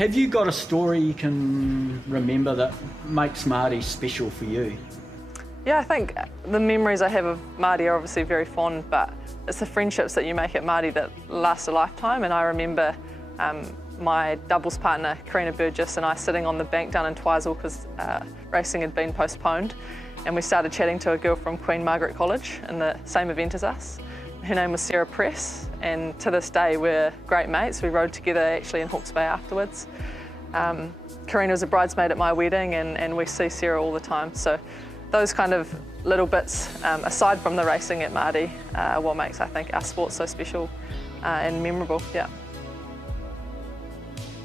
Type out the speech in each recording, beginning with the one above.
Have you got a story you can remember that makes Maadi special for you? Yeah, I think the memories I have of Maadi are obviously very fond, but it's the friendships that you make at Maadi that last a lifetime. And I remember my doubles partner, Karina Burgess, and I sitting on the bank down in Twizel because racing had been postponed. And we started chatting to a girl from Queen Margaret College in the same event as us. Her name was Sarah Press, and to this day we're great mates. We rode together actually in Hawke's Bay afterwards. Karina was a bridesmaid at my wedding, and we see Sarah all the time. So those kind of little bits, aside from the racing at Maadi, what makes, I think, our sport so special and memorable, yeah.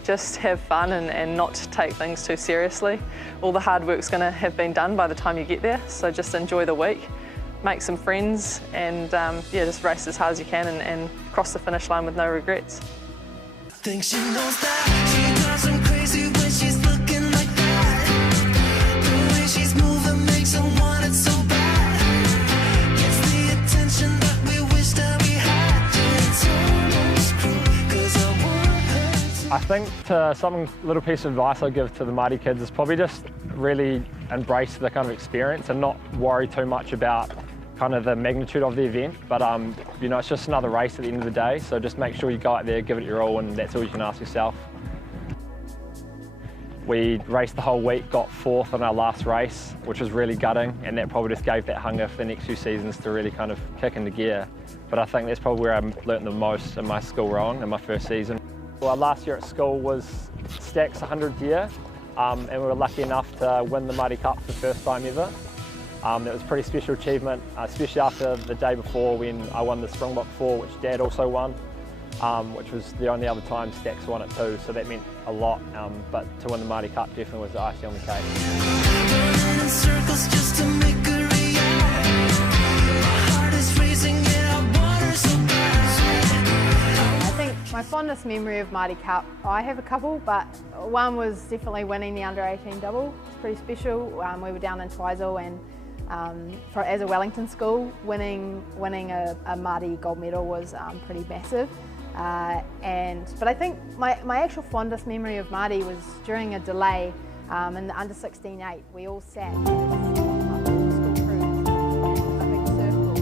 Just have fun and not take things too seriously. All the hard work's going to have been done by the time you get there, so just enjoy the week, make some friends, and yeah, just race as hard as you can and cross the finish line with no regrets. I think she knows that she drives me crazy when she's looking like that. The way she's moving makes her want it so bad. Gets the attention that we wish that we had. It's almost cruel, 'cause I want her to. I think a little piece of advice I give to the Maadi kids is probably just really embrace the kind of experience and not worry too much about kind of the magnitude of the event, but you know, it's just another race at the end of the day, so just make sure you go out there, give it your all, and that's all you can ask yourself. We raced the whole week, got 4th on our last race, which was really gutting, and that probably just gave that hunger for the next few seasons to really kind of kick into gear. But I think that's probably where I learnt the most in my school rowing in my first season. Well, last year at school was Stack's 100th year, and we were lucky enough to win the Maadi Cup for the first time ever. It was a pretty special achievement, especially after the day before when I won the Springbok 4, which Dad also won, which was the only other time Stack's won it too, so that meant a lot. But to win the Maadi Cup definitely was the icing on the cake. I think my fondest memory of Maadi Cup, I have a couple, but one was definitely winning the under-18 double. It's pretty special. We were down in Twizel, and as a Wellington school, winning a Maadi gold medal was pretty massive. But I think my actual fondest memory of Maadi was during a delay in the under 16-8. We all sat in a school cruise in a big circle.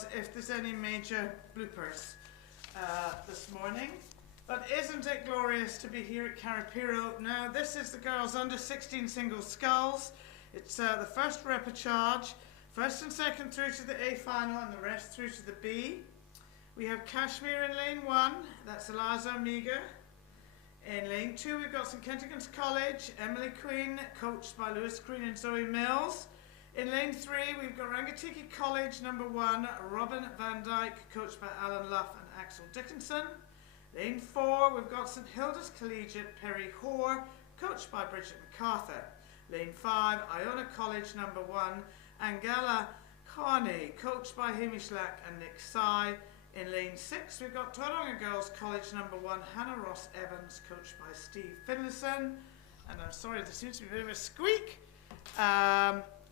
us if there's any major bloopers this morning. But isn't it glorious to be here at Carapiro? Now, this is the girls under 16 single sculls. It's the first repechage, first and second through to the A final and the rest through to the B. We have Kashmir in lane 1, that's Eliza Amiga. In lane 2 we've got St Kentigern's College, Emily Queen, coached by Lewis Green and Zoe Mills. In lane 3 we've got Rangatiki College number 1, Robin Van Dyke, coached by Alan Luff and Axel Dickinson. Lane 4 we've got St Hilda's Collegiate, Perry Hoare, coached by Bridget MacArthur. Lane 5, Iona College number 1, Angela Carney, coached by Hamish Lack and Nick Sy. In lane 6 we've got Tauranga Girls College number 1, Hannah Ross Evans, coached by Steve Finlayson. And I'm sorry, there seems to be a bit of a squeak.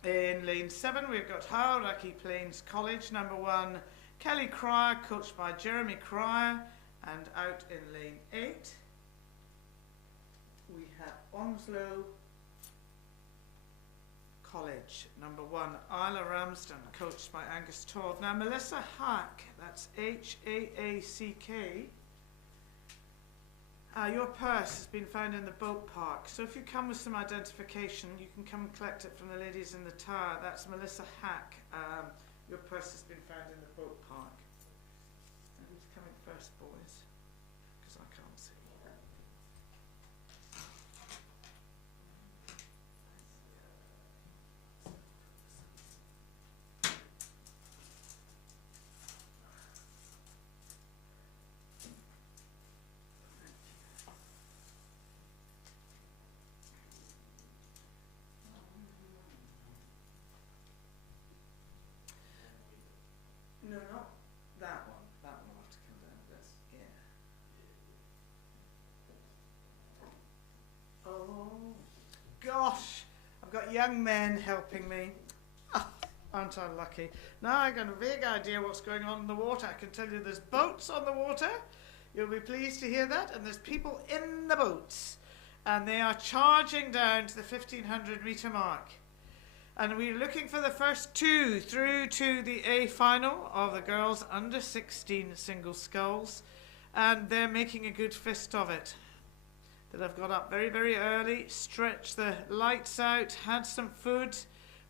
In lane 7 we've got Hauraki Plains College number 1, Kelly Cryer, coached by Jeremy Cryer. And out in lane 8 we have Onslow College number 1, Isla Ramsden, coached by Angus Todd. Now Melissa Hack, that's H-A-A-C-K, your purse has been found in the boat park, so if you come with some identification you can come and collect it from the ladies in the tower. That's Melissa Hack. Your purse has been found in the boat park. And who's coming first, boys? Because I can't see. No, not that one. That one will have to come down. This, yeah. Oh, gosh. I've got young men helping me. Oh, aren't I lucky? Now I've got a vague idea what's going on in the water. I can tell you there's boats on the water. You'll be pleased to hear that. And there's people in the boats. And they are charging down to the 1500 metre mark. And we're looking for the first 2 through to the A final of the girls under 16 single sculls. And they're making a good fist of it. That I've got up very, very early, stretched the lights out, had some food.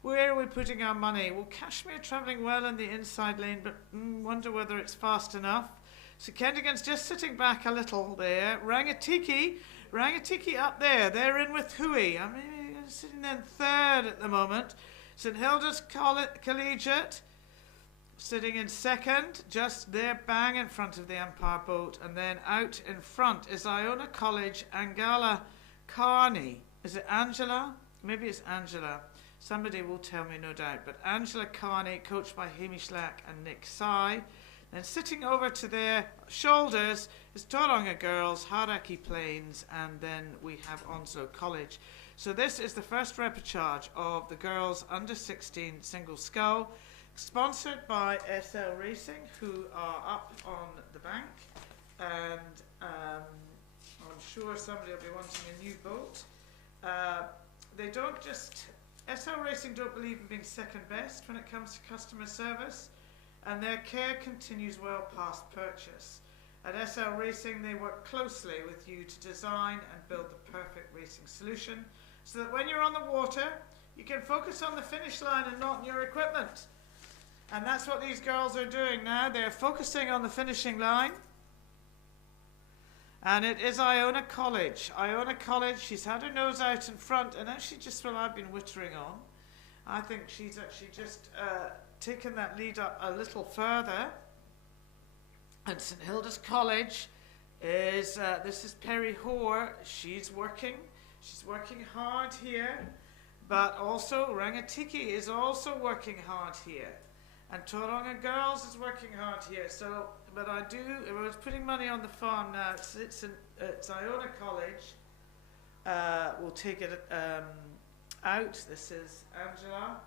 Where are we putting our money? Well, Kashmir travelling well in the inside lane, but wonder whether it's fast enough. So Kentigern's just sitting back a little there. Rangatiki up there. They're in with Hui. I mean, sitting in third at the moment. St Hilda's Collegiate sitting in second, just there bang in front of the Empire boat. And then out in front is Iona College, Angela Carney. Is it Angela? Maybe it's Angela. Somebody will tell me, no doubt. But Angela Carney, coached by Hamish Lack and Nick Sy. Then sitting over to their shoulders is Tauranga Girls, Hauraki Plains, and then we have Onslow College. So this is the first repechage of the girls under 16 single scull, sponsored by SL Racing, who are up on the bank. And I'm sure somebody will be wanting a new boat. They don't just... SL Racing don't believe in being second best when it comes to customer service. And their care continues well past purchase. At SL Racing, they work closely with you to design and build the perfect racing solution so that when you're on the water, you can focus on the finish line and not on your equipment. And that's what these girls are doing now. They're focusing on the finishing line. And it is Iona College. Iona College, she's had her nose out in front, and actually just what I've been wittering on. I think she's actually just... taken that lead up a little further. And St Hilda's College is, this is Perry Hoare. She's working hard here, but also Rangatiki is also working hard here. And Tauranga Girls is working hard here. So, but I was putting money on the farm now. It's Iona College. We'll take it out. This is Angela.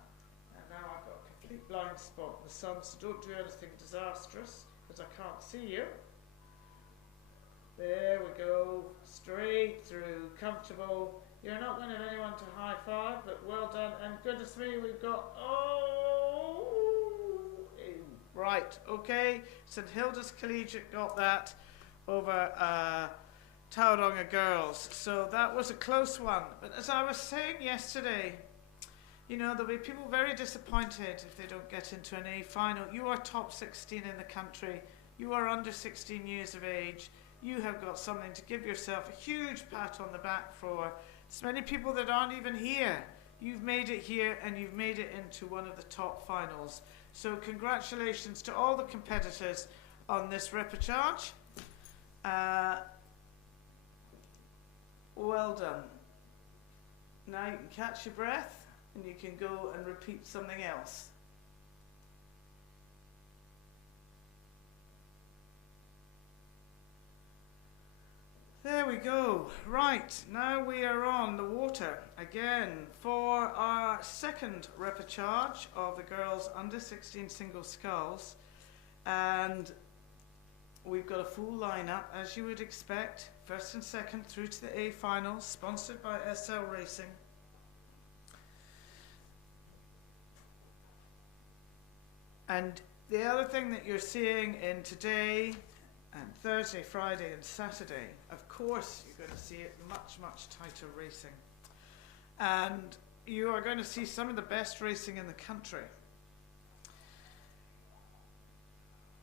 And now I've got a complete blind spot in the sun, so don't do anything disastrous, because I can't see you. There we go, straight through, comfortable. You're not going to have anyone to high five, but well done. And goodness me, we've got, Right, okay. St Hilda's Collegiate got that over Tauranga Girls. So that was a close one. But as I was saying yesterday, you know, there'll be people very disappointed if they don't get into an A final. You are top 16 in the country. You are under 16 years of age. You have got something to give yourself a huge pat on the back for. There's many people that aren't even here. You've made it here and you've made it into one of the top finals. So congratulations to all the competitors on this repechage. Well done. Now you can catch your breath and you can go and repeat something else. There we go. Right, now we are on the water again for our second repechage of the girls under 16 single sculls. And we've got a full lineup, as you would expect. First and second through to the A finals, sponsored by SL Racing. And the other thing that you're seeing in today and Thursday, Friday and Saturday, of course you're going to see it much, much tighter racing. And you are going to see some of the best racing in the country.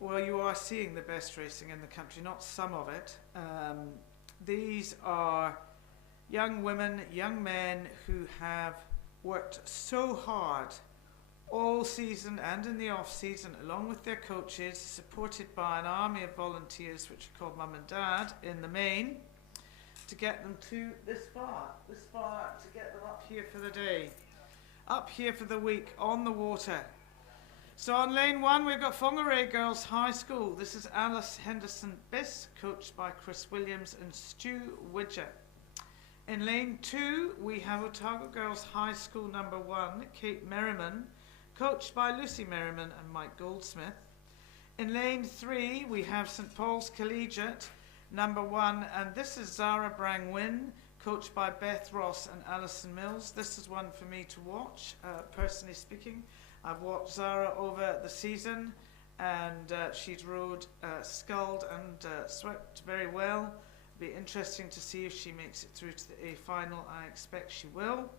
Well, you are seeing the best racing in the country, not some of it. These are young women, young men who have worked so hard all season and in the off season, along with their coaches, supported by an army of volunteers, which are called Mum and Dad in the main, to get them to this far, to get them up here for the day, up here for the week, on the water. So on lane 1, we've got Whangarei Girls High School. This is Alice Henderson-Biss, coached by Chris Williams and Stu Widger. In lane 2, we have Otago Girls High School number 1, Kate Merriman, coached by Lucy Merriman and Mike Goldsmith. In lane 3, we have St Paul's Collegiate number 1, and this is Zara Brangwyn, coached by Beth Ross and Alison Mills. This is one for me to watch, personally speaking. I've watched Zara over the season, and she's rode, sculled and swept very well. It'll be interesting to see if she makes it through to the A final. I expect she will.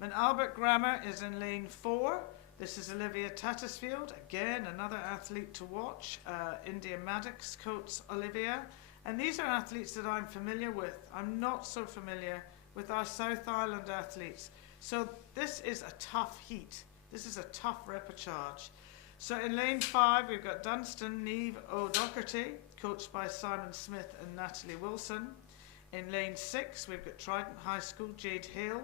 Then Albert Grammar is in lane 4. This is Olivia Tattersfield, again another athlete to watch. India Maddox coaches Olivia, and these are athletes that I'm familiar with. I'm not so familiar with our South Island athletes. So this is a tough heat. This is a tough repechage. So in lane 5, we've got Dunstan Neve O'Doherty, coached by Simon Smith and Natalie Wilson. In lane 6, we've got Trident High School, Jade Hale,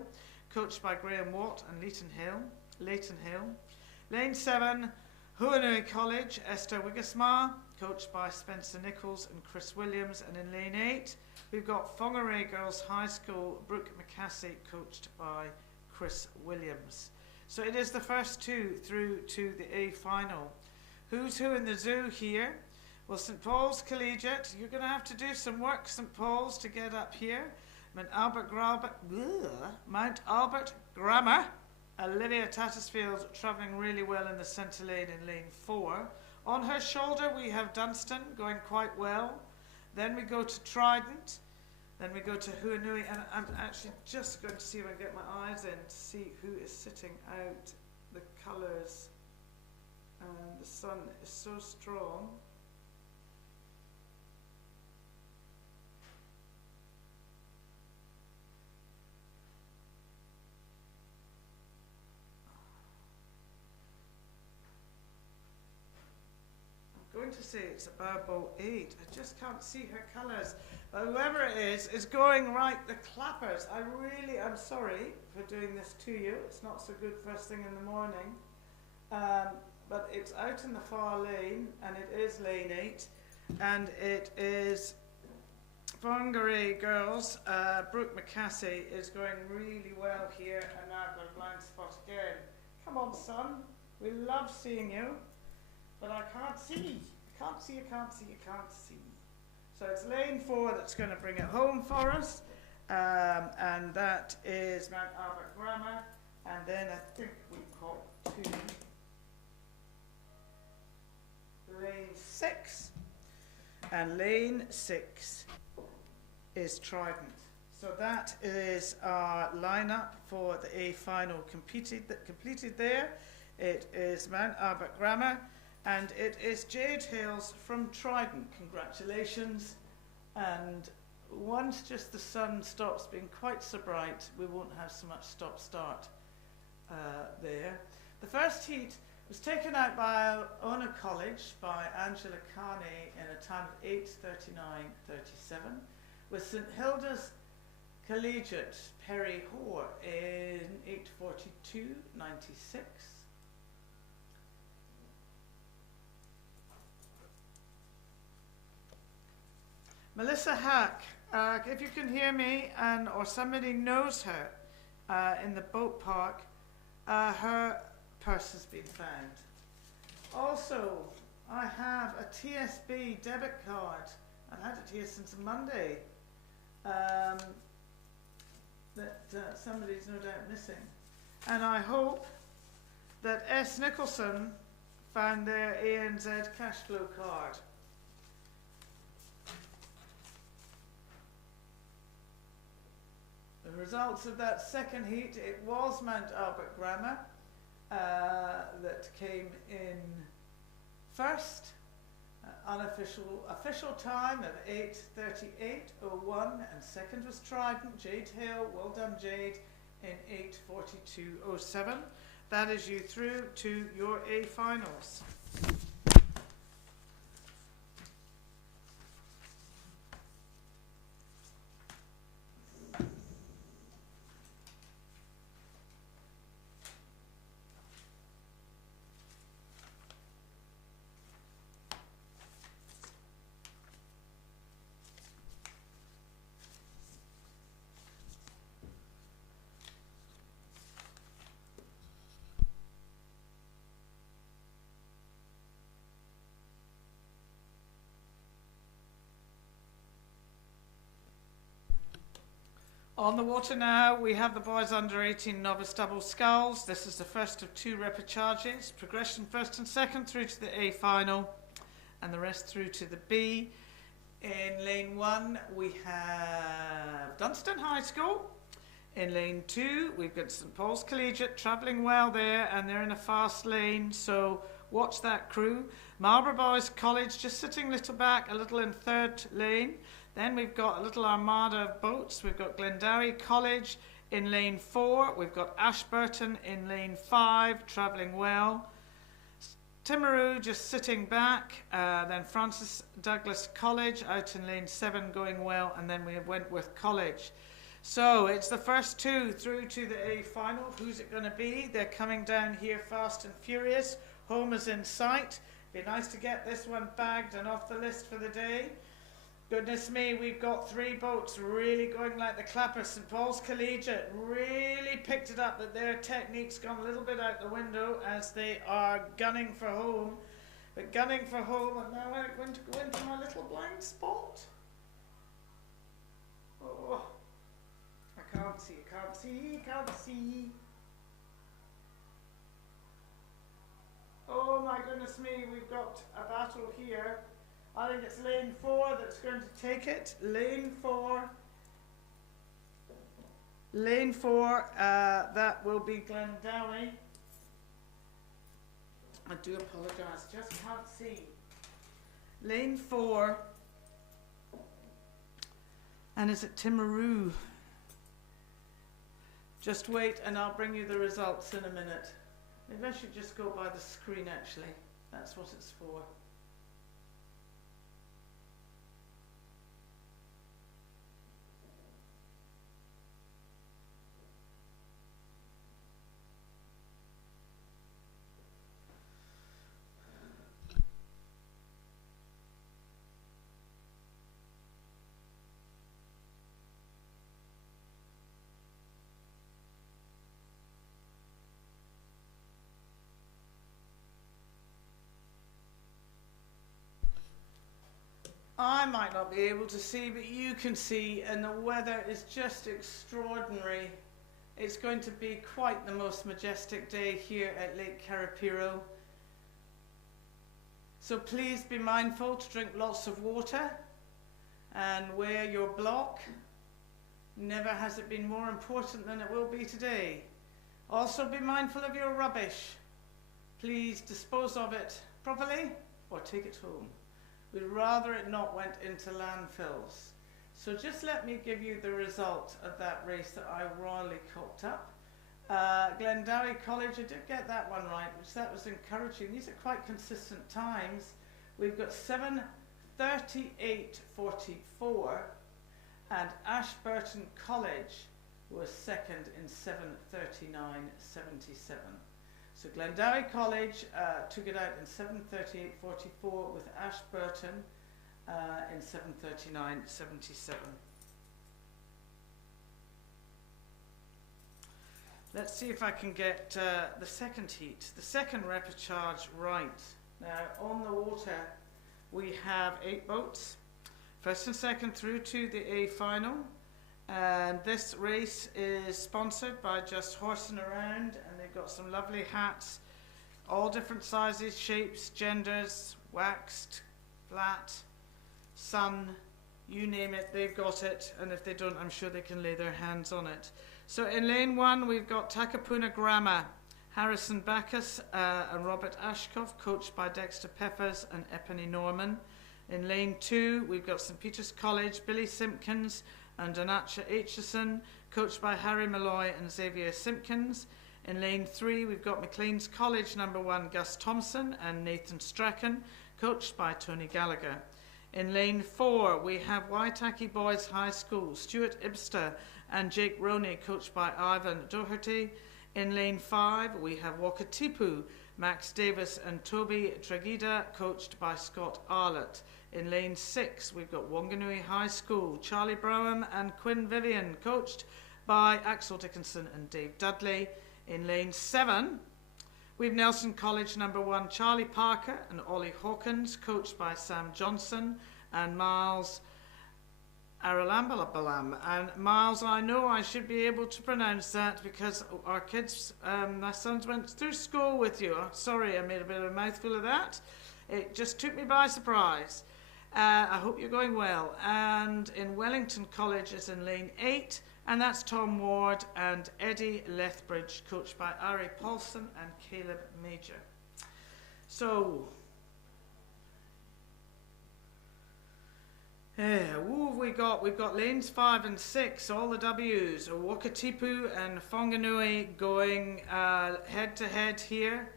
coached by Graham Watt and Leighton Hill. Lane 7, Huanui College, Esther Wigasma, coached by Spencer Nichols and Chris Williams. And in lane 8, we've got Whangarei Girls High School, Brooke McCassie, coached by Chris Williams. So it is the first two through to the A final. Who's who in the zoo here? Well, St Paul's Collegiate, you're going to have to do some work, St Paul's, to get up here. Mount Albert Grammar, Olivia Tattersfield travelling really well in the centre lane in lane 4. On her shoulder we have Dunstan going quite well. Then we go to Trident. Then we go to Huanui, and I'm actually just going to see if I can get my eyes in to see who is sitting out the colours. And the sun is so strong. I'm going to say it's a Barbo 8. I just can't see her colours. But whoever it is going right. The clappers. I'm sorry for doing this to you. It's not so good first thing in the morning. But it's out in the far lane, and it is lane 8. And it is Whangarei Girls. Brooke McCassie is going really well here, and now I've got a blind spot again. Come on, son. We love seeing you. But I can't see. I can't see. So it's lane 4 that's going to bring it home for us. And that is Mount Albert Grammar. And then I think we've got 2. 6. And lane 6 is Trident. So that is our lineup for the A final completed there. It is Mount Albert Grammar, and it is Jade Hills from Trident. Congratulations. And once just the sun stops being quite so bright, we won't have so much stop-start there. The first heat was taken out by Ona College by Angela Carney in a time of 8:39.37, with St Hilda's Collegiate Perry Hoare in 8:42.96. Melissa Hack, if you can hear me or somebody knows her in the boat park, her purse has been found. Also, I have a TSB debit card. I've had it here since Monday. That somebody's no doubt missing. And I hope that S. Nicholson found their ANZ cash flow card. The results of that second heat, it was Mount Albert Grammar that came in first. Official time of 8:38.01, and second was Trident, Jade Hill, well done Jade, in 8:42.07. That is you through to your A finals. On the water now, we have the boys under 18 novice double sculls. This is the first of 2 repechages. Progression first and second through to the A final, and the rest through to the B. In lane 1, we have Dunstan High School. In lane 2, we've got St Paul's Collegiate travelling well there, and they're in a fast lane, so watch that crew. Marlborough Boys College just sitting a little back, a little in third lane. Then we've got a little armada of boats. We've got Glendowie College in lane 4. We've got Ashburton in lane 5, travelling well. Timaru just sitting back. Then Francis Douglas College out in lane 7 going well. And then we have Wentworth College. So it's the first 2 through to the A final. Who's it going to be? They're coming down here fast and furious. Home is in sight. Be nice to get this one bagged and off the list for the day. Goodness me, we've got 3 boats really going like the clapper. St Paul's Collegiate really picked it up that their technique's gone a little bit out the window as they are gunning for home. But gunning for home, and now I'm going to go into my little blind spot. Oh, I can't see. Oh my goodness me, we've got a battle here. I think it's lane 4 that's going to take it. Lane 4. That will be Glendowie. I do apologise, just can't see. Lane 4. And is it Timaru? Just wait and I'll bring you the results in a minute. Maybe I should just go by the screen actually. That's what it's for. I might not be able to see, but you can see, and the weather is just extraordinary. It's going to be quite the most majestic day here at Lake Karapiro. So please be mindful to drink lots of water and wear your block. Never has it been more important than it will be today. Also be mindful of your rubbish. Please dispose of it properly or take it home. We'd rather it not went into landfills. So just let me give you the result of that race that I royally cocked up. Glendowie College, I did get that one right, which that was encouraging. These are quite consistent times. We've got 7:38.44 and Ashburton College was second in 7:39.77. So Glendowie College took it out in 7:38.44 with Ashburton in 7:39.77. Let's see if I can get the second heat, the second repechage right. Now on the water we have 8 boats, first and second through to the A final, and this race is sponsored by Just Horsing Around, and they've got some lovely hats, all different sizes, shapes, genders, waxed, flat, sun, you name it, they've got it, and if they don't, I'm sure they can lay their hands on it. So in lane 1 we've got Takapuna Grammar, Harrison Bacchus and Robert Ashkoff, coached by Dexter Peppers and Epony Norman. In lane 2 we've got St Peter's College, Billy Simpkins and Donacha Aitchison, coached by Harry Malloy and Xavier Simpkins. In lane 3 we've got McLean's College number 1, Gus Thompson and Nathan Strachan, coached by Tony Gallagher. In lane 4 we have Waitaki Boys High School, Stuart Ibster and Jake Roney, coached by Ivan Doherty. In lane 5 we have Wakatipu, Max Davis and Toby Tragida, coached by Scott Arlott. In lane 6 we've got Wanganui High School, Charlie Brown and Quinn Vivian, coached by Axel Dickinson and Dave Dudley. In lane 7 we've Nelson College number 1, Charlie Parker and Ollie Hawkins, coached by Sam Johnson and Miles Aralambalam. And Miles, I know I should be able to pronounce that because our kids, my sons went through school with you. Sorry, I made a bit of a mouthful of that. It just took me by surprise. I hope you're going well. And in Wellington College is in lane 8, and that's Tom Ward and Eddie Lethbridge, coached by Ari Paulson and Caleb Major. So, we've got lanes 5 and 6, all the W's. Wakatipu and Whanganui going head to head here.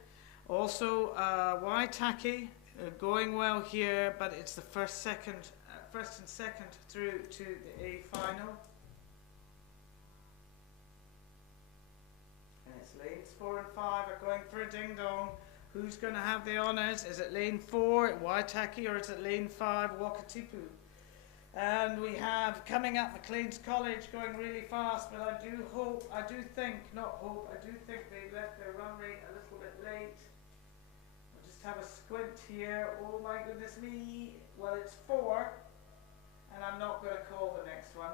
Also, Waitaki going well here, but it's the first and second through to the A final. And it's lanes 4 and 5 are going for a ding dong. Who's going to have the honours? Is it lane 4 at Waitaki or is it lane 5 Wakatipu? And we have coming up McLean's College going really fast, but I do think they left their run rate a little bit late. We'll just have a squint here. Oh my goodness me. Well, it's 4, and I'm not going to call the next one.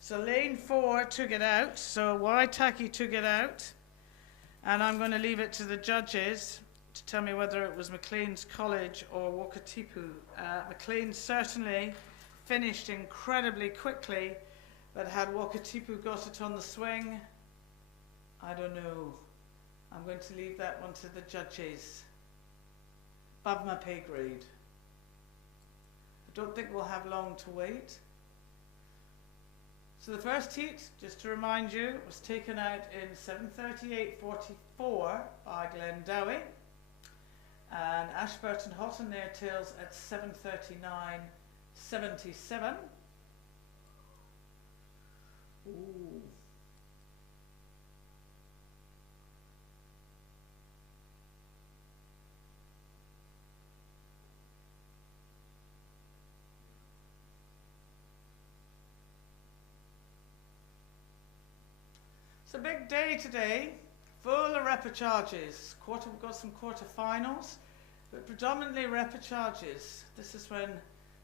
So lane 4 took it out, so Waitaki took it out, and I'm going to leave it to the judges to tell me whether it was McLean's College or Wakatipu. McLean certainly finished incredibly quickly, but had Wakatipu got it on the swing, I don't know. I'm going to leave that one to the judges. Above my pay grade. I don't think we'll have long to wait. So the first heat, just to remind you, was taken out in 7:38.44 by Glendowie, and Ashburton hot on their tails at 7:39.77. Ooh. It's a big day today, full of repechages. We've got some quarterfinals, but predominantly repechages. This is when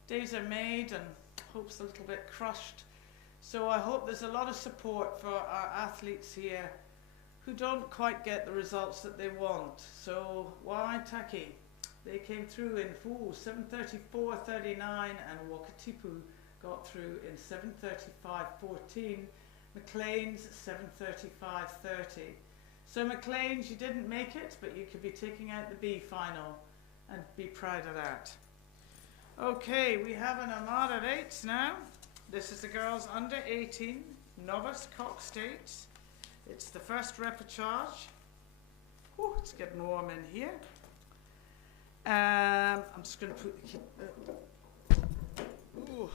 days are made and hope's a little bit crushed. So I hope there's a lot of support for our athletes here who don't quite get the results that they want. So Waitaki, They came through in 7:34.39, and Wakatipu got through in 7:35.14. McLean's 7:35.30. So McLean's, you didn't make it, but you could be taking out the B final and be proud of that. Okay, we have an Armada 8 now. This is the girls under 18, novice Cox States. It's the first repechage. Oh, it's getting warm in here. I'm just going to put the kid. Ooh.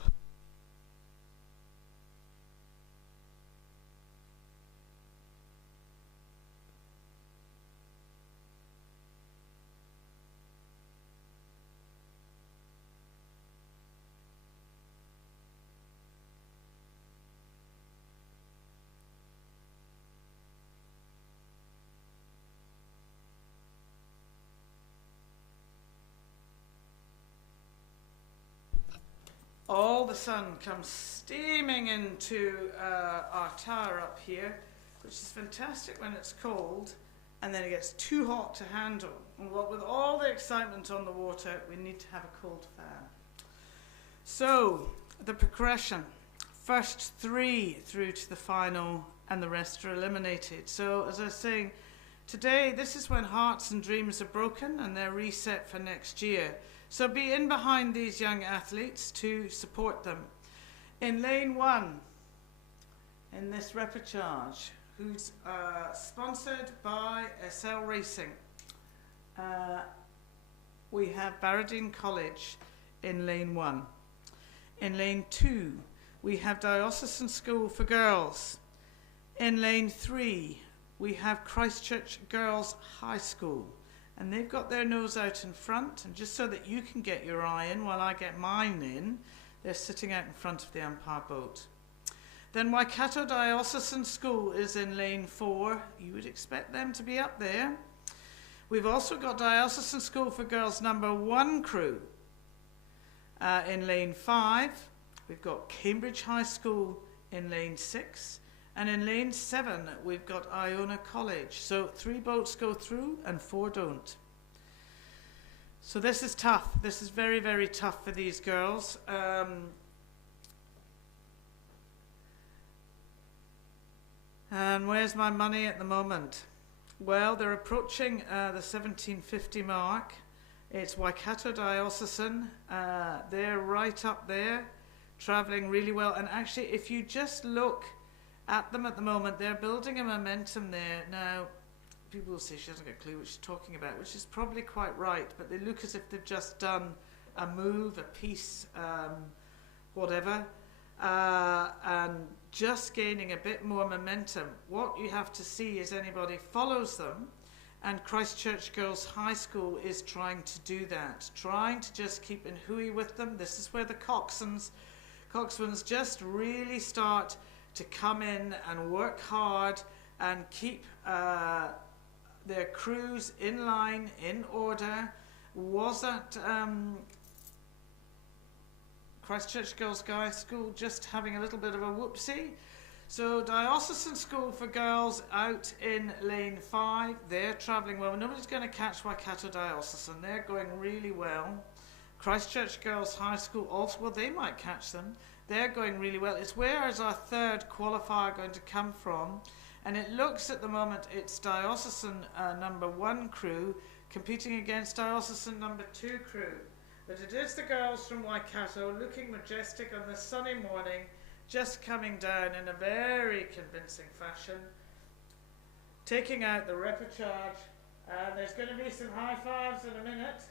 All the sun comes steaming into our tower up here, which is fantastic when it's cold, and then it gets too hot to handle. And what with all the excitement on the water, we need to have a cold fan. So, the progression. First 3 through to the final, and the rest are eliminated. So, as I was saying, today, this is when hearts and dreams are broken, and they're reset for next year. So be in behind these young athletes to support them. In lane 1, in this repechage, who's sponsored by SL Racing, we have Barradine College in lane 1. In lane 2, we have Diocesan School for Girls. In lane 3, we have Christchurch Girls High School. And they've got their nose out in front, and just so that you can get your eye in while I get mine in, they're sitting out in front of the umpire boat. Then Waikato Diocesan School is in lane 4. You would expect them to be up there. We've also got Diocesan School for Girls number 1 crew in lane 5. We've got Cambridge High School in lane 6. And in lane 7, we've got Iona College. So 3 boats go through and 4 don't. So this is tough. This is very, very tough for these girls. And where's my money at the moment? Well, they're approaching the 1750 mark. It's Waikato Diocesan. They're right up there, traveling really well. And actually, if you just look at them at the moment, they're building a momentum there. Now, people will say she hasn't got a clue what she's talking about, which is probably quite right, but they look as if they've just done a move, a piece, whatever, and just gaining a bit more momentum. What you have to see is anybody follows them, and Christchurch Girls High School is trying to do that, trying to just keep in hooey with them. This is where the Coxwains just really start to come in and work hard and keep their crews in line, in order. Was that Christchurch Girls High School just having a little bit of a whoopsie? So Diocesan School for Girls out in lane 5. They're travelling well. Nobody's going to catch Waikato Diocesan. They're going really well. Christchurch Girls High School also, well, they might catch them. They're going really well. It's where is our 3rd qualifier going to come from? And it looks at the moment it's Diocesan number 1 crew competing against Diocesan number 2 crew. But it is the girls from Waikato looking majestic on this sunny morning, just coming down in a very convincing fashion, taking out the repechage. There's going to be some high fives in a minute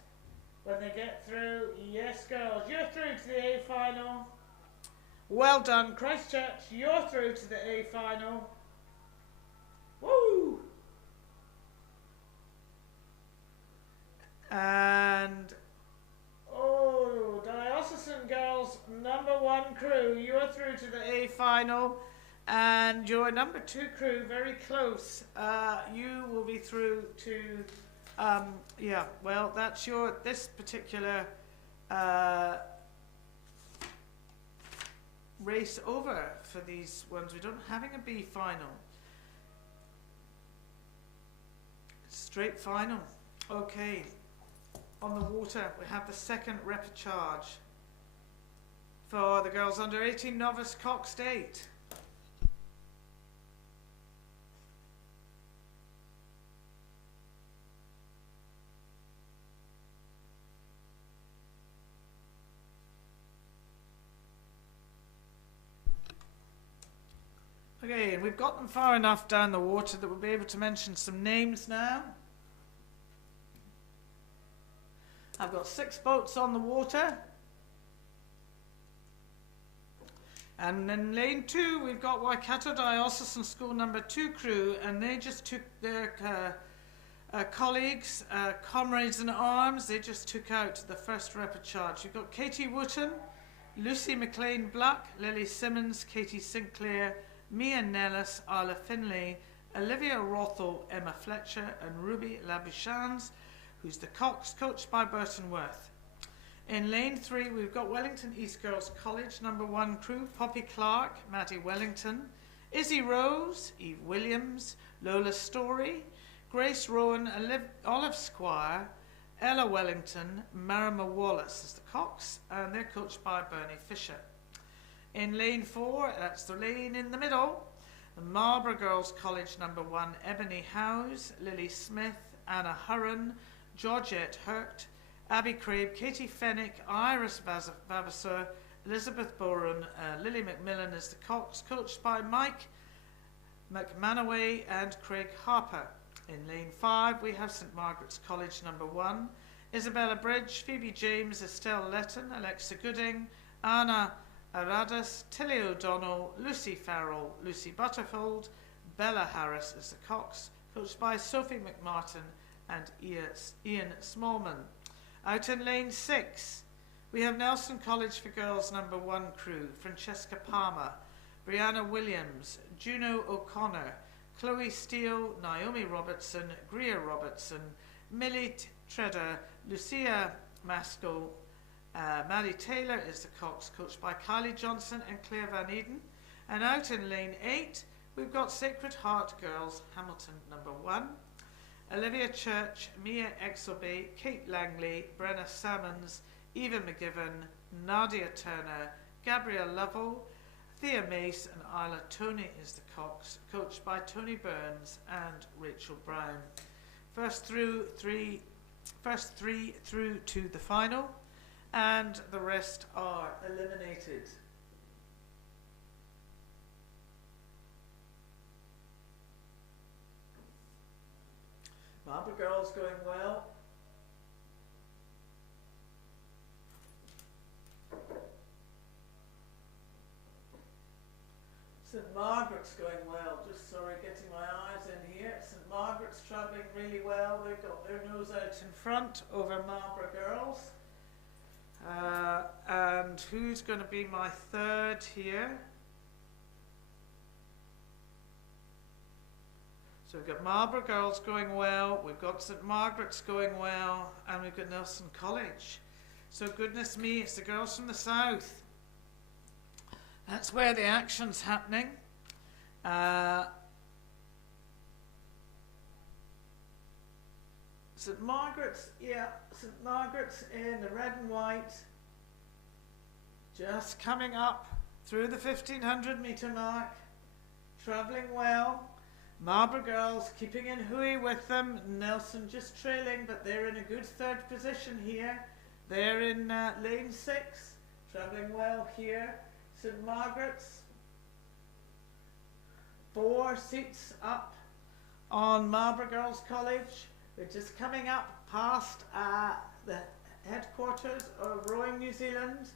when they get through. Yes, girls, you're through to the A final. Well done, Christchurch, you're through to the A final. Woo! And, oh, Diocesan Girls number 1 crew, you're through to the A final. And your number 2 crew, very close. You will be through to, yeah, well, that's this particular race over for these ones. We don't having a B final. Straight final. Okay. on the water, we have the second repechage for the girls under 18 novice Cox State. Okay, and we've got them far enough down the water that we'll be able to mention some names now. I've got 6 boats on the water. And in lane 2, we've got Waikato Diocesan School number 2 crew, and they just took their colleagues, comrades in arms, they just took out the first repechage. You've got Katie Wooten, Lucy McLean Black, Lily Simmons, Katie Sinclair, Mia Nellis, Isla Finlay, Olivia Rothel, Emma Fletcher, and Ruby Labuchans, who's the Cox, coached by Burton Worth. In lane 3, we've got Wellington East Girls College number 1 crew, Poppy Clark, Maddie Wellington, Izzy Rose, Eve Williams, Lola Story, Grace Rowan, Olive Squire, Ella Wellington, Marima Wallace is the Cox, and they're coached by Bernie Fisher. In lane 4, that's the lane in the middle, the Marlborough Girls College number 1, Ebony Howes, Lily Smith, Anna Hurren, Georgette Hurt, Abby Crabe, Katie Fennick, Iris Vavasseur, Elizabeth Boren, Lily McMillan is the Cox, coached by Mike McManaway and Craig Harper. In lane 5, we have St Margaret's College number 1, Isabella Bridge, Phoebe James, Estelle Letton, Alexa Gooding, Anna Aradas, Tilly O'Donnell, Lucy Farrell, Lucy Butterfield, Bella Harris is the Cox, coached by Sophie McMartin and Ian Smallman. Out in lane 6, we have Nelson College for Girls number 1 crew, Francesca Palmer, Brianna Williams, Juno O'Connor, Chloe Steele, Naomi Robertson, Greer Robertson, Millie Tredder, Lucia Maskell, Maddie Taylor is the Cox, coached by Kylie Johnson and Claire Van Eden. And out in lane 8, we've got Sacred Heart Girls, Hamilton number 1, Olivia Church, Mia Exelby, Kate Langley, Brenna Salmons, Eva McGiven, Nadia Turner, Gabrielle Lovell, Thea Mace, and Isla Tony is the Cox, coached by Tony Burns and Rachel Brown. First three through to the final, and the rest are eliminated. Marlborough Girls going well. St Margaret's going well. Just sorry, getting my eyes in here. St Margaret's travelling really well. They've got their nose out in front over Marlborough Girls. And who's going to be my third here? So we've got Marlborough Girls going well, we've got St Margaret's going well, and we've got Nelson College. So goodness me, it's the girls from the south. That's where the action's happening. St Margaret's, yeah, St Margaret's in the red and white, just coming up through the 1500 metre mark, travelling well. Marlborough Girls keeping in Hui with them, Nelson just trailing, but they're in a good third position here. They're in lane 6, travelling well here. St Margaret's 4 seats up on Marlborough Girls College. They're just coming up past the headquarters of Rowing New Zealand.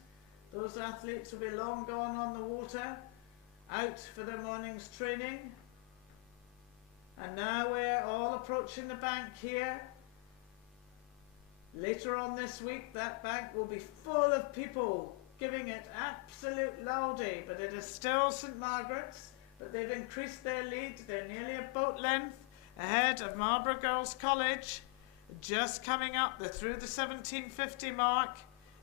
Those athletes will be long gone on the water, out for their morning's training. And now we're all approaching the bank here. Later on this week, that bank will be full of people giving it absolute loudy, but it is still St Margaret's, but they've increased their lead. They're nearly a boat length ahead of Marlborough Girls College. Just coming up, they're through the 1750 mark.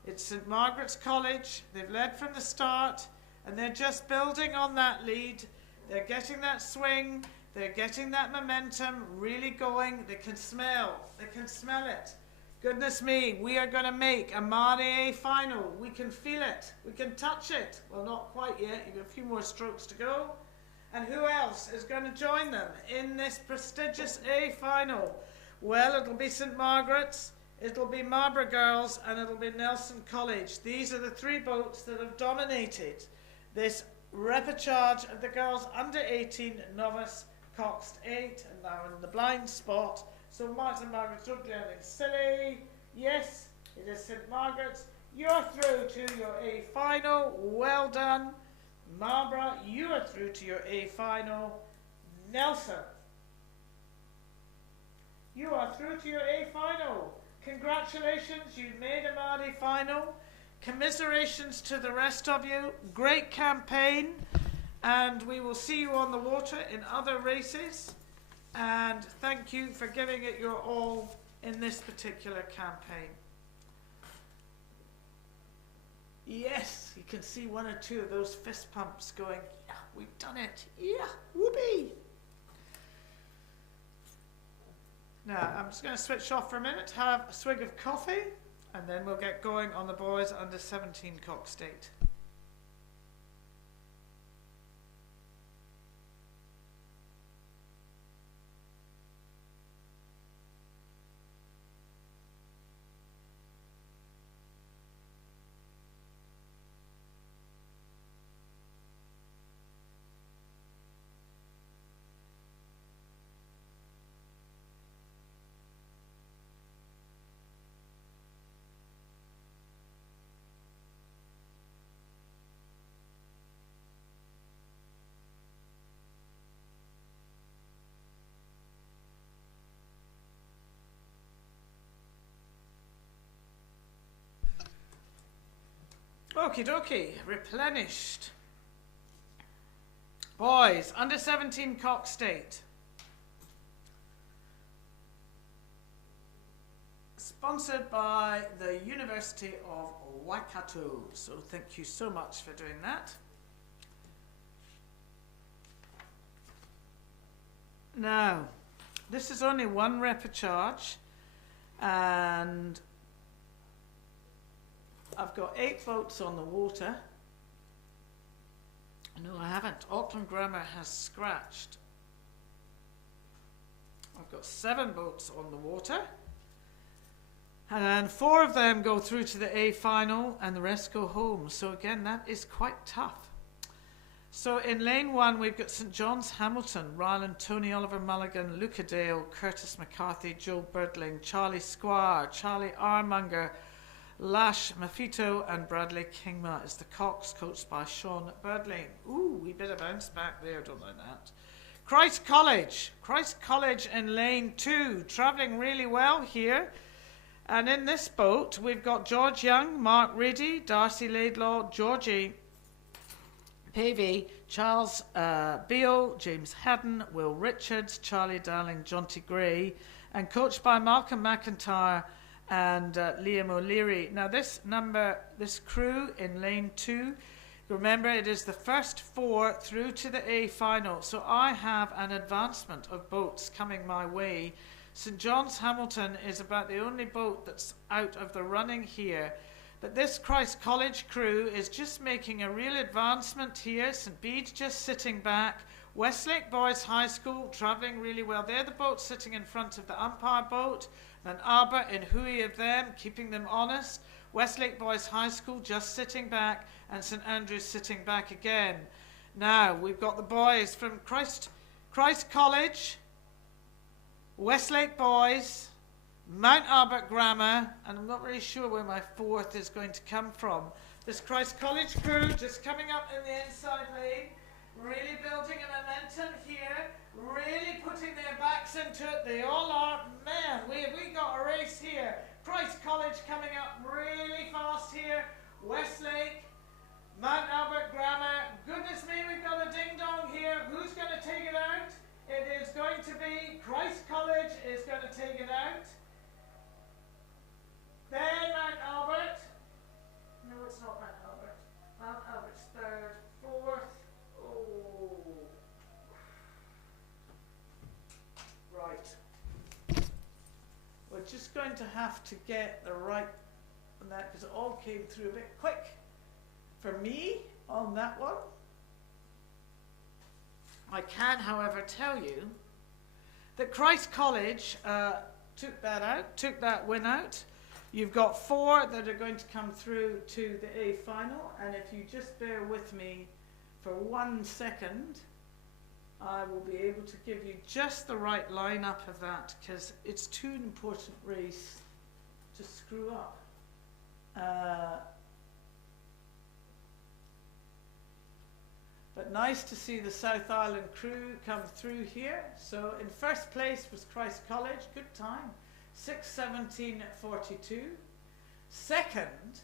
It's St Margaret's College. They've led from the start, and they're just building on that lead. They're getting that swing. They're getting that momentum really going. They can smell it. Goodness me, we are going to make a Maadi A final. We can feel it. We can touch it. Well, not quite yet. You've got a few more strokes to go. And who else is going to join them in this prestigious A final? Well, it'll be St Margaret's, it'll be Marlborough Girls, and it'll be Nelson College. These are the three boats that have dominated this repechage of the girls under 18 novice Coxed 8, and now in the blind spot. So Martin and Margaret, don't do anything silly. Yes, it is St Margaret's. You're through to your A final. Well done. Marlborough, you are through to your A final. Nelson, you are through to your A final. Congratulations, you've made a Maadi final. Commiserations to the rest of you. Great campaign. And we will see you on the water in other races. And thank you for giving it your all in this particular campaign. Yes, you can see one or two of those fist pumps going, yeah, we've done it. Yeah, whoopee. Now, I'm just going to switch off for a minute, have a swig of coffee, and then we'll get going on the boys under 17 Cox State. Okie dokie, replenished. Boys, under 17 Cox State. Sponsored by the University of Waikato. So thank you so much for doing that. Now, this is only one repechage, and I've got 8 boats on the water. No, I haven't. Auckland Grammar has scratched. I've got 7 boats on the water. And 4 of them go through to the A final and the rest go home. So again, that is quite tough. So in lane 1, we've got St John's Hamilton, Ryland, Tony Oliver Mulligan, Luca Dale, Curtis McCarthy, Joe Birdling, Charlie Squire, Charlie Armunger, Lash Mafito, and Bradley Kingma is the Cox, coached by Sean Birdling. Ooh, we better bounce back there, don't like that. Christ College in lane 2, travelling really well here. And in this boat, we've got George Young, Mark Reedy, Darcy Laidlaw, Georgie Pavey, Charles Beale, James Haddon, Will Richards, Charlie Darling, Jonty Gray, and coached by Malcolm McIntyre and Liam O'Leary. Now this crew in lane 2, remember it is the first 4 through to the A final. So I have an advancement of boats coming my way. St John's Hamilton is about the only boat that's out of the running here. But this Christ College crew is just making a real advancement here. St Bede's just sitting back. Westlake Boys High School travelling really well. They're the boats sitting in front of the umpire boat. And Albert and Hui of them, keeping them honest. Westlake Boys High School just sitting back, and St Andrews sitting back again. Now, we've got the boys from Christ College, Westlake Boys, Mount Albert Grammar, and I'm not really sure where my 4th is going to come from. This Christ College crew just coming up in the inside lane, really building a momentum here, really putting their backs into it. They all are. Man, we got a race here. Christ College coming up really fast here. Westlake, Mount Albert Grammar. Goodness me, we've got a ding-dong here. Who's going to take it out? It is going to be Christ College is going to take it out. Then Mount Albert. No, it's not Mount Albert. Mount Albert's 3rd, 4th. Oh. Right. We're just going to have to get the right on that because it all came through a bit quick for me on that one. I can, however, tell you that Christ College took that win out. You've got 4 that are going to come through to the A final, and if you just bear with me for 1 second, I will be able to give you just the right lineup of that because it's too an important race to screw up. But nice to see the South Island crew come through here. So in first place was Christ College, good time, 6:17:42. Second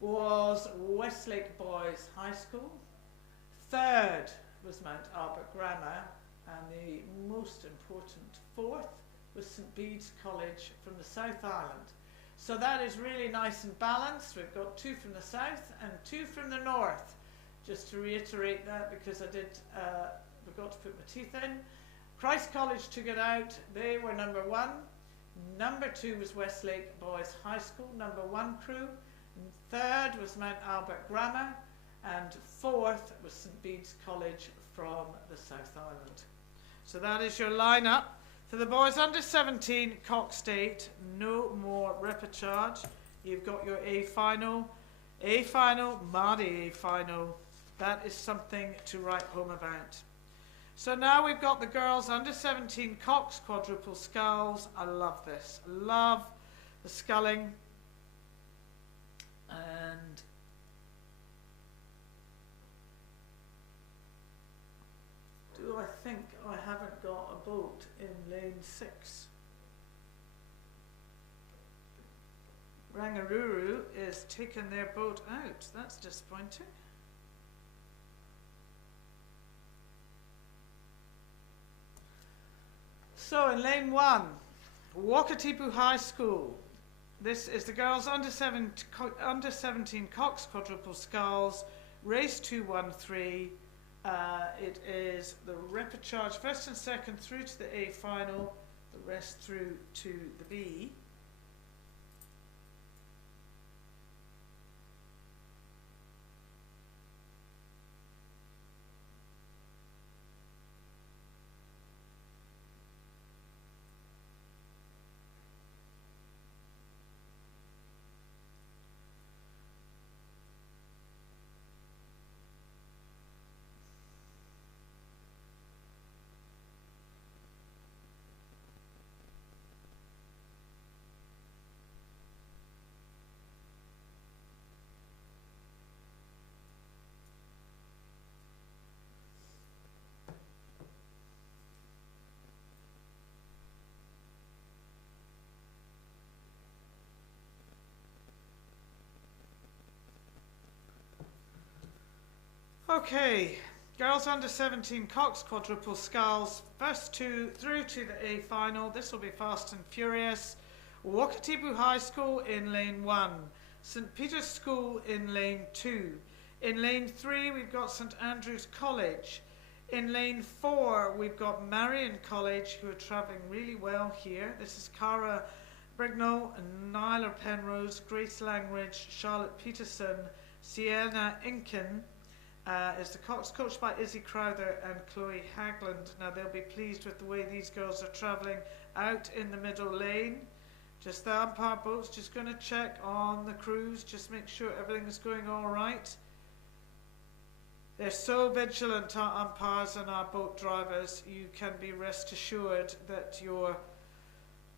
was Westlake Boys High School. Third was Mount Albert Grammar, and the most important 4th was St Bede's College from the South Island. So that is really nice and balanced. We've got 2 from the south and 2 from the north. Just to reiterate that because I forgot to put my teeth in. Christ College took it out. They were number 1. Number 2 was Westlake Boys High School, number 1 crew. 3rd was Mount Albert Grammar. And 4th was St Bede's College from the South Island. So that is your lineup. For the boys under 17, Cox State, no more repechage. You've got your A final, Maadi A final. That is something to write home about. So now we've got the girls under 17 Cox quadruple sculls. I love this. I love the sculling. And do I think I haven't got a boat in lane 6? Rangaruru is taking their boat out. That's disappointing. So in lane 1, Wakatipu High School. This is the girls under 17 Cox quadruple sculls, race 213. It is the repechage, first and second through to the A final, the rest through to the B. Okay, girls under 17 Cox quadruple sculls, first 2 through to the A final. This will be fast and furious. Wakatipu High School in lane 1, St Peter's School in lane 2. In lane 3 we've got St Andrew's College. In lane 4 we've got Marion College, who are travelling really well here. This is Cara Brignall, Nyla Penrose, Grace Langridge, Charlotte Peterson, Sienna Inkin. Is the Cox, coached by Izzy Crowther and Chloe Hagland. Now they'll be pleased with the way these girls are travelling out in the middle lane. Just the umpire boat's just going to check on the crews, just make sure everything is going all right. They're so vigilant, our umpires and our boat drivers. You can be rest assured that your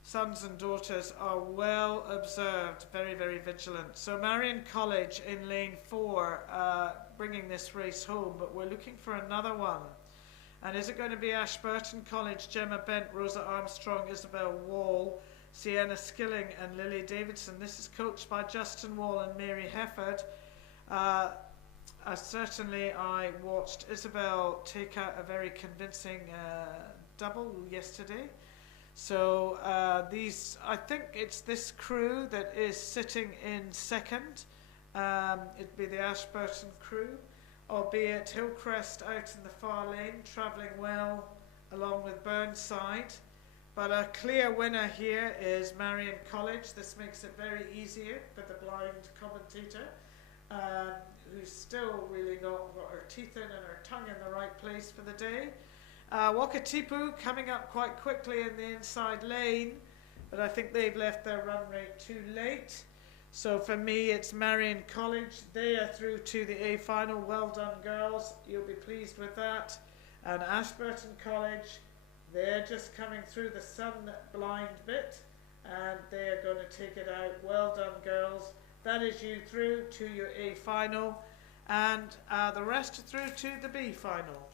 sons and daughters are well observed, very, very vigilant. So Marion College in lane 4, bringing this race home, but we're looking for another one. And is it going to be Ashburton College, Gemma Bent, Rosa Armstrong, Isabel Wall, Sienna Skilling and Lily Davidson? This is coached by Justin Wall and Mary Hefford. Certainly I watched Isabel take out a very convincing double yesterday. So I think it's this crew that is sitting in second. It'd be the Ashburton crew, albeit Hillcrest out in the far lane, travelling well along with Burnside. But a clear winner here is Marion College. This makes it very easier for the blind commentator, who's still really not got her teeth in and her tongue in the right place for the day. Wakatipu coming up quite quickly in the inside lane, but I think they've left their run rate too late. So for me, it's Marion College. They are through to the A final. Well done, girls. You'll be pleased with that. And Ashburton College, they're just coming through the sun blind bit, and they're going to take it out. Well done, girls. That is you through to your A final, and the rest are through to the B final.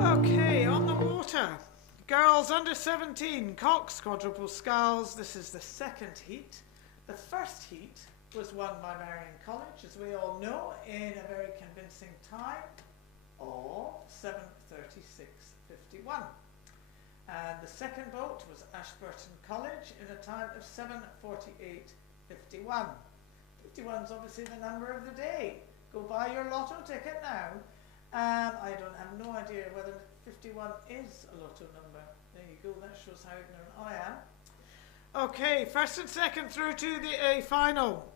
Okay, on the water. Girls under 17, Cox, quadruple sculls. This is the second heat. The first heat was won by Marion College, as we all know, in a very convincing time of 7:36.51. And the second boat was Ashburton College in a time of 7:48.51. 51 is obviously the number of the day. Go buy your lotto ticket now. I have no idea whether 51 is a lotto number. There you go, that shows how ignorant I am. Okay, first and second through to the A final.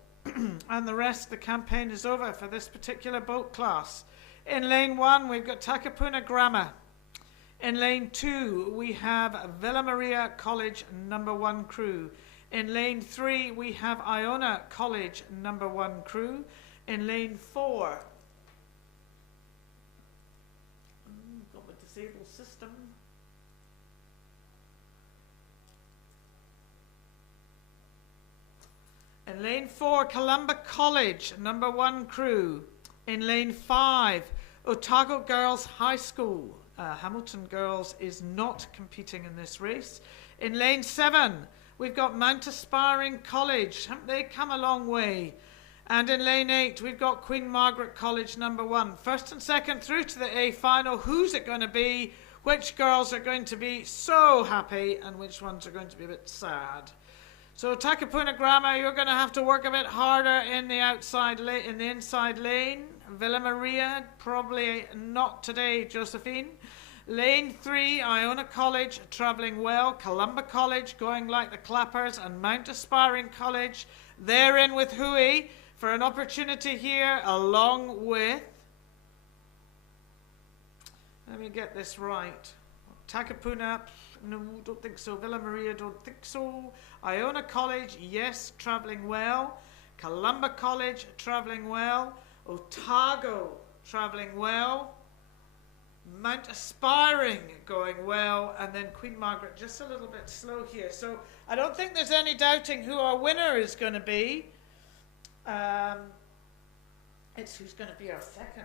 And the rest, the campaign is over for this particular boat class. In lane 1, we've got Takapuna Grammar. In lane 2, we have Villa Maria College number 1 crew. In lane 3, we have Iona College number 1 crew. In lane 4, got the disabled system. In lane 4, Columba College number 1 crew. In lane 5, Otago Girls High School. Hamilton Girls is not competing in this race. In lane 7, we've got Mount Aspiring College. Haven't they come a long way? And in lane 8, we've got Queen Margaret College number 1. First and second through to the A final. Who's it going to be? Which girls are going to be so happy and which ones are going to be a bit sad? So Takapuna Grammar, you're going to have to work a bit harder in the in the inside lane. Villa Maria, probably not today, Josephine. Lane 3, Iona College, travelling well. Columba College, going like the clappers. And Mount Aspiring College, they're in with Hui for an opportunity here, along with, let me get this right, Takapuna, no, don't think so. Villa Maria, don't think so. Iona College, yes, travelling well. Columba College, travelling well. Otago, travelling well. Mount Aspiring, going well. And then Queen Margaret, just a little bit slow here. So I don't think there's any doubting who our winner is going to be. It's who's going to be our second.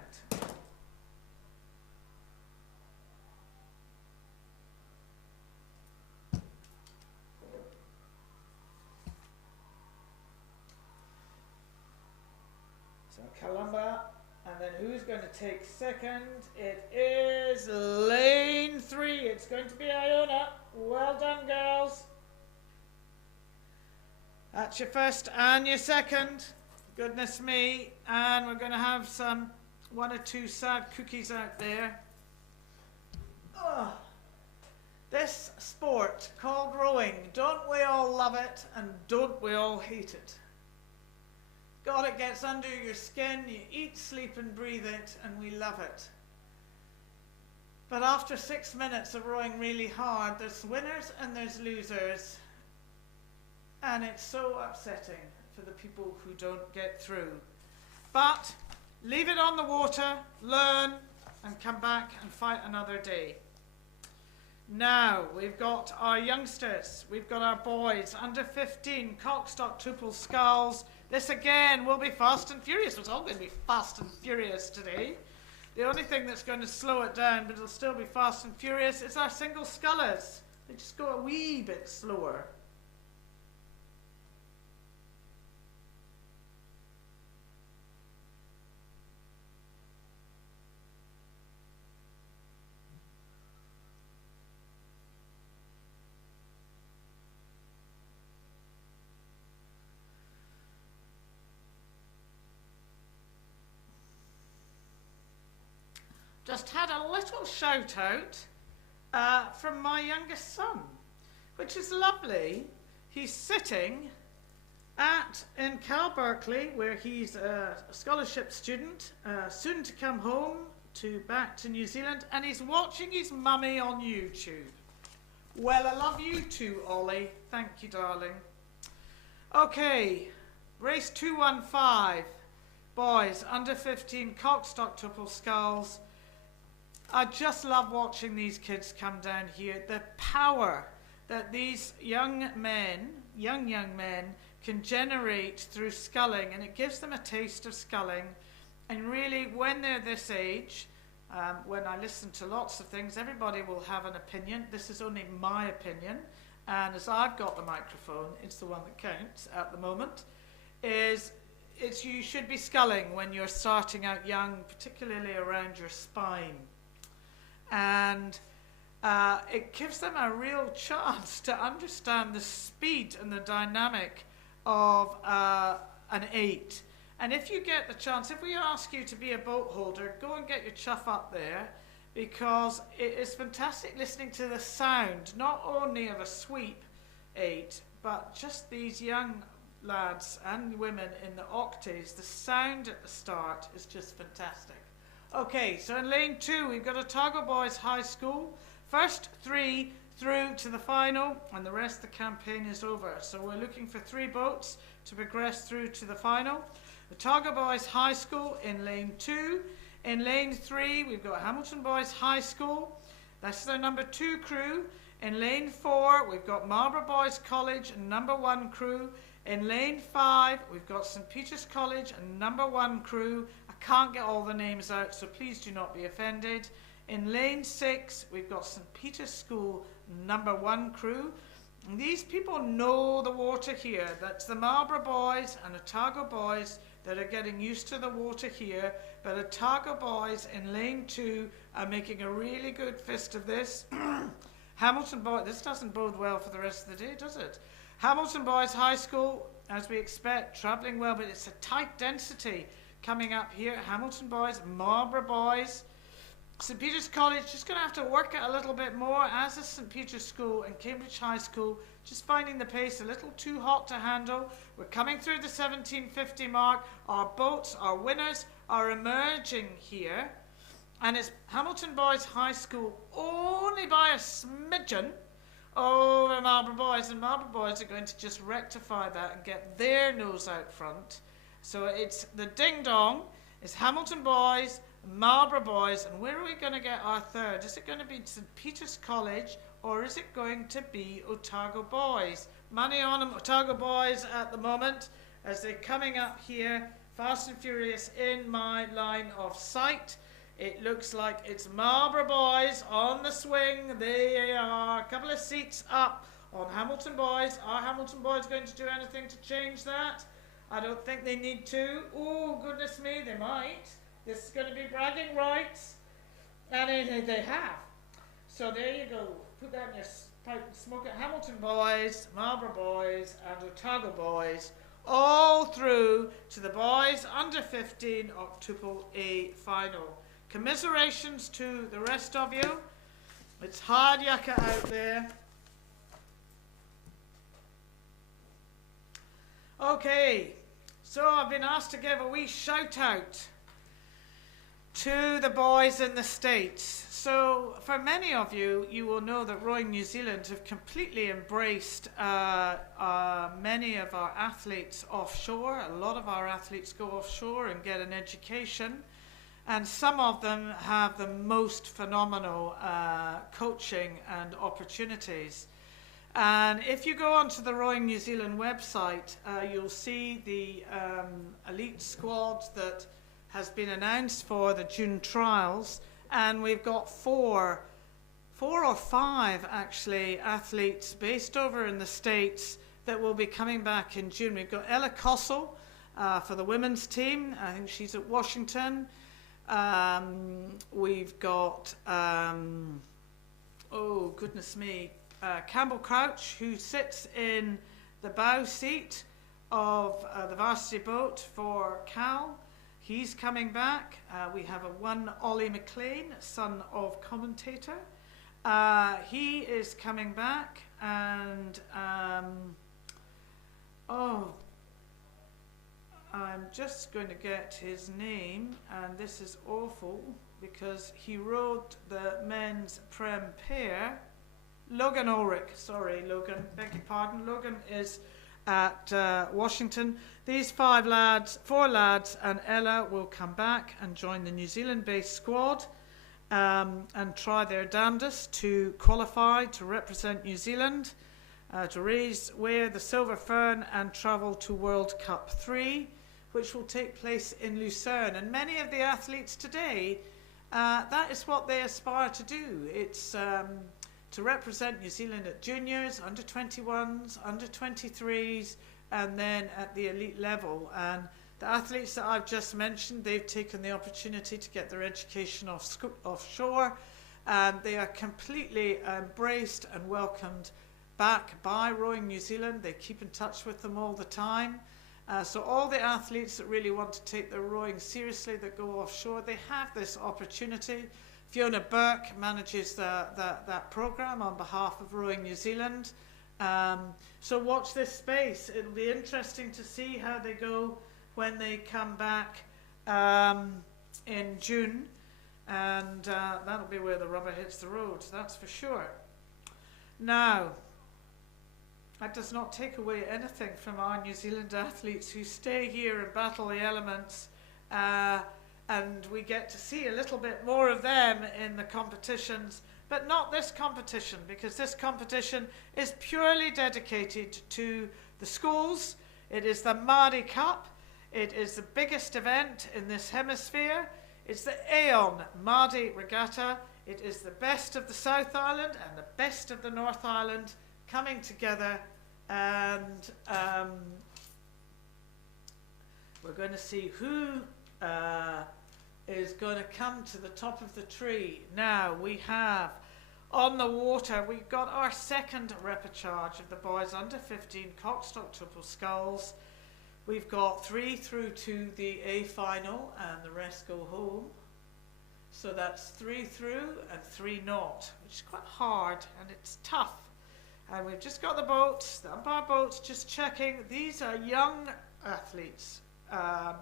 So Columba, and then who's going to take second? It is Lane 3. It's going to be Iona. Well done, girls. That's your first and your second. Goodness me. And we're going to have one or two sad cookies out there. Oh, this sport called rowing, don't we all love it and don't we all hate it? God, it gets under your skin, you eat, sleep and breathe it, and we love it. But after 6 minutes of rowing really hard, there's winners and there's losers. And it's so upsetting for the people who don't get through. But leave it on the water, learn, and come back and fight another day. Now, we've got our youngsters, we've got our boys, under 15, Cockstock, Tupel, Skulls. This again will be fast and furious. It's all going to be fast and furious today. The only thing that's going to slow it down, but it'll still be fast and furious, is our single scullers. They just go a wee bit slower. Just had a little shout out from my youngest son, which is lovely. He's sitting in Cal Berkeley, where he's a scholarship student, soon to come home back to New Zealand, and he's watching his mummy on YouTube. Well, I love you too, Ollie. Thank you, darling. Okay, race 215, boys, under 15, Cockstock, Tupel, Skulls. I just love watching these kids come down here. The power that these young men can generate through sculling, and it gives them a taste of sculling. And really, when they're this age, when I listen to lots of things, everybody will have an opinion. This is only my opinion, and as I've got the microphone, it's the one that counts at the moment, you should be sculling when you're starting out young, particularly around your spine. And it gives them a real chance to understand the speed and the dynamic of an 8. And if you get the chance, if we ask you to be a boat holder, go and get your chuff up there, because it is fantastic listening to the sound, not only of a sweep 8, but just these young lads and women in the octaves. The sound at the start is just fantastic. Okay, so in lane 2, we've got Otago Boys High School. First 3 through to the final, and the rest of the campaign is over. So we're looking for 3 boats to progress through to the final. Otago Boys High School in lane 2. In lane 3, we've got Hamilton Boys High School. That's their number 2 crew. In lane 4, we've got Marlborough Boys College and number 1 crew. In lane 5, we've got St. Peter's College and number 1 crew. Can't get all the names out, so please do not be offended. In lane 6, we've got St. Peter's School number 1 crew. And these people know the water here. That's the Marlborough Boys and Otago Boys that are getting used to the water here. But Otago Boys in lane 2 are making a really good fist of this. Hamilton Boys, this doesn't bode well for the rest of the day, does it? Hamilton Boys High School, as we expect, travelling well, but it's a tight density coming up here. Hamilton Boys, Marlborough Boys, St Peter's College just going to have to work it a little bit more, as is St Peter's School and Cambridge High School, just finding the pace a little too hot to handle. We're coming through the 1750 mark. Our boats, our winners, are emerging here. And it's Hamilton Boys High School only by a smidgen over Marlborough Boys. And Marlborough Boys are going to just rectify that and get their nose out front. So it's the ding-dong. It's Hamilton Boys, Marlborough Boys, and where are we going to get our third? Is it going to be St Peter's College, or is it going to be Otago Boys? Money on them, Otago Boys at the moment, as they're coming up here, fast and furious in my line of sight. It looks like it's Marlborough Boys on the swing. They are a couple of seats up on Hamilton Boys. Are Hamilton Boys going to do anything to change that? I don't think they need to. Oh, goodness me, they might. This is going to be bragging rights, and they have. So there you go. Put that in your pipe and smoke it. Hamilton Boys, Marlborough Boys, and Otago Boys, all through to the boys under 15 Octuple A final. Commiserations to the rest of you. It's hard yakka out there. Okay, so I've been asked to give a wee shout out to the boys in the States. So for many of you, you will know that Rowing New Zealand have completely embraced many of our athletes offshore. A lot of our athletes go offshore and get an education, and some of them have the most phenomenal coaching and opportunities. And if you go onto the Rowing New Zealand website, you'll see the elite squad that has been announced for the June trials, and we've got four or five actually athletes based over in the States that will be coming back in June. We've got Ella Kossel for the women's team. I think she's at Washington. We've got oh goodness me, Campbell Crouch, who sits in the bow seat of the varsity boat for Cal. He's coming back. We have one Ollie McLean, son of commentator. He is coming back, and oh, I'm just going to get his name, and this is awful because he rowed the men's Prem pair. Logan Ulrich, sorry Logan, beg your pardon. Logan is at Washington. These four lads and Ella will come back and join the New Zealand-based squad and try their damnedest to qualify to represent New Zealand, to wear the silver fern and travel to World Cup 3, which will take place in Lucerne. And many of the athletes today, that is what they aspire to do. It's to represent New Zealand at juniors, under 21s, under 23s, and then at the elite level. And the athletes that I've just mentioned, they've taken the opportunity to get their education offshore, and they are completely embraced and welcomed back by Rowing New Zealand. They keep in touch with them all the time. So all the athletes that really want to take their rowing seriously that go offshore, they have this opportunity. Fiona Burke manages that program on behalf of Rowing New Zealand. So watch this space. It'll be interesting to see how they go when they come back in June. And that'll be where the rubber hits the road, that's for sure. Now, that does not take away anything from our New Zealand athletes who stay here and battle the elements, and we get to see a little bit more of them in the competitions, but not this competition, because this competition is purely dedicated to the schools. It is the Maadi Cup. It is the biggest event in this hemisphere. It's the Aeon Maadi Regatta. It is the best of the South Island and the best of the North Island coming together, and we're going to see who is going to come to the top of the tree. Now we have on the water, we've got our second repechage of the boys under 15 Coxstock Triple Sculls. We've got 3 through to the A final and the rest go home. So that's 3 through and 3 not, which is quite hard and it's tough. And we've just got the boats, the umpire boats, just checking. These are young athletes,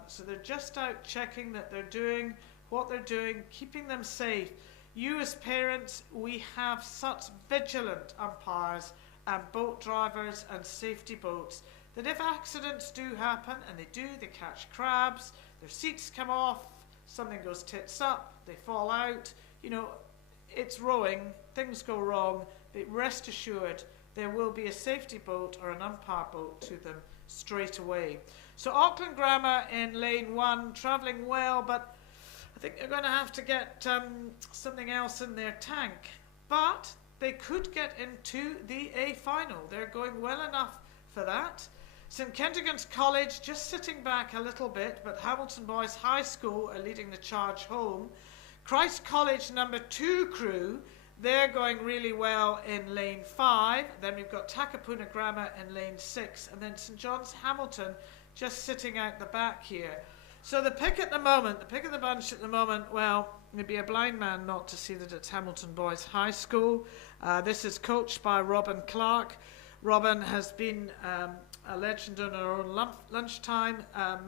so they're just out checking that they're doing what they're doing, keeping them safe. You as parents, we have such vigilant umpires and boat drivers and safety boats that if accidents do happen, and they do, they catch crabs, their seats come off, something goes tits up, they fall out, you know, it's rowing, things go wrong, but rest assured there will be a safety boat or an umpire boat to them straight away. So Auckland Grammar in lane 1, travelling well, but I think they're going to have to get something else in their tank. But they could get into the A final. They're going well enough for that. St Kentigern's College just sitting back a little bit, but Hamilton Boys High School are leading the charge home. Christ College number 2 crew, they're going really well in lane 5. Then we've got Takapuna Grammar in lane 6, and then St John's Hamilton just sitting out the back here. So the pick at the moment, the pick of the bunch at the moment, well, you'd be a blind man not to see that it's Hamilton Boys High School. This is coached by Robin Clark. Robin has been a legend on her own lunchtime.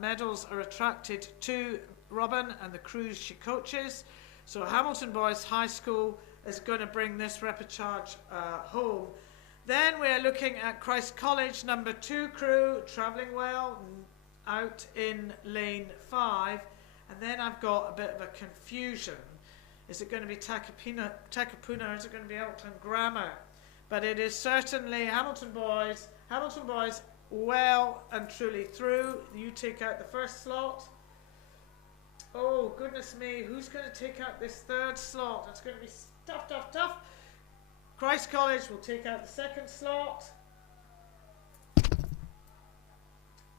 Medals are attracted to Robin and the crews she coaches. So Hamilton Boys High School is going to bring this repechage home. Then we're looking at Christ College number 2 crew, travelling well, out in lane 5. And then I've got a bit of a confusion. Is it going to be Takapuna, or is it going to be Auckland Grammar? But it is certainly Hamilton Boys well and truly through. You take out the first slot. Oh, goodness me, who's going to take out this third slot? It's going to be tough. Christ College will take out the second slot.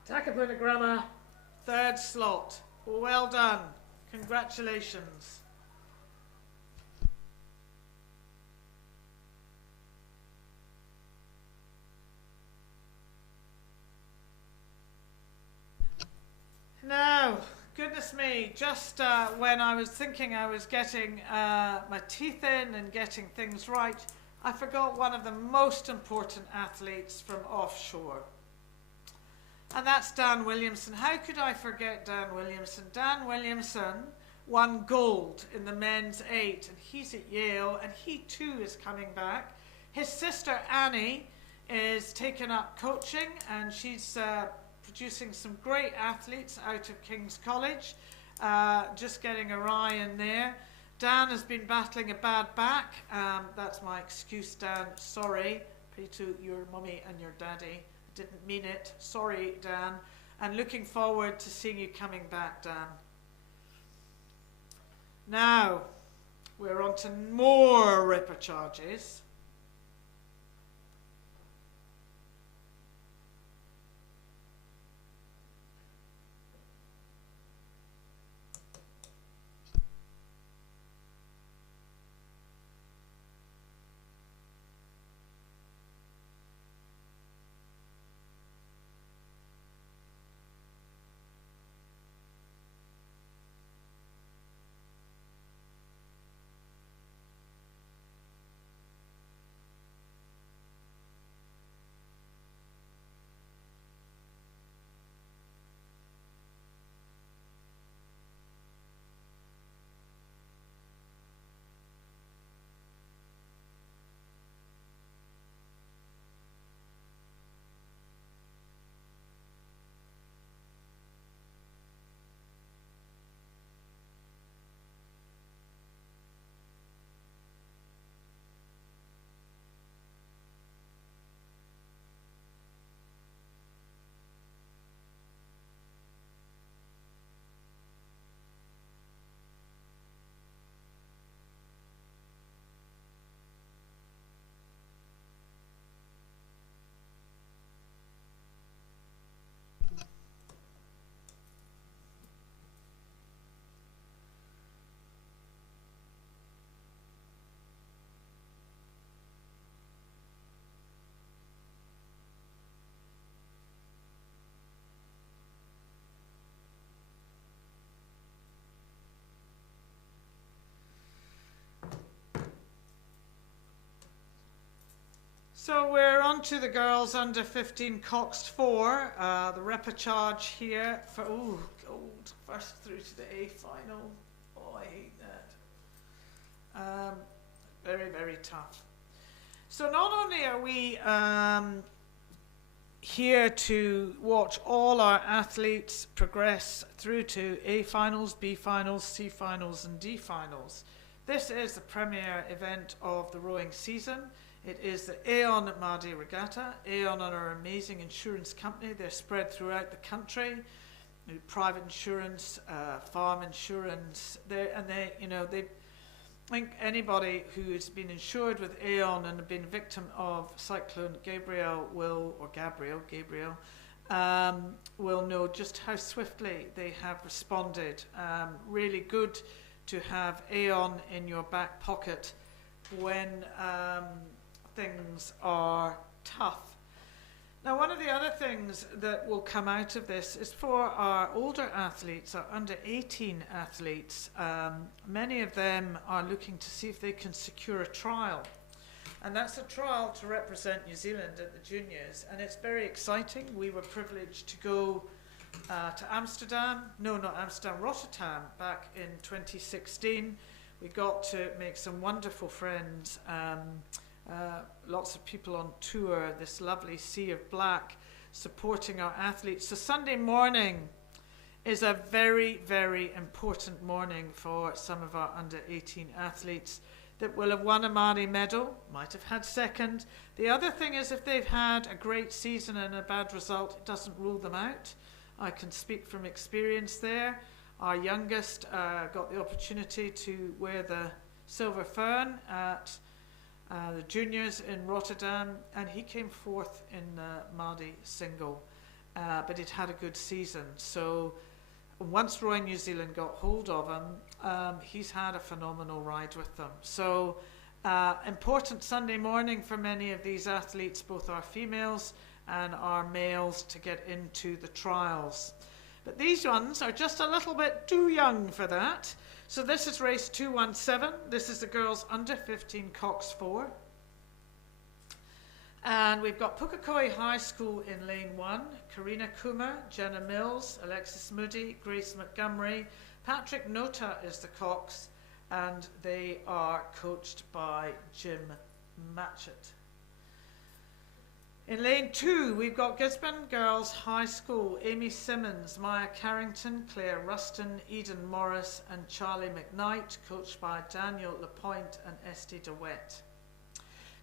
Takapuna Grammar, third slot. Well done. Congratulations. Now, goodness me, just when I was thinking I was getting my teeth in and getting things right, I forgot one of the most important athletes from offshore. And that's Dan Williamson. How could I forget Dan Williamson? Dan Williamson won gold in the men's 8, and he's at Yale, and he too is coming back. His sister Annie is taking up coaching, and she's producing some great athletes out of King's College, just getting a eye in there. Dan has been battling a bad back. That's my excuse, Dan. Sorry. Pray to your mummy and your daddy. Didn't mean it. Sorry, Dan. And looking forward to seeing you coming back, Dan. Now, we're on to more repechage. So we're on to the girls under 15 Cox 4. The repechage here for gold first through to the A final. Oh, I hate that. Very, very tough. So not only are we here to watch all our athletes progress through to A finals, B finals, C finals, and D finals. This is the premier event of the rowing season. It is the Aon Maadi Regatta. Aon are an amazing insurance company. They're spread throughout the country. Private insurance, farm insurance. I think anybody who has been insured with Aon and been victim of Cyclone Gabriel will know just how swiftly they have responded. Really good to have Aon in your back pocket when things are tough. Now, one of the other things that will come out of this is for our older athletes, our under 18 athletes. Many of them are looking to see if they can secure a trial. And that's a trial to represent New Zealand at the juniors. And it's very exciting. We were privileged to go to Rotterdam back in 2016. We got to make some wonderful friends. Lots of people on tour, this lovely sea of black supporting our athletes. So Sunday morning is a very, very important morning for some of our under 18 athletes that will have won a Maadi medal, might have had second. The other thing is if they've had a great season and a bad result, it doesn't rule them out. I can speak from experience there. Our youngest got the opportunity to wear the silver fern at the juniors in Rotterdam, and he came fourth in the Maadi single, but he'd had a good season. So once Rowing New Zealand got hold of him, he's had a phenomenal ride with them. So important Sunday morning for many of these athletes, both our females and our males, to get into the trials. But these ones are just a little bit too young for that. So this is race 217. This is the girls under 15 Cox 4. And we've got Pukekohe High School in lane 1. Karina Kuma, Jenna Mills, Alexis Moody, Grace Montgomery. Patrick Nota is the Cox, and they are coached by Jim Matchett. In lane 2, we've got Gisborne Girls High School, Amy Simmons, Maya Carrington, Claire Ruston, Eden Morris, and Charlie McKnight, coached by Daniel Lapointe and Esty DeWitt.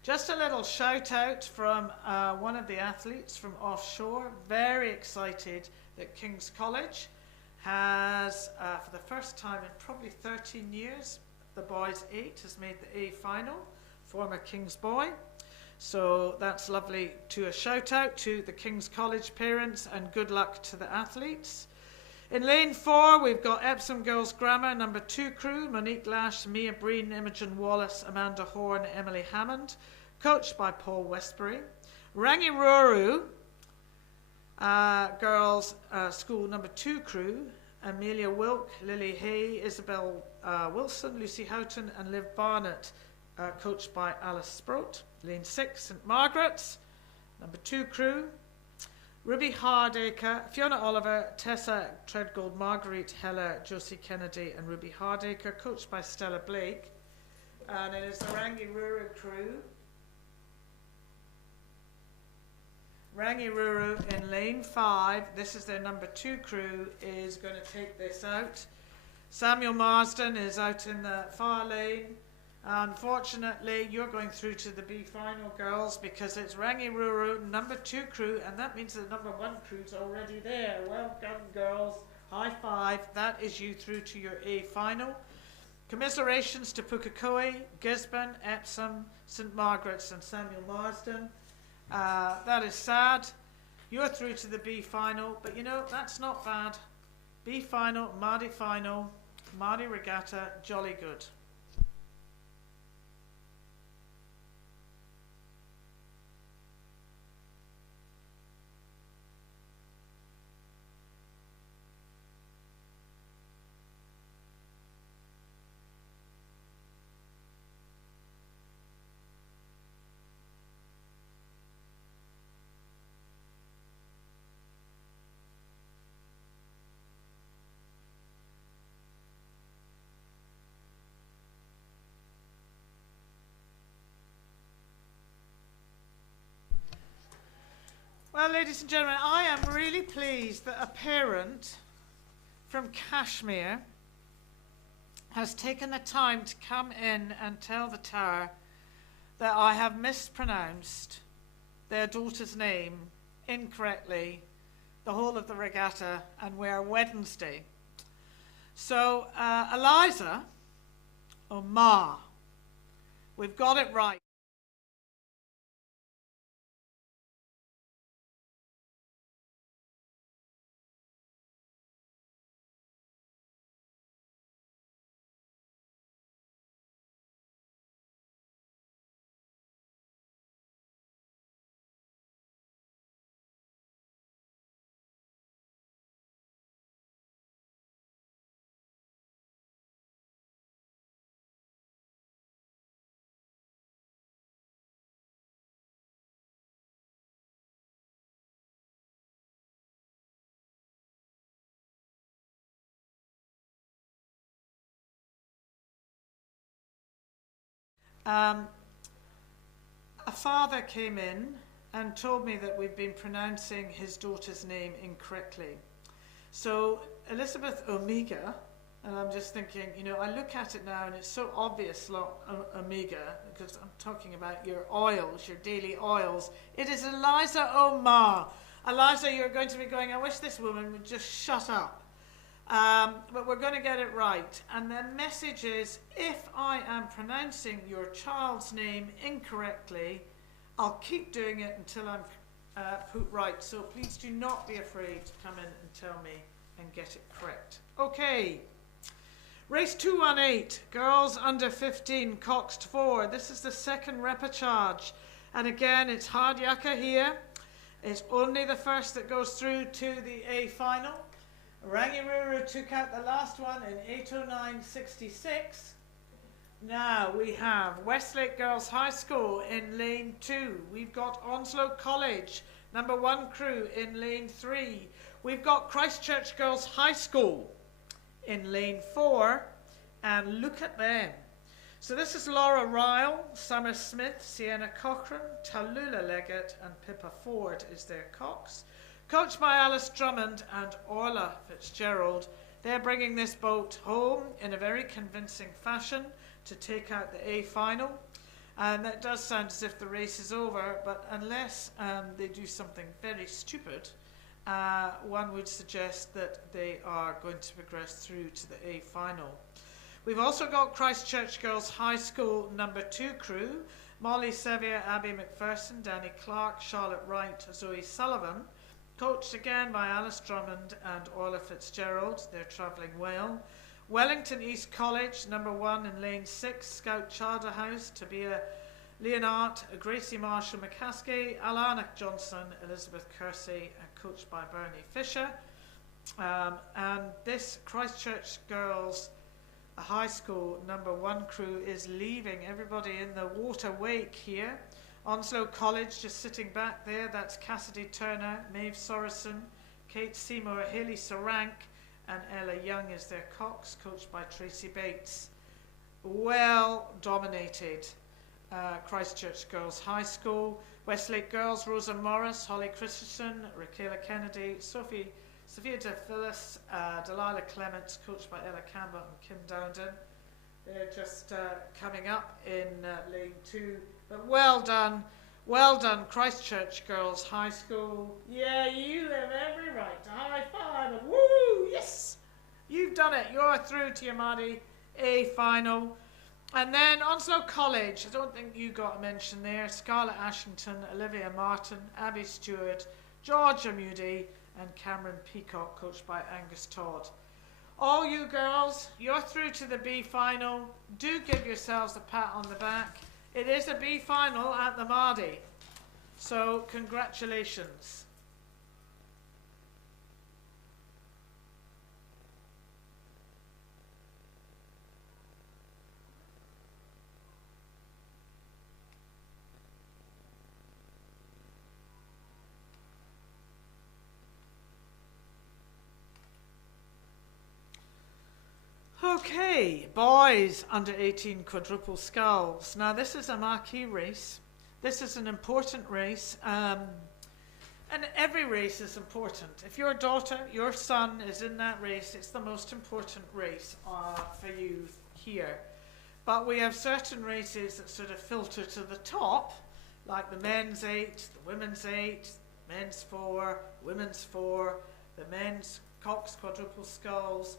Just a little shout out from one of the athletes from offshore. Very excited that King's College has, for the first time in probably 13 years, the boys 8 has made the A final, former King's boy. So that's lovely. To a shout out to the King's College parents, and good luck to the athletes. In lane 4, we've got Epsom Girls Grammar, number 2 crew, Monique Lash, Mia Breen, Imogen Wallace, Amanda Horn, Emily Hammond, coached by Paul Westbury. Rangiruru Girls School, number 2 crew, Amelia Wilk, Lily Hay, Isabel Wilson, Lucy Houghton, and Liv Barnett, coached by Alice Sproat. Lane 6, St Margaret's, number 2 crew, Ruby Hardacre, Fiona Oliver, Tessa Treadgold, Marguerite Heller, Josie Kennedy, and Ruby Hardacre, coached by Stella Blake. And it is the Rangiruru crew. Rangiruru in lane 5, this is their number 2 crew, is going to take this out. Samuel Marsden is out in the far lane. Unfortunately, you're going through to the B final, girls, because it's Rangiruru, number 2 crew, and that means the number 1 crew's already there. Well done, girls. High five. That is you through to your A final. Commiserations to Pukekohe, Gisborne, Epsom, St Margaret's, and Samuel Marsden. That is sad. You're through to the B final, but you know, that's not bad. B final, Maadi Regatta, jolly good. Well, ladies and gentlemen, I am really pleased that a parent from Kashmir has taken the time to come in and tell the tower that I have mispronounced their daughter's name incorrectly the whole of the regatta, and we're Wednesday. So, Eliza, or Ma, we've got it right. A father came in and told me that we've been pronouncing his daughter's name incorrectly. So Elizabeth Omega, and I'm just thinking, you know, I look at it now and it's so obvious, Omega, because I'm talking about your oils, your daily oils. It is Eliza Omar. Eliza, you're going to be going, I wish this woman would just shut up. But we're going to get it right. And the message is, if I am pronouncing your child's name incorrectly, I'll keep doing it until I'm put right. So please do not be afraid to come in and tell me and get it correct. Okay. Race 218, girls under 15, Coxed 4. This is the second repechage. And again, it's hard yakka here. It's only the first that goes through to the A final. Rangiruru took out the last one in 8:09.66. Now we have Westlake Girls High School in lane 2. We've got Onslow College, number 1 crew, in lane 3. We've got Christchurch Girls High School in lane 4. And look at them. So this is Laura Ryle, Summer Smith, Sienna Cochran, Tallulah Leggett, and Pippa Ford is their cox. Coached by Alice Drummond and Orla Fitzgerald, they're bringing this boat home in a very convincing fashion to take out the A final. And that does sound as if the race is over, but unless they do something very stupid, one would suggest that they are going to progress through to the A final. We've also got Christchurch Girls High School number 2 crew, Molly Sevier, Abby McPherson, Danny Clark, Charlotte Wright, Zoe Sullivan. Coached again by Alice Drummond and Orla Fitzgerald. They're travelling well. Wellington East College, number 1 in lane 6, Scout Charterhouse, Tabia Leonard, Gracie Marshall McCaskey, Alana Johnson, Elizabeth Kersey, and coached by Bernie Fisher. And this Christchurch Girls High School number 1 crew is leaving. Everybody in the water wake here. Onslow College just sitting back there, that's Cassidy Turner, Maeve Sorensen, Kate Seymour, Haley Sarank, and Ella Young is their cox, coached by Tracy Bates. Well dominated. Christchurch Girls High School, Westlake Girls, Rosa Morris, Holly Christensen, Raquela Kennedy, Sophia De Phyllis, Delilah Clements, coached by Ella Campbell and Kim Dowden. They're just coming up in lane 2. But well done, Christchurch Girls High School. Yeah, you have every right to high five and woo, yes! You've done it. You're through to your Maadi A final. And then Onslow College, I don't think you got a mention there. Scarlett Ashington, Olivia Martin, Abby Stewart, Georgia Moody, and Cameron Peacock, coached by Angus Todd. All you girls, you're through to the B final. Do give yourselves a pat on the back. It is a B final at the Maadi. So congratulations. Okay, boys under 18 quadruple sculls. Now this is a marquee race. This is an important race. And every race is important. If your daughter, your son is in that race, it's the most important race for you here. But we have certain races that sort of filter to the top, like the men's 8, the women's 8, men's 4, women's 4, the men's Cox quadruple sculls,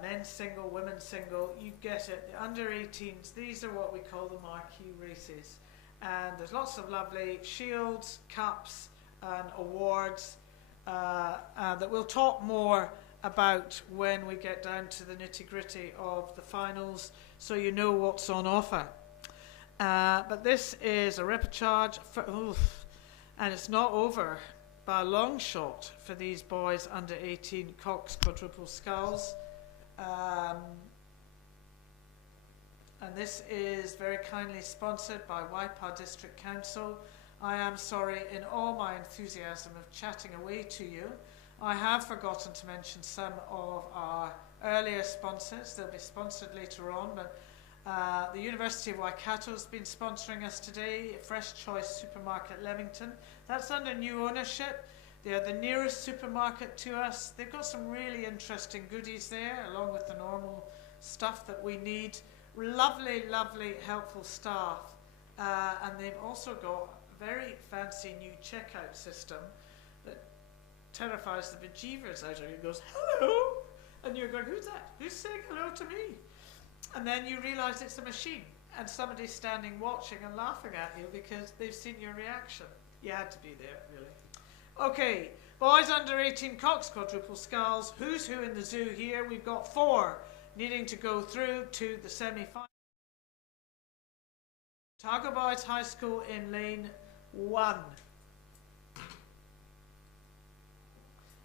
men's single, women's single, you get it. The under 18s, these are what we call the marquee races. And there's lots of lovely shields, cups, and awards that we'll talk more about when we get down to the nitty-gritty of the finals, so you know what's on offer. But this is a repechage, and it's not over by a long shot for these boys under 18 Cox quadruple sculls. And this is very kindly sponsored by Waipa District Council. I am sorry, in all my enthusiasm of chatting away to you, I have forgotten to mention some of our earlier sponsors. They'll be sponsored later on, but the University of Waikato has been sponsoring us today, Fresh Choice Supermarket Leamington. That's under new ownership. They are the nearest supermarket to us. They've got some really interesting goodies there, along with the normal stuff that we need. Lovely, lovely, helpful staff. And they've also got a very fancy new checkout system that terrifies the bejeevers out of you. It goes, hello! And you're going, who's that? Who's saying hello to me? And then you realise it's a machine, and somebody's standing watching and laughing at you because they've seen your reaction. You had to be there, really. Okay, boys under 18 Cox quadruple sculls. Who's who in the zoo here? We've got 4 needing to go through to the semi-final. Otago Boys High School in lane 1.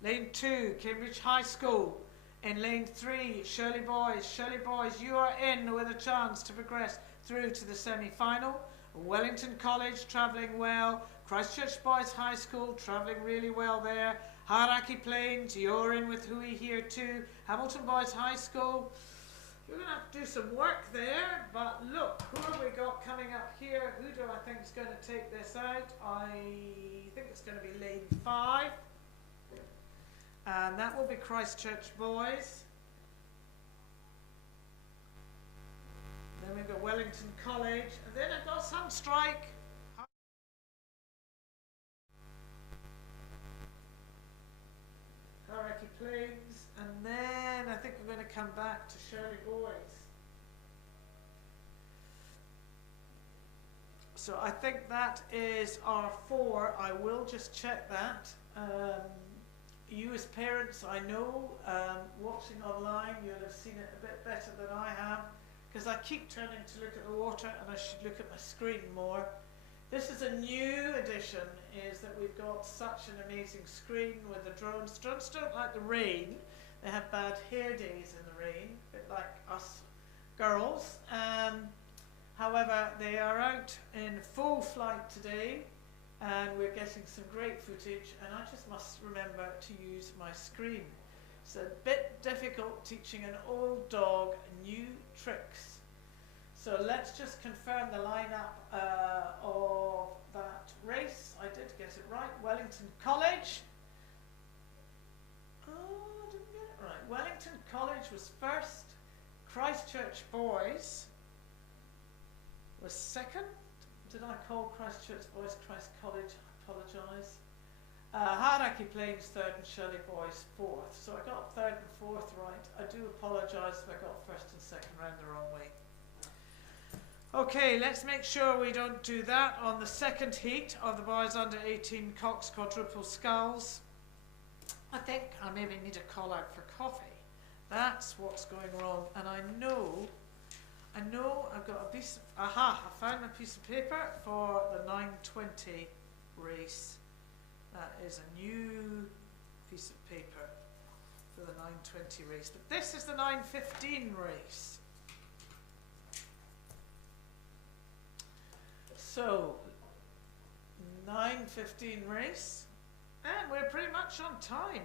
Lane 2, Cambridge High School. In lane 3, Shirley Boys. Shirley Boys, you are in with a chance to progress through to the semi-final. Wellington College, travelling well. Christchurch Boys High School, travelling really well there. Hauraki Plains, you're in with Hui here too. Hamilton Boys High School, you're going to have to do some work there, but look, who have we got coming up here? Who do I think is going to take this out? I think it's going to be lane 5. And that will be Christchurch Boys. Then we've got Wellington College, and then I've got Sunstrike. Hauraki Plains, and then I think we're going to come back to Shirley Boys. So I think that is our 4. I will just check that. You as parents, I know, watching online, you'll have seen it a bit better than I have, because I keep turning to look at the water and I should look at my screen more. This is a new addition, is that we've got such an amazing screen with the drones. Drones don't like the rain. They have bad hair days in the rain, a bit like us girls. However, they are out in full flight today, and we're getting some great footage, and I just must remember to use my screen. It's a bit difficult teaching an old dog new tricks. So let's just confirm the lineup of that race. I did get it right. Wellington College. Oh, I didn't get it right. Wellington College was first. Christchurch Boys was second. Did I call Christchurch Boys Christ College? I apologise. Hauraki Plains 3rd and Shirley Boys 4th. So I got 3rd and 4th right. I do apologise if I got 1st and 2nd round the wrong way. Okay, let's make sure we don't do that on the second heat of the boys under 18 Cox quadruple sculls. I think I maybe need a call out for coffee. That's what's going wrong, and I know I've got a piece of, I found a piece of paper for the 9:20 race. That is a new piece of paper for the 9:20 race, but this is the 9:15 race. So, 9:15 race, and we're pretty much on time.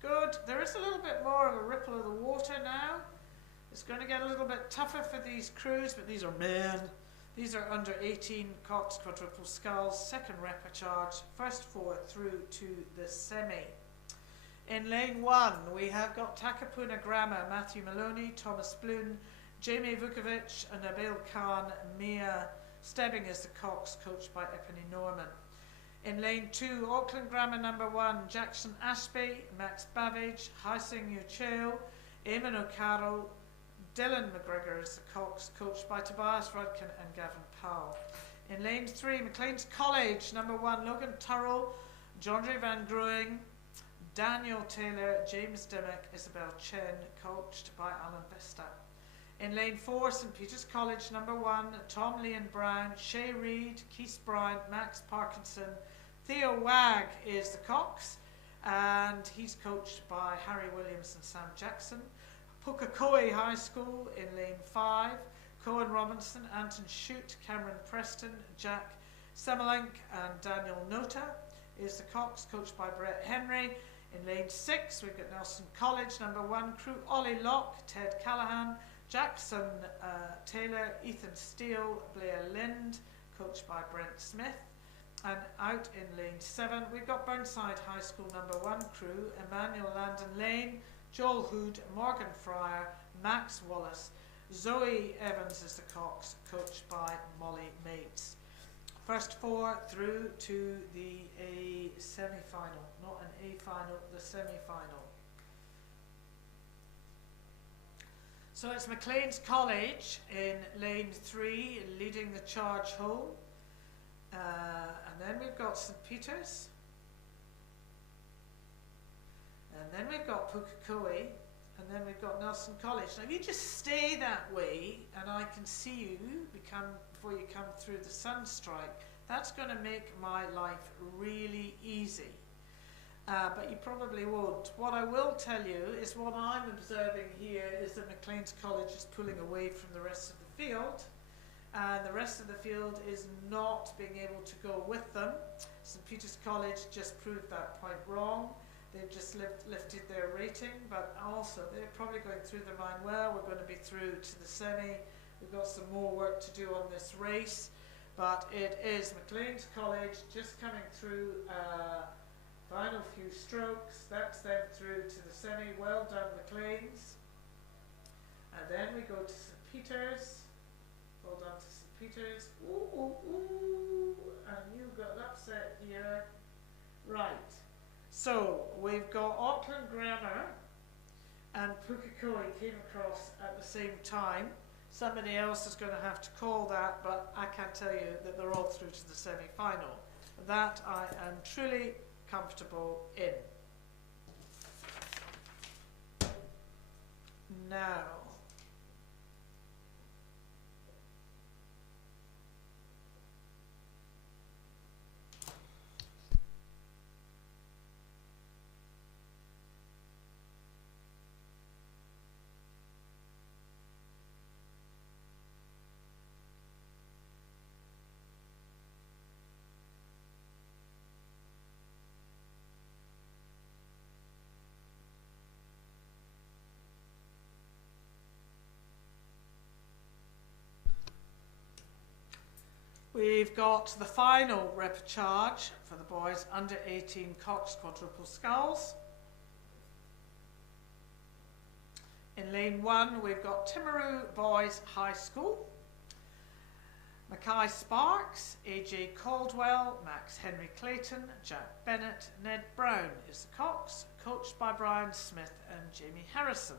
Good. There is a little bit more of a ripple of the water now. It's going to get a little bit tougher for these crews, but these are men. These are under 18 Cox quadruple sculls, second repechage, first 4 through to the semi. In lane 1, we have got Takapuna Grammar, Matthew Maloney, Thomas Bloom, Jamie Vukovic, and Nabil Khan. Mia Stebbing is the Cox, coached by Epony Norman. In lane 2, Auckland Grammar number 1, Jackson Ashby, Max Babbage, Haising Ucheo, Eamon O'Carroll, Dylan McGregor is the Cox, coached by Tobias Rudkin and Gavin Powell. In lane 3, McLean's College number 1, Logan Turrell, Jondre Van Grooing, Daniel Taylor, James Dimmock, Isabel Chen, coached by Alan Vista. In lane 4, St Peter's College number 1, Tom Leon Brown, Shay Reid, Keith Bryant, Max Parkinson, Theo Wag is the Cox, and he's coached by Harry Williams and Sam Jackson. Pukekohe High School in lane 5, Cohen Robinson, Anton Shute, Cameron Preston, Jack Semelink and Daniel Nota is the Cox, coached by Brett Henry. In lane 6, we've got Nelson College number 1, crew Ollie Locke, Ted Callahan, Jackson Taylor, Ethan Steele, Blair Lind, coached by Brent Smith. And out in lane 7, we've got Burnside High School number 1 crew, Emmanuel Landon Lane, Joel Hood, Morgan Fryer, Max Wallace. Zoe Evans is the Cox, coached by Molly Mates. First 4 through to the A semi-final, not an A final, the semi-final. So it's McLean's College in lane 3, leading the charge home. And then we've got St Peter's. And then we've got Pukekohe. And then we've got Nelson College. Now, if you just stay that way, and I can see you before you come through the sunstrike, that's going to make my life really easy. But you probably won't. What I will tell you is what I'm observing here is that McLean's College is pulling away from the rest of the field, and the rest of the field is not being able to go with them. St Peter's College just proved that point wrong. They've just lifted their rating, but also they're probably going through their mind, well, we're going to be through to the semi. We've got some more work to do on this race, but it is McLean's College just coming through final few strokes. That's them through to the semi. Well done, McLean's. And then we go to St Peter's. Well done to St Peter's. Ooh, ooh, ooh. And you got upset here. Right. So we've got Auckland Grammar and Pukekohe came across at the same time. Somebody else is going to have to call that, but I can tell you that they're all through to the semi-final. That I am truly comfortable in. Now, we've got the final repechage for the boys under 18 Cox quadruple sculls. In lane 1, we've got Timaru Boys High School. Mackay Sparks, AJ Caldwell, Max Henry Clayton, Jack Bennett, Ned Brown is the Cox, coached by Brian Smith and Jamie Harrison.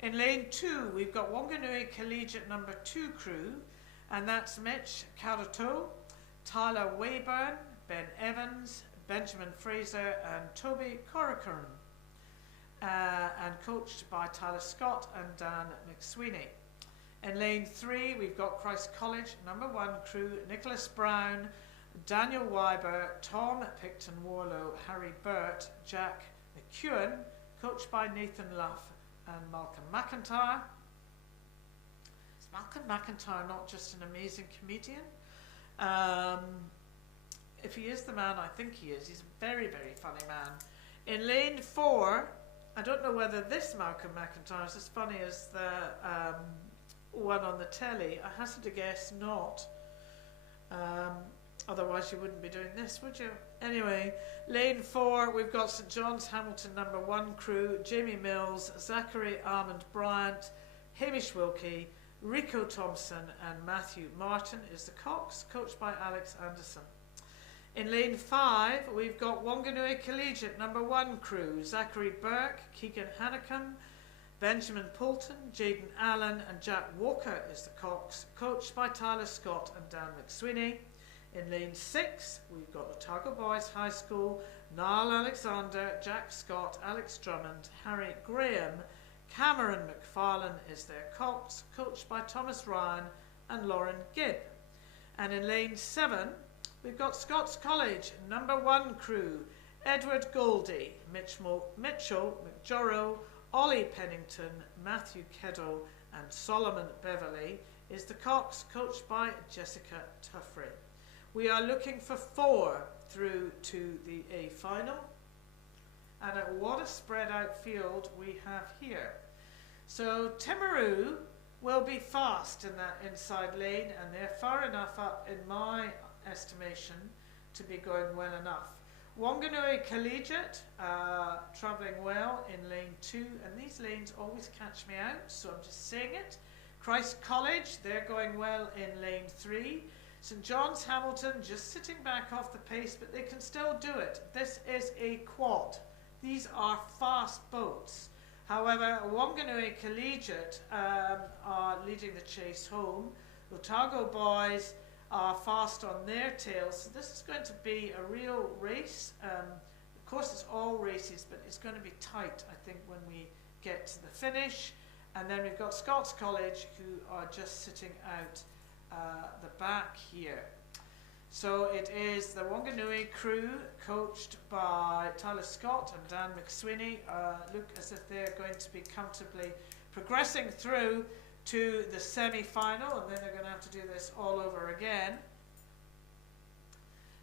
In lane 2, we've got Wanganui Collegiate number 2 crew, and that's Mitch Caruto, Tyler Wayburn, Ben Evans, Benjamin Fraser and Toby Corrigan, and coached by Tyler Scott and Dan McSweeney. In lane 3, we've got Christ College number 1 crew, Nicholas Brown, Daniel Wyber, Tom Picton-Warlow, Harry Burt, Jack McEwen, coached by Nathan Luff and Malcolm McIntyre. Is Malcolm McIntyre not just an amazing comedian? If he is the man I think he is, he's a very, very funny man. In lane 4, I don't know whether this Malcolm McIntyre is as funny as the one on the telly. I hazard to guess not. Otherwise you wouldn't be doing this, would you? Anyway, lane 4, we've got St John's Hamilton number 1 crew, Jamie Mills, Zachary Armand Bryant, Hamish Wilkie, Rico Thompson and Matthew Martin is the Cox, coached by Alex Anderson. In lane 5, we've got Wanganui Collegiate number 1 crew, Zachary Burke, Keegan Hannacum, Benjamin Poulton, Jaden Allen and Jack Walker is the Cox, coached by Tyler Scott and Dan McSweeney. In lane 6, we've got Otago Boys High School, Niall Alexander, Jack Scott, Alex Drummond, Harry Graham, Cameron McFarlane is their Cox, coached by Thomas Ryan and Lauren Gibb. And in lane 7, we've got Scots College number 1 crew, Edward Goldie, Mitchell McJorrow, Ollie Pennington, Matthew Keddle and Solomon Beverley is the Cox, coached by Jessica Tuffrey. We are looking for 4 through to the A final. And what a spread out field we have here. So Timaru will be fast in that inside lane, and they're far enough up in my estimation to be going well enough. Wanganui Collegiate travelling well in lane 2, and these lanes always catch me out, so I'm just saying it. Christ College, they're going well in lane 3. St John's Hamilton just sitting back off the pace, but they can still do it. This is a quad. These are fast boats. However, Wanganui Collegiate are leading the chase home. Otago Boys are fast on their tails. So this is going to be a real race. Of course, it's all races, but it's going to be tight, I think, when we get to the finish. And then we've got Scots College, who are just sitting out the back here. So it is the Wanganui crew, coached by Tyler Scott and Dan McSweeney, look as if they're going to be comfortably progressing through to the semi-final, and then they're going to have to do this all over again.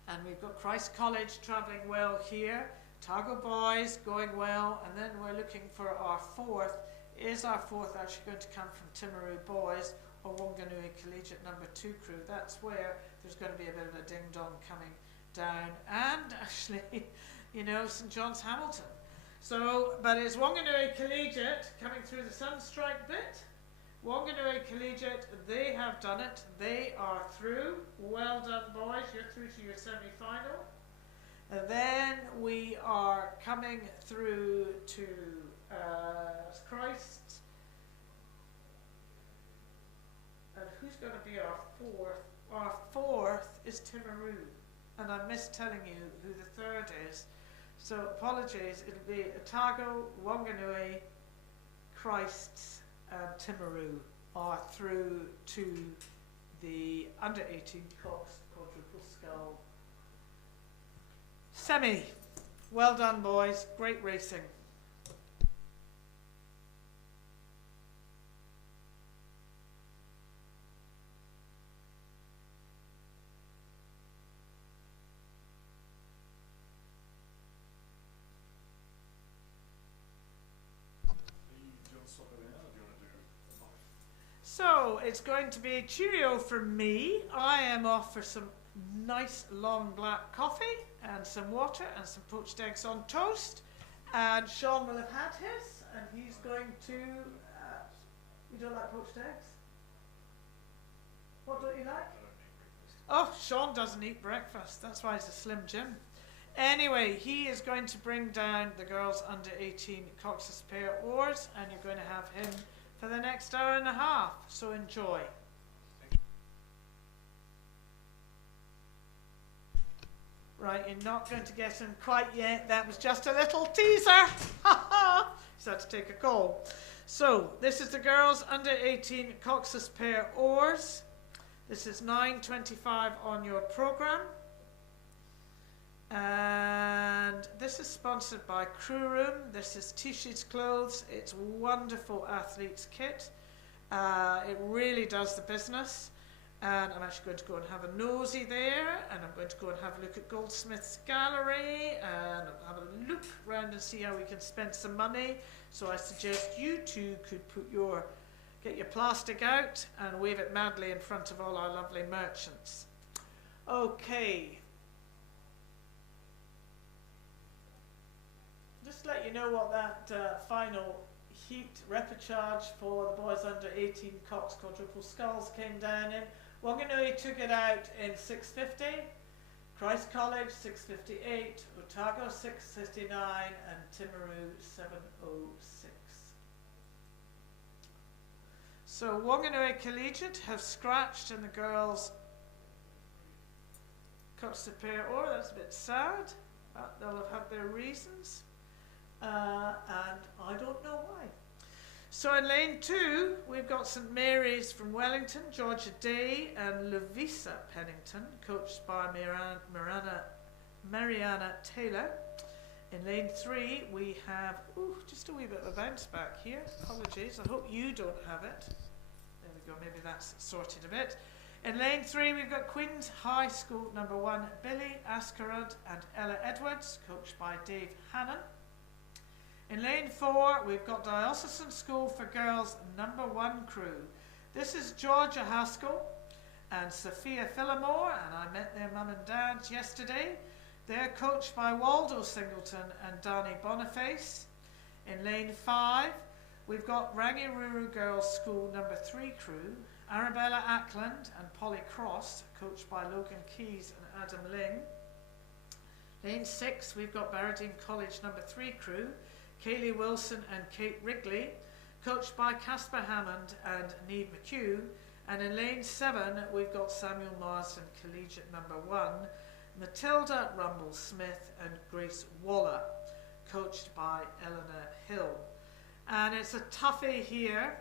And we've got Christ College travelling well here, Otago Boys going well, and then we're looking for our 4th. Is our 4th actually going to come from Timaru Boys or Wanganui Collegiate number 2 crew? That's where there's going to be a bit of a ding-dong coming down, and actually, you know, St John's Hamilton. So, but it's Wanganui Collegiate coming through the Sunstrike bit. Wanganui Collegiate, they have done it. They are through. Well done, boys. You're through to your semi-final. And then we are coming through to Christ. And who's going to be our 4th? Our 4th is Timaru. And I missed telling you who the 3rd is. So apologies, it'll be Otago, Wanganui, Christ and Timaru are through to the under-18 Cox quadruple skull semi. Well done, boys. Great racing. So it's going to be cheerio from me. I am off for some nice long black coffee and some water and some poached eggs on toast. And Sean will have had his, and he's going to. You don't like poached eggs? What don't you like? Oh, Sean doesn't eat breakfast. That's why he's a Slim Jim. Anyway, he is going to bring down the girls under 18 Cox's pair oars, and you're going to have him for the next hour and a half, so enjoy. Right, you're not going to get him quite yet. That was just a little teaser. He's had to take a call. So, this is the girls under 18 Cox's pair oars. This is 9:25 on your programme. And this is sponsored by Crew Room. This is Tishy's Clothes. It's wonderful athlete's kit. It really does the business. And I'm actually going to go and have a nosy there. And I'm going to go and have a look at Goldsmith's Gallery. And have a look around and see how we can spend some money. So I suggest you two could put your Get your plastic out and wave it madly in front of all our lovely merchants. Okay. Just let you know what that final heat repechage for the boys under 18 Cox quadruple sculls came down in. Wanganui took it out in 6:50, Christ College 6:58, Otago 6:59 and Timaru 7:06. So Wanganui Collegiate have scratched in the girls' Cox de Pair. Oh, that's a bit sad. They'll have had their reasons. And I don't know why. So in lane 2, we've got St Mary's from Wellington, Georgia Day and Lovisa Pennington, coached by Mariana Taylor. In lane 3, we have, just a wee bit of a bounce back here. Apologies, I hope you don't have it. There we go, maybe that's sorted a bit. In lane 3, we've got Queen's High School number 1, Billy Askerud and Ella Edwards, coached by Dave Hannon. In lane 4, we've got Diocesan School for Girls number 1 crew. This is Georgia Haskell and Sophia Phillimore, and I met their mum and dad yesterday. They're coached by Waldo Singleton and Danny Boniface. In lane 5, we've got Rangiruru Girls School number 3 crew, Arabella Ackland and Polly Cross, coached by Logan Keys and Adam Ling. Lane 6, we've got Barradine College number 3 crew, Kaylee Wilson and Kate Wrigley, coached by Casper Hammond and Neve McHugh. And in lane 7, we've got Samuel Marsden Collegiate number 1, Matilda Rumble-Smith and Grace Waller, coached by Eleanor Hill. And it's a toughie here.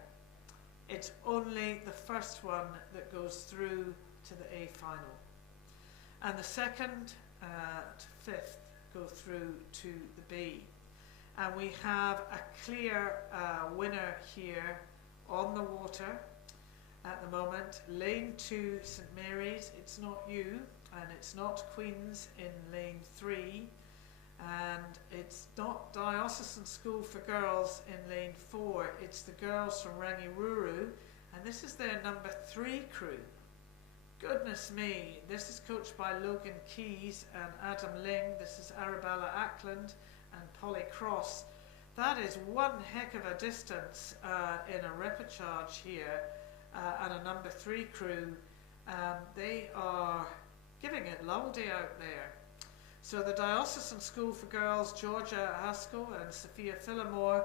It's only the first one that goes through to the A final. And the second to 5th go through to the B. And we have a clear winner here on the water at the moment. Lane 2, St Mary's, it's not you, and it's not Queen's in lane 3, and it's not Diocesan School for Girls in lane 4, it's the girls from Rangiruru, and this is their number 3 crew. Goodness me, this is coached by Logan Keys and Adam Ling. This is Arabella Ackland and Polly Cross. That is one heck of a distance in a repechage here, and a number 3 crew. They are giving it Luldy out there. So the Diocesan School for Girls, Georgia Haskell and Sophia Phillimore,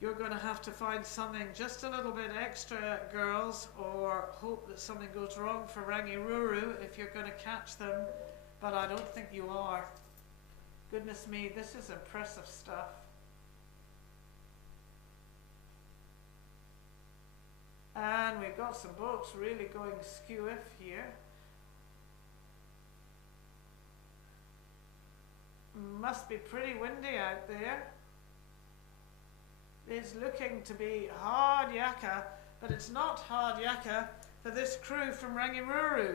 you're going to have to find something just a little bit extra, girls, or hope that something goes wrong for Rangiruru if you're going to catch them, but I don't think you are. Goodness me, this is impressive stuff. And we've got some boats really going skew-if here. Must be pretty windy out there. It's looking to be hard yakka, but it's not hard yakka for this crew from Rangiruru.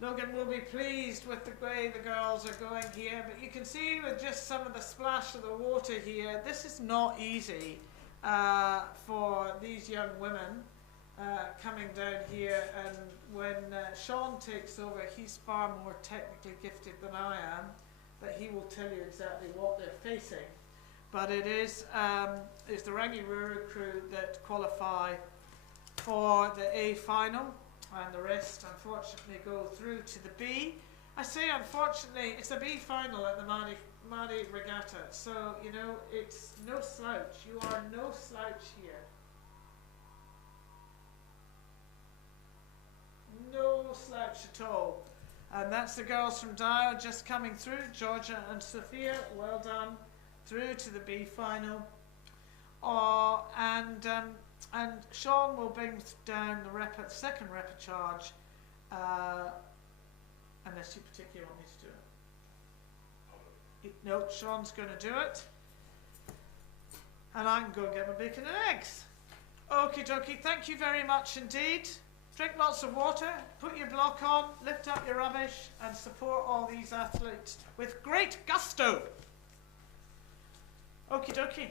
Logan will be pleased with the way the girls are going here, but you can see with just some of the splash of the water here, this is not easy for these young women coming down here. And when Sean takes over, he's far more technically gifted than I am, but he will tell you exactly what they're facing. But it is it's the Rangiruru crew that qualify for the A final, and the rest unfortunately go through to the B. I say unfortunately, it's a B final at the Maadi Regatta, so you know it's no slouch. You are no slouch here. No slouch at all. And that's the girls from Dio just coming through. Georgia and Sophia, well done, through to the B final. And Sean will bring down the second repechage, unless you particularly want me to do it. No, Sean's going to do it. And I can go and get my bacon and eggs. Okie dokie, thank you very much indeed. Drink lots of water, put your block on, lift up your rubbish, and support all these athletes with great gusto. Okie dokie.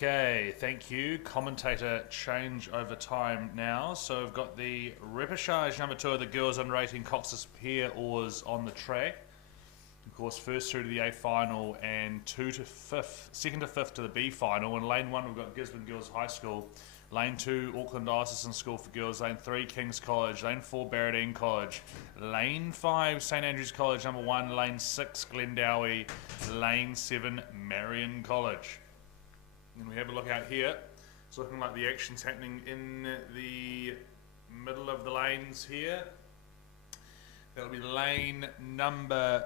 Okay, thank you. Commentator change over time now. So we've got the repechage number 2 of the girls under 18 Cox's pair oars on the track. Of course, first through to the A final and 2 to 5th, 2nd to 5th to the B final. In lane 1, we've got Gisborne Girls High School. Lane 2, Auckland Diocesan School for Girls. Lane 3, King's College. Lane 4, Barradine College. Lane 5, St Andrews College number 1. Lane 6, Glendowie. Lane 7, Marion College. And we have a look out here. It's looking like the action's happening in the middle of the lanes here. That'll be lane number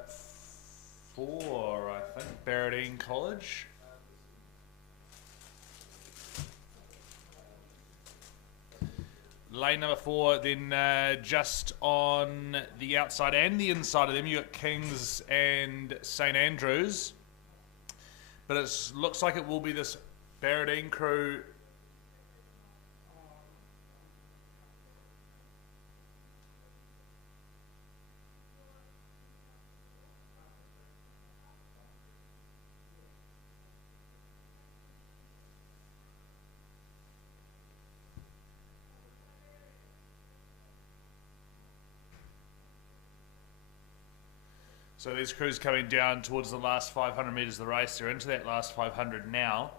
4, I think, Barradine College. Lane number 4, then just on the outside and the inside of them, you got Kings and St Andrews. But it looks like it will be this Barradine crew. So these crews coming down towards the last 500 metres of the race. They're into that last 500 now.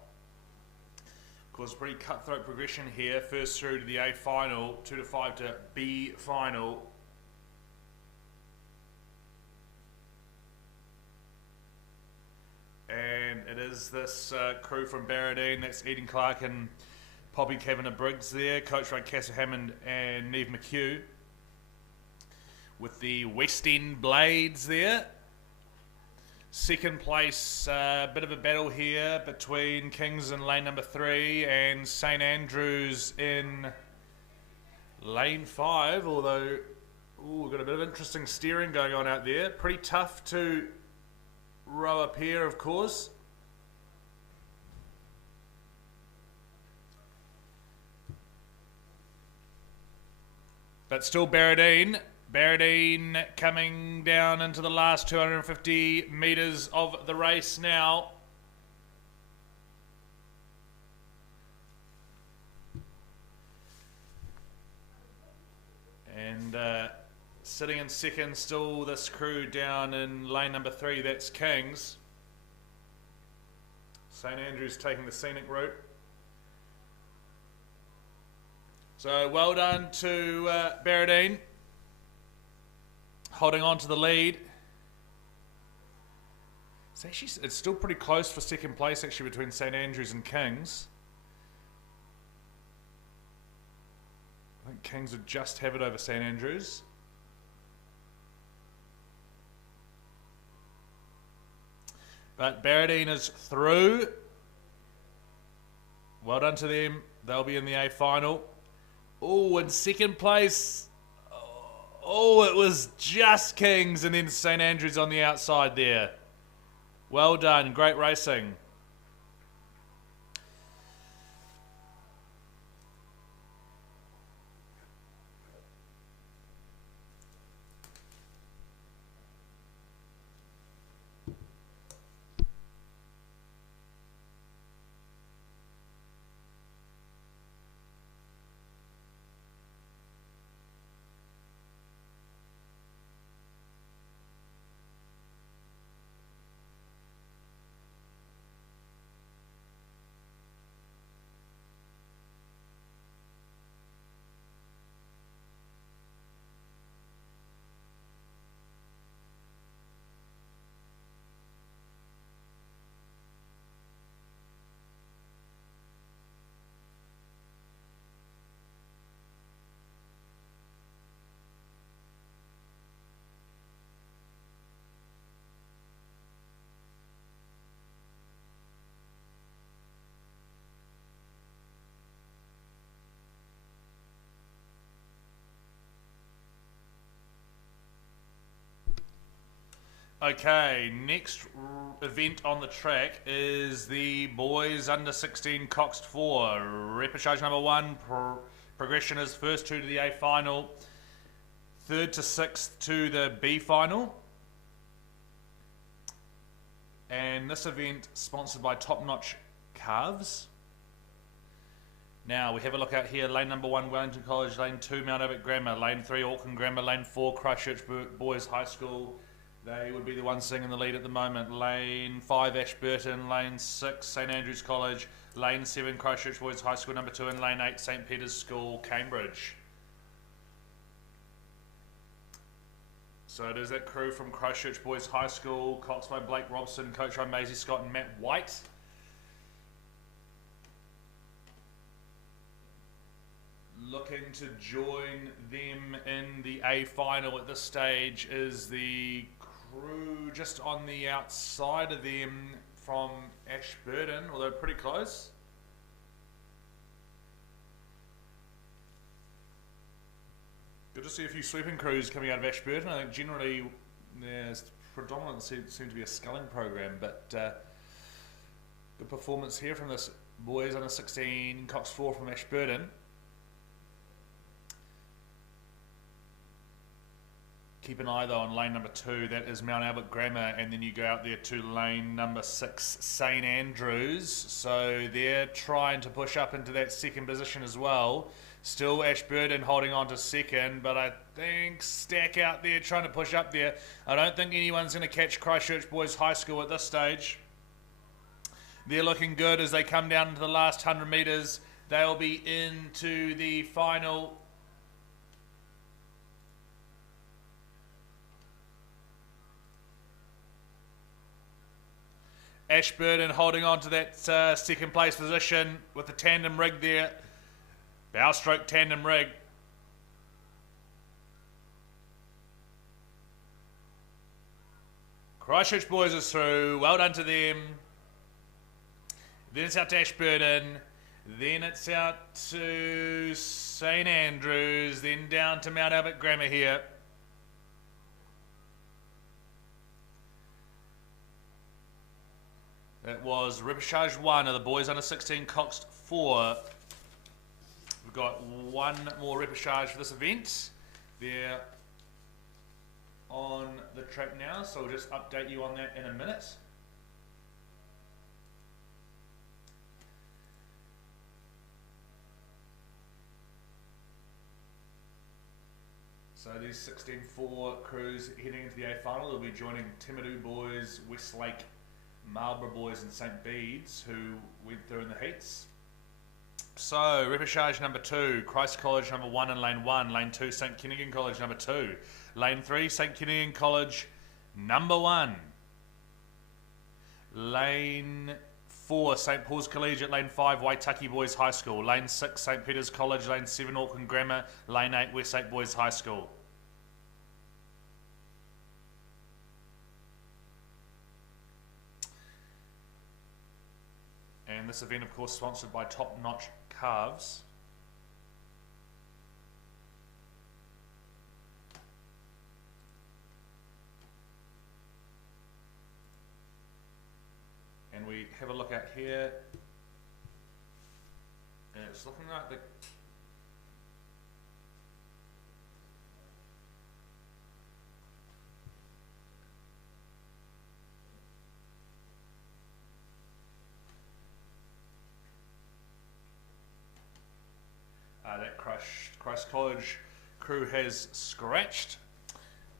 Of course, pretty cutthroat progression here. First through to the A final, 2 to 5 to B final. And it is this crew from Barradine. That's Eden Clark and Poppy Kavanagh Briggs there. Coached by Cassie Hammond and Neve McHugh. With the West End Blades there. Second place, bit of a battle here between Kings in lane number 3 and St Andrews in lane 5, although we've got a bit of interesting steering going on out there. Pretty tough to row up here, of course. But still Barradine. Barradine coming down into the last 250 metres of the race now. And sitting in second, still this crew down in lane number 3, that's Kings. St Andrews taking the scenic route. So well done to Barradine. Holding on to the lead. It's still pretty close for second place actually between St Andrews and Kings. I think Kings would just have it over St Andrews. But Barradine is through. Well done to them. They'll be in the A final. Oh, in second place. Oh, it was just Kings and then St Andrews on the outside there. Well done. Great racing. Okay, next event on the track is the boys under 16 Coxed 4. Repechage number 1, progression is first 2 to the A final, 3rd to 6th to the B final. And this event sponsored by Top Notch Calves. Now we have a look out here. Lane number 1, Wellington College. Lane 2, Mount Albert Grammar. Lane 3, Auckland Grammar. Lane 4, Christchurch Boys High School. They would be the ones sitting in the lead at the moment. Lane 5, Ashburton. Lane 6, St Andrews College. Lane 7, Christchurch Boys High School number 2. And Lane 8, St Peter's School, Cambridge. So it is that crew from Christchurch Boys High School, coached by Blake Robson, coached by Maisie Scott and Matt White. Looking to join them in the A final at this stage is the crew just on the outside of them from Ashburton, although pretty close. Good to see a few sweeping crews coming out of Ashburton. I think generally there's predominant seem to be a sculling program, but good performance here from this boys under 16 Cox 4 from Ashburton. Keep an eye though on lane number 2, that is Mount Albert Grammar, and then you go out there to lane number 6, St Andrews. So they're trying to push up into that second position as well. Still Ashburton holding on to second, but I think Stack out there trying to push up there. I don't think anyone's going to catch Christchurch Boys High School at this stage. They're looking good as they come down into the last 100 metres. They'll be into the final. Ashburton holding on to that second place position with the tandem rig there. Bow stroke tandem rig. Christchurch Boys is through. Well done to them. Then it's out to Ashburton. Then it's out to St Andrews. Then down to Mount Albert Grammar here. That was Repechage 1 of the boys under 16 Coxed 4. We've got one more repechage for this event. They're on the track now, so we'll just update you on that in a minute. So these 16-4 crews heading into the A final. They'll be joining Timaru Boys, Westlake, Marlborough Boys and St Bede's, who went through in the heats. So, repechage number 2, Christ College number 1 in lane 1, lane 2, St Kennigan College number 2, lane 3, St Kennigan College number 1, lane 4, St Paul's Collegiate, lane 5, Waitaki Boys High School, lane 6, St Peter's College, lane 7, Auckland Grammar, lane 8, Westlake Boys High School. And this event, of course, sponsored by Top Notch Calves. And we have a look out here. And it's looking like the that Christ College crew has scratched.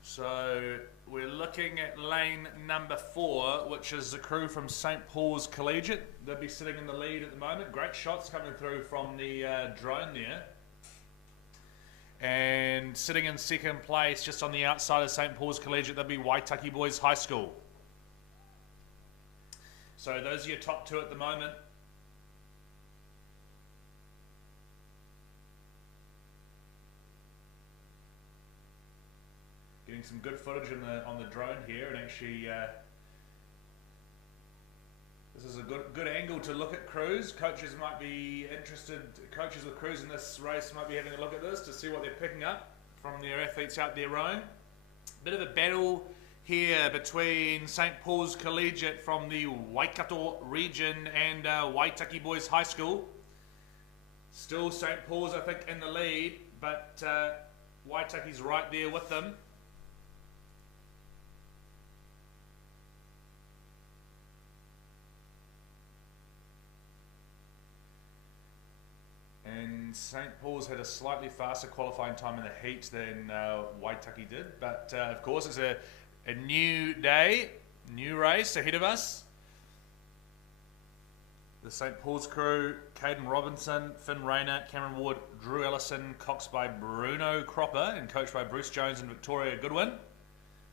So we're looking at lane number 4, which is the crew from St Paul's Collegiate. They'll be sitting in the lead at the moment. Great shots coming through from the drone there. And sitting in second place, just on the outside of St Paul's Collegiate, they'll be Waitaki Boys High School. So those are your top 2 at the moment. Getting some good footage on the drone here, and actually this is a good angle to look at crews. Coaches might be interested, coaches with crews in this race might be having a look at this to see what they're picking up from their athletes out there rowing. Bit of a battle here between St Paul's Collegiate from the Waikato region and Waitaki Boys High School. Still St Paul's, I think, in the lead, but Waitaki's right there with them. And St. Paul's had a slightly faster qualifying time in the heat than Waitaki did, but of course it's a new day, new race ahead of us. The St. Paul's crew, Caden Robinson, Finn Rayner, Cameron Ward, Drew Ellison, coxed by Bruno Cropper and coached by Bruce Jones and Victoria Goodwin.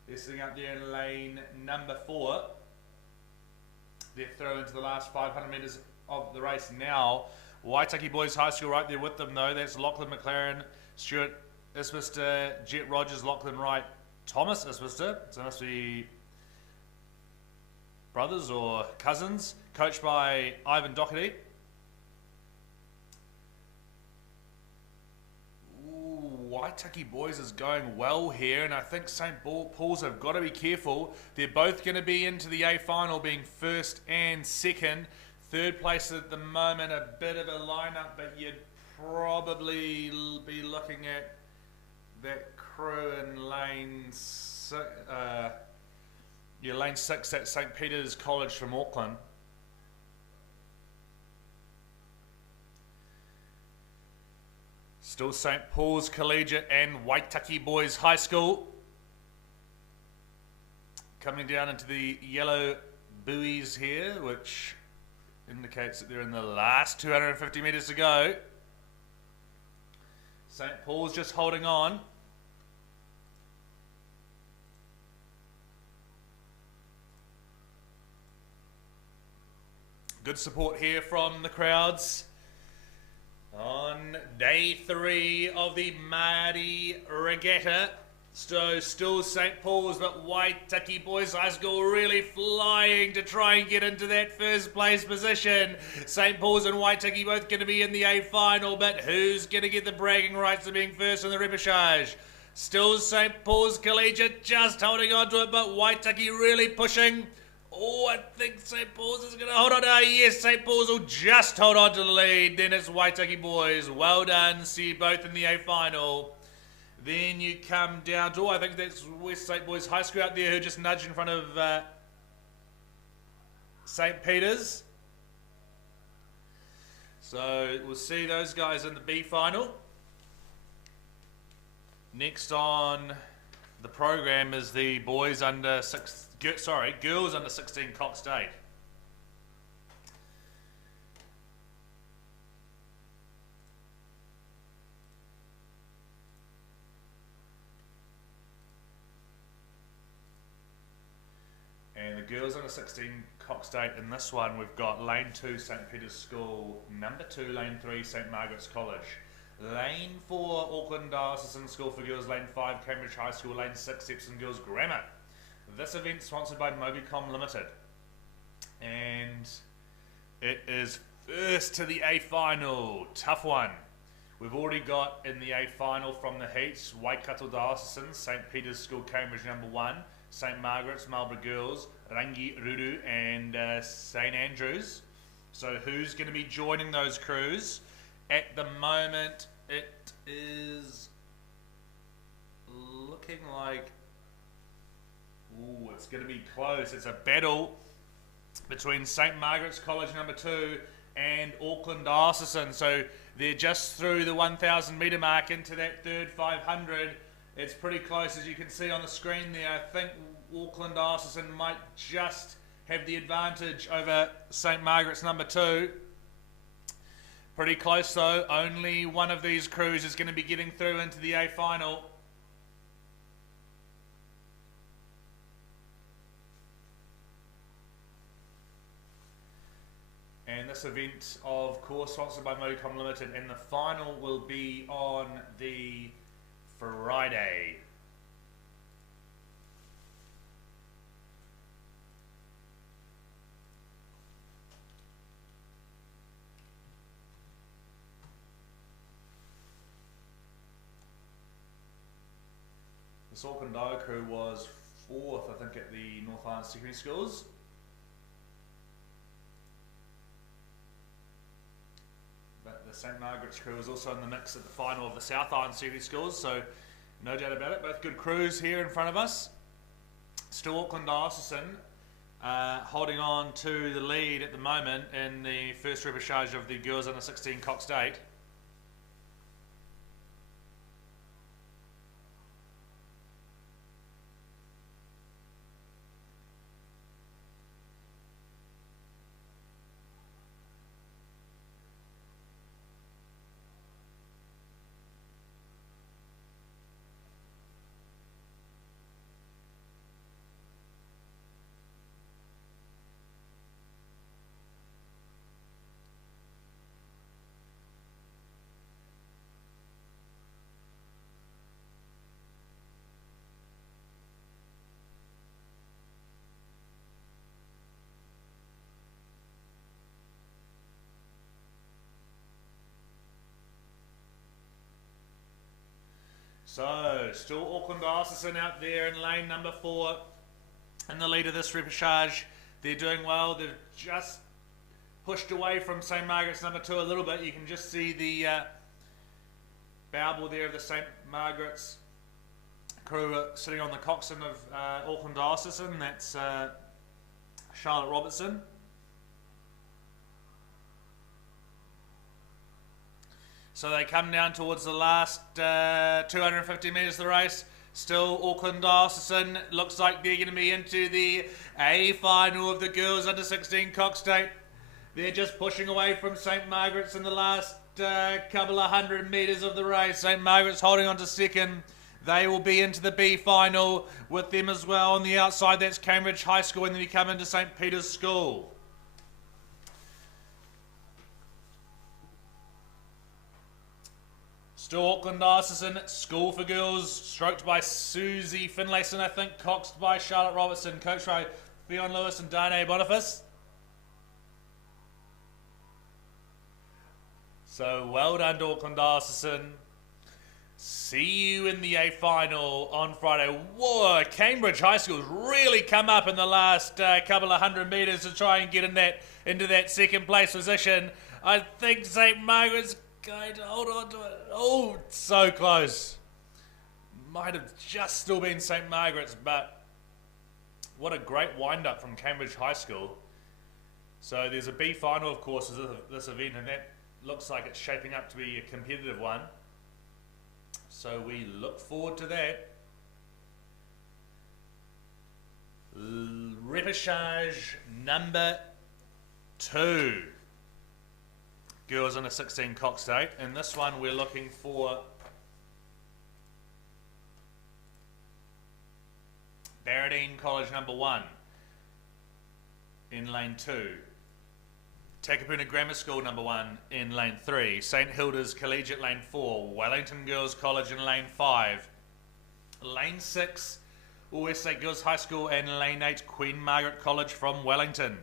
They're sitting up there in lane number 4. They're through into the last 500 metres of the race now. Waitaki Boys High School right there with them though. That's Lachlan McLaren, Stuart Isbister, Jet Rogers, Lachlan Wright, Thomas Isbister. So it must be brothers or cousins. Coached by Ivan Doherty. Waitaki Boys is going well here, and I think St. Paul's have got to be careful. They're both going to be into the A final, being first and second. Third place at the moment, a bit of a lineup, but you'd probably be looking at that crew in lane 6 at St. Peter's College from Auckland. Still St. Paul's Collegiate and Waitaki Boys High School. Coming down into the yellow buoys here, which indicates that they're in the last 250 metres to go. St. Paul's just holding on. Good support here from the crowds. On day 3 of the Maadi Regatta. So still St. Paul's, but Waitaki Boys High School really flying to try and get into that first place position. St. Paul's and Waitaki both going to be in the A final, but who's going to get the bragging rights of being first in the repechage? Still St. Paul's Collegiate just holding on to it, but Waitaki really pushing. Oh, I think St. Paul's is going to hold on. Yes, St. Paul's will just hold on to the lead. Then it's Waitaki Boys. Well done. See you both in the A final. Then you come down to, I think that's West St. Boys High School out there who just nudged in front of St. Peter's. So we'll see those guys in the B final. Next on the program is the boys under girls under 16 Cox State. And the girls under 16 Cox State in this one, we've got lane 2 St. Peter's School, number 2 lane 3 St. Margaret's College, lane 4 Auckland Diocesan School for Girls, lane 5 Cambridge High School, lane 6 Epsom Girls Grammar. This event sponsored by Mobicom Limited, and it is first to the A final. Tough one. We've already got in the A final from the heats Waikato Diocesan, St. Peter's School Cambridge number 1, St. Margaret's Marlborough Girls, Rangi Ruru and St. Andrews. So who's going to be joining those crews? At the moment it is looking like it's going to be close. It's a battle between St. Margaret's College number 2 and Auckland Diocesan. So they're just through the 1,000 metre mark into that third 500. It's pretty close, as you can see on the screen there. I think Auckland Diocesan might just have the advantage over St. Margaret's number 2. Pretty close though. Only one of these crews is going to be getting through into the A final. And this event, of course, sponsored by Mobicom Limited, and the final will be on the Friday. This Auckland Dio crew was 4th, I think, at the North Island Secondary Schools. But the St. Margaret's crew was also in the mix at the final of the South Island Secondary Schools, so no doubt about it. Both good crews here in front of us. Still Auckland Diocesan holding on to the lead at the moment in the first repechage of the girls under 16 Cox State. So, still Auckland Diocesan out there in lane number 4 in the lead of this repechage. They're doing well. They've just pushed away from St Margaret's number 2 a little bit. You can just see the bauble there of the St Margaret's crew sitting on the coxswain of Auckland Diocesan. That's Charlotte Robertson. So they come down towards the last 250 metres of the race. Still Auckland Diocesan. Looks like they're going to be into the A final of the girls under 16 Cox State. They're just pushing away from St Margaret's in the last couple of 100 metres of the race. St Margaret's holding on to second. They will be into the B final with them as well. On the outside, that's Cambridge High School, and then you come into St Peter's School. Still Auckland Diocesan, School for Girls, stroked by Susie Finlayson, I think, coxed by Charlotte Robertson, coached by Fionn Lewis and Danae Boniface. So well done to Auckland Diocesan. See you in the A final on Friday. Whoa, Cambridge High School's really come up in the last couple of 100 metres to try and get into that second place position. I think St Margaret's going to hold on to it. Oh, so close. Might have just still been St Margaret's, but what a great wind-up from Cambridge High School. So there's a B final, of course, of this event, and that looks like it's shaping up to be a competitive one. So we look forward to that. Repechage number 2. Girls under 16 Cox State. In this one we're looking for Barradine College number 1 in lane 2. Takapuna Grammar School number 1 in lane 3. St Hilda's Collegiate lane 4. Wellington Girls College in lane 5. Lane 6, West State Girls High School, and lane 8, Queen Margaret College from Wellington.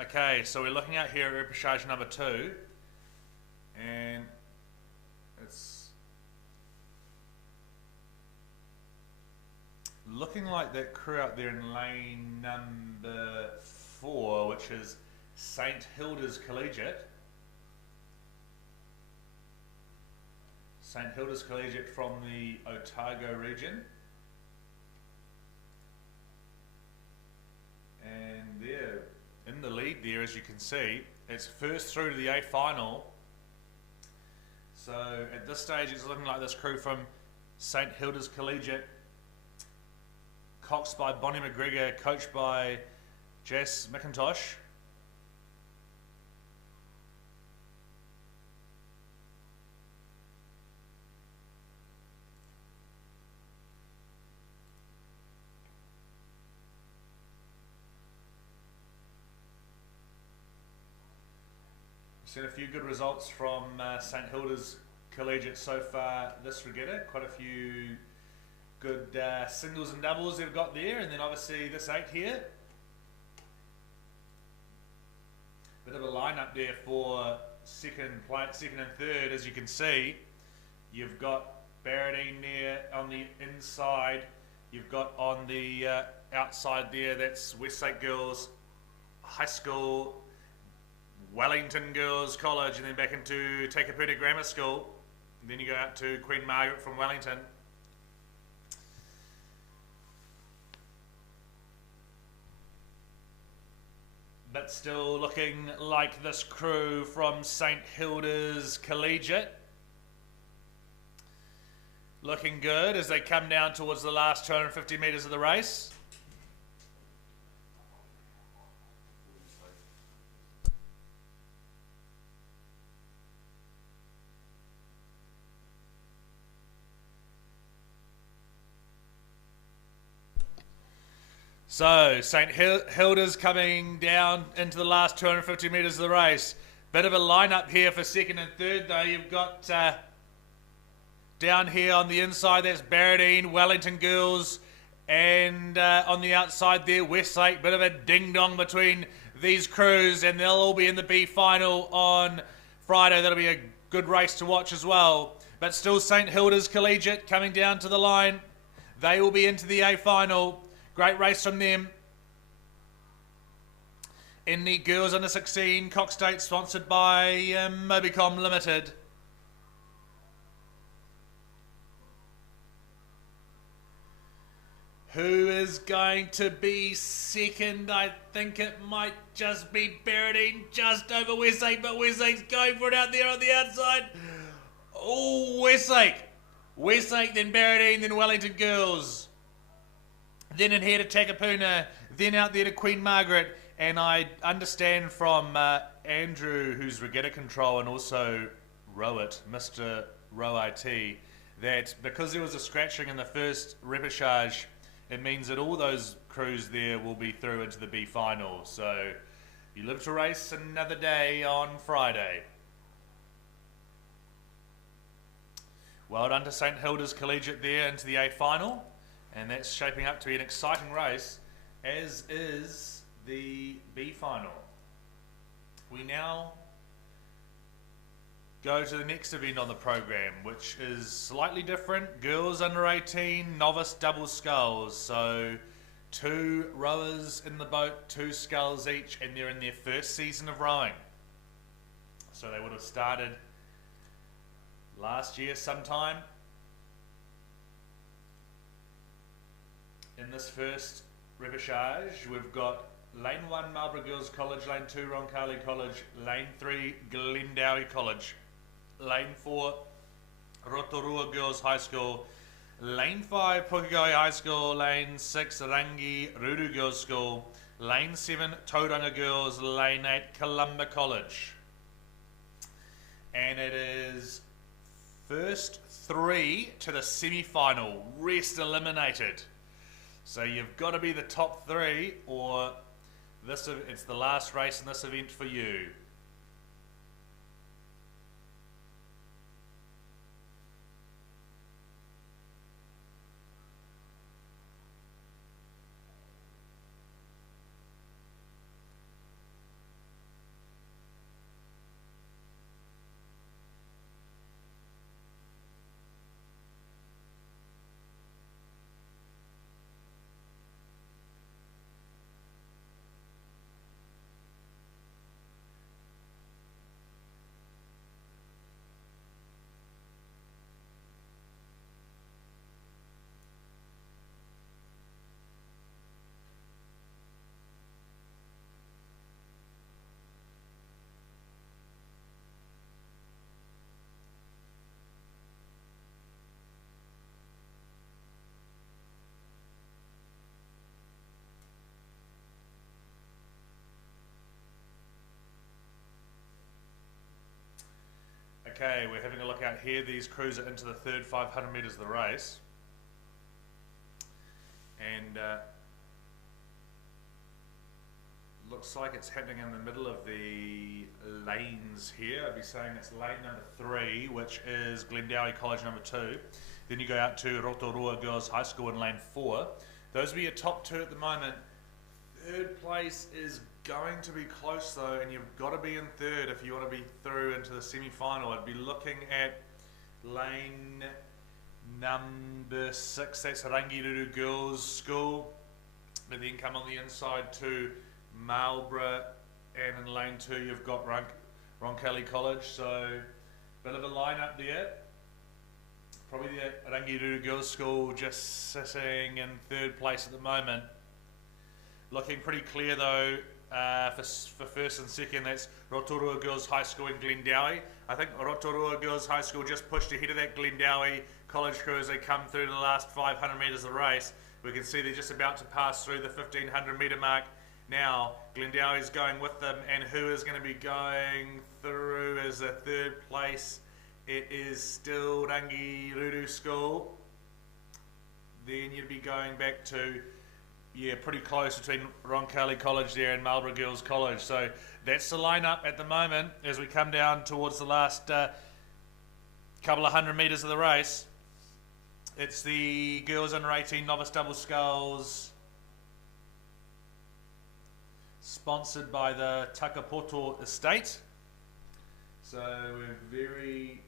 Okay, so we're looking at here at repechage number 2, and it's looking like that crew out there in lane number 4, which is St Hilda's Collegiate. St Hilda's Collegiate from the Otago region. And they're in the lead there, as you can see. It's first through to the A final. So at this stage it's looking like this crew from St Hilda's Collegiate, coxed by Bonnie McGregor, coached by Jess McIntosh. Seen a few good results from St Hilda's Collegiate so far this regatta. Quite a few good singles and doubles they've got there, and then obviously this 8 here. Bit of a lineup there for second and third. As you can see, you've got Barradine there on the inside. You've got on the outside there, that's Westside Girls High School, Wellington Girls College, and then back into Takapuna Grammar School. Then you go out to Queen Margaret from Wellington. But still looking like this crew from St Hilda's Collegiate. Looking good as they come down towards the last 250 metres of the race. So, St Hilda's coming down into the last 250 metres of the race. Bit of a lineup here for second and third though. You've got down here on the inside, that's Barradine, Wellington Girls, and on the outside there, Westlake. Bit of a ding-dong between these crews, and they'll all be in the B final on Friday. That'll be a good race to watch as well. But still St Hilda's Collegiate coming down to the line. They will be into the A final. Great race from them. In the Girls Under 16 Cox State, sponsored by Mobicom Limited. Who is going to be second? I think it might just be Barradine, just over Westlake, but Westlake's going for it out there on the outside. Oh, Westlake. Westlake, then Barradine, then Wellington Girls. Then in here to Takapuna, then out there to Queen Margaret. And I understand from Andrew, who's Regatta Control and also Rowit, Mr. Row IT, that because there was a scratching in the first repechage, it means that all those crews there will be through into the B final. So you live to race another day on Friday. Well done to St Hilda's Collegiate there into the A final. And that's shaping up to be an exciting race, as is the B final. We now go to the next event on the program, which is slightly different. Girls under 18, novice double sculls. So 2 rowers in the boat, 2 sculls each, and they're in their first season of rowing. So they would have started last year sometime. In this first repechage, we've got Lane 1 Marlborough Girls College, Lane 2 Roncalli College, Lane 3 Glendowie College, Lane 4 Rotorua Girls High School, Lane 5 Pukekohe High School, Lane 6 Rangi Ruru Girls School, Lane 7 Tauranga Girls, Lane 8 Columba College. And it is first 3 to the semi-final, rest eliminated. So you've got to be the top 3 or it's the last race in this event for you. Okay, we're having a look out here. These crews are into the third 500 metres of the race. And looks like it's happening in the middle of the lanes here. I'd be saying it's lane number 3, which is Glendowie College number 2. Then you go out to Rotorua Girls High School in lane 4. Those will be your top 2 at the moment. Third place is going to be close though, and you've got to be in third if you want to be through into the semi-final. I'd be looking at lane number 6, that's Rangiruru Girls School, but then come on the inside to Marlborough, and in lane 2 you've got Roncalli College, so bit of a line up there. probably the Rangiru Girls School just sitting in third place at the moment. Looking pretty clear though for first and second, that's Rotorua Girls High School in Glendowie. I think Rotorua Girls High School just pushed ahead of that Glendowie College crew as they come through to the last 500 metres of the race. We can see they're just about to pass through the 1500 metre mark now. Glendowie is going with them, and who is going to be going through as a third place? It is still Rangiru School. Then you'd be going back to, yeah, pretty close between Roncalli College there and Marlborough Girls College. So that's the lineup at the moment as we come down towards the last couple of hundred metres of the race. It's the girls under 18 novice double sculls, sponsored by the Takapoto Estate. So we're very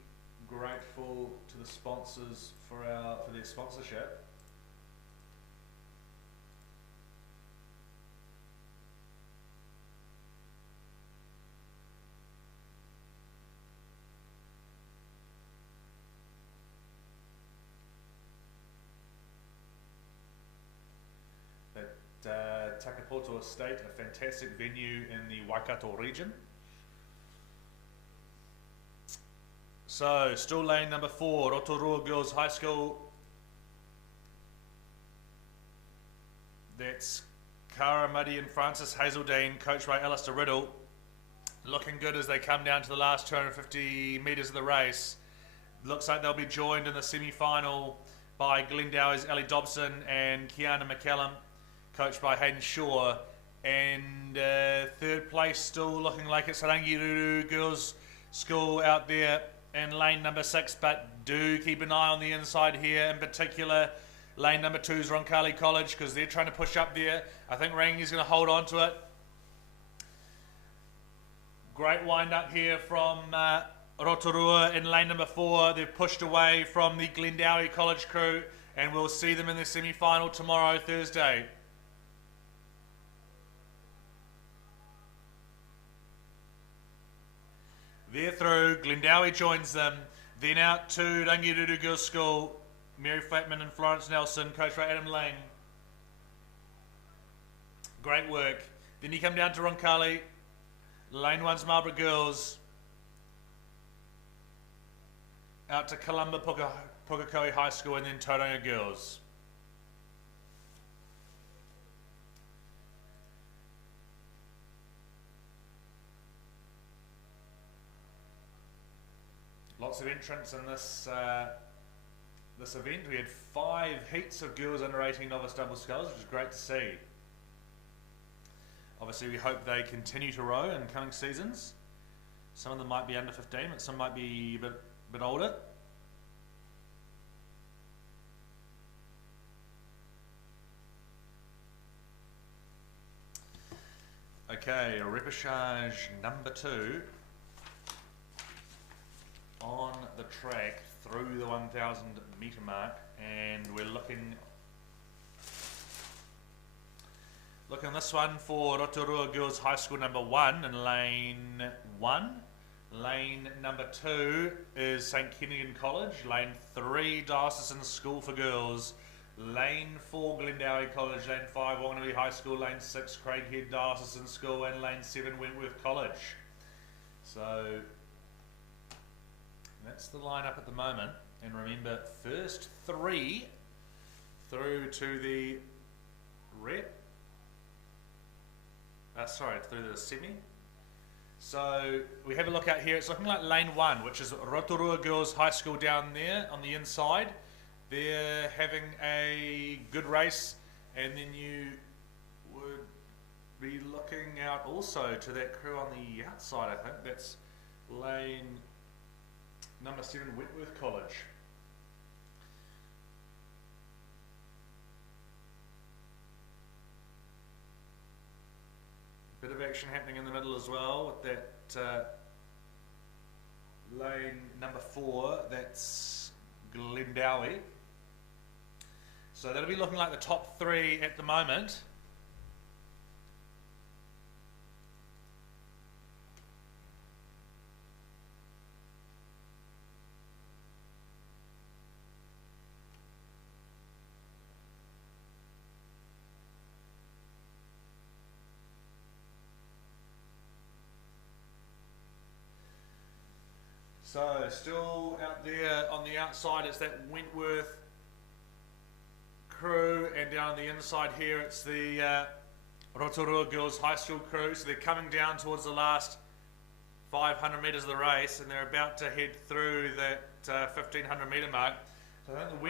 grateful to the sponsors for their sponsorship. Takapoto Estate, a fantastic venue in the Waikato region. So, still lane number 4, Rotorua Girls High School. That's Cara Maadi and Francis Hazeldine, coached by Alistair Riddle. Looking good as they come down to the last 250 metres of the race. Looks like they'll be joined in the semi-final by Glendowie's Ellie Dobson and Kiana McCallum, coached by Hayden Shaw. And third place still looking like it's Rangiru Girls School out there in lane number 6, but do keep an eye on the inside here, in particular lane number 2 is Roncalli College, because they're trying to push up there. I think Rangi's going to hold on to it. Great wind up here from Rotorua in lane number 4. They've pushed away from the Glendowie College crew, and we'll see them in the semi-final tomorrow, Thursday. They're through, Glendowie joins them, then out to Rangiru Girls School, Mary Flatman and Florence Nelson, coached by Adam Lang. Great work. Then you come down to Roncalli, lane 1's Marlborough Girls, out to Columba Pukekohe High School, and then Tauranga Girls. Lots of entrants in this this event. We had 5 heats of girls under 18 novice double sculls, which is great to see. Obviously, we hope they continue to row in coming seasons. Some of them might be under 15, but some might be a bit older. Okay, repechage number 2 on the track through the 1,000 metre mark, and we're looking this one for Rotorua Girls High School number 1 in lane 1. Lane number 2 is St Kenyon College. Lane 3 Diocesan School for Girls. Lane 4 Glendowie College. Lane 5 Wanganui High School. Lane 6 Craighead Diocesan School, and lane 7 Wentworth College. So that's the lineup at the moment. And remember, first 3 through to the through the semi. So we have a look out here. It's looking like lane 1, which is Rotorua Girls High School down there on the inside. They're having a good race, and then you would be looking out also to that crew on the outside. I think that's lane number 7 Wentworth College. Bit of action happening in the middle as well with that lane number 4, that's Glendowie. So that'll be looking like the top 3 at the moment. So still out there on the outside, it's that Wentworth crew, and down on the inside here, it's the Rotorua Girls High School crew. So they're coming down towards the last 500 metres of the race, and they're about to head through that 1500 metre mark. So I think the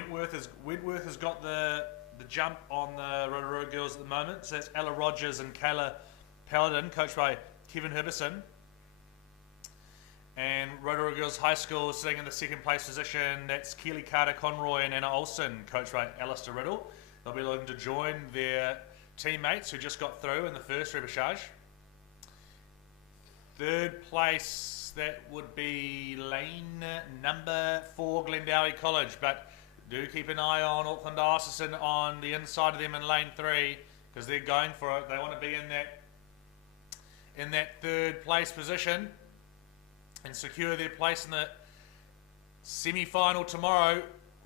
Wentworth has got the jump on the Rotorua girls at the moment. So that's Ella Rogers and Kayla Paladin, coached by Kevin Herbison. And Rotorua Girls High School sitting in the second place position. That's Keely Carter Conroy and Anna Olsen, coached by Alistair Riddle. They'll be looking to join their teammates who just got through in the first repechage. Third place, that would be lane number 4, Glendowie College. But do keep an eye on Auckland Diocesan on the inside of them in lane 3, because they're going for it. They want to be in that third place position and secure their place in the semi-final tomorrow.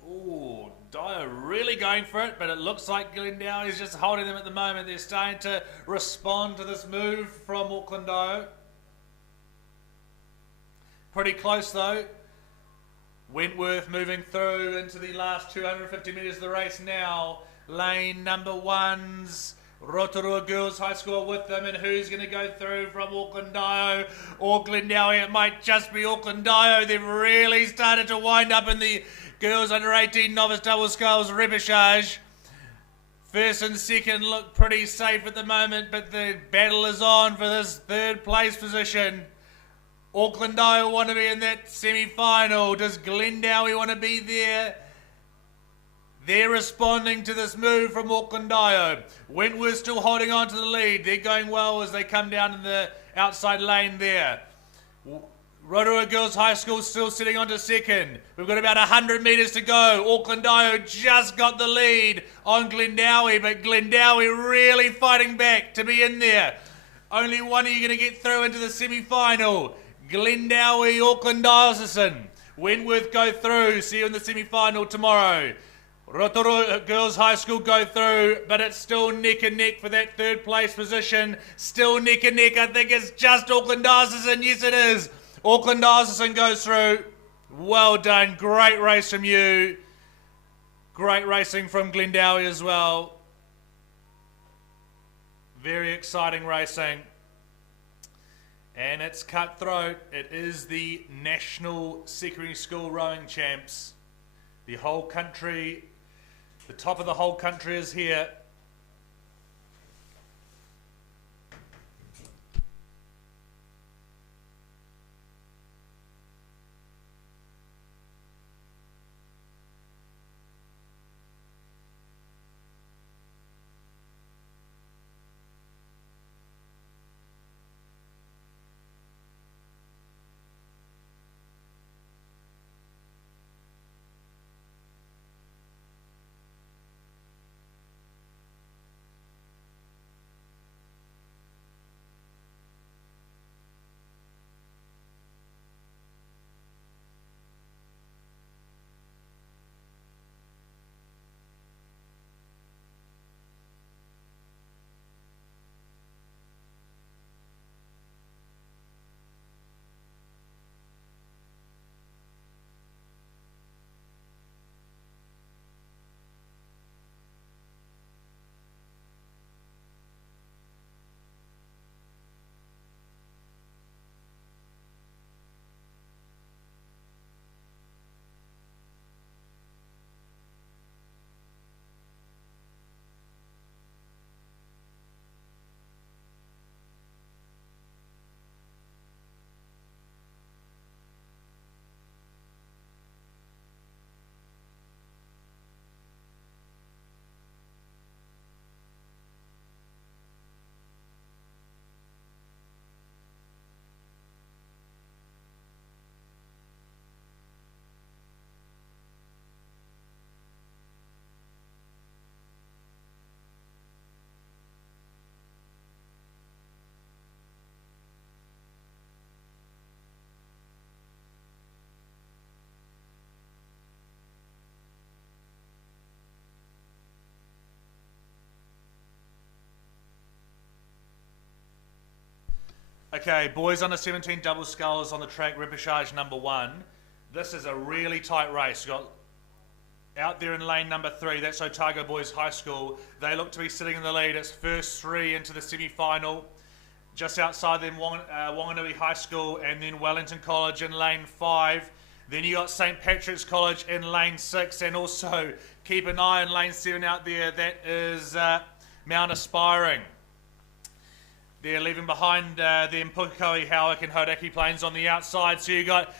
Ooh, Dio really going for it, but it looks like Glendowie is just holding them at the moment. They're starting to respond to this move from Auckland Dio. Pretty close though. Wentworth moving through into the last 250 metres of the race now. Lane number 1's Rotorua Girls High School with them, and who's going to go through from Auckland Dio or Glendowie? It might just be Auckland Dio. They've really started to wind up in the Girls Under 18 Novice Double Sculls repechage. First and second look pretty safe at the moment, but the battle is on for this third place position. Auckland Dio want to be in that semi-final. Does Glendowie want to be there? They're responding to this move from Auckland Dio. Wentworth still holding on to the lead. They're going well as they come down in the outside lane there. Rotorua Girls High School still sitting onto second. We've got about 100 metres to go. Auckland Dio just got the lead on Glendowie, but Glendowie really fighting back to be in there. Only one of you going to get through into the semi-final. Glendowie, Auckland Diocesan. Wentworth go through. See you in the semi-final tomorrow. Rotorua Girls High School go through, but it's still neck and neck for that third place position. Still neck and neck. I think it's just Auckland Diocesan. Yes, it is. Auckland Diocesan goes through. Well done. Great race from you. Great racing from Glendowie as well. Very exciting racing. And it's cutthroat. It is the National Secondary School Rowing Champs. The whole country, the top of the whole country is here. Okay, boys under 17 double sculls on the track, repechage number 1. This is a really tight race. You've got out there in lane number 3, that's Otago Boys High School. They look to be sitting in the lead. It's first 3 into the semi-final. Just outside them, Wanganui High School, and then Wellington College in lane 5. Then you got St. Patrick's College in lane 6, and also keep an eye on lane 7 out there. That is Mount Aspiring. They're leaving behind them Pukekohe, Howick and Hodaki Plains on the outside. So you got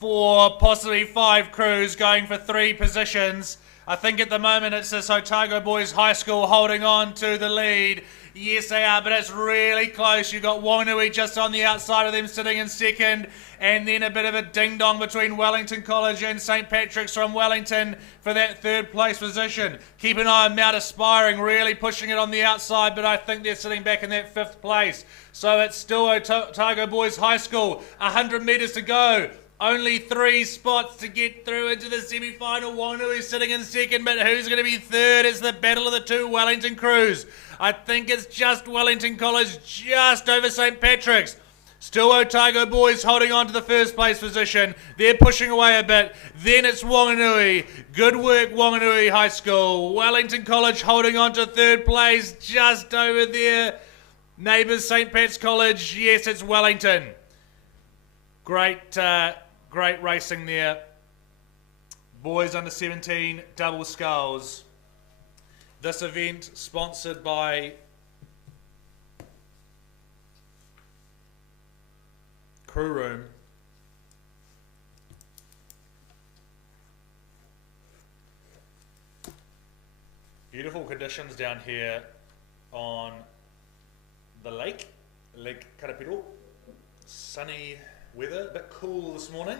4, possibly 5 crews going for 3 positions. I think at the moment it's this Otago Boys High School holding on to the lead. Yes, they are, but it's really close. You've got Wanganui just on the outside of them sitting in second, and then a bit of a ding-dong between Wellington College and St. Patrick's from Wellington for that 3rd place position. Keep an eye on Mount Aspiring, really pushing it on the outside, but I think they're sitting back in that 5th place. So it's still Otago Boys High School, 100 metres to go. Only 3 spots to get through into the semi-final. Wanganui sitting in second, but who's going to be third? It's the battle of the 2 Wellington crews. I think it's just Wellington College just over St. Patrick's. Still Otago Boys holding on to the 1st place position. They're pushing away a bit. Then it's Wanganui. Good work, Wanganui High School. Wellington College holding on to 3rd place just over there. Neighbours St. Pat's College. Yes, it's Wellington. Great racing there. Boys under 17 double sculls. This event sponsored by Crew Room. Beautiful conditions down here on the lake, Lake Karapiro. Sunny weather, a bit cool this morning.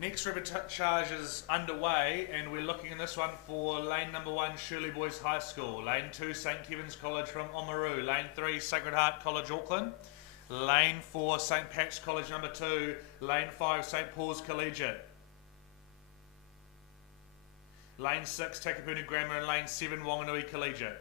Next repechage is underway, and we're looking in this one for lane number 1, Shirley Boys High School. Lane 2, St. Kevin's College from Oamaru. Lane 3, Sacred Heart College, Auckland. Lane 4, St. Pat's College number 2. Lane 5, St. Paul's Collegiate. Lane 6, Takapuna Grammar, and Lane 7, Wanganui Collegiate.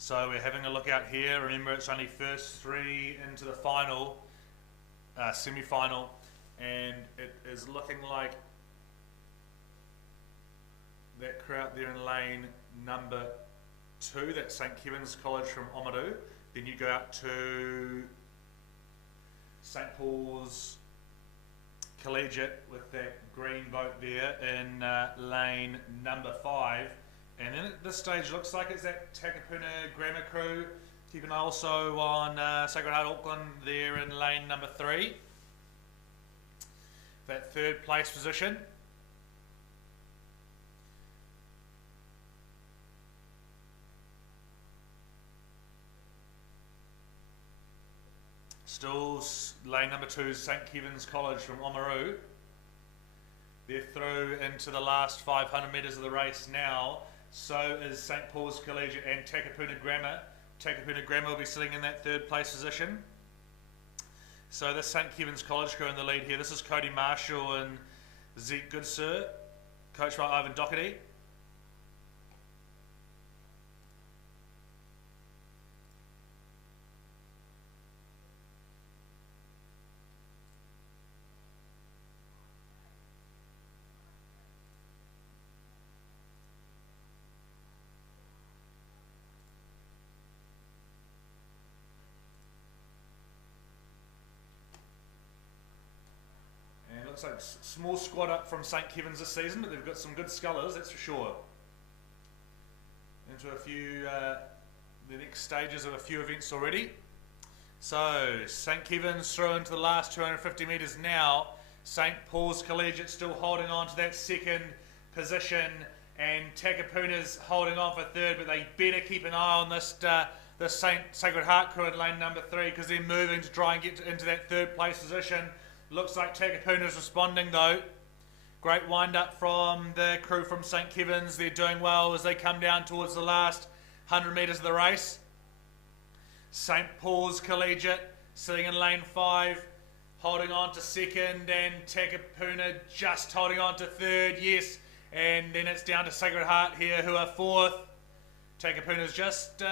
So we're having a look out here. Remember, it's only first 3 into the final, semi-final, and it is looking like that crew out there in lane number 2, that's St. Kevin's College from Oamaru. Then you go out to St. Paul's Collegiate with that green boat there in lane number 5. And then at this stage, looks like it's that Takapuna Grammar crew. Keep an eye also on Sacred Heart Auckland there in lane number 3. That 3rd place position. Still lane number 2 is St. Kevin's College from Oamaru. They're through into the last 500 metres of the race now. So is St. Paul's Collegiate and Takapuna Grammar. Takapuna Grammar will be sitting in that 3rd place position. So this St. Kevin's College crew in the lead here. This is Cody Marshall and Zeke Goodsir, coached by Ivan Doherty. looks like small squad up from St Kevin's this season, but they've got some good scullers, that's for sure. Into a few, the next stages of a few events already. So, St Kevin's through into the last 250 metres now. St Paul's Collegiate still holding on to that second position, and Takapuna's holding on for third, but they better keep an eye on this Sacred Heart crew in lane number 3, because they're moving to try and get into that third place position. Looks like Takapuna's responding though. Great wind up from the crew from St Kevin's. They're doing well as they come down towards the last 100 metres of the race. St Paul's Collegiate sitting in lane 5, holding on to second, and Takapuna just holding on to third, yes. And then it's down to Sacred Heart here, who are fourth. Takapuna's just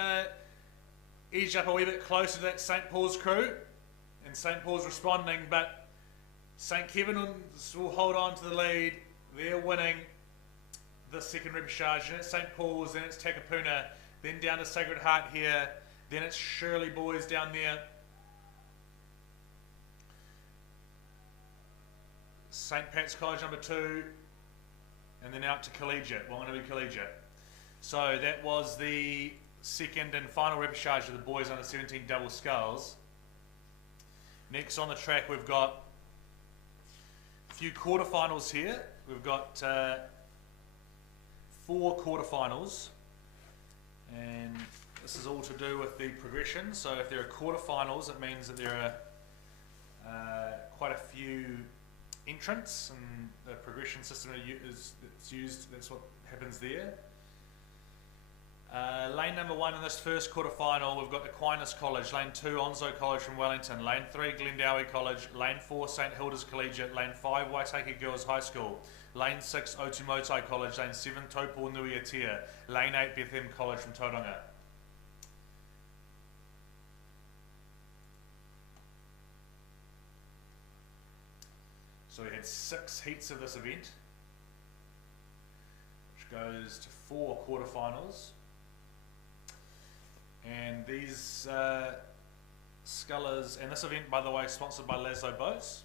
edged up a wee bit closer to that St Paul's crew, and St Paul's responding, but St Kevin's will hold on to the lead. They're winning the second repechage, and it's St Paul's, then it's Takapuna, then down to Sacred Heart here, then it's Shirley Boys down there. St Pat's College number 2, and then out to Collegiate, Wanganui Collegiate. So that was the second and final repechage of the boys under 17 double sculls. Next on the track we've got a few quarterfinals here. We've got 4 quarterfinals, and this is all to do with the progression. So if there are quarterfinals, it means that there are quite a few entrants, and the progression system is used. That's what happens there. Lane number 1 in this first quarterfinal, we've got Aquinas College, lane 2 Onslow College from Wellington, lane 3 Glendowie College, lane 4 St Hilda's Collegiate, lane 5 Waitaki Girls High School, lane 6 Otumotai College, lane 7 Taupo Nui Atia, lane 8 Bethlehem College from Tauranga. So we had 6 heats of this event, which goes to 4 quarterfinals. And these scullers, and this event, by the way, sponsored by Laszlo Boats.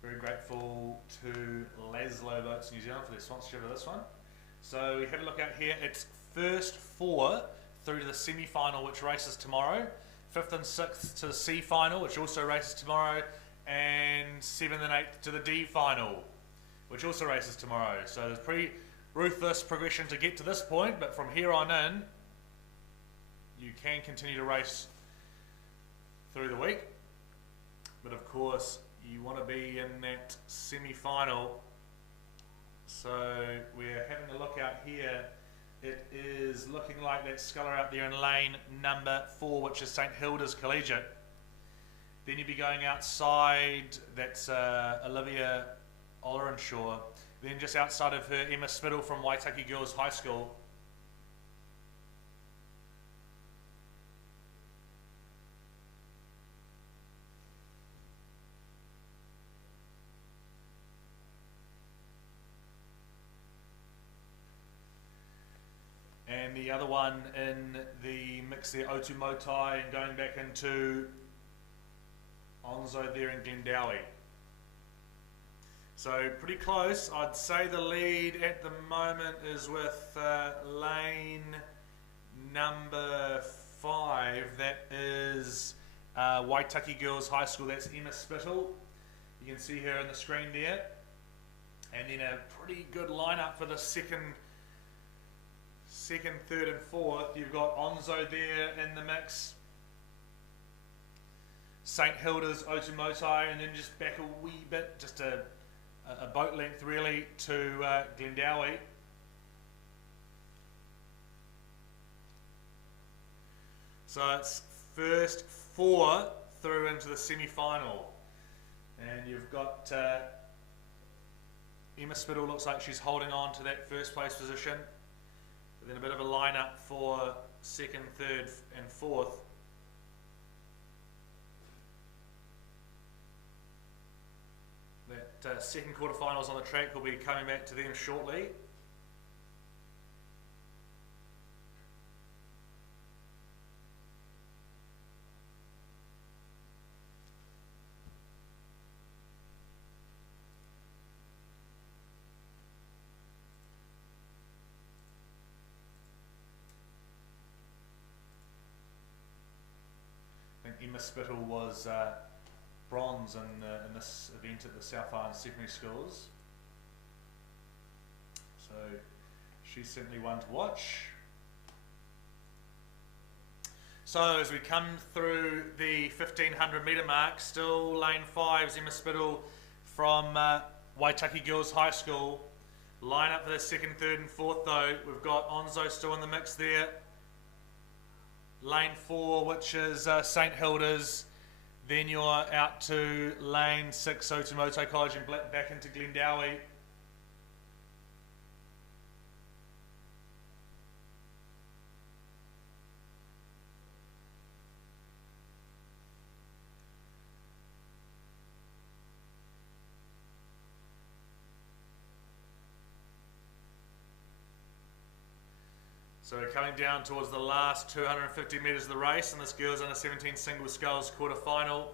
Very grateful to Laszlo Boats New Zealand for their sponsorship of this one. So we have a look out here. It's first 4 through to the semi-final, which races tomorrow. 5th and 6th to the C final, which also races tomorrow, and 7th and 8th to the D final, which also races tomorrow. So there's pretty ruthless progression to get to this point, but from here on in, you can continue to race through the week. But of course, you want to be in that semi-final. So we're having a look out here. It is looking like that sculler out there in lane number 4, which is St Hilda's Collegiate. Then you'll be going outside, that's Olivia Ollerenshaw. Then just outside of her, Emma Spittle from Waitaki Girls High School. And the other one in the mix there, Otumotai, and going back into Onslow there in Glendowie. So pretty close. I'd say the lead at the moment is with lane number 5. That is Waitaki Girls High School. That's Emma Spittle. You can see her on the screen there. And then a pretty good lineup for the second, 3rd and 4th. You've got Onslow there in the mix. St Hilda's, Otumotai, and then just back a wee bit, just a boat length really, to Glendowie. So it's first 4 through into the semi-final. And you've got Emma Spittle, looks like she's holding on to that first place position. But then a bit of a lineup for 2nd, 3rd and 4th. That second quarterfinals on the track will be coming back to them shortly. Emma Spittle was bronze in this event at the South Island Secondary Schools. So she's certainly one to watch. So as we come through the 1500 metre mark, still lane 5's Emma Spittle from Waitaki Girls High School. Line up for the second, third and fourth though. We've got Onzo still in the mix there. Lane 4, which is St Hilda's. Then you're out to lane 6, Otumoto College, and back into Glendowie. So coming down towards the last 250 metres of the race, and this girls under 17 single sculls quarter final.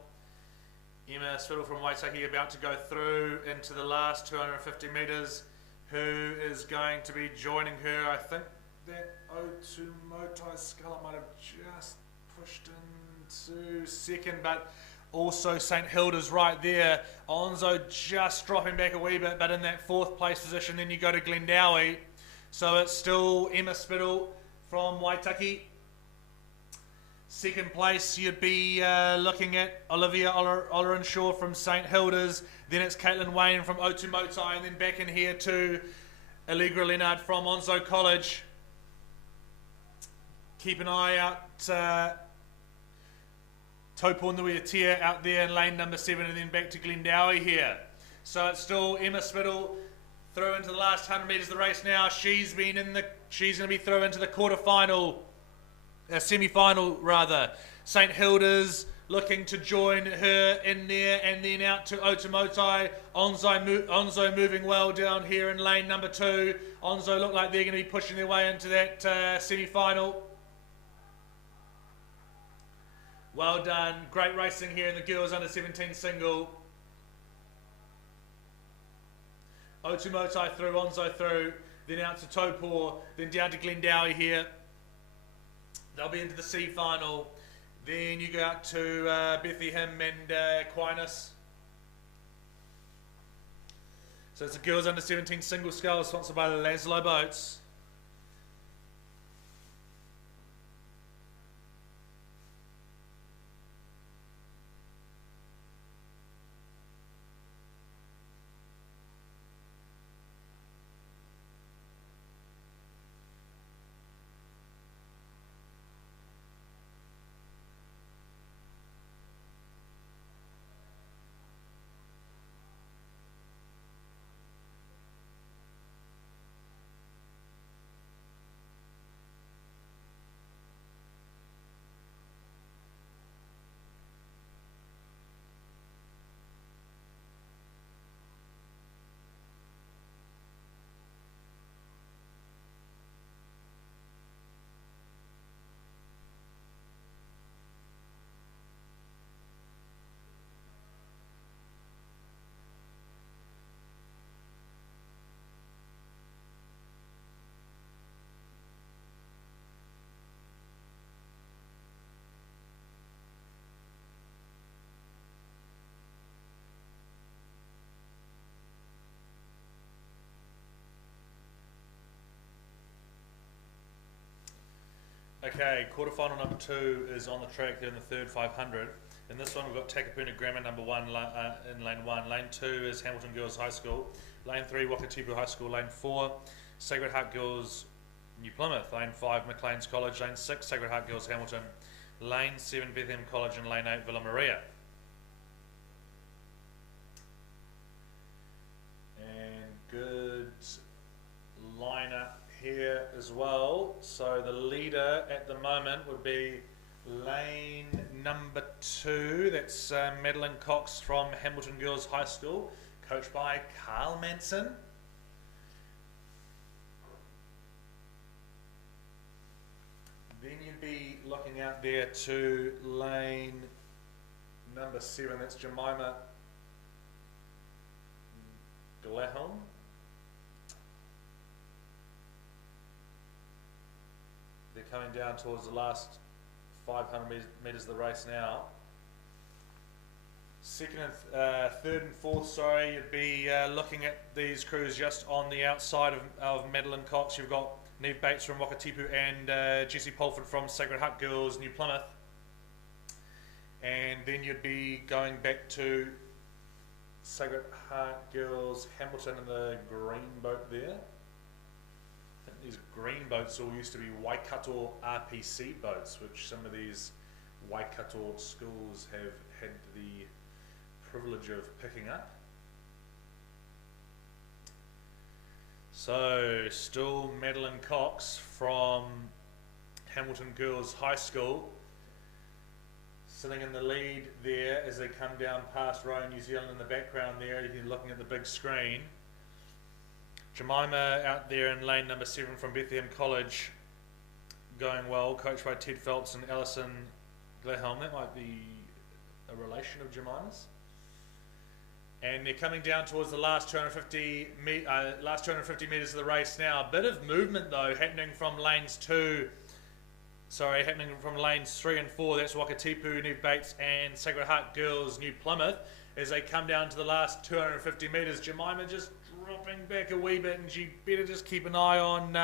Emma Spittle from Waitaki about to go through into the last 250 metres. Who is going to be joining her? I think that Otumoto Scull might have just pushed into second, but also St Hilda's right there. Onzo just dropping back a wee bit, but in that fourth place position. Then you go to Glendowie. So it's still Emma Spittle from Waitaki. Second place, you'd be looking at Olivia Ollerenshaw from St Hilda's. Then it's Caitlin Wayne from Otumoto, and then back in here to Allegra Leonard from Onzo College. Keep an eye out, Taupo Nuiatia out there in lane number 7, and then back to Glendowie here. So it's still Emma Spittle through into the last 100 metres of the race now. She's going to be through into the quarter-final, semi-final rather. St Hilda's looking to join her in there, and then out to Otumoto. Onzo moving well down here in lane number 2. Onzo look like they're going to be pushing their way into that semi-final. Well done. Great racing here in the girls under 17 single. Otumoto through, Onzo through, then out to Taupo, then down to Glendowie here. They'll be into the C final. Then you go out to Bethlehem and Aquinas. So it's the girls under 17 single sculls, sponsored by Laszlo Boats. Okay, quarterfinal number 2 is on the track there in the third 500. In this one, we've got Takapuna Grammar number 1 in lane 1. Lane 2 is Hamilton Girls High School. Lane 3, Wakatipu High School. Lane 4, Sacred Heart Girls New Plymouth. Lane 5, Maclean's College. Lane 6, Sacred Heart Girls Hamilton. Lane 7, Bethlehem College. And Lane 8, Villa Maria. And good lineup here as well. So the leader at the moment would be lane number 2. That's Madeline Cox from Hamilton Girls High School, coached by Carl Manson. Then you'd be looking out there to lane number 7. That's Jemima Glahon. They're coming down towards the last 500 metres of the race now. Second and third and fourth, sorry, you'd be looking at these crews just on the outside of Madeline Cox. You've got Neve Bates from Wakatipu and Jessie Pulford from Sacred Heart Girls, New Plymouth. And then you'd be going back to Sacred Heart Girls, Hamilton in the green boat there. I think these green boats all used to be Waikato RPC boats, which some of these Waikato schools have had the privilege of picking up. So, still Madeline Cox from Hamilton Girls High School sitting in the lead there as they come down past Rowan, New Zealand in the background there. You're looking at the big screen. Jemima out there in lane number 7 from Bethlehem College, going well, coached by Ted Phelps and Alison Glahelm. That might be a relation of Jemima's. And they're coming down towards the last 250 metres of the race now. A bit of movement though happening from lanes 3 and 4. That's Wakatipu, Neve Bates and Sacred Heart Girls, New Plymouth. As they come down to the last 250 metres, Jemima just dropping back a wee bit, and she better just keep an eye on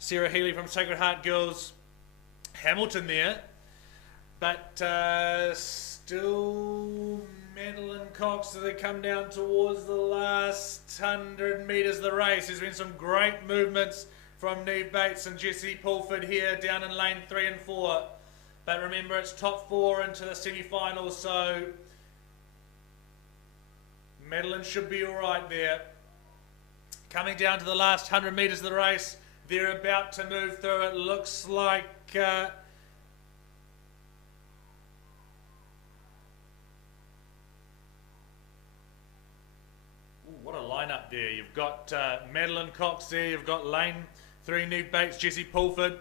Sarah Healy from Sacred Heart Girls, Hamilton there. But still Madeline Cox as they come down towards the last 100 metres of the race. There's been some great movements from Neve Bates and Jessie Pulford here down in lane 3 and 4. But remember, it's top 4 into the semi-finals, so Madeline should be alright there. Coming down to the last 100 metres of the race, they're about to move through. It looks like what a lineup there. You've got Madeline Cox there, you've got lane 3, Neve Bates, Jessie Pulford,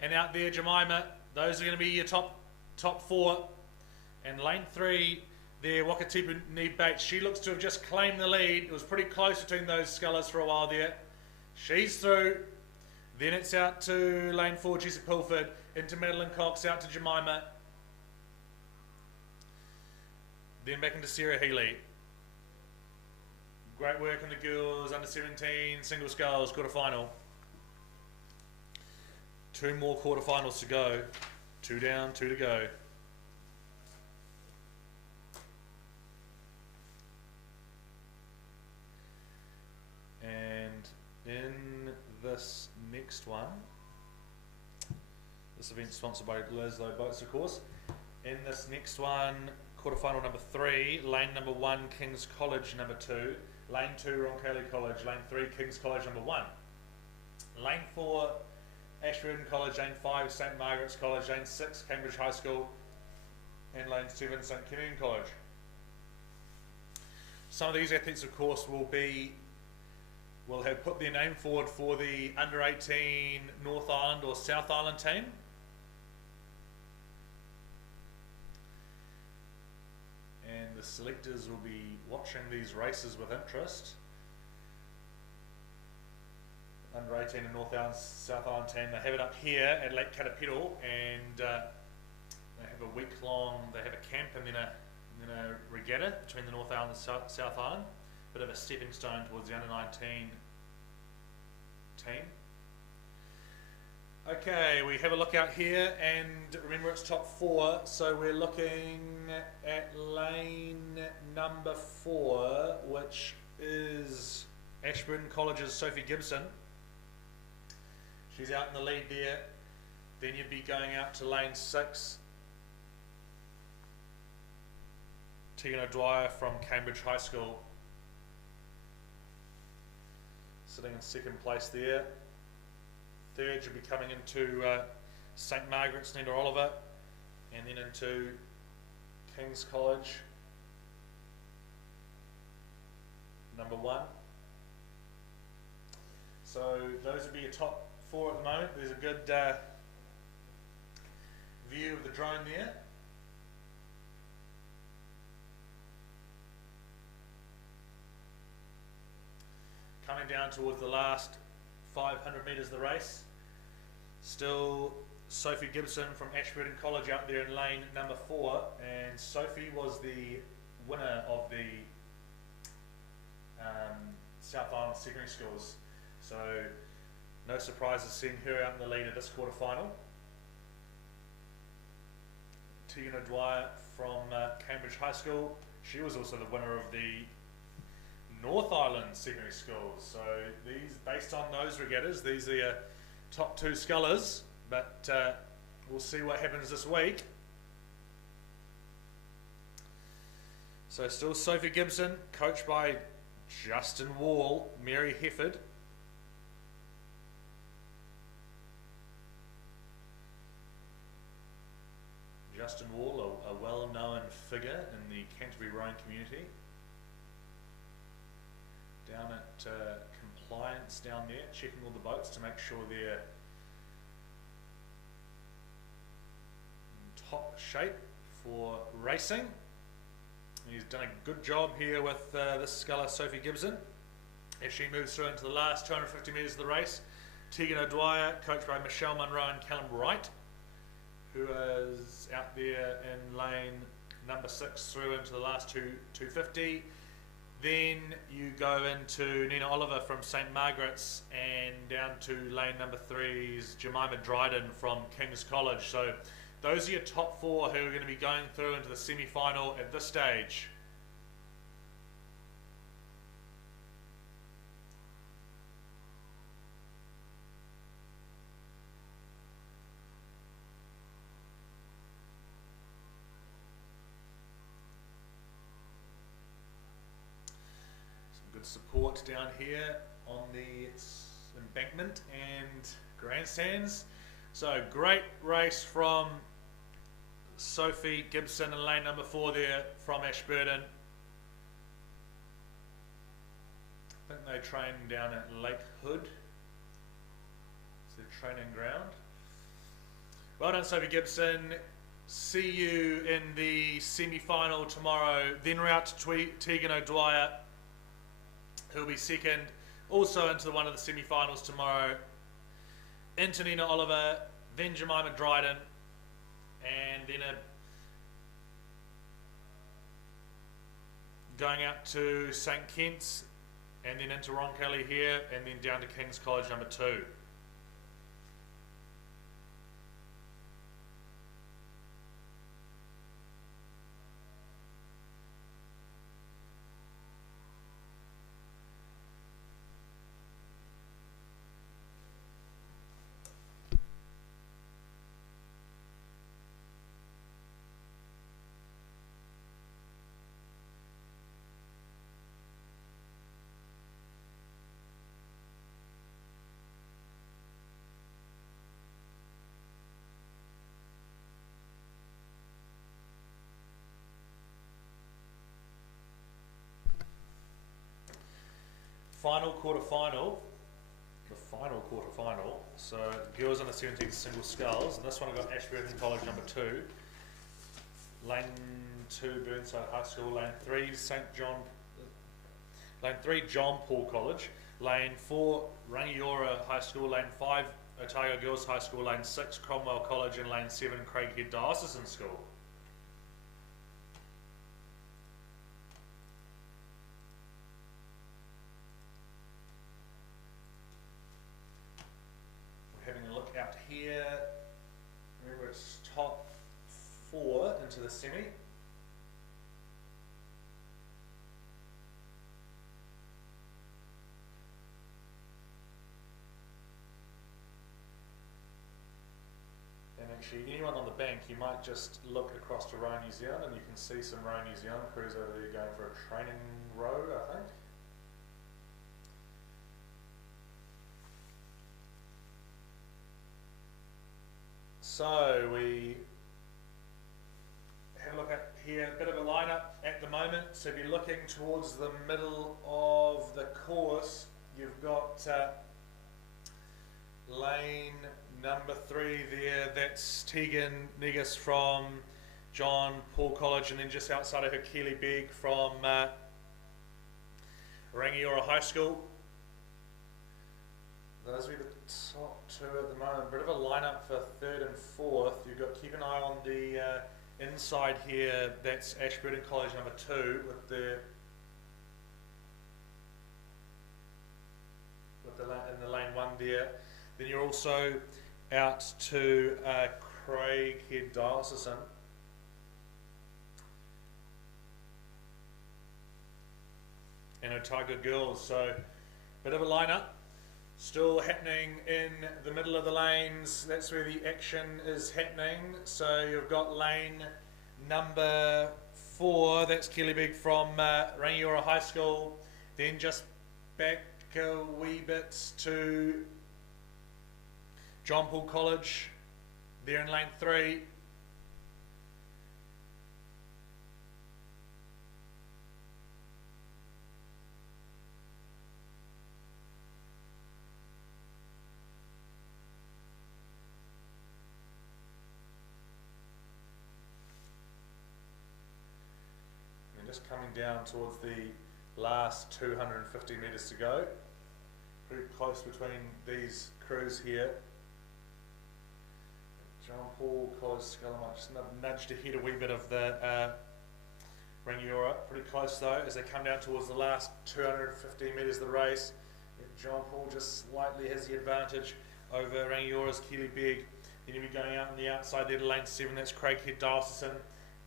and out there Jemima. Those are going to be your top 4. And lane 3 there, Wakatipu, Neve Bates. She looks to have just claimed the lead. It was pretty close between those scullers for a while there. She's through. Then it's out to lane 4, Jessie Pulford, into Madeline Cox, out to Jemima. Then back into Sarah Healy. Great work on the girls, under 17, single sculls, quarterfinal. 2 more quarterfinals to go. 2 down, 2 to go. And in this next one, this event's sponsored by Laszlo Boats, of course. In this next one, quarterfinal number 3, lane number 1, King's College number 2, lane 2, Roncalli College, lane 3, King's College number 1, lane 4, Ashburton College, lane 5, St Margaret's College, lane 6, Cambridge High School, and lane 7, St Kenyon College. Some of these athletes, of course, will have put their name forward for the under 18 North Island or South Island team. And the selectors will be watching these races with interest. Under 18 and North Island, South Island team, they have it up here at Lake Katapiro, and they have a week long, they have a camp and then a regatta between the North Island and South Island. Bit of a stepping stone towards the under 19 team. Okay, we have a look out here, and remember it's top 4, so we're looking at lane number 4, which is Ashburton College's Sophie Gibson. She's out in the lead there. Then you'd be going out to lane 6, Tegan O'Dwyer from Cambridge High School, sitting in 2nd place there. 3rd you'll be coming into St Margaret's, Nina Oliver, and then into King's College number 1. So those would be your top 4 at the moment. There's a good view of the drone there. Coming down towards the last 500 metres of the race. Still Sophie Gibson from Ashburton College out there in lane number 4, and Sophie was the winner of the South Island Secondary Schools, so no surprises seeing her out in the lead of this quarterfinal. Tegan O'Dwyer from Cambridge High School, she was also the winner of the North Island Secondary Schools, so these, based on those regattas, these are your top 2 scullers, but we'll see what happens this week. So still Sophie Gibson, coached by Justin Wall, Mary Hefford. Justin Wall, a well-known figure in the Canterbury rowing community. Down at compliance down there, checking all the boats to make sure they're in top shape for racing. He's done a good job here with this sculler, Sophie Gibson, as she moves through into the last 250 metres of the race. Tegan O'Dwyer, coached by Michelle Munro and Callum Wright, who is out there in lane number 6 through into the last 250. Then you go into Nina Oliver from St Margaret's and down to lane number 3's Jemima Dryden from King's College. So those are your top 4 who are going to be going through into the semi-final at this stage. Support down here on the embankment and grandstands. So great race from Sophie Gibson in lane number 4 there from Ashburton. I think they train down at Lake Hood. It's their training ground. Well done, Sophie Gibson. See you in the semi-final tomorrow. Then we're out to Tegan O'Dwyer, who'll be second, also into one of the semi-finals tomorrow. Into Nina Oliver, then Jemima Dryden, and then going out to St Kitts, and then into Roncalli here, and then down to King's College number 2. Final quarter-final, the final quarter-final, so girls under 17 single sculls, and this one I've got Ashburton College number 2, lane 2 Burnside High School, lane 3 John Paul College, lane 4 Rangiora High School, lane 5 Otago Girls High School, lane 6 Cromwell College, and lane 7 Craighead Diocesan School. Out here, remember it's top 4 into the semi. And actually anyone on the bank, you might just look across to Row New Zealand and you can see some Row New Zealand crews over there going for a training row, I think. So we have a look at here, a bit of a lineup at the moment. So if you're looking towards the middle of the course, you've got lane number 3 there, that's Tegan Negus from John Paul College, and then just outside of her Keely Beg from Rangiora High School. those will be the top two at the moment. Bit of a lineup for third and fourth. You've got keep an eye on the inside here. That's Ashburton College number 2 with the in the lane 1 there. Then you're also out to Craighead Diocesan. And Otago Girls. So bit of a lineup. Still happening in the middle of the lanes. That's where the action is happening. So you've got lane number 4. That's Kellybeek from Rangiora High School. Then just back a wee bit to John Paul College. They're in lane 3. Just coming down towards the last 250 metres to go. Pretty close between these crews here. John Paul, College, Scullama, just nudged ahead a wee bit of the Rangiora. Pretty close though as they come down towards the last 250 metres of the race. John Paul just slightly has the advantage over Rangiora's Kellybeek. Then you'll be going out on the outside there to lane 7, that's Craighead Diocesan.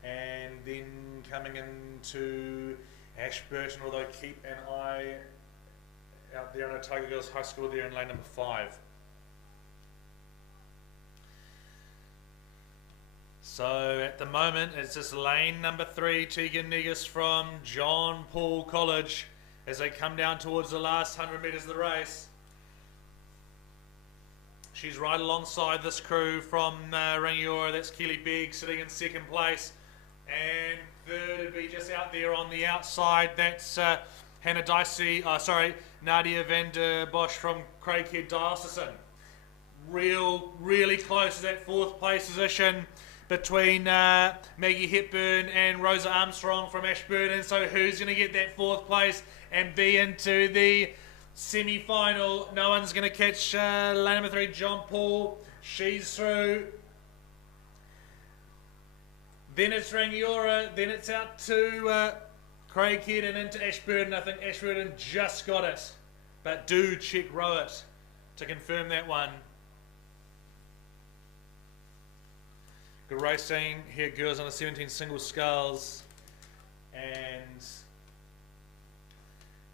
And then coming into Ashburton, although keep an eye out there on Otago Girls High School there in lane number 5. So at the moment it's just lane number 3, Tegan Negus from John Paul College as they come down towards the last 100 metres of the race. She's right alongside this crew from Rangiora, that's Kellybeek sitting in second place. And third would be just out there on the outside, that's Hannah Dicey, Nadia van der Bosch from Craighead Diocesan. Really close to that 4th place position between Maggie Hepburn and Rosa Armstrong from Ashburton. So who's going to get that 4th place and be into the semi-final? No one's going to catch lane number 3, John Paul. She's through. Then it's Rangiora, then it's out to Craighead and into Ashburton. I think Ashburton just got it, but do check Rowett to confirm that one. Good racing here, girls on the 17 single sculls. And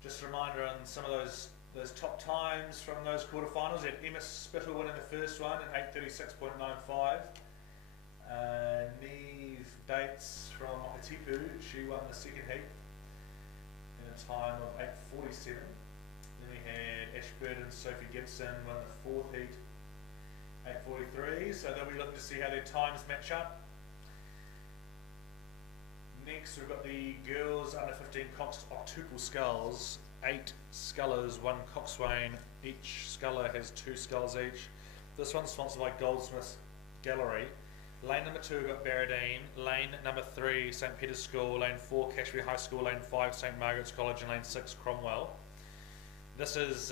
just a reminder on some of those top times from those quarterfinals. You had Emma Spittle winning the first one at 8:36.95. Neve Bates from Atipu, she won the second heat in a time of 8:47. Then we had Ashburton, Sophie Gibson won the 4th heat, 8:43. So they'll be looking to see how their times match up. Next we've got the girls under 15 octuple sculls. 8 scullers, 1 coxswain. Each sculler has 2 sculls each. This one's sponsored by Goldsmiths Gallery. Lane number 2 we've got Barradine, lane number 3 St Peter's School, lane 4 Cashmere High School, lane 5 St Margaret's College, and lane 6 Cromwell. This is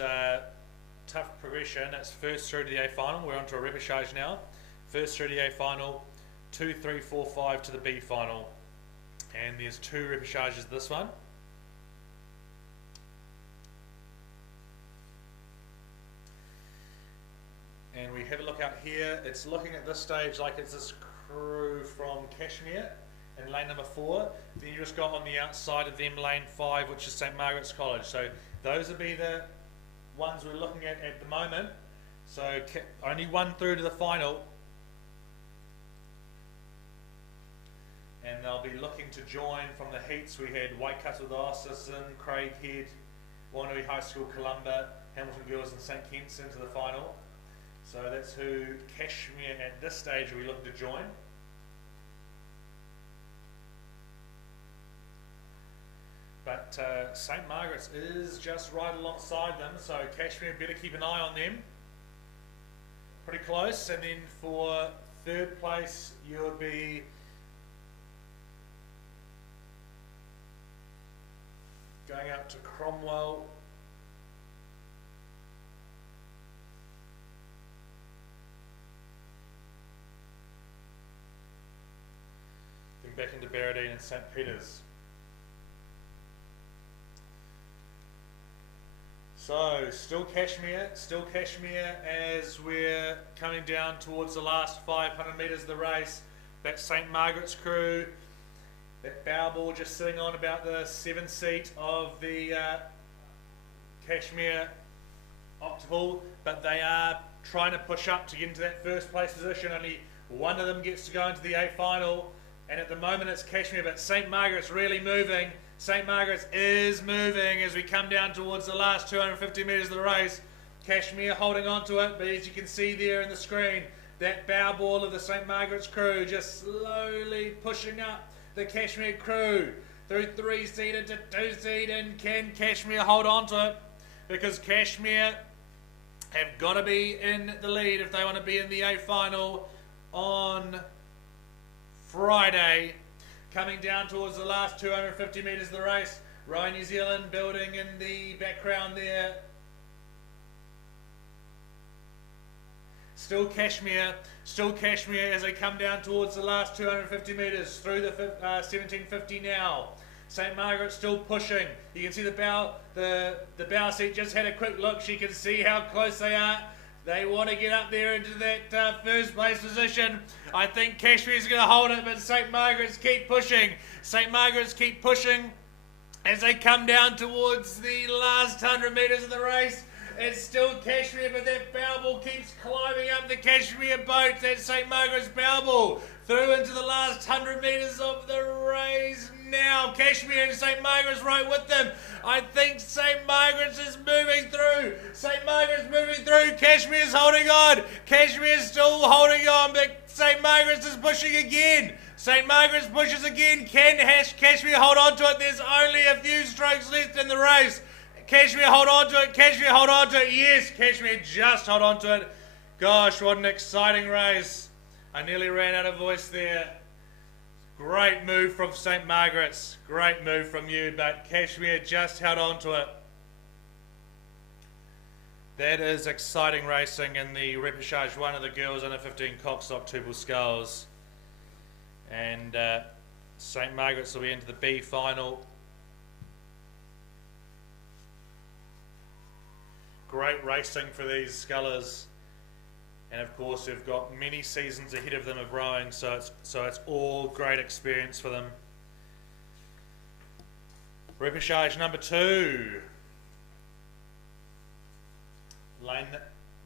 tough progression. It's first through to the A final. We're on to a repechage now. First through to the A final, 2, 3, 4, 5 to the B final. And there's 2 repechages this one. And we have a look out here. It's looking at this stage like it's this crew from Cashmere in lane number 4. Then you just got on the outside of them lane 5, which is St Margaret's College. So those will be the ones we're looking at the moment. So only 1 through to the final. And they'll be looking to join from the heats. We had Waikato Diocesan, Craighead, Wanganui High School, Columba, Hamilton Girls and St Kitts into the final. So that's who Cashmere at this stage will be looking to join. But St Margaret's is just right alongside them, so Cashmere better keep an eye on them. Pretty close, and then for 3rd place you would be going out to Cromwell. back into Barradine and St. Peter's. So, still Cashmere as we're coming down towards the last 500 metres of the race. That St. Margaret's crew, that bow ball just sitting on about the 7th seat of the Cashmere octopus, but they are trying to push up to get into that first place position. Only one of them gets to go into the A final, and at the moment it's Cashmere, but St. Margaret's really moving. St. Margaret's is moving as we come down towards the last 250 metres of the race. Cashmere holding on to it, but as you can see there in the screen, that bow ball of the St. Margaret's crew just slowly pushing up the Cashmere crew through 3 seed into 2 seed, and can Cashmere hold on to it? Because Cashmere have got to be in the lead if they want to be in the A final on Friday. Coming down towards the last 250 metres of the race, Rowing New Zealand building in the background there. Still Cashmere as they come down towards the last 250 metres through the 1750 now. St. Margaret still pushing. You can see the bow seat just had a quick look. She can see how close they are. They want to get up there into that first place position. I think Cashmere's going to hold it, but St. Margaret's keep pushing. St. Margaret's keep pushing as they come down towards the last 100 metres of the race. It's still Cashmere, but that bow ball keeps climbing up the Cashmere boat. That's St. Margaret's bow ball through into the last 100 metres of the race. Now Cashmere and St. Margaret's right with them. I think St. Margaret's is moving through. St. Margaret's moving through. Cashmere's holding on. Cashmere's still holding on, but St. Margaret's is pushing again. St. Margaret's pushes again. Can Cashmere hold on to it? There's only a few strokes left in the race. Cashmere hold on to it. Cashmere hold on to it. Yes, Cashmere just hold on to it. Gosh, what an exciting race. I nearly ran out of voice there. Great move from St. Margaret's. Great move from you, but Cashmere just held on to it. That is exciting racing in the repechage 1 of the girls under 15 Coxlock Tubal Skulls. And St. Margaret's will be into the B final. Great racing for these scullers. And of course, they've got many seasons ahead of them of rowing, so it's all great experience for them. Repechage number 2. Lane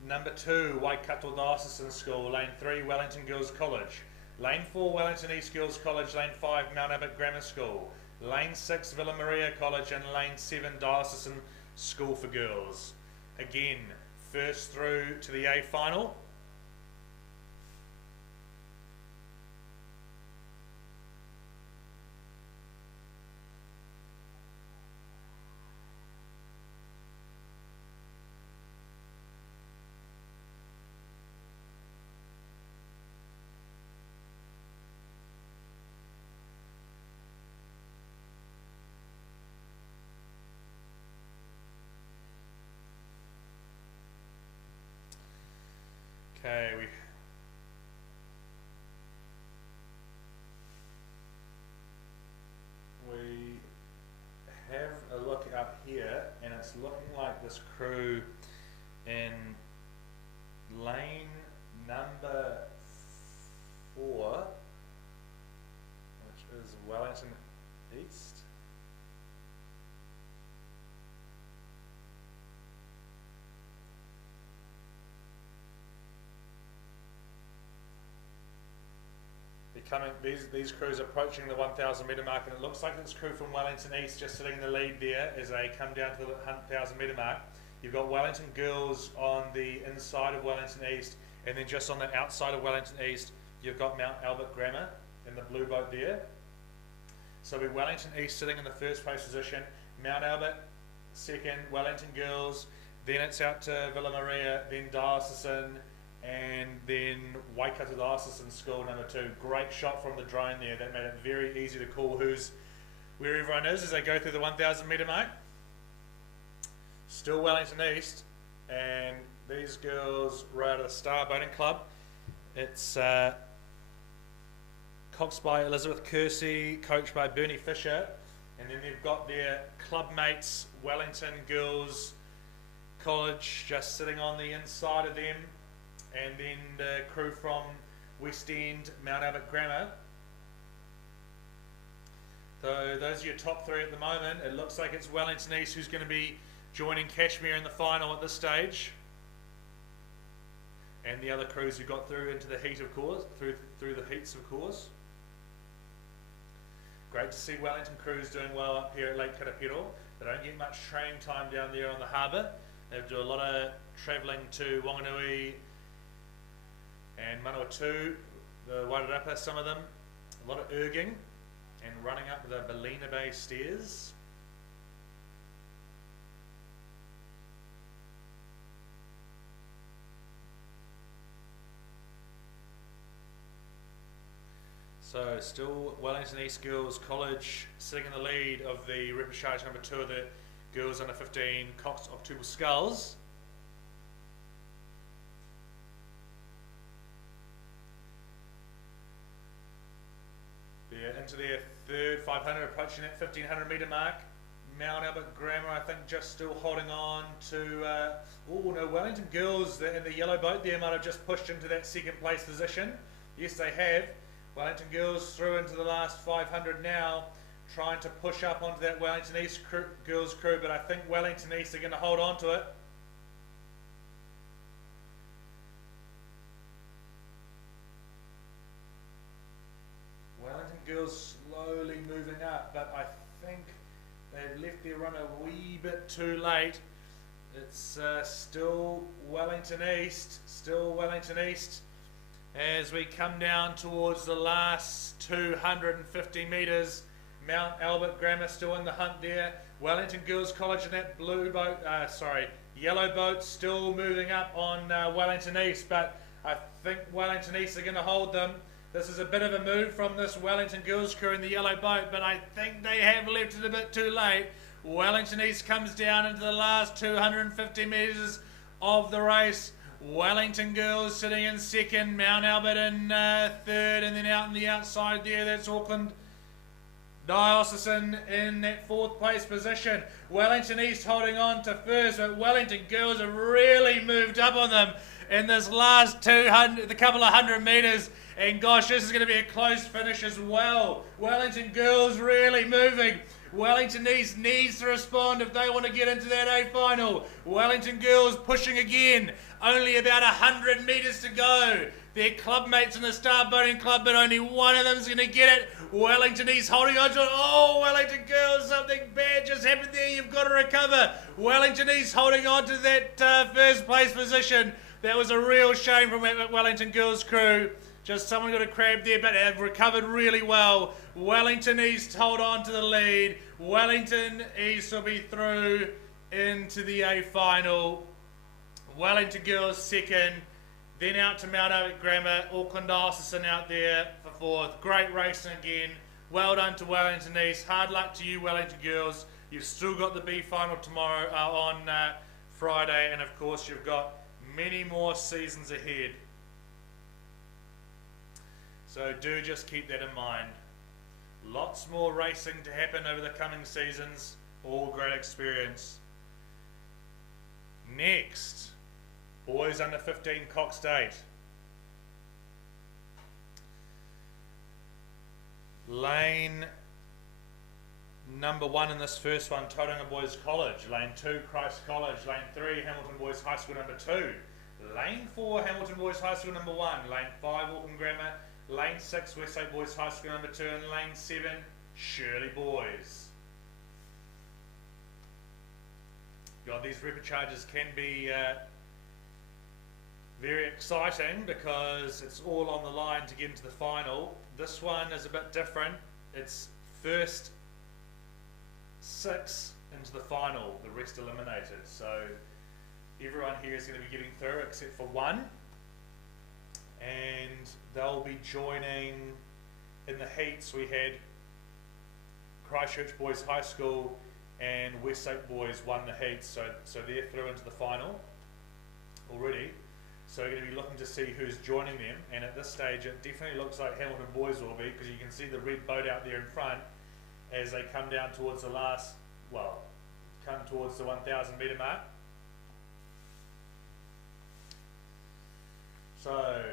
number 2, Waikato Diocesan School. Lane 3, Wellington Girls College. Lane 4, Wellington East Girls College. Lane 5, Mount Abbott Grammar School. Lane 6, Villa Maria College. And Lane 7, Diocesan School for Girls. Again, first through to the A final. Okay, we have a look up here, and it's looking like this crew in lane number 4, which is Wellington East. These crews approaching the 1,000 metre mark, and it looks like this crew from Wellington East just sitting in the lead there as they come down to the 1,000 metre mark. You've got Wellington Girls on the inside of Wellington East, and then just on the outside of Wellington East you've got Mount Albert Grammar in the blue boat there. So with Wellington East sitting in the first place position, Mount Albert second, Wellington Girls, then it's out to Villa Maria, then Diocesan, and then Waikato Diocesan School number 2. Great shot from the drone there. That made it very easy to call where everyone is as they go through the 1,000 metre mark. Still Wellington East, and these girls row out of the Star Boating Club. It's coxed by Elizabeth Kersey, coached by Bernie Fisher. And then they've got their club mates, Wellington Girls College, just sitting on the inside of them. And then the crew from West End, Mount Albert Grammar. So those are your top three at the moment. It looks like it's Wellington East who's going to be joining Kashmir in the final at this stage. And the other crews who got through into the heat, of course, through the heats, of course. Great to see Wellington crews doing well up here at Lake Karapiro. They don't get much training time down there on the harbour. They do a lot of travelling to Wanganui and Manawatu, the Wairarapa, some of them. A lot of erging and running up the Ballina Bay stairs. So still Wellington East Girls College sitting in the lead of the repechage number 2 of the girls under 15 Cox Octuple Skulls. They're into their third 500, approaching that 1500 metre mark. Mount Albert Grammar, I think, just still holding on to. Oh no, Wellington Girls in the yellow boat there might have just pushed into that second place position. Yes, they have. Wellington Girls through into the last 500 now, trying to push up onto that Wellington East Girls crew, but I think Wellington East are going to hold on to it. Wellington Girls slowly moving up, but I think they've left their run a wee bit too late. It's still Wellington East, as we come down towards the last 250 metres. Mount Albert Grammar still in the hunt there. Wellington Girls College in that blue boat, yellow boat still moving up on Wellington East, but I think Wellington East are going to hold them. This is a bit of a move from this Wellington Girls crew in the yellow boat, but I think they have left it a bit too late. Wellington East comes down into the last 250 metres of the race. Wellington Girls sitting in second, Mount Albert in third, and then out on the outside there, that's Auckland Diocesan in that fourth place position. Wellington East holding on to first, but Wellington Girls have really moved up on them in this last the couple of hundred metres. And gosh, this is going to be a close finish as well. Wellington Girls really moving. Wellington East needs to respond if they want to get into that A final. Wellington Girls pushing again. Only about 100 metres to go. Their club mates in the Star Boating Club, but only one of them is going to get it. Wellington East holding on to it. Oh, Wellington Girls, something bad just happened there. You've got to recover. Wellington East holding on to that first place position. That was a real shame from Wellington Girls crew. Just someone got a crab there, but have recovered really well. Wellington East hold on to the lead. Wellington East will be through into the A final. Wellington Girls second, then out to Mount Albert Grammar. Auckland Diocesan out there for fourth. Great racing again. Well done to Wellington East. Hard luck to you, Wellington Girls. You've still got the B final tomorrow on Friday, and of course you've got many more seasons ahead. So do just keep that in mind. Lots more racing to happen over the coming seasons. All great experience. Next, boys under 15 Cox State. Lane number 1 in this first one, Tauranga Boys College. Lane 2, Christ College. Lane 3, Hamilton Boys High School number 2. Lane 4, Hamilton Boys High School number 1. Lane 5, Auckland Grammar. Lane 6, Westlake Boys High School number 2, and Lane 7, Shirley Boys. God, these repechages can be very exciting because it's all on the line to get into the final. This one is a bit different. It's first 6 into the final, the rest eliminated. So everyone here is going to be getting through except for one. And they'll be joining in the heats. We had Christchurch Boys High School and Westlake Boys won the heats, so they're through into the final already. So we're going to be looking to see who's joining them, and at this stage it definitely looks like Hamilton Boys will be, because you can see the red boat out there in front as they come down towards the come towards the 1,000 metre mark. So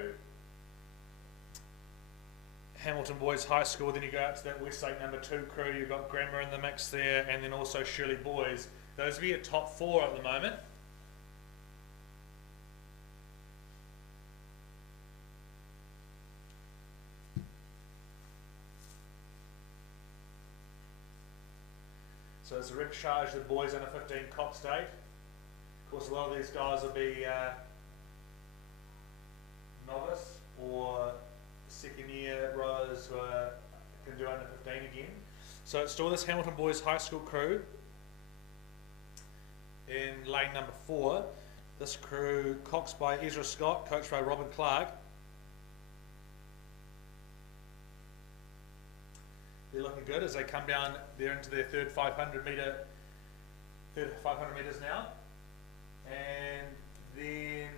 Hamilton Boys High School, then you go out to that Westlake number 2 crew, you've got Grammar in the mix there, and then also Shirley Boys. Those will be your top 4 at the moment. So it's a repechage, the boys under 15 Cox State. Of course, a lot of these guys will be novice or second year rowers who can do under 15 again. So it's still this Hamilton Boys High School crew in lane number 4. This crew coxed by Ezra Scott, coached by Robin Clark. They're looking good as they come down there into their third 500 metres now. And then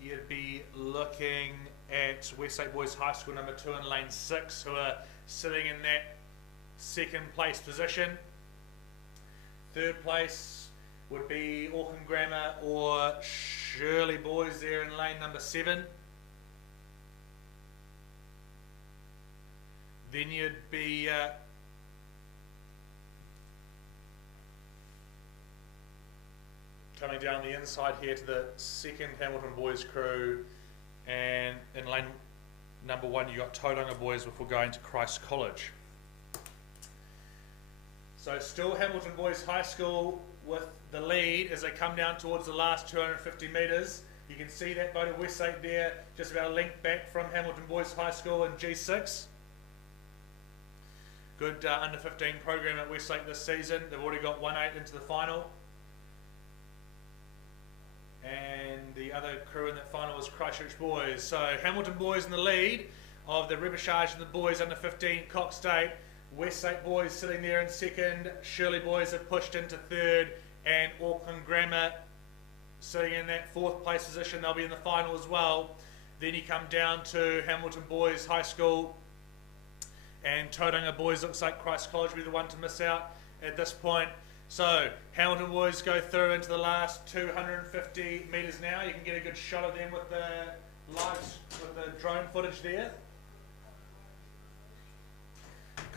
you'd be looking at Westlake Boys High School number 2 in lane 6, who are sitting in that second place position. Third place would be Auckland Grammar or Shirley Boys there in lane number 7. Then you'd be coming down the inside here to the second Hamilton Boys crew, and in lane number 1 you got Tauranga Boys before going to Christ College. So still Hamilton Boys High School with the lead as they come down towards the last 250 metres. You can see that boat of Westlake there, just about a length back from Hamilton Boys High School in G6. Good under 15 program at Westlake this season. They've already got 1-8 into the final. And the other crew in that final was Christchurch Boys. So Hamilton Boys in the lead of the repechage and the boys under 15 Cox State. Westlake Boys sitting there in second. Shirley Boys have pushed into third, and Auckland Grammar sitting in that 4th place position. They'll be in the final as well. Then you come down to Hamilton Boys High School, and Tauranga Boys looks like Christ College will be the one to miss out at this point. So Hamilton Boys go through into the last 250 metres now. You can get a good shot of them with the drone footage there.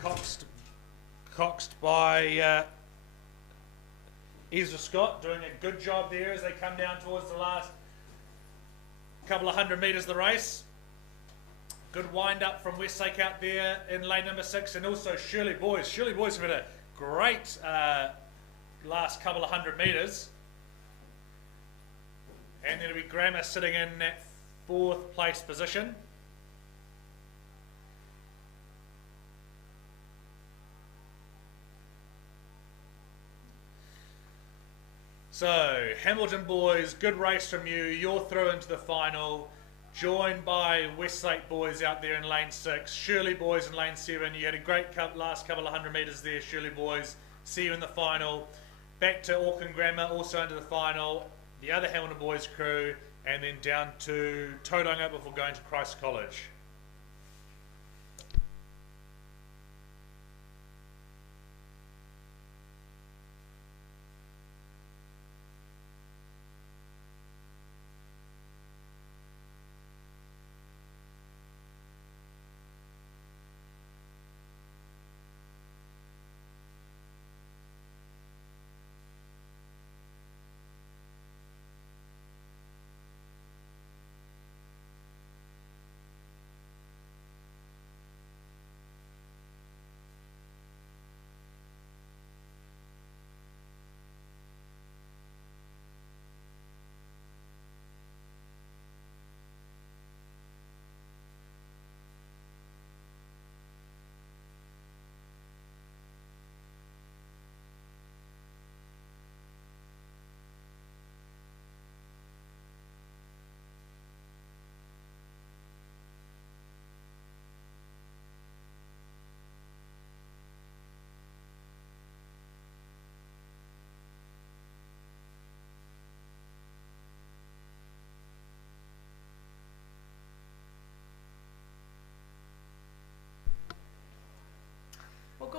Coxed by Ezra Scott, doing a good job there as they come down towards the last couple of 100 metres of the race. Good wind up from Westlake out there in lane number 6, and also Shirley Boys. Shirley Boys have had a great last couple of 100 metres. And then it'll be Grammar sitting in that 4th place position. So Hamilton Boys, good race from you. You're through into the final, joined by Westlake Boys out there in lane 6, Shirley Boys in lane 7. You had a great last couple of 100 metres there, Shirley Boys. See you in the final. Back to Auckland Grammar, also into the final. The other Hamilton Boys crew, and then down to Tauranga before going to Christ College.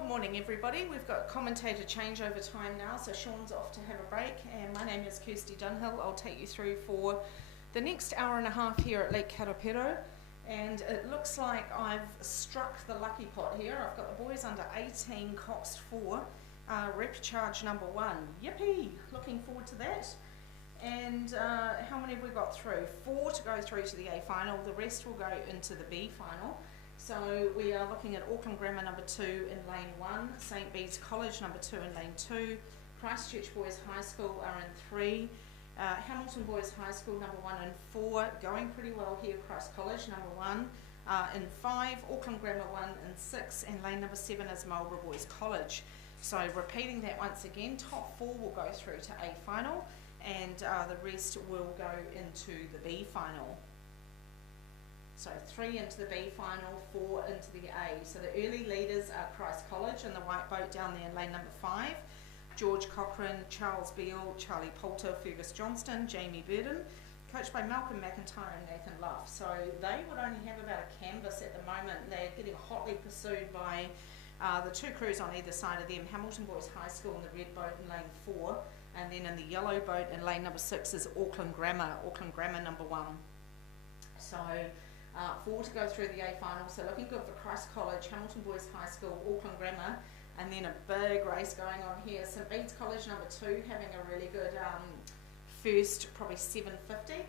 Good morning, everybody. We've got commentator changeover time now, so Sean's off to have a break, and my name is Kirsty Dunhill. I'll take you through for the next hour and a half here at Lake Karapiro, and it looks like I've struck the lucky pot here. I've got the boys under 18 Cox 4, rep charge number 1. Yippee! Looking forward to that. And how many have we got through? 4 to go through to the A final. The rest will go into the B final. So we are looking at Auckland Grammar number 2 in lane 1, St Bede's College number 2 in lane 2, Christchurch Boys High School are in 3, Hamilton Boys High School number 1 and 4, going pretty well here, Christ College number 1 in 5, Auckland Grammar 1 and 6, and lane number 7 is Marlborough Boys College. So repeating that once again, top 4 will go through to A final, and the rest will go into the B final. So 3 into the B final, 4 into the A. So the early leaders are Christ College and the white boat down there in lane number 5. George Cochran, Charles Beale, Charlie Poulter, Fergus Johnston, Jamie Burden, coached by Malcolm McIntyre and Nathan Luff. So they would only have about a canvas at the moment. They're getting hotly pursued by the 2 crews on either side of them. Hamilton Boys High School in the red boat in lane 4, and then in the yellow boat in lane number 6 is Auckland Grammar number 1. So 4 to go through the A final, so looking good for Christ College, Hamilton Boys High School, Auckland Grammar, and then a big race going on here. St Bede's College number 2 having a really good first, probably 750,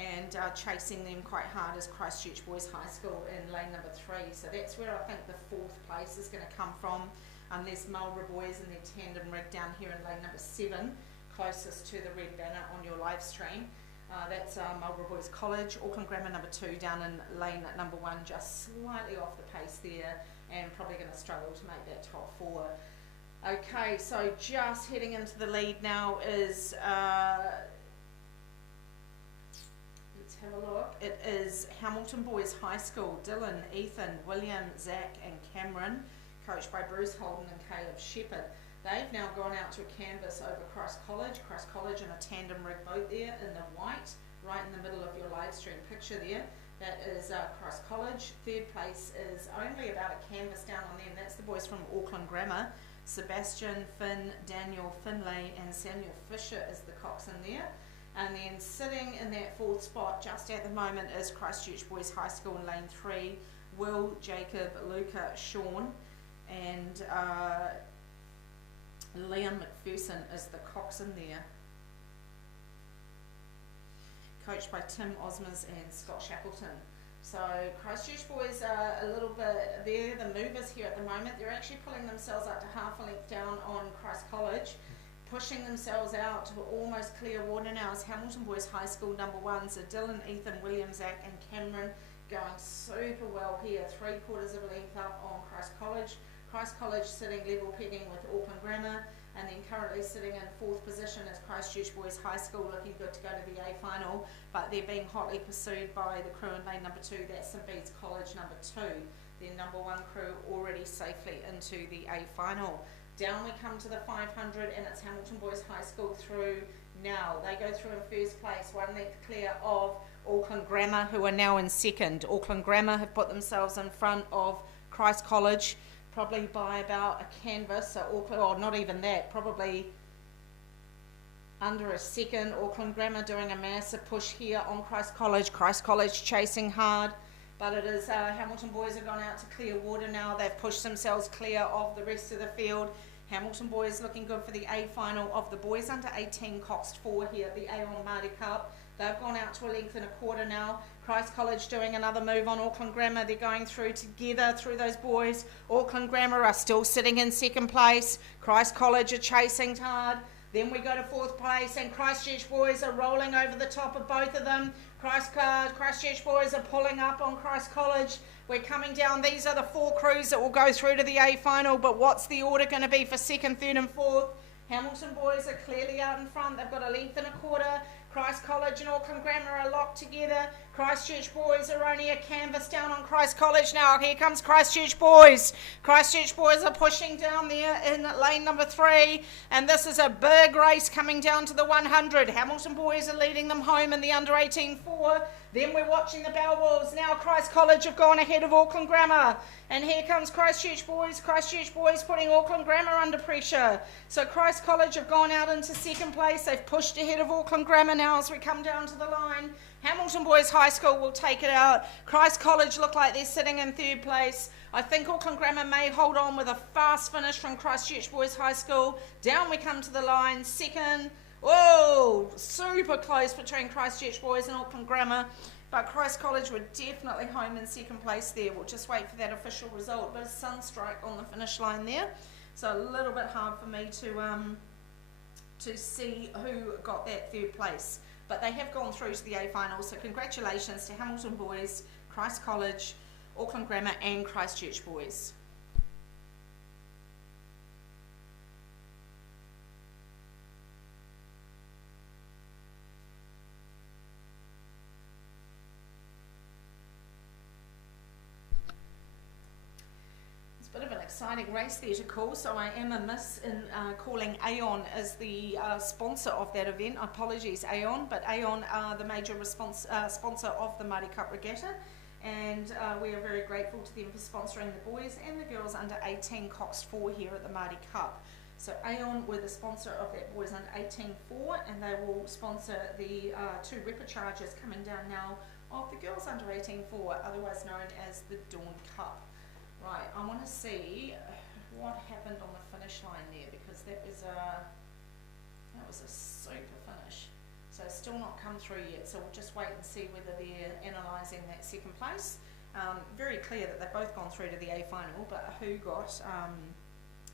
and chasing them quite hard is Christchurch Boys High School in lane number 3. So that's where I think the 4th place is going to come from, unless Marlborough Boys and their tandem rig down here in lane number 7, closest to the red banner on your live stream. That's Marlborough Boys College, Auckland Grammar number 2 down in lane number 1, just slightly off the pace there, and probably going to struggle to make that top 4. Okay, so just heading into the lead now is, let's have a look, it is Hamilton Boys High School, Dylan, Ethan, William, Zach and Cameron, coached by Bruce Holden and Caleb Shepherd. They've now gone out to a canvas over Christ College in a tandem rig boat there in the white, right in the middle of your live stream picture there. That is Christ College. 3rd place is only about a canvas down on them. That's the boys from Auckland Grammar. Sebastian, Finn, Daniel, Finlay and Samuel Fisher is the coxswain there. And then sitting in that 4th spot just at the moment is Christchurch Boys High School in lane 3, Will, Jacob, Luca, Sean, and Liam McPherson is the coxswain there, coached by Tim Osmers and Scott Shackleton. So Christchurch Boys are a little bit, they're the movers here at the moment. They're actually pulling themselves up to half a length down on Christ College, pushing themselves out to almost clear water now is Hamilton Boys High School number 1. So Dylan, Ethan, William, Zach and Cameron going super well here, 3/4 of a length up on Christ College. Christ College sitting level pegging with Auckland Grammar, and then currently sitting in 4th position is Christchurch Boys High School, looking good to go to the A final, but they're being hotly pursued by the crew in lane number 2, that's St Bede's College number 2. Their number 1 crew already safely into the A final. Down we come to the 500, and it's Hamilton Boys High School through now. They go through in 1st place, 1 length clear of Auckland Grammar, who are now in 2nd. Auckland Grammar have put themselves in front of Christ College, probably by about a canvas, so Auckland, or not even that, probably under a second. Auckland Grammar doing a massive push here on Christ College chasing hard, but it is Hamilton Boys have gone out to clear water now. They've pushed themselves clear of the rest of the field. Hamilton Boys looking good for the A final of the boys under 18 Cox 4 here at the Aon Maadi Cup. They've gone out to a length and a quarter now. Christ College doing another move on Auckland Grammar. They're going through together through those boys. Auckland Grammar are still sitting in 2nd place. Christ College are chasing hard. Then we go to 4th place, and Christchurch Boys are rolling over the top of both of them. Christchurch Boys are pulling up on Christ College. We're coming down. These are the 4 crews that will go through to the A final, but what's the order going to be for 2nd, 3rd and 4th? Hamilton Boys are clearly out in front. They've got a length and a quarter. Christ College and Auckland Grammar are locked together. Christchurch boys are only a canvas down on Christ College now. Here comes Christchurch boys. Christchurch boys are pushing down there in lane number 3, and this is a big race coming down to the 100. Hamilton boys are leading them home in the under 18 4. Then we're watching the Bell Wolves. Now Christ College have gone ahead of Auckland Grammar. And here comes Christchurch boys. Christchurch boys putting Auckland Grammar under pressure. So Christ College have gone out into second place. They've pushed ahead of Auckland Grammar now as we come down to the line. Hamilton Boys High School will take it out. Christ College look like they're sitting in third place. I think Auckland Grammar may hold on with a fast finish from Christchurch Boys High School. Down we come to the line. Second. Whoa, super close between Christchurch Boys and Auckland Grammar. But Christ College were definitely home in second place there. We'll just wait for that official result. Bit of sunstrike on the finish line there. So a little bit hard for me to see who got that third place. But they have gone through to the A final. So congratulations to Hamilton Boys, Christ College, Auckland Grammar and Christchurch Boys. Bit of an exciting race there to call, so I am amiss in calling Aon as the sponsor of that event. Apologies Aon, but Aon are the major sponsor of the Maadi Cup Regatta, and we are very grateful to them for sponsoring the boys and the girls under 18 Cox 4 here at the Maadi Cup. So Aon were the sponsor of that boys under 18 4, and they will sponsor the 2 repecharges coming down now of the girls under 18 4, otherwise known as the Dawn Cup. Right, I want to see what happened on the finish line there, because that was a super finish. So it's still not come through yet, so we'll just wait and see whether they're analysing that second place. Very clear that they've both gone through to the A final, but who got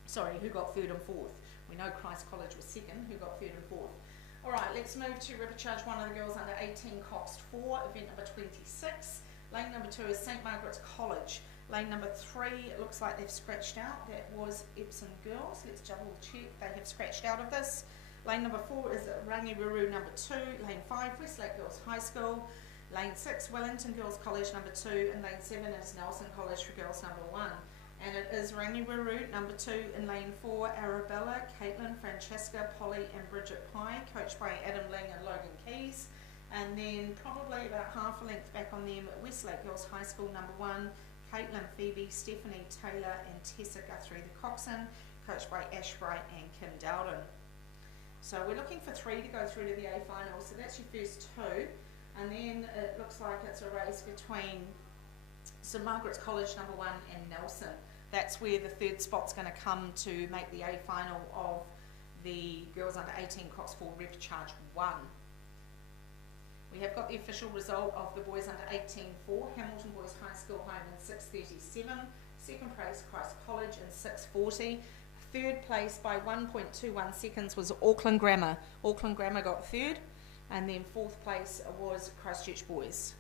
third and fourth? We know Christ College was second. Who got third and fourth? All right, let's move to repecharge 1 of the girls under 18 Cox 4, event number 26. Lane number 2 is St Margaret's College. Lane number 3, it looks like they've scratched out. That was Epsom Girls. Let's double check. They have scratched out of this. Lane number 4 is Rangiwaru number 2. Lane 5, Westlake Girls High School. Lane 6, Wellington Girls College number 2. And lane 7 is Nelson College for girls number 1. And it is Rangiwaru number 2 in lane 4, Arabella, Caitlin, Francesca, Polly and Bridget Pye, coached by Adam Ling and Logan Keys. And then probably about half a length back on them, Westlake Girls High School number 1, Caitlin, Phoebe, Stephanie, Taylor and Tessa Guthrie the Coxswain, coached by Ash Bright and Kim Dowden. So we're looking for 3 to go through to the A final, so that's your first 2. And then it looks like it's a race between St Margaret's College number 1 and Nelson. That's where the third spot's going to come to make the A final of the girls under 18 Cox 4 repecharge 1. We have got the official result of the boys under 18 4, Hamilton Boys High School home in 6:37, second place Christ College in 6:40, third place by 1.21 seconds was Auckland Grammar. Auckland Grammar got third, and then fourth place was Christchurch Boys.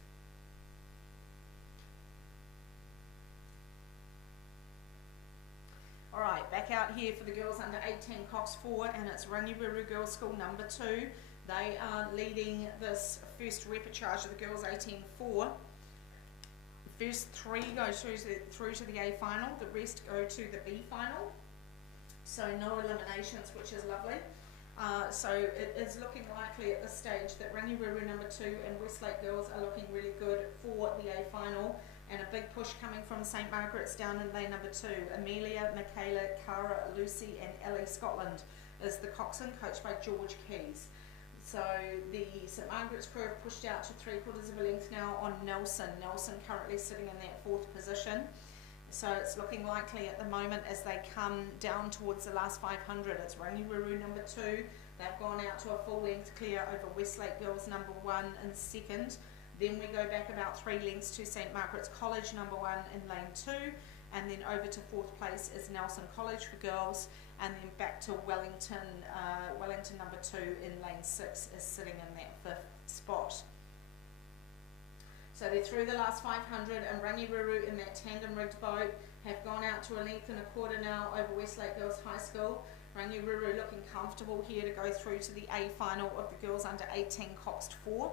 Alright, back out here for the girls under 18 Cox 4, and it's Rangiwaru Girls School number 2. They are leading this first repecharge of the girls 18-4. The first 3 go through to the A final, the rest go to the B final. So no eliminations, which is lovely. So it is looking likely at this stage that Rangiwaru number 2 and Westlake Girls are looking really good for the A final. And a big push coming from St Margaret's down in lane number 2. Amelia, Michaela, Cara, Lucy and Ellie Scotland is the coxswain, coached by George Keys. So the St Margaret's crew have pushed out to 3/4 of a length now on Nelson. Nelson currently sitting in that 4th position. So it's looking likely at the moment as they come down towards the last 500. It's Rangiwaru number 2. They've gone out to a full length clear over Westlake Girls number 1 in 2nd. Then we go back about 3 lengths to St Margaret's College number 1 in lane 2. And then over to 4th place is Nelson College for girls. And then back to Wellington, Wellington number 2 in lane 6 is sitting in that 5th spot. So they're through the last 500, and Rangiwaru in that tandem rigged boat have gone out to a length and a quarter now over Westlake Girls High School. Rangiruru looking comfortable here to go through to the A final of the girls under 18 Coxed 4.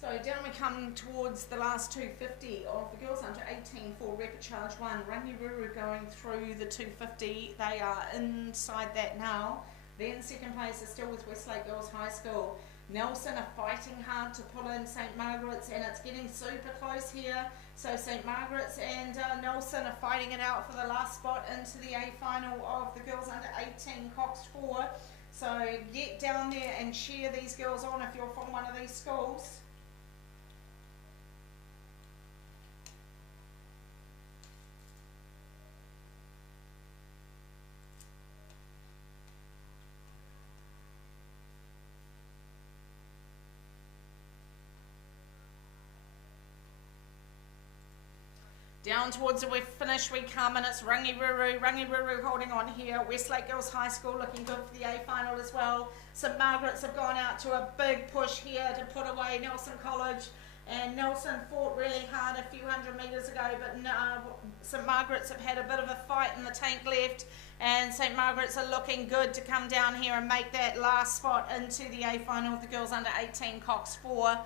So down we come towards the last 250 of the girls under 18 for Repechage 1. Rangiruru going through the 250. They are inside that now. Then second place is still with Westlake Girls High School. Nelson are fighting hard to pull in St Margaret's, and it's getting super close here. So St Margaret's and Nelson are fighting it out for the last spot into the A final of the girls under 18 Cox 4. So get down there and cheer these girls on if you're from one of these schools. Down towards the finish we come, and it's Rangiruru holding on here. Westlake Girls High School looking good for the A final as well. St Margaret's have gone out to a big push here to put away Nelson College, and Nelson fought really hard a few hundred metres ago, but St Margaret's have had a bit of a fight in the tank left, and St Margaret's are looking good to come down here and make that last spot into the A final of the girls under 18 Cox 4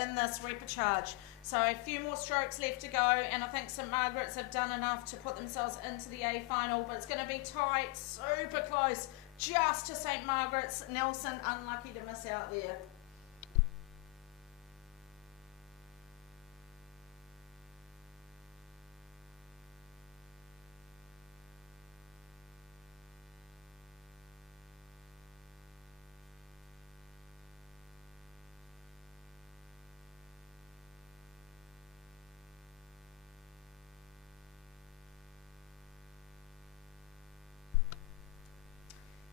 in this repechage. So a few more strokes left to go, and I think St Margaret's have done enough to put themselves into the A final, but it's going to be tight, super close, just to St Margaret's. Nelson unlucky to miss out there.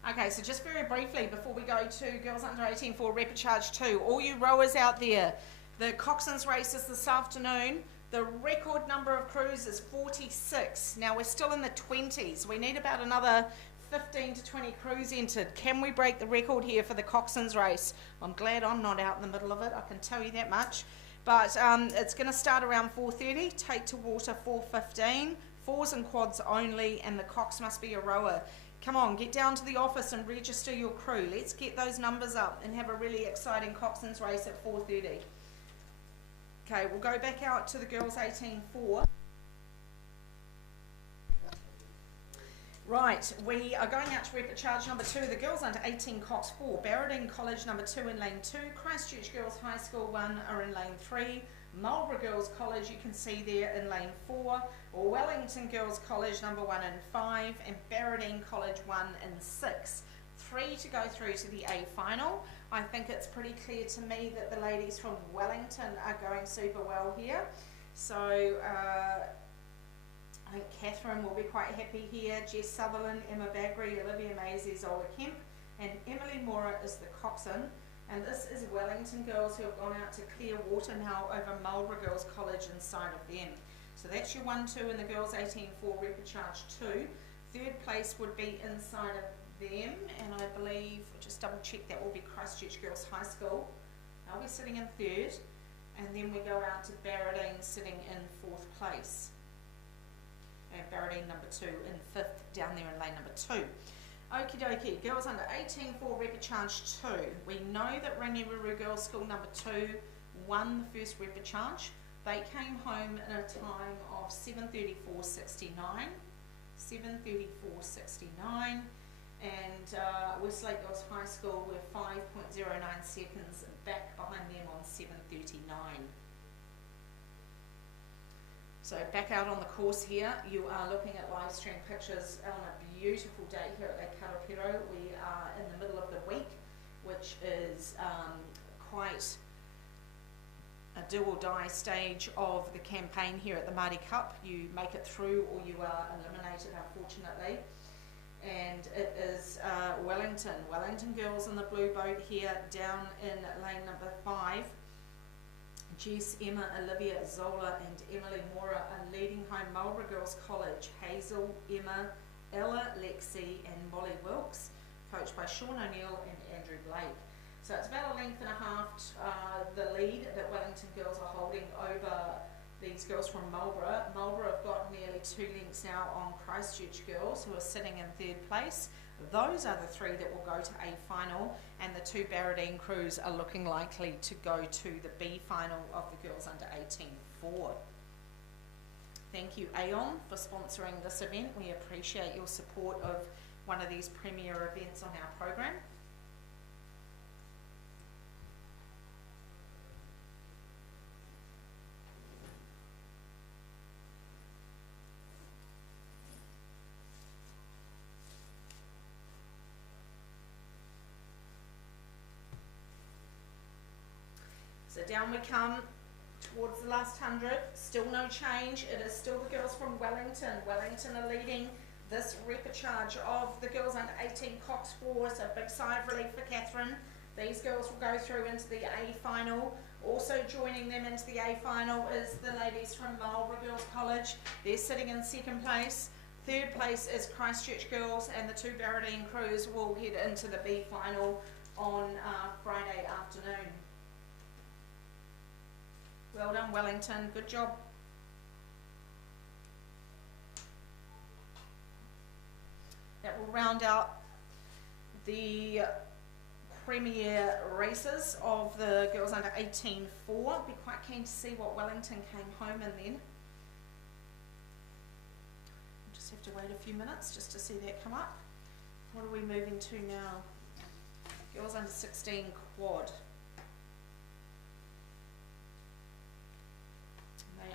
Okay, so just very briefly before we go to girls under 18 for Repechage 2, all you rowers out there, the Coxwain Race is this afternoon. The record number of crews is 46. Now we're still in the 20s. We need about another 15 to 20 crews entered. Can we break the record here for the Coxwain Race? I'm glad I'm not out in the middle of it, I can tell you that much. But it's going to start around 4:30, take to water 4:15, fours and quads only, and the Cox must be a rower. Come on, get down to the office and register your crew. Let's get those numbers up and have a really exciting Coxwain Race at 4:30. Okay, we'll go back out to the girls 18-4. Right, we are going out to Repechage number 2, the girls under 18 Cox 4, Barradine College number 2 in lane 2, Christchurch Girls High School 1 are in lane 3, Marlborough Girls College you can see there in lane 4, Wellington Girls College number 1 in 5, and Barradine College 1 in 6. 3 to go through to the A final. I think it's pretty clear to me that the ladies from Wellington are going super well here. So I think Catherine will be quite happy here. Jess Sutherland, Emma Bagri, Olivia Maisie, Zola Kemp, and Emily Mora is the coxswain. And this is Wellington girls who have gone out to clear water now over Marlborough Girls College inside of them. So that's your 1-2 in the girls 18-4 Repechage 2. Third place would be inside of them, and I believe, just double check, that will be Christchurch Girls High School. They'll be sitting in third, and then we go out to Barradine sitting in fourth place. And Barradine number 2 in fifth, down there in lane number 2. Okie dokie, girls under 18 for Repechage 2. We know that Rangiruru Girls School number 2 won the first repechage. They came home in a time of 7:34.69. 7:34.69. And Westlake Girls High School were 5.09 seconds back behind them on 7:39. So back out on the course here, you are looking at live stream pictures on a beautiful day here at Lake Karapiro. We are in the middle of the week, which is quite a do or die stage of the campaign here at the Maadi Cup. You make it through or you are eliminated, unfortunately. and it is Wellington girls in the blue boat here down in lane number 5. Jess, Emma, Olivia, Zola and Emily Mora are leading home Marlborough Girls College. Hazel, Emma, Ella, Lexi and Molly Wilkes, coached by Sean O'Neill and Andrew Blake. So it's about a length and a half the lead that Wellington girls are holding over these girls from Marlborough. Marlborough have got nearly 2 lengths now on Christchurch girls, who are sitting in 3rd place. Those are the 3 that will go to A final, and the 2 Barradine crews are looking likely to go to the B final of the girls under 18-4. Thank you Aon for sponsoring this event. We appreciate your support of one of these premier events on our program. So down we come towards the last 100, still no change. It is still the girls from Wellington. Wellington are leading this repechage of the girls under 18 Cox 4, so big sigh of relief for Catherine. These girls will go through into the A final. Also joining them into the A final is the ladies from Marlborough Girls College. They're sitting in 2nd place. 3rd place is Christchurch girls, and the 2 Barradine crews will head into the B final on Friday afternoon. Well done Wellington, good job. That will round out the premier races of the girls under 18-4. Be quite keen to see what Wellington came home in then. Just have to wait a few minutes just to see that come up. What are we moving to now? Girls under 16 quad.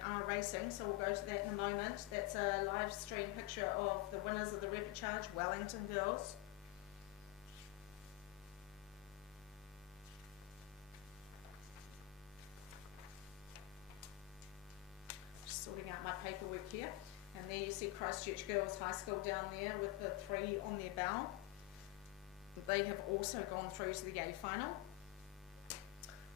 Are racing, so we'll go to that in a moment. That's a live stream picture of the winners of the repechage, Wellington girls. Just sorting out my paperwork here, and there you see Christchurch Girls High School down there with the 3 on their bow. They have also gone through to the A final.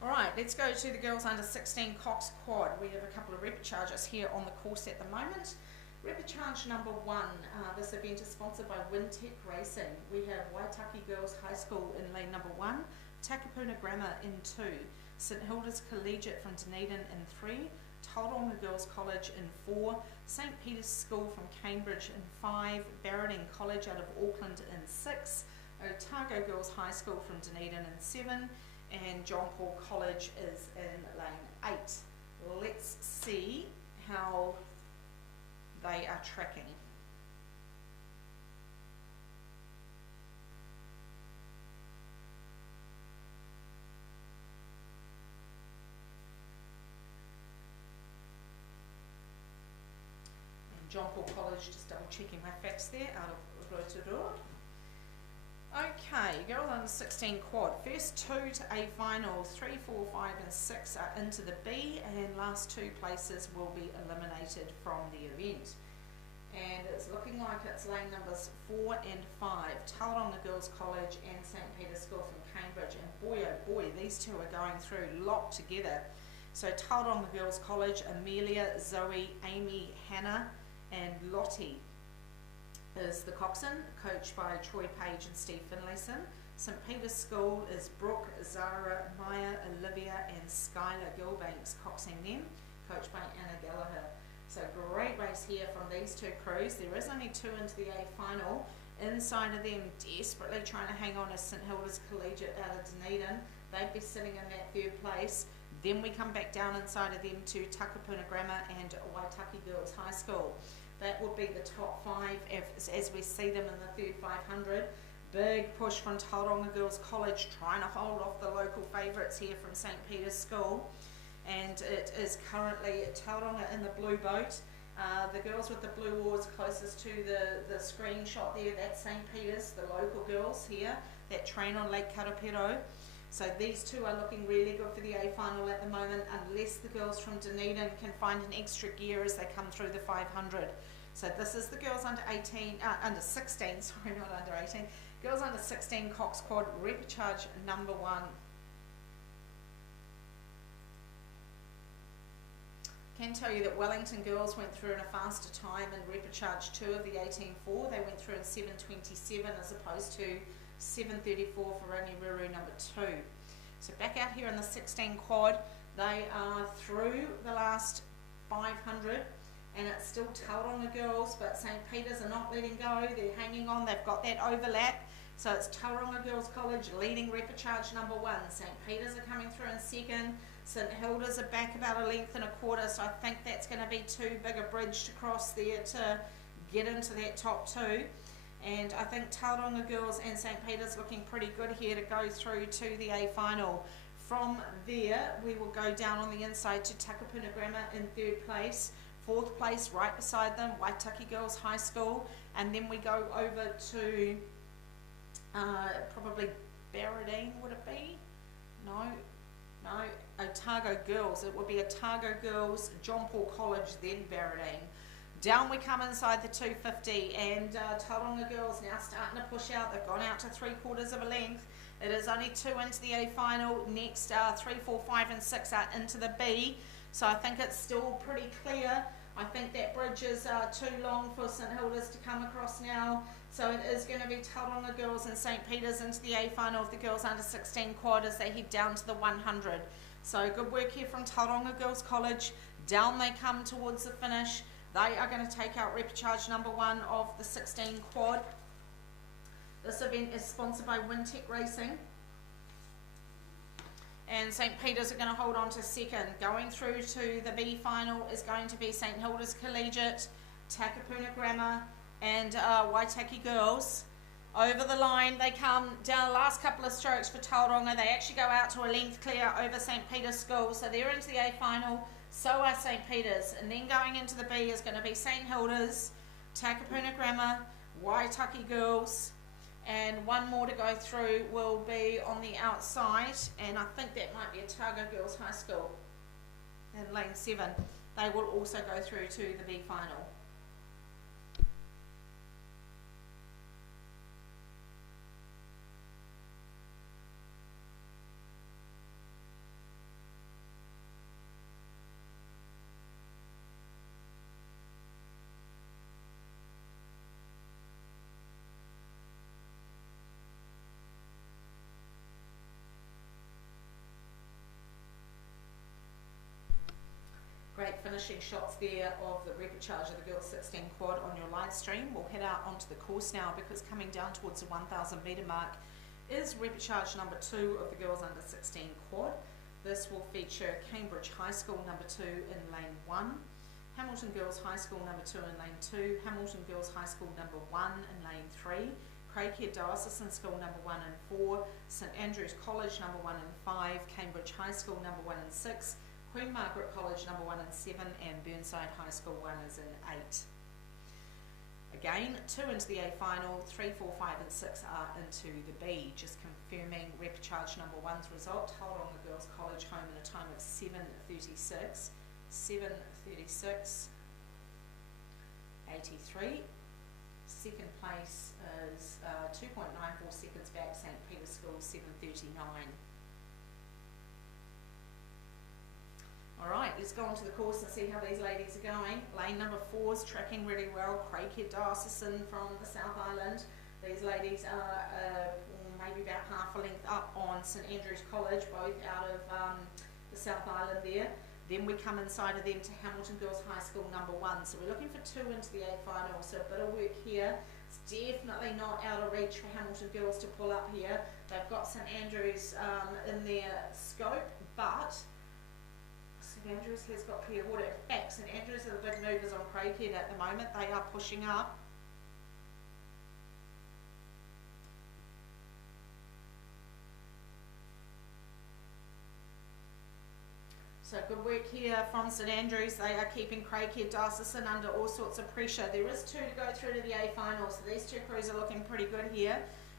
Alright, let's go to the girls under 16 Cox Quad. We have a couple of repechages here on the course at the moment. Repechage number 1, this event is sponsored by Wintec Racing. We have Waitaki Girls High School in lane number 1, Takapuna Grammar in 2, St Hilda's Collegiate from Dunedin in 3, Tauranga Girls College in 4, St Peter's School from Cambridge in 5, Barradine College out of Auckland in 6, Otago Girls High School from Dunedin in 7, and John Paul College is in lane 8. Let's see how they are tracking. And John Paul College, just double checking my facts there, out of Rotorua. Okay, girls under 16 quad. First 2 to A finals, 3, 4, 5 and 6 are into the B, and last 2 places will be eliminated from the event. And it's looking like it's lane numbers 4 and 5, Tauranga Girls College and St Peter's School from Cambridge. And boy oh boy, these 2 are going through locked together. So Tauranga Girls College, Amelia, Zoe, Amy, Hannah and Lottie is the coxswain, coached by Troy Page and Steve Finlayson. St Peter's School is Brooke, Zara, Maya, Olivia and Skylar Gilbanks coxing them, coached by Anna Gallagher. So great race here from these 2 crews. There is only 2 into the A final. Inside of them, desperately trying to hang on, is St Hilda's Collegiate out of Dunedin. They'd be sitting in that 3rd place. Then we come back down inside of them to Takapuna Grammar and Waitaki Girls High School. That would be the top 5 as we see them in the 3rd 500. Big push from Tauranga Girls College, trying to hold off the local favourites here from St Peter's School. And it is currently Tauranga in the blue boat. The girls with the blue oars closest to the screenshot there, that's St Peter's, the local girls here that train on Lake Karapiro. So these 2 are looking really good for the A final at the moment, unless the girls from Dunedin can find an extra gear as they come through the 500. So this is the girls under 18, under 16, sorry, not under 18. Girls under 16 Cox Quad repechage number 1. Can tell you that Wellington girls went through in a faster time in repechage 2 of the 18.4. They went through in 7.27 as opposed to 7.34 for Rangiruru number 2. So back out here in the 16 quad, they are through the last 500 and it's still Tauranga girls, but St. Peter's are not letting go. They're hanging on. They've got that overlap. So it's Tauranga Girls College leading repechage number 1. St. Peter's are coming through in second. St. Hilda's are back about a length and a quarter, so I think that's going to be too big a bridge to cross there to get into that top 2. And I think Tauranga Girls and St. Peter's looking pretty good here to go through to the A final. From there, we will go down on the inside to Takapuna Grammar in 3rd place. 4th place right beside them, Waitaki Girls High School. And then we go over to probably Barradine, would it be? No, Otago Girls. It would be Otago Girls, John Paul College, then Barradine. Down we come inside the 250 and Tauranga Girls now starting to push out. They've gone out to 3/4 of a length. It is only 2 into the A final. Next 3, 4, 5 and 6 are into the B. So I think it's still pretty clear. I think that bridge is too long for St. Hilda's to come across now. So it is going to be Tauranga Girls and St. Peter's into the A final of the girls under 16 quad as they head down to the 100. So good work here from Tauranga Girls College. Down they come towards the finish. They are going to take out repechage number 1 of the 16 quad. This event is sponsored by Wintec Racing. And St. Peter's are going to hold on to second. Going through to the B final is going to be St. Hilda's Collegiate, Takapuna Grammar and Waitaki Girls. Over the line they come down the last couple of strokes for Tauranga. They actually go out to a length clear over St. Peter's School. So they're into the A final, so are St. Peter's. And then going into the B is going to be St. Hilda's, Takapuna Grammar, Waitaki Girls. And one more to go through will be on the outside, and I think that might be Otago Girls High School in lane 7. They will also go through to the B final. Great finishing shots there of the repechage of the girls 16 quad on your live stream. We'll head out onto the course now because coming down towards the 1,000 metre mark is repechage number 2 of the girls under 16 quad. This will feature Cambridge High School number 2 in lane 1, Hamilton Girls High School number 2 in lane 2, Hamilton Girls High School number 1 in lane 3, Craighead Diocesan School number 1 and 4, St Andrews College number 1 and 5, Cambridge High School number 1 and 6, Queen Margaret College number 1 and 7, and Burnside High School 1 is in 8. Again, 2 into the A final, 3, 4, 5 and 6 are into the B. Just confirming repechage number 1's result. Tauranga Girls College home in a time of 7:36, 7:36, 83. Second place is 2.94 seconds back, St Peter's School 7:39. Alright, let's go onto the course and see how these ladies are going. Lane number 4 is tracking really well. Craighead Diocesan from the South Island. These ladies are maybe about half a length up on St Andrews College, both out of the South Island there. Then we come inside of them to Hamilton Girls High School number 1. So we're looking for 2 into the A final, so a bit of work here. It's definitely not out of reach for Hamilton Girls to pull up here. They've got St Andrews in their scope, but St Andrews has got clear water. In fact, St Andrews are the big movers on Craighead at the moment. They are pushing up. So good work here from St Andrews. They are keeping Craighead Diocesan under all sorts of pressure. There is 2 to go through to the A final, so these 2 crews are looking pretty good here.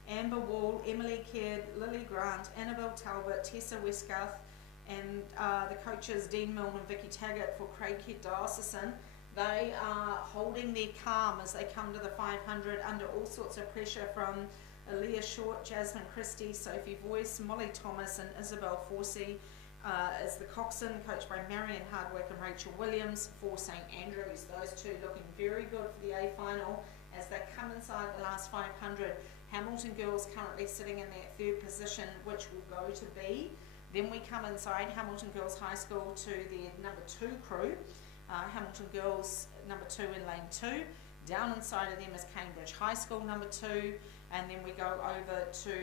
Amber Wall, Emily Kidd, Lily Grant, Annabelle Talbot, Tessa Westgarth, and the coaches Dean Milne and Vicky Taggart for Craighead Diocesan. They are holding their calm as they come to the 500 under all sorts of pressure from Aaliyah Short, Jasmine Christie, Sophie Voice, Molly Thomas and Isabel Forsey as the coxswain, coached by Marion Hardwick and Rachel Williams for St Andrews. Those two looking very good for the A final as they come inside the last 500. Hamilton girls currently sitting in that third position, which will go to B. Then we come inside Hamilton Girls High School to their number 2 crew. Hamilton Girls number 2 in lane 2. Down inside of them is Cambridge High School number 2. And then we go over to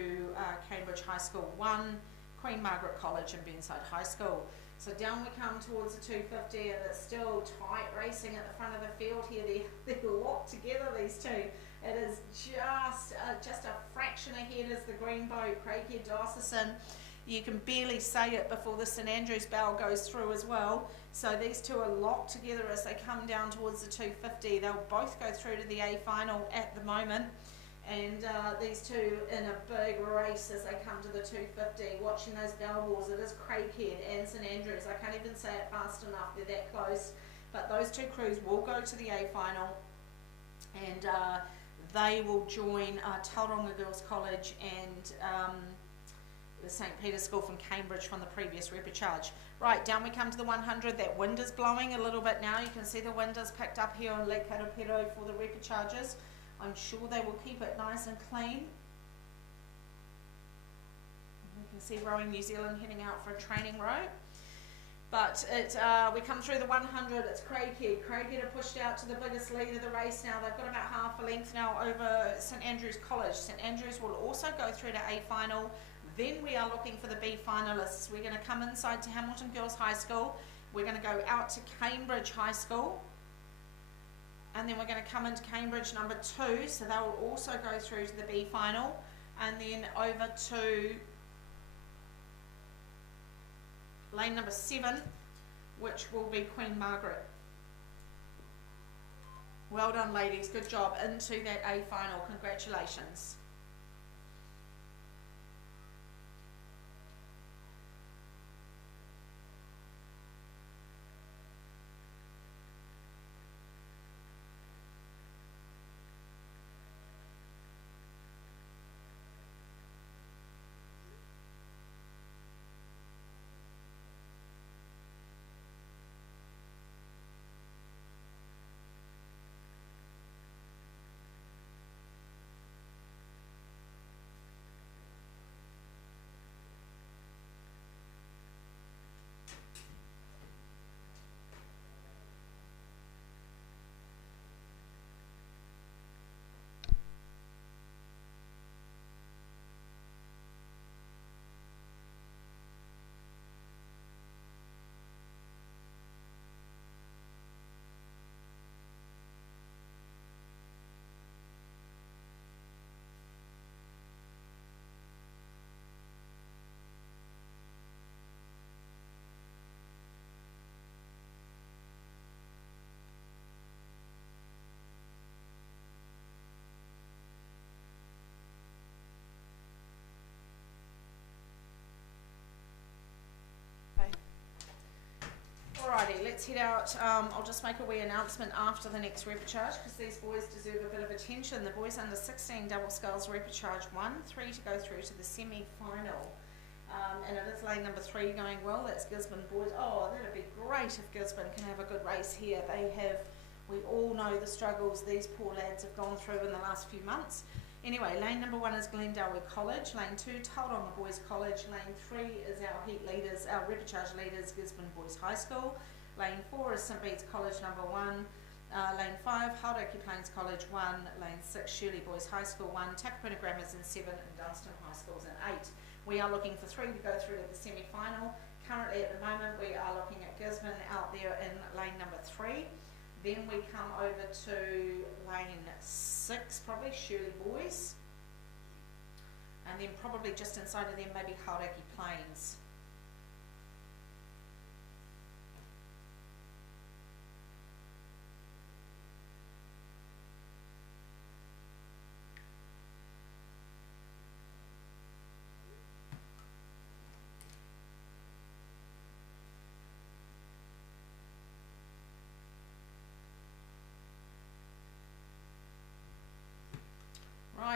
Cambridge High School 1, Queen Margaret College and Burnside High School. So down we come towards the 250 and it's still tight racing at the front of the field here. They're locked together, these two. It is just a fraction ahead as the green boat, Craighead Diocesan. You can barely say it before the St Andrews bell goes through as well. So these two are locked together as they come down towards the 250. They'll both go through to the A final at the moment. And these two in a big race as they come to the 250. Watching those bell wars, it is Craighead and St Andrews. I can't even say it fast enough, they're that close. But those two crews will go to the A final. And they will join Tauranga Girls College and the St Peter's School from Cambridge from the previous repechage. Right, down we come to the 100. That wind is blowing a little bit now. You can see the wind is picked up here on Lake Karapiro for the repechages. I'm sure they will keep it nice and clean. You can see Rowing New Zealand heading out for a training row. But we come through the 100, it's Craighead. Craighead are pushed out to the biggest lead of the race now. They've got about half a length now over St Andrews College. St Andrews will also go through to A final. Then we are looking for the B finalists. We're going to come inside to Hamilton Girls High School. We're going to go out to Cambridge High School. And then we're going to come into Cambridge number 2. So they will also go through to the B final. And then over to lane number 7, which will be Queen Margaret. Well done, ladies. Good job into that A final. Congratulations. Alrighty, let's head out. I'll just make a wee announcement after the next repechage because these boys deserve a bit of attention. The boys under 16 double sculls repechage 1, 3 to go through to the semi-final. And it is lane number 3 going well. That's Gisborne boys. Oh, that'd be great if Gisborne can have a good race here. We all know the struggles these poor lads have gone through in the last few months. Anyway, lane number 1 is Glendale College, lane 2 Tauranga Boys College, lane 3 is our heat leaders, our repechage leaders, Gisborne Boys High School, lane 4 is St Bede's College number 1, lane 5 Hauraki Plains College 1, lane 6 Shirley Boys High School 1, Takapuna Grammars in 7 and Dunstan High Schools in 8. We are looking for 3 to go through to the semi-final. Currently at the moment we are looking at Gisborne out there in lane number 3. Then we come over to lane 6, probably Shirley Boys. And then probably just inside of them maybe Hauraki Plains.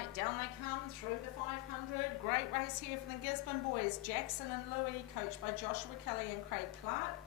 right, down they come through the 500. Great race here for the Gisborne boys. Jackson and Louis, coached by Joshua Kelly and Craig Clark.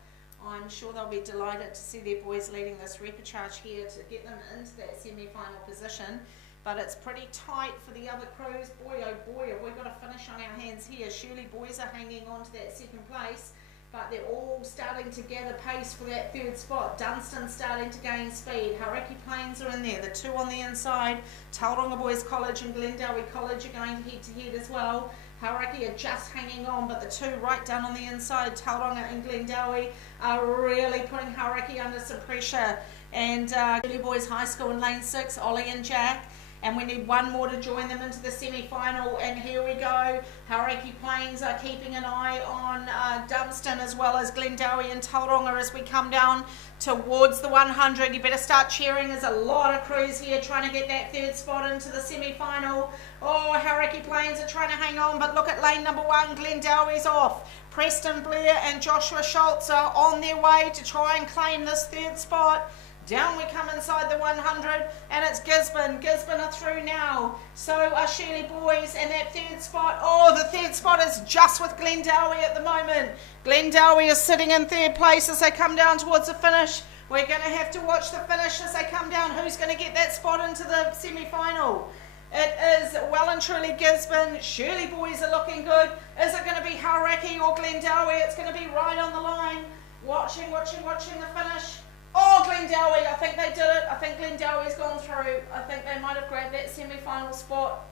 I'm sure they'll be delighted to see their boys leading this repechage here to get them into that semi-final position. But it's pretty tight for the other crews. Boy, oh boy, have we got a finish on our hands here. Shirley boys are hanging on to that second place, but they're all starting to gather pace for that third spot. Dunston's starting to gain speed. Hauraki Plains are in there, the two on the inside. Tauranga Boys College and Glendowie College are going head to head as well. Hauraki are just hanging on, but the two right down on the inside, Tauranga and Glendowie, are really putting Hauraki under some pressure. And Shirley Boys High School in lane 6, Ollie and Jack. And we need one more to join them into the semi-final, and here we go. Hauraki Plains are keeping an eye on Dunston as well as Glendowie and Tauranga as we come down towards the 100. You better start cheering. There's a lot of crews here trying to get that third spot into the semi-final. Oh, Hauraki Plains are trying to hang on, but look at lane number 1. Glendowie's off. Preston Blair and Joshua Schultz are on their way to try and claim this third spot. Down we come inside the 100, and it's Gisborne. Gisborne are through now. So are Shirley Boys, and that third spot, oh, the third spot is just with Glendowie at the moment. Glendowie is sitting in third place as they come down towards the finish. We're going to have to watch the finish as they come down. Who's going to get that spot into the semi-final? It is well and truly Gisborne. Shirley Boys are looking good. Is it going to be Hauraki or Glendowie? It's going to be right on the line. Watching the finish. Oh, Glendowie, I think they did it. I think Glendowie's gone through. I think they might have grabbed that semi-final spot.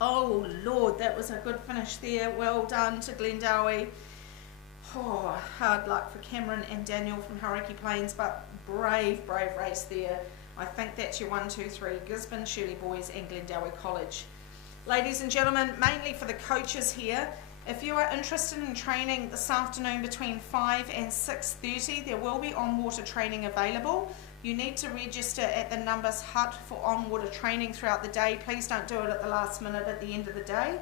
Oh, Lord, that was a good finish there. Well done to Glendowie. Oh, hard luck for Cameron and Daniel from Hauraki Plains, but brave race there. I think that's your 1, 2, 3, Gisborne, Shirley Boys and Glendowie College. Ladies and gentlemen, mainly for the coaches here, if you are interested in training this afternoon between 5 and 6:30, there will be on-water training available. You need to register at the Numbers Hut for on-water training throughout the day. Please don't do it at the last minute at the end of the day.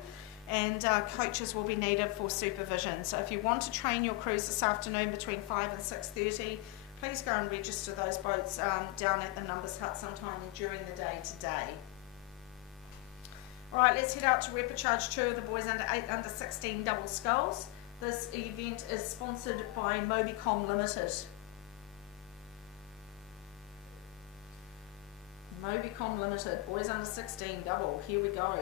And coaches will be needed for supervision. So if you want to train your crews this afternoon between 5 and 6:30, please go and register those boats down at the Numbers Hut sometime during the day today. Alright, let's head out to repechage 2 of the boys under 8, under 16 double sculls. This event is sponsored by Mobicom Limited. Mobicom Limited, boys under 16 double, here we go.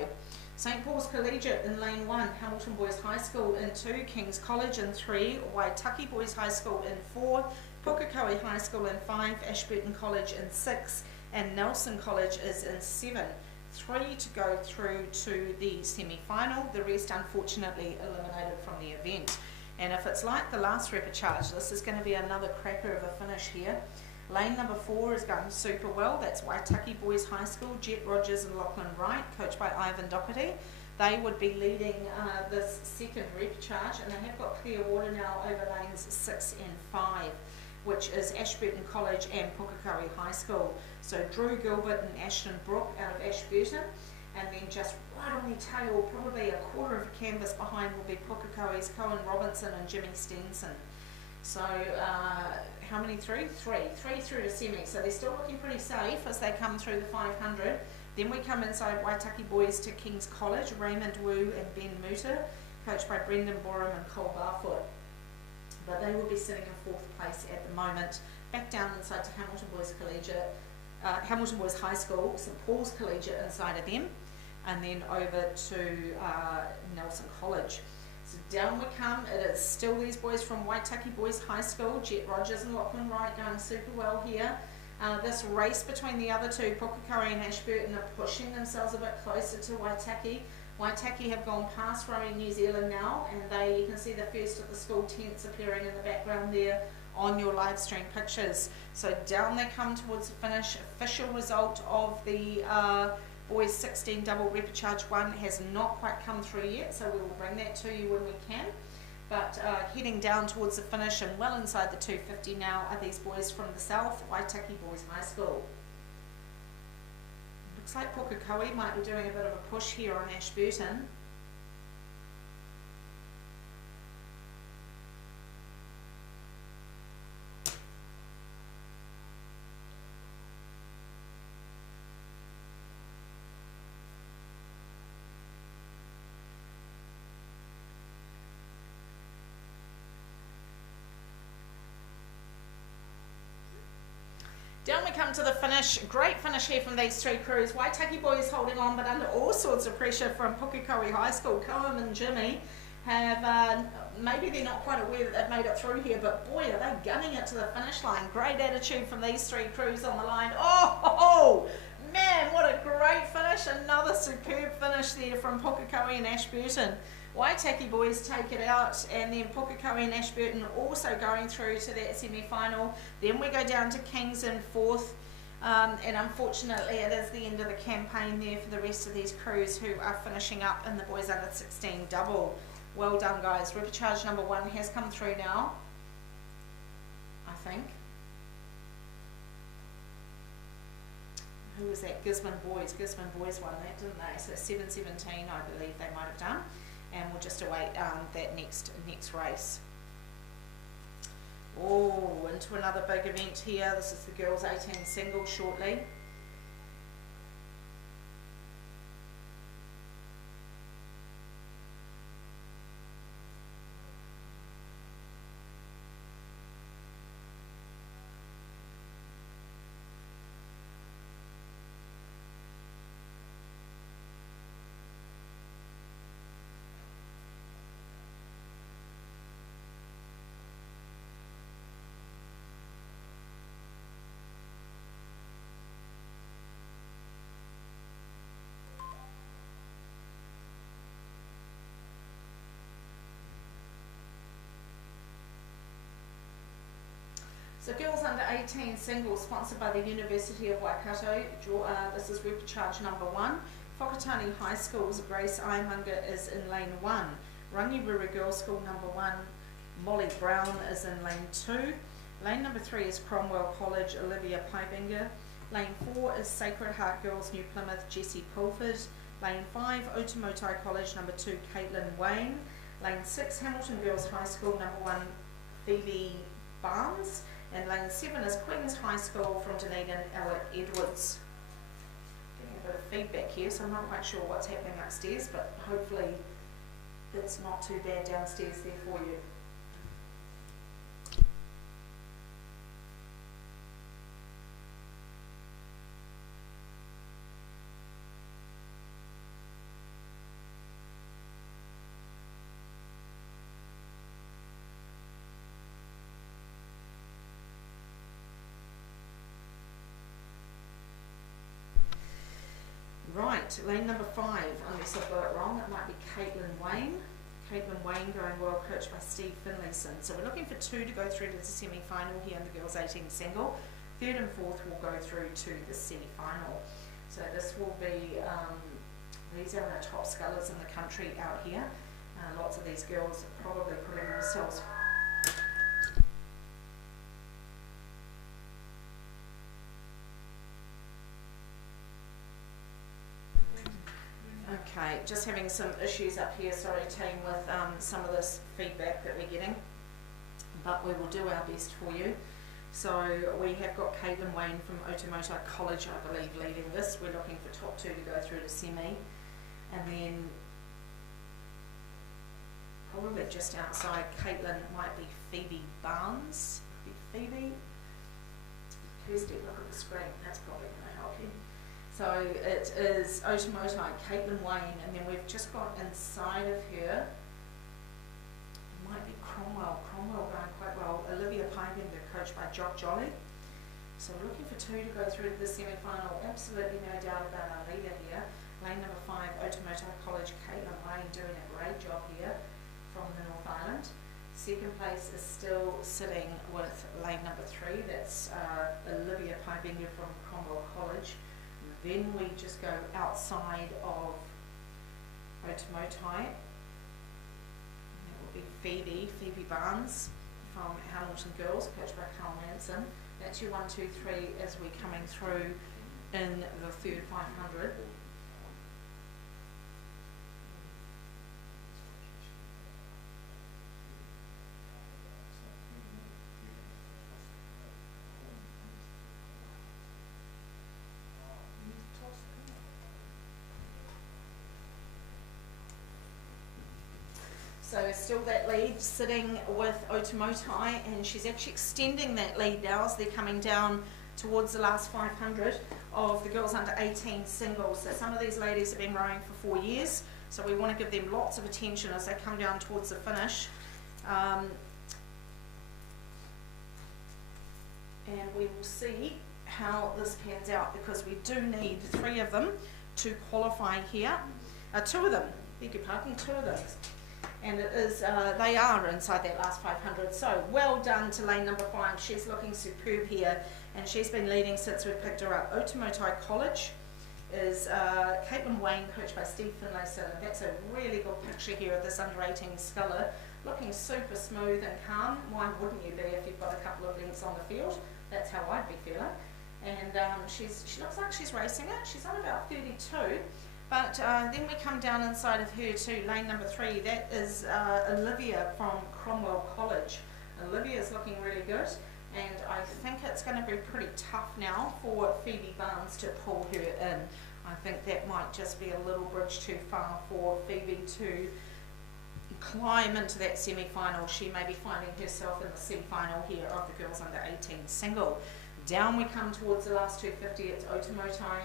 St Paul's Collegiate in lane 1, Hamilton Boys High School in 2, King's College in 3, Waitaki Boys High School in 4, Pukekohe High School in 5, Ashburton College in 6, and Nelson College is in 7. 3 to go through to the semi-final, the rest unfortunately eliminated from the event. And if it's like the last repechage, this is going to be another cracker of a finish here. Lane number 4 is going super well. That's Waitaki Boys High School, Jet Rogers and Lachlan Wright, coached by Ivan Doherty. They would be leading this second repechage, and they have got clear water now over lanes 6 and 5, which is Ashburton College and Pukekohe High School. So Drew Gilbert and Ashton Brook out of Ashburton, and then just right on their tail, probably a quarter of a canvas behind, will be Pukekohe's Cohen Robinson and Jimmy Stenson. So how many through? Three through to semi, so they're still looking pretty safe as they come through the 500. Then we come inside Waitaki Boys to King's College, Raymond Wu and Ben Muter, coached by Brendan Borum and Cole Barfoot. But they will be sitting in 4th place at the moment. Back down inside to Hamilton Boys Collegiate, Hamilton Boys High School, St Paul's Collegiate inside of them, and then over to Nelson College. So down we come. It is still these boys from Waitaki Boys High School, Jet Rogers and Lachlan Wright, going super well here. This race between the other two, Pukekohe and Ashburton, are pushing themselves a bit closer to Waitaki. Waitaki have gone past Rowing New Zealand now, and you can see the first of the school tents appearing in the background there on your live stream pictures. So down they come towards the finish. Official result of the boys 16 double repechage 1 has not quite come through yet, so we will bring that to you when we can. But heading down towards the finish and well inside the 250 now are these boys from the south, Waitaki Boys High School. Looks like Pukekohe might be doing a bit of a push here on Ashburton. Down we come to the finish. Great finish here from these three crews. Waitaki boys holding on, but under all sorts of pressure from Pukekohe High School. Cohen and Jimmy have, maybe they're not quite aware that they've made it through here, but boy, are they gunning it to the finish line. Great attitude from these three crews on the line. Oh, man, what a great finish. Another superb finish there from Pukekohe and Ashburton. Waitaki boys take it out, and then Pukekohe and Ashburton also going through to that semi-final. Then we go down to Kings in fourth, and unfortunately it is the end of the campaign there for the rest of these crews who are finishing up in the boys under 16 double. Well done, guys. Repechage number 1 has come through now, I think. Who was that? Gisborne Boys. Gisborne Boys won that, didn't they? So 7-17, I believe they might have done. And we'll just await that next race. Oh, into another big event here. This is the girls 18 singles shortly. So girls under 18 singles sponsored by the University of Waikato. This is repechage number 1. Whakatane High School's Grace Imunga is in lane 1. Rangirewa Girls School number 1, Molly Brown is in lane 2. Lane number 3 is Cromwell College, Olivia Piebinger. Lane 4 is Sacred Heart Girls New Plymouth, Jessie Pulford. Lane 5, Otamotai College number 2, Caitlin Wayne. Lane 6, Hamilton Girls High School number 1, Phoebe Barnes. And lane 7 is Queen's High School from Dunedin, Ella Edwards. Getting a bit of feedback here, so I'm not quite sure what's happening upstairs, but hopefully it's not too bad downstairs there for you. Right, lane number 5, unless I've got it wrong, it might be Caitlin Wayne. Caitlin Wayne going well, coached by Steve Finlayson. So we're looking for 2 to go through to the semi-final here in the girls 18 single. 3rd and 4th will go through to the semi-final. So this will be, these are our top scullers in the country out here. Lots of these girls are probably putting themselves Okay, just having some issues up here, sorry team, with some of this feedback that we're getting, but we will do our best for you. So we have got Caitlin Wayne from Otamotai College, I believe, leading this. We're looking for top 2 to go through to semi, and then probably just outside Caitlin might be Phoebe Barnes. Phoebe? Kirsty, look at the screen, that's probably going to help you. So it is Otamotai, Caitlin Wayne, and then we've just got inside of her, it might be Cromwell going quite well, Olivia Piebinger, coached by Jock Jolly. So we're looking for 2 to go through to the semi-final, absolutely no doubt about our leader here. Lane number 5, Otamotai College, Caitlin Wayne doing a great job here from the North Island. 2nd place is still sitting with lane number 3, that's Olivia Piebinger from Cromwell College. Then we just go outside of Otamotai. That will be Phoebe Barnes from Hamilton Girls, coached by Carl Manson. That's your 1, 2, 3 as we're coming through in the 3rd 500. So still that lead sitting with Otamotai, and she's actually extending that lead now as they're coming down towards the last 500 of the girls under 18 singles. So some of these ladies have been rowing for 4 years, so we want to give them lots of attention as they come down towards the finish. And we will see how this pans out, because we do need 3 of them to qualify here. 2 of them, beg your pardon, 2 of them. And it is, they are inside that last 500. So well done to lane number 5. She's looking superb here, and she's been leading since we picked her up. Otamotai College is Caitlin Wayne, coached by Steve Finlayson. That's a really good picture here of this under 18 sculler, looking super smooth and calm. Why wouldn't you be if you've got a couple of lengths on the field? That's how I'd be feeling. And she looks like she's racing it. She's on about 32. But then we come down inside of her to lane number 3. That is Olivia from Cromwell College. Olivia's looking really good, and I think it's going to be pretty tough now for Phoebe Barnes to pull her in. I think that might just be a little bridge too far for Phoebe to climb into that semi-final. She may be finding herself in the semi-final here of the girls under 18 single. Down we come towards the last 250. It's Otamotai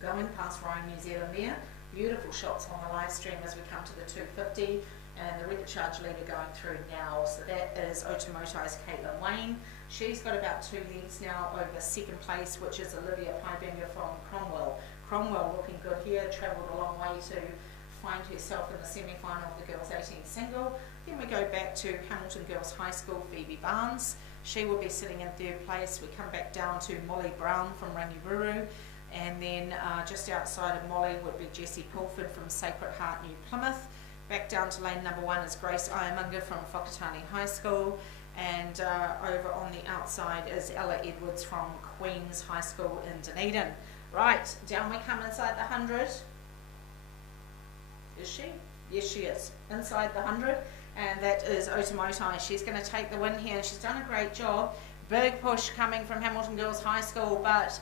going past Ryan New Zealand there. Beautiful shots on the live stream as we come to the 250, and the Regatta Charge leader going through now. So that is Otamotai's Caitlin Wayne. She's got about 2 lengths now over 2nd place, which is Olivia Pybinger from Cromwell. Cromwell looking good here, travelled a long way to find herself in the semi-final of the girls 18 single. Then we go back to Hamilton Girls High School, Phoebe Barnes. She will be sitting in 3rd place. We come back down to Molly Brown from Rangiruru. And then just outside of Molly would be Jessie Pulford from Sacred Heart, New Plymouth. Back down to lane number 1 is Grace Iamunga from Whakatane High School. And over on the outside is Ella Edwards from Queen's High School in Dunedin. Right, down we come inside the 100. Is she? Yes, she is. Inside the 100. And that is Otamotai. She's going to take the win here. She's done a great job. Big push coming from Hamilton Girls High School, but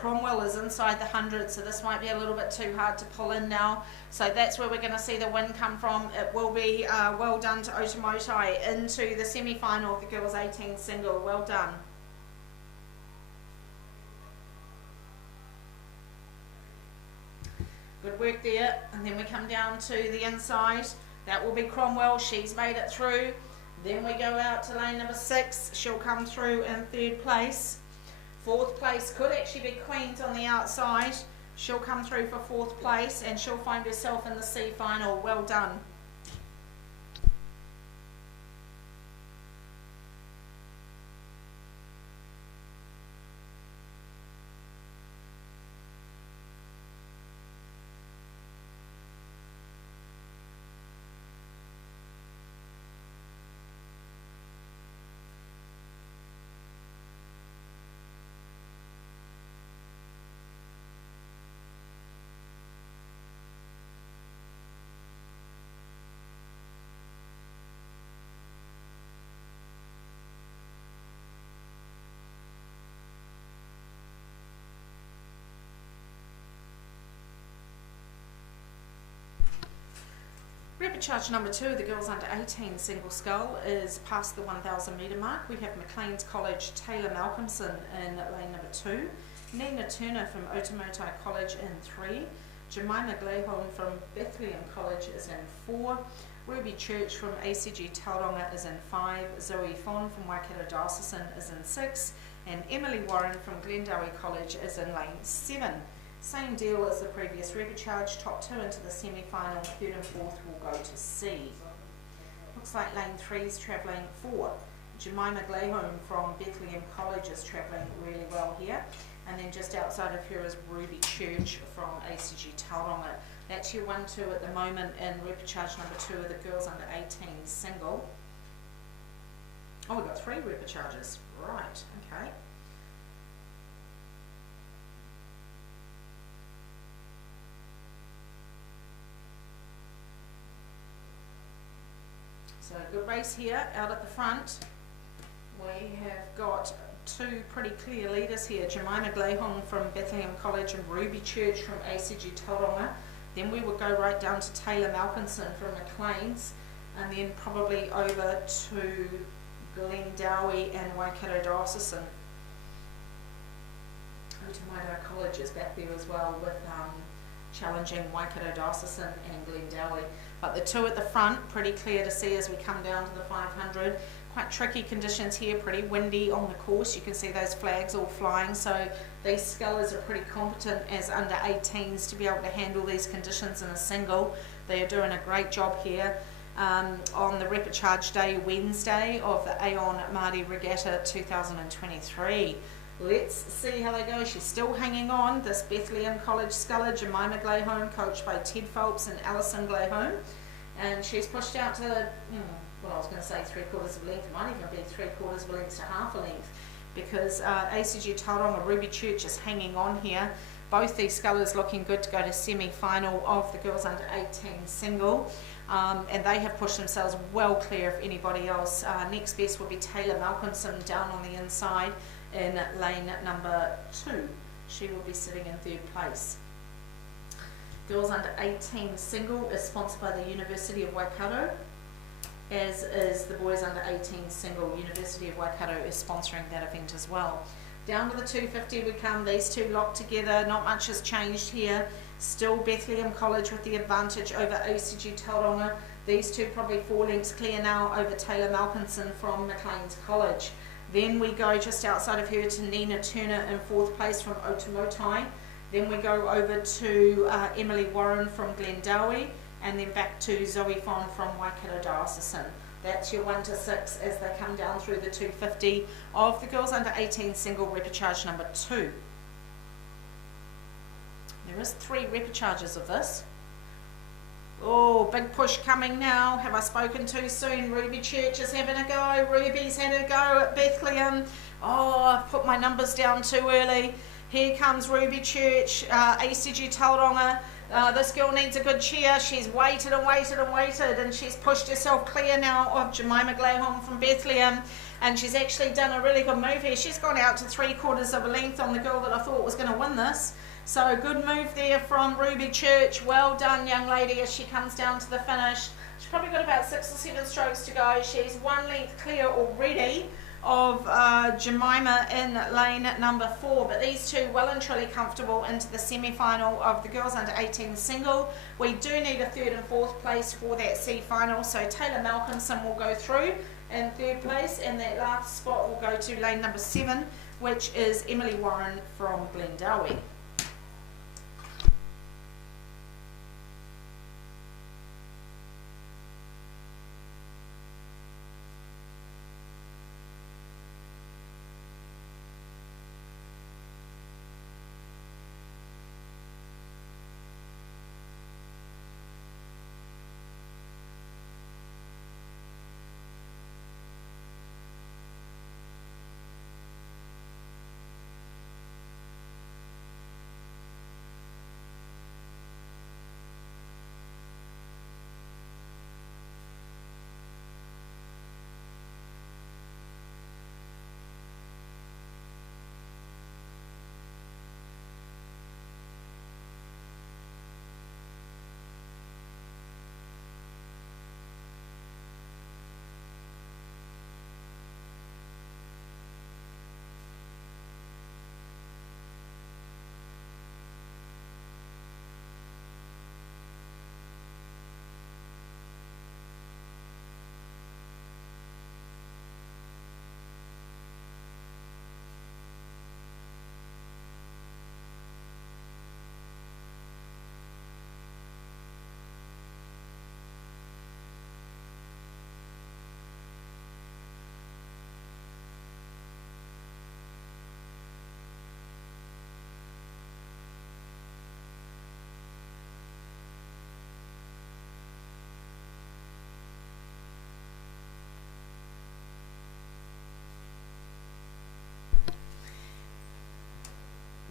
Cromwell is inside the 100, so this might be a little bit too hard to pull in now. So that's where we're going to see the win come from. It will be well done to Otamotai into the semi-final of the girls 18 single. Well done. Good work there. And then we come down to the inside. That will be Cromwell. She's made it through. Then we go out to lane number 6. She'll come through in 3rd place. 4th place could actually be Queen's on the outside. She'll come through for 4th place, and she'll find herself in the C final. Well done. Rapid charge number 2, the girls under 18 single scull, is past the 1,000 metre mark. We have Maclean's College, Taylor Malcolmson in lane number 2, Nina Turner from Otamotai College in 3, Jemima Gleholm from Bethlehem College is in 4, Ruby Church from ACG Tauranga is in 5, Zoe Fon from Waikato Diocesan is in 6, and Emily Warren from Glendowie College is in lane 7. Same deal as the previous record charge, top 2 into the semi-final, 3rd and 4th will go to C. Looks like lane 3 is travelling 4. Jemima Gleholm from Bethlehem College is travelling really well here. And then just outside of her is Ruby Church from ACG Tauranga. That's your 1-2 at the moment in record charge number 2 of the girls under 18 single. Oh, we've got 3 record charges. Right, okay. So good race here out at the front. We have got 2 pretty clear leaders here, Jemima Gleholm from Bethlehem College and Ruby Church from ACG Tauranga. Then we would go right down to Taylor Malcolmson from Maclean's, and then probably over to Glendowie and Waikato Diocesan. Putumayo College is back there as well with challenging Waikato Diocesan and Glendowie. But the two at the front, pretty clear to see as we come down to the 500. Quite tricky conditions here, pretty windy on the course. You can see those flags all flying, so these scullers are pretty competent as under 18s to be able to handle these conditions in a single. They are doing a great job here. On the repechage day, Wednesday, of the Aon Maadi Regatta 2023. Let's see how they go. She's still hanging on, this Bethlehem College sculler, Jemima Glayholm, coached by Ted Phelps and Alison Glayholm. And she's pushed out to, well, I was going to say 3/4 of a length. It might even be 3/4 of a length to half a length, because ACG Tauranga Ruby Church is hanging on here. Both these scullers looking good to go to semi-final of the girls under 18 single. And they have pushed themselves well clear of anybody else. Next best would be Taylor Malkinson down on the inside in lane number 2. She will be sitting in 3rd place. Girls under 18 single is sponsored by the University of Waikato, as is the boys under 18 single. University of Waikato is sponsoring that event as well. Down to the 250 we come, these two locked together, not much has changed here. Still Bethlehem College with the advantage over ACG Tauranga. These two probably 4 lengths clear now over Taylor Malkinson from Maclean's College. Then we go just outside of her to Nina Turner in 4th place from Otumotai. Then we go over to Emily Warren from Glendowie, and then back to Zoe Fon from Waikato Diocesan. That's your 1 to 6 as they come down through the 250 of the girls under 18 single repechage number 2. There is 3 repecharges of this. Oh, big push coming now. Have I spoken too soon? Ruby Church is having a go. Ruby's had a go at Bethlehem. Oh, I've put my numbers down too early. Here comes Ruby Church, ACG Tauranga. This girl needs a good cheer. She's waited and waited and waited, and she's pushed herself clear now of Jemima Glayholm from Bethlehem, and she's actually done a really good move here. She's gone out to 3/4 of a length on the girl that I thought was going to win this. So good move there from Ruby Church. Well done, young lady, as she comes down to the finish. She's probably got about 6 or 7 strokes to go. She's 1 length clear already of Jemima in lane number 4, but these two well and truly comfortable into the semi-final of the girls under 18 single. We do need a 3rd and 4th place for that C final, so Taylor Malkinson will go through in 3rd place, and that last spot will go to lane number 7, which is Emily Warren from Glendowie.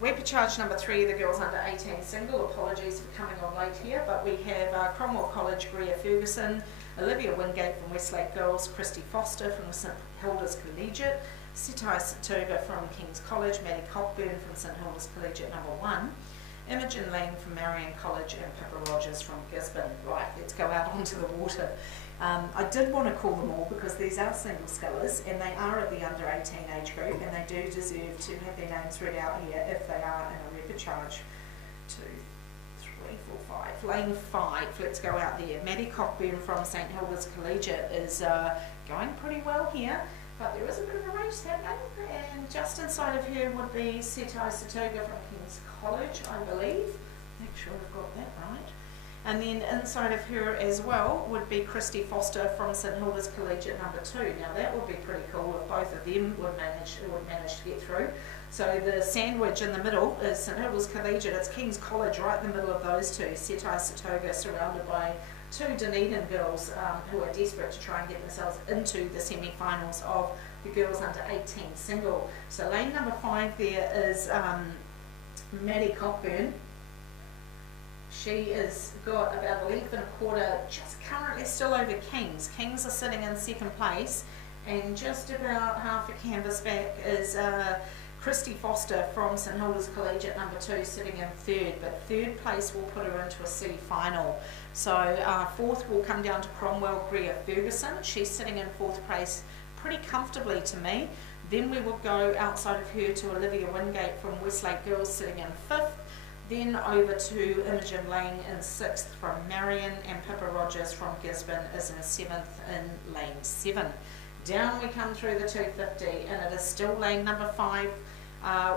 Repechage number 3 of the girls under 18 single. Apologies for coming on late here, but we have Cromwell College, Greer Ferguson, Olivia Wingate from Westlake Girls, Christy Foster from St Hilda's Collegiate, Sitai Satoga from King's College, Maddie Cockburn from St Hilda's Collegiate number 1. Imogen Lane from Marion College, and Pippa Rogers from Gisborne. Right, let's go out onto the water. I did want to call them all because these are single scullers and they are of the under 18 age group, and they do deserve to have their names read out here if they are in a repechage. 2, 3, 4, 5. Lane 5, let's go out there. Maadi Cockburn from St Hilda's Collegiate is going pretty well here, but there is a bit of a race happening, and just inside of her would be Setai Satuga from King's College, I believe. Make sure I've got that right. And then inside of her as well would be Christy Foster from St Hilda's Collegiate number 2. Now that would be pretty cool if both of them would manage to get through. So the sandwich in the middle is St Hilda's Collegiate. It's King's College right in the middle of those two. Setai Satuga surrounded by 2 Dunedin girls who are desperate to try and get themselves into the semi-finals of the girls under 18 single. So lane number 5 there is Maadi Cockburn. She has got about a length and a quarter, just currently still over Kings. Kings are sitting in second place, and just about half a canvas back is Christy Foster from St Hilda's Collegiate number 2 sitting in third, but third place will put her into a C final. So fourth will come down to Cromwell Greer Ferguson. She's sitting in fourth place pretty comfortably to me. Then we will go outside of her to Olivia Wingate from Westlake Girls sitting in fifth. Then over to Imogen Lane in 6th from Marion, and Pippa Rogers from Gisborne is in 7th in lane 7. Down we come through the 250, and it is still lane number 5,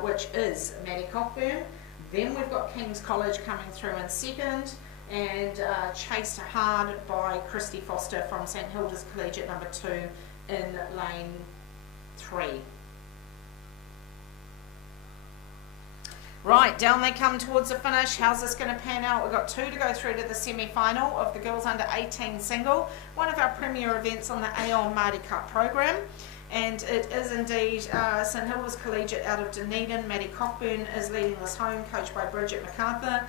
which is Maadi Cockburn. Then we've got King's College coming through in 2nd, and chased hard by Christy Foster from St Hilda's Collegiate number 2 in lane 3. Right, down they come towards the finish. How's this going to pan out? We've got 2 to go through to the semi-final of the girls under 18 single, one of our premier events on the Aon Maadi Cup program. And it is indeed St Hilda's Collegiate out of Dunedin. Maadi Cockburn is leading this home, coached by Bridget MacArthur.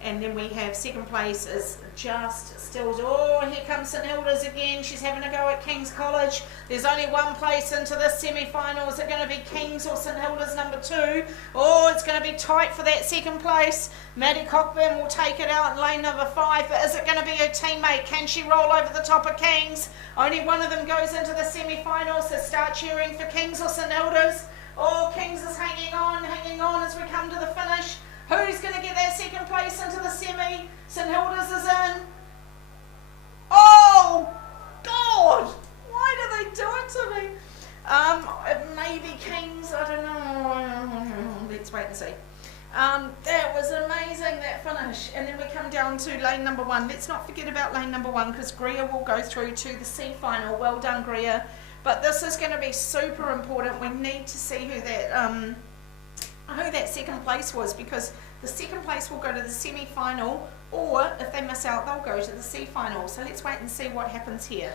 And then we have second place is just still, oh, here comes St Hilda's again. She's having a go at King's College. There's only one place into this semi-final. Is it going to be King's or St Hilda's number 2? Oh, it's going to be tight for that second place. Maadi Cockburn will take it out in lane number 5, but is it going to be her teammate? Can she roll over the top of King's? Only one of them goes into the semi-final, so start cheering for King's or St Hilda's. Oh, King's is hanging on as we come to the finish. Who's going to get that second place into the semi? St Hilda's is in. Oh, God! Why do they do it to me? Maybe Kings, I don't know. Let's wait and see. That was amazing, that finish. And then we come down to lane number 1. Let's not forget about lane number 1, because Greer will go through to the C final. Well done, Greer. But this is going to be super important. We need to see who that second place was, because the second place will go to the semi-final, or if they miss out, they'll go to the C final. So let's wait and see what happens here.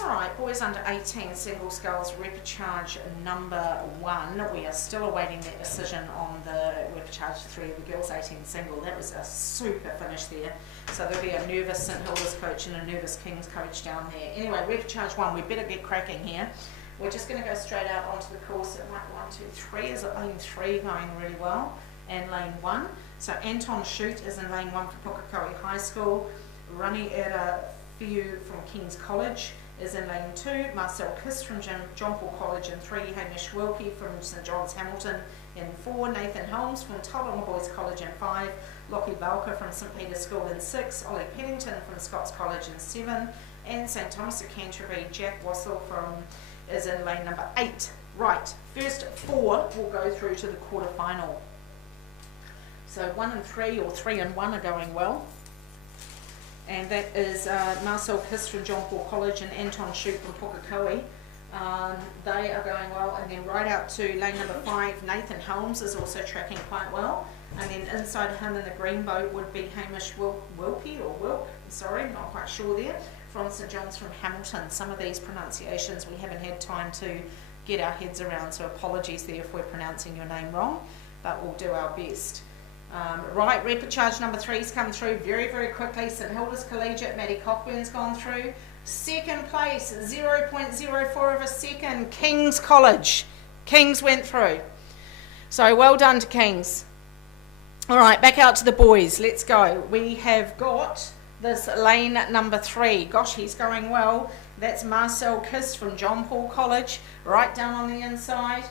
Alright, boys under 18 single sculls repechage number 1. We are still awaiting that decision on the repechage 3 of the girls 18 single. That was a super finish there. So there'll be a nervous St Hilda's coach and a nervous King's coach down there. Anyway, repechage 1, we better get cracking here. We're just going to go straight out onto the course at 1, 2, 3. Is it lane 3 going really well? and lane 1. So Anton Shute is in lane 1 for Pukekohe High School. Rani Era Fiu from King's College is in lane 2. Marcel Kiss from John Paul College in 3. Hamish Wilkie from St John's Hamilton in 4. Nathan Holmes from Tauranga Boys College in 5. Lockie Balker from St Peter's School in 6. Ollie Pennington from Scots College in 7. And St Thomas of Canterbury, Jack Wassell is in lane number 8. Right, first 4 will go through to the quarter final. So 1 and 3 or 3 and 1 are going well. And that is Marcel Kiss from John Paul College and Anton Shute from Pukekohe. They are going well, and then right out to lane number 5, Nathan Holmes is also tracking quite well. And then inside him in the green boat would be Hamish Wilkie, sorry, not quite sure there, from St John's from Hamilton. Some of these pronunciations we haven't had time to get our heads around, so apologies there if we're pronouncing your name wrong, but we'll do our best. Right, repechage number 3's come through very, very quickly. St Hilda's Collegiate, Maddie Coxwain's gone through. Second place, 0.04 of a second, King's College. King's went through. So well done to King's. All right, back out to the boys. Let's go. We have got this lane number 3. Gosh, he's going well. That's Marcel Kiss from John Paul College, right down on the inside.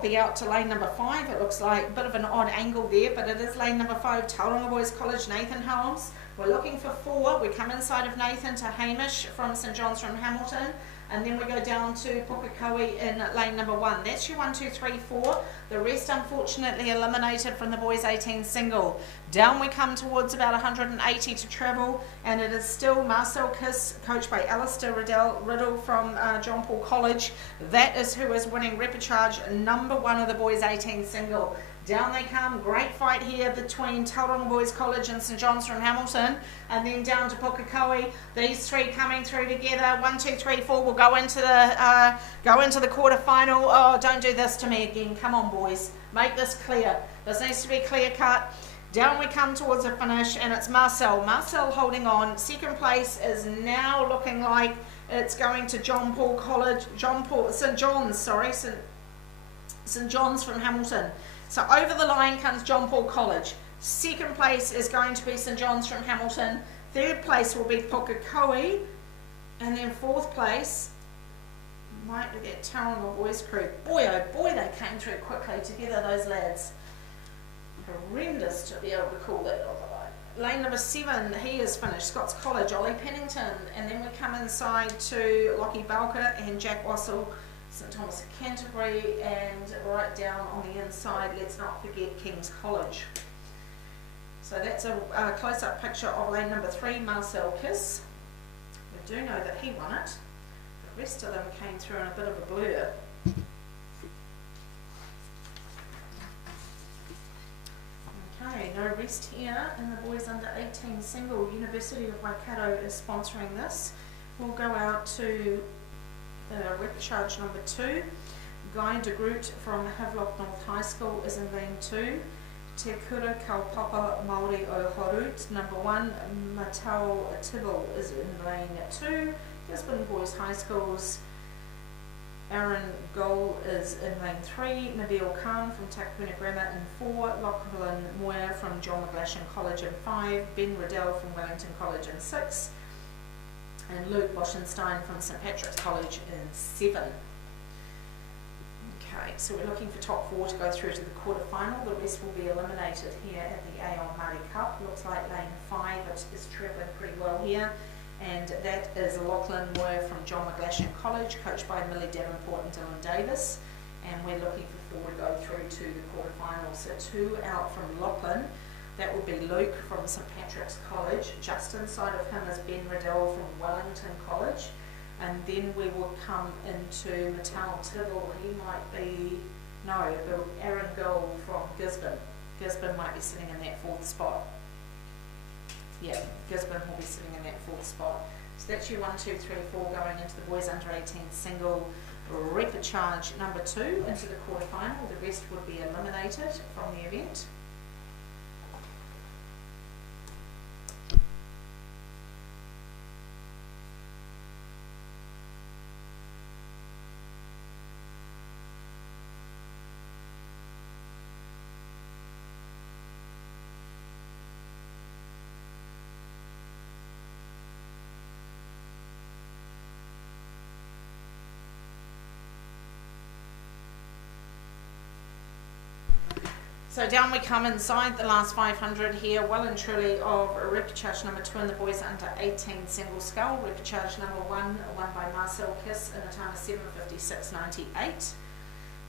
Be out to lane number 5. It looks like a bit of an odd angle there, but it is lane number 5, Tauranga Boys College, Nathan Holmes. We're looking for 4. We come inside of Nathan to Hamish from St John's from Hamilton, and then we go down to Pukekohe in lane number 1. That's your 1, 2, 3, 4. The rest unfortunately eliminated from the boys 18 single. Down we come towards about 180 to travel, and it is still Marcel Kiss, coached by Alistair Riddle from John Paul College. That is who is winning repechage number 1 of the boys 18 single. Down they come, great fight here between Tauranga Boys College and St John's from Hamilton, and then down to Pukekohe. These 3 coming through together. 1, 2, 3, 4 will go into the quarter final. Oh, don't do this to me again. Come on, boys, make this clear. This needs to be clear cut. Down we come towards a finish, and it's Marcel holding on. Second place is now looking like it's going to John Paul College, St John's from Hamilton. So over the line comes John Paul College. Second place is going to be St John's from Hamilton. Third place will be Pukekohe. And then fourth place might be that Tauranga Boys crew. Boy, oh boy, they came through quickly together, those lads. Horrendous to be able to call that on the line. Lane number 7, he is finished. Scots College, Ollie Pennington. And then we come inside to Lockie Balker and Jack Wassell, St Thomas of Canterbury, and right down on the inside, let's not forget King's College. So that's a close-up picture of lane number 3, Marcel Kiss. We do know that he won it. The rest of them came through in a bit of a blur. Okay, no rest here, and the boys under 18 single. University of Waikato is sponsoring this. We'll go out to the repechage number 2. Guy de Groot from Havelock North High School is in lane 2. Te Kura Kaupapa Māori o Horut, number 1. Matau Tibble is in lane 2. Gisborne Boys High School's Aaron Gold is in lane 3. Nabil Khan from Takapuna Grammar in 4. Lachlan Moyer from John McGlashan College in 5. Ben Riddell from Wellington College in 6. And Luke Boschenstein from St Patrick's College in 7. Okay, so we're looking for top 4 to go through to the quarter final. The rest will be eliminated here at the Aon Maadi Cup. Looks like lane 5 is travelling pretty well here. And that is Lachlan Moore from John McGlashan College, coached by Millie Davenport and Dylan Davis. And we're looking for 4 to go through to the quarter final. So 2 out from Lachlan. That would be Luke from St Patrick's College. Just inside of him is Ben Riddell from Wellington College. And then we will come into Matau Tibble. He might be, no, Aaron Gold from Gisborne. Gisborne might be sitting in that 4th spot. Yeah, Gisborne will be sitting in that 4th spot. So that's your 1, 2, 3, 4 going into the boys under 18 single repechage number 2 into the quarter final. The rest would be eliminated from the event. So down we come inside the last 500 here, well and truly of repechage number 2 in the boys under 18 single scull. Repechage number 1, won by Marcel Kiss in a time of 7:56.98.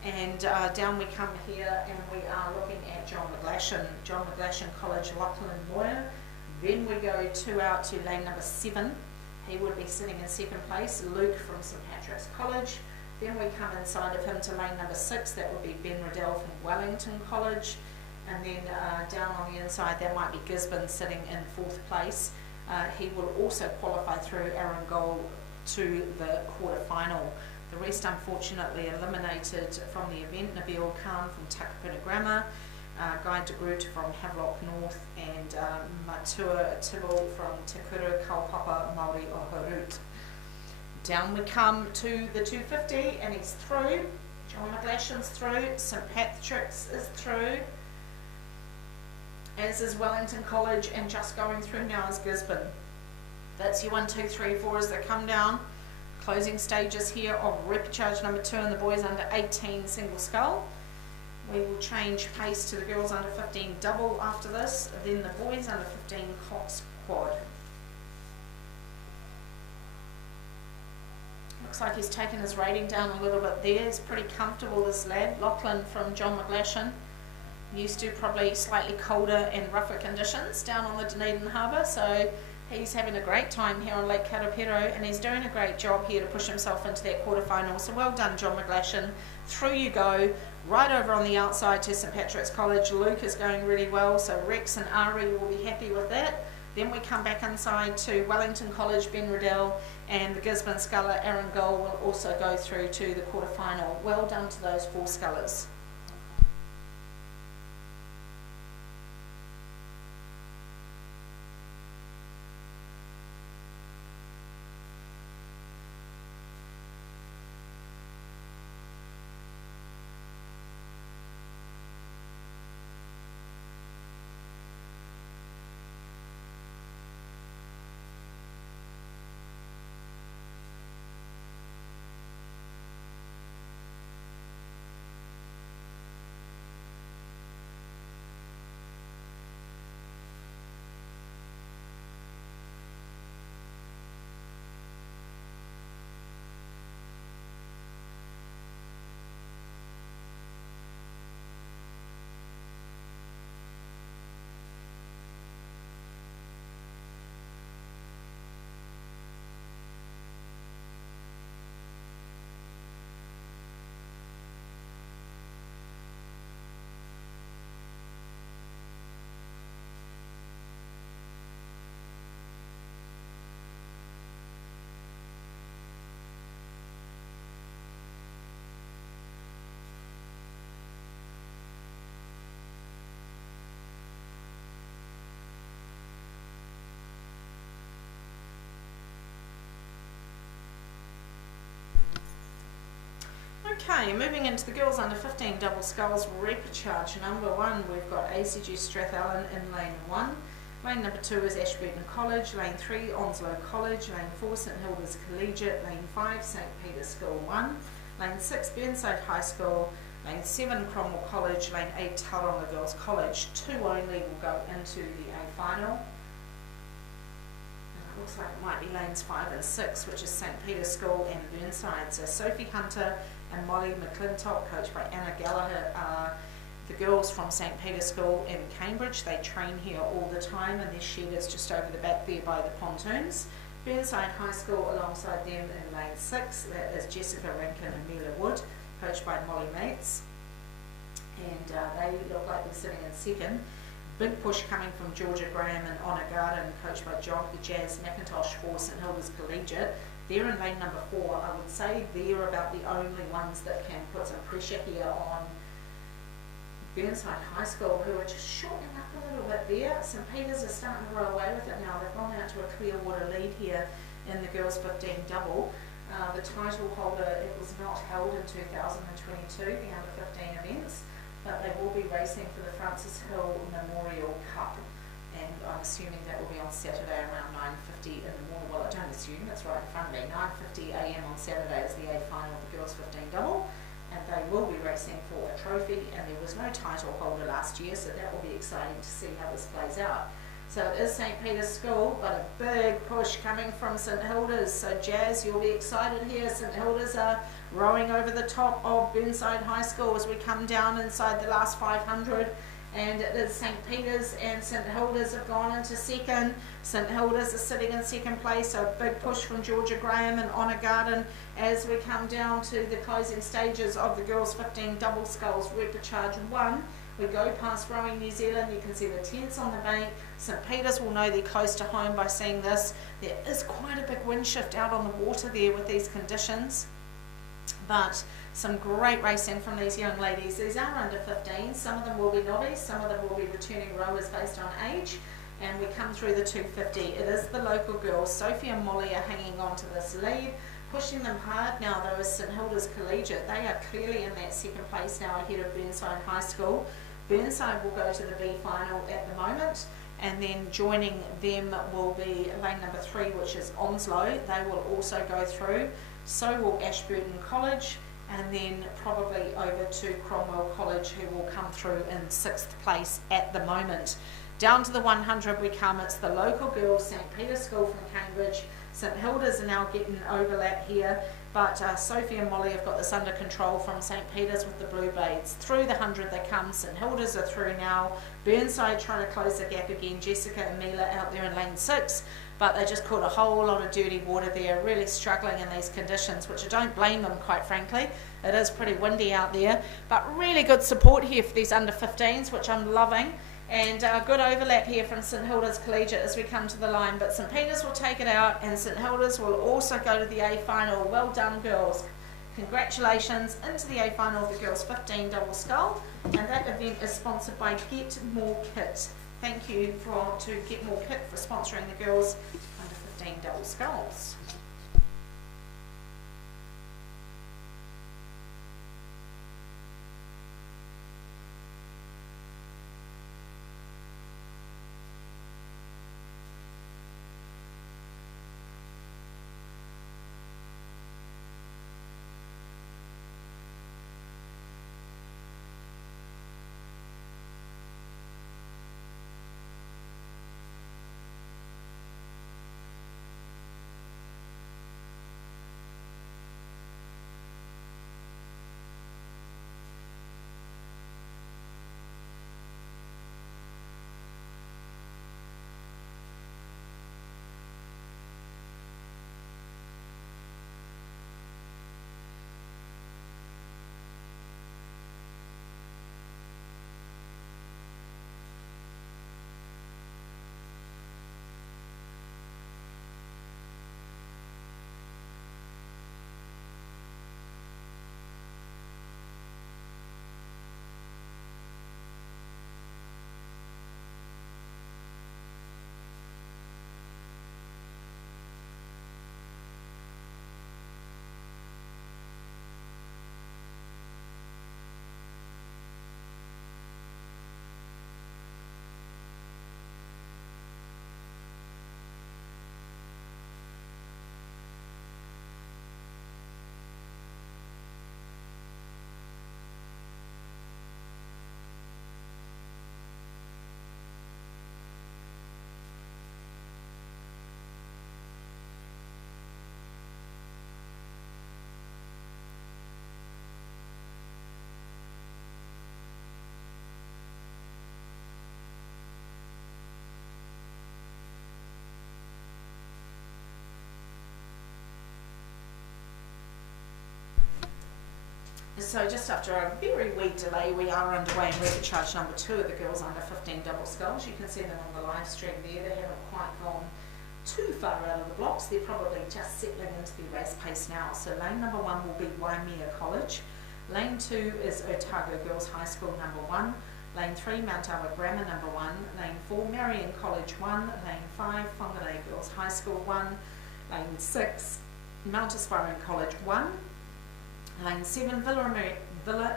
And down we come here, and we are looking at John McGlashan College, Lachlan Moyer. Then we go 2 out to lane number 7. He would be sitting in 2nd place, Luke from St Patrick's College. Then we come inside of him to lane number 6, that would be Ben Riddell from Wellington College. And then down on the inside, that might be Gisborne sitting in 4th place. He will also qualify through Aaron Goal to the quarter-final. The rest, unfortunately, eliminated from the event: Nabil Khan from Takapuna Grammar, Guy de Groot from Havelock North, and Matua Tibble from Te Kuru Kaupapa Māori o Harut. Down we come to the 250, and he's through. John McGlashan's through. St Patrick's is through, as is Wellington College, and just going through now is Gisborne. That's your 1, 2, 3, 4 as they come down. Closing stages here of repechage number 2 in the boys under 18 single scull. We will change pace to the girls under 15 double after this, then the boys under 15 Cox quad. Looks like he's taken his rating down a little bit there. He's pretty comfortable, this lad. Lachlan from John McGlashan. Used to probably slightly colder and rougher conditions down on the Dunedin Harbour, so he's having a great time here on Lake Karapiro, and he's doing a great job here to push himself into that quarterfinal. So well done, John McGlashan. Through you go, right over on the outside to St Patrick's College. Luke is going really well, so Rex and Ari will be happy with that. Then we come back inside to Wellington College, Ben Riddell, and the Gisborne sculler, Aaron Goal, will also go through to the quarterfinal. Well done to those 4 scullers. Okay, moving into the girls under 15 double sculls repechage number 1, we've got ACG Strathallan in lane 1. Lane number 2 is Ashburton College, lane 3 Onslow College, lane 4 St Hilda's Collegiate, lane 5 St Peter's School 1, lane 6 Burnside High School, lane 7 Cromwell College, lane 8 Tauranga Girls College. 2 only will go into the A final. Looks like it might be lanes 5 and 6, which is St Peter's School and Burnside. So Sophie Hunter and Molly McClintock, coached by Anna Gallagher, are the girls from St Peter's School in Cambridge. They train here all the time, and their shed is just over the back there by the pontoons. Burnside High School alongside them in lane 6, that is Jessica Rankin and Mila Wood, coached by Molly Mates. And they look like they're sitting in 2nd. Big push coming from Georgia Graham and Honor Garden, coached by Jazz McIntosh for St Hilda's Collegiate. They're in lane number 4. I would say they're about the only ones that can put some pressure here on Burnside High School, who are just shortening up a little bit there. St Peter's are starting to roll away with it now. They've gone out to a clear water lead here in the girls 15 double. The title holder, it was not held in 2022, the under 15 events, but they will be racing for the Francis Hill Memorial Cup, and I'm assuming that will be on Saturday around 9:50 in the morning. Well, I don't assume, that's right in front of me. 9:50 AM on Saturday is the A final of the girls 15 double. and they will be racing for a trophy, and there was no title holder last year, so that will be exciting to see how this plays out. So it is St. Peter's School, but a big push coming from St. Hilda's. So Jazz, you'll be excited here. St. Hilda's are rowing over the top of Burnside High School as we come down inside the last 500. And it is St. Peter's and St. Hilda's have gone into second. St. Hilda's is sitting in second place, so a big push from Georgia Graham and Honor Garden as we come down to the closing stages of the girls 15 double sculls repechage 1. We go past Rowing New Zealand, you can see the tents on the bank. St. Peter's will know they're close to home by seeing this. There is quite a big wind shift out on the water there with these conditions. But some great racing from these young ladies. These are under 15, some of them will be novice, some of them will be returning rowers based on age. And we come through the 250. It is the local girls. Sophie and Molly are hanging on to this lead. Pushing them hard now though is St. Hilda's Collegiate. They are clearly in that second place now ahead of Burnside High School. Burnside will go to the B final at the moment, and then joining them will be lane number 3, which is Onslow. They will also go through. So will Ashburton College, and then probably over to Cromwell College, who will come through in 6th place at the moment. Down to the 100 we come. It's the local girls, St. Peter's School from Cambridge. St. Hilda's are now getting overlap here, but Sophie and Molly have got this under control from St. Peter's with the Blue Blades. Through the 100 they come. St. Hilda's are through now. Burnside trying to close the gap again. Jessica and Mila out there in lane 6, but they just caught a whole lot of dirty water there, really struggling in these conditions, which I don't blame them, quite frankly. It is pretty windy out there, but really good support here for these under 15s, which I'm loving. And good overlap here from St. Hilda's Collegiate as we come to the line, but St. Peter's will take it out, and St. Hilda's will also go to the A final. Well done, girls. Congratulations into the A final of the girls 15 double scull, and that event is sponsored by Get More Kit. Thank you to Get More Kit for sponsoring the girls under 15 double sculls. So just after a very wee delay, we are underway in repechage number 2 of the girls under 15 double sculls. You can see them on the live stream there. They haven't quite gone too far out of the blocks. They're probably just settling into the race pace now. So lane number 1 will be Waimea College. Lane 2 is Otago Girls High School number 1. Lane 3, Mount Albert Grammar number 1. Lane 4, Marion College 1. Lane 5, Whangarei Girls High School 1. Lane 6, Mount Aspiring College 1. Lane 7, Villa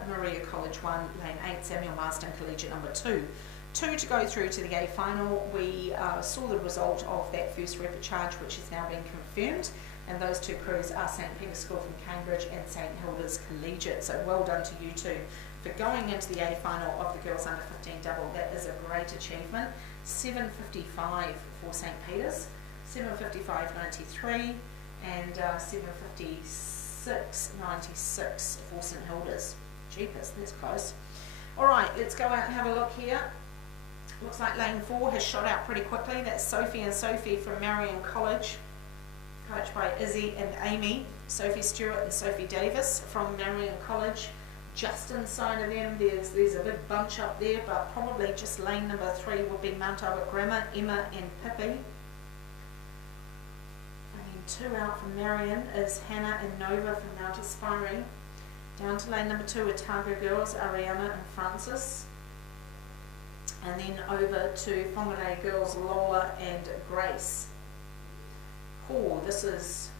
Maria College 1, Lane 8, Samuel Marsden Collegiate number 2. 2 to go through to the A final. We saw the result of that first repechage, which is now being confirmed. and those two crews are St Peter's School from Cambridge and St Hilda's Collegiate. So well done to you two for going into the A final of the girls under 15 double. That is a great achievement. 7:55 for St Peter's, 7:55.93, and 7:56.96 for St Hilda's. Jeepers, that's close. All right, let's go out and have a look here. Looks like lane 4 has shot out pretty quickly. That's Sophie and Sophie from Marion College, coached by Izzy and Amy. Sophie Stewart and Sophie Davis from Marion College. Just inside of them, there's a big bunch up there, but probably just lane number 3 would be Mount Albert Grammar, Emma and Pippi. And then 2 out from Marion is Hannah and Nova from Mount Aspiring. Down to lane number 2, Otago Girls, Ariana and Francis. And then over to Whangarei Girls, Lola and Grace. Oh, this is,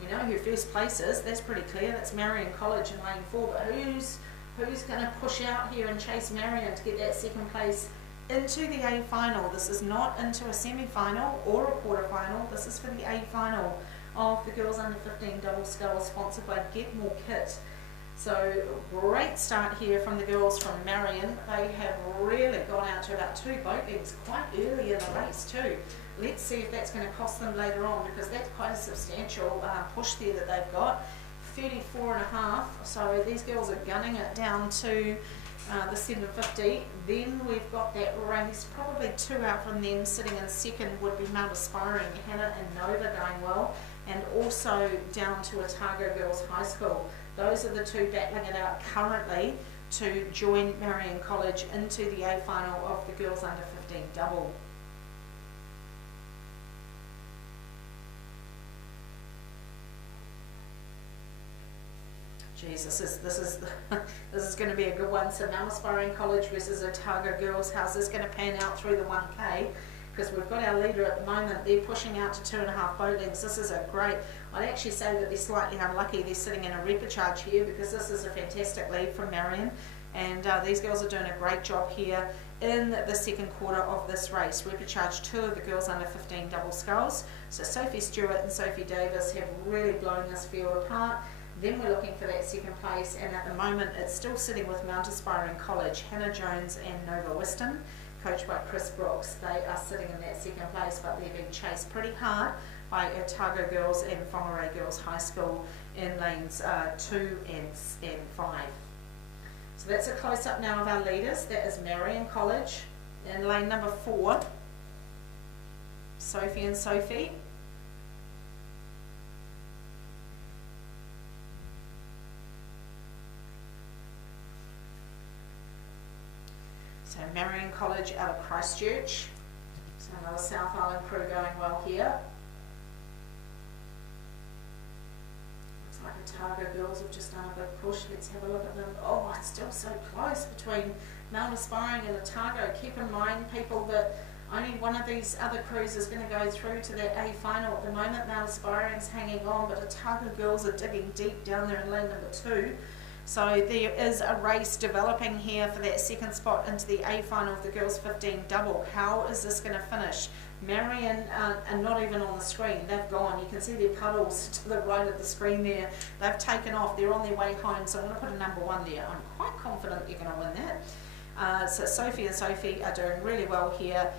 we know who first place is, that's pretty clear. That's Marion College in lane 4, but who's going to push out here and chase Marion to get that second place into the A final? This is not into a semi-final or a quarter-final. This is for the A final of the girls under 15 double sculls, sponsored by Get More Kit. So great start here from the girls from Marion. They have really gone out to about 2 boat lengths quite early in the race too. Let's see if that's going to cost them later on, because that's quite a substantial push there that they've got. 34.5, so these girls are gunning it down to the 750. Then we've got that race, probably 2 out from them. Sitting in second would be Mount Aspiring, Hannah and Nova going well, and also down to Otago Girls High School. Those are the 2 battling it out currently to join Marion College into the A final of the girls under 15 double. Geez, this is going to be a good one. So Mount Aspiring College versus Otago Girls. How's this going to pan out through the 1K? Because we've got our leader at the moment. They're pushing out to 2.5 boat lengths. This is a great. I'd actually say that they're slightly unlucky. They're sitting in a repechage here, because this is a fantastic lead from Marion, and these girls are doing a great job here in the second quarter of this race. Repechage 2 of the girls under 15 double sculls. So Sophie Stewart and Sophie Davis have really blown this field apart. Then we're looking for that second place, and at the moment it's still sitting with Mount Aspiring College, Hannah Jones and Nova Whiston, coached by Chris Brooks. They are sitting in that second place, but they're being chased pretty hard by Otago Girls and Whangarei Girls High School in lanes 2 and 5. So that's a close-up now of our leaders. That is Marion College in lane number 4, Sophie and Sophie. So Marion College out of Christchurch. So another South Island crew going well here. Looks like Otago Girls have just done a big push. Let's have a look at them. Oh, it's still so close between Mount Aspiring and Otago. Keep in mind, people, that only one of these other crews is going to go through to that A final at the moment. Mount Aspiring's hanging on, but Otago Girls are digging deep down there in lane number 2. So there is a race developing here for that second spot into the A final of the girls 15 double. How is this going to finish? Marion are not even on the screen. They've gone. You can see their puddles to the right of the screen there. They've taken off. They're on their way home. So I'm going to put a number 1 there. I'm quite confident you're going to win that. So Sophie and Sophie are doing really well here.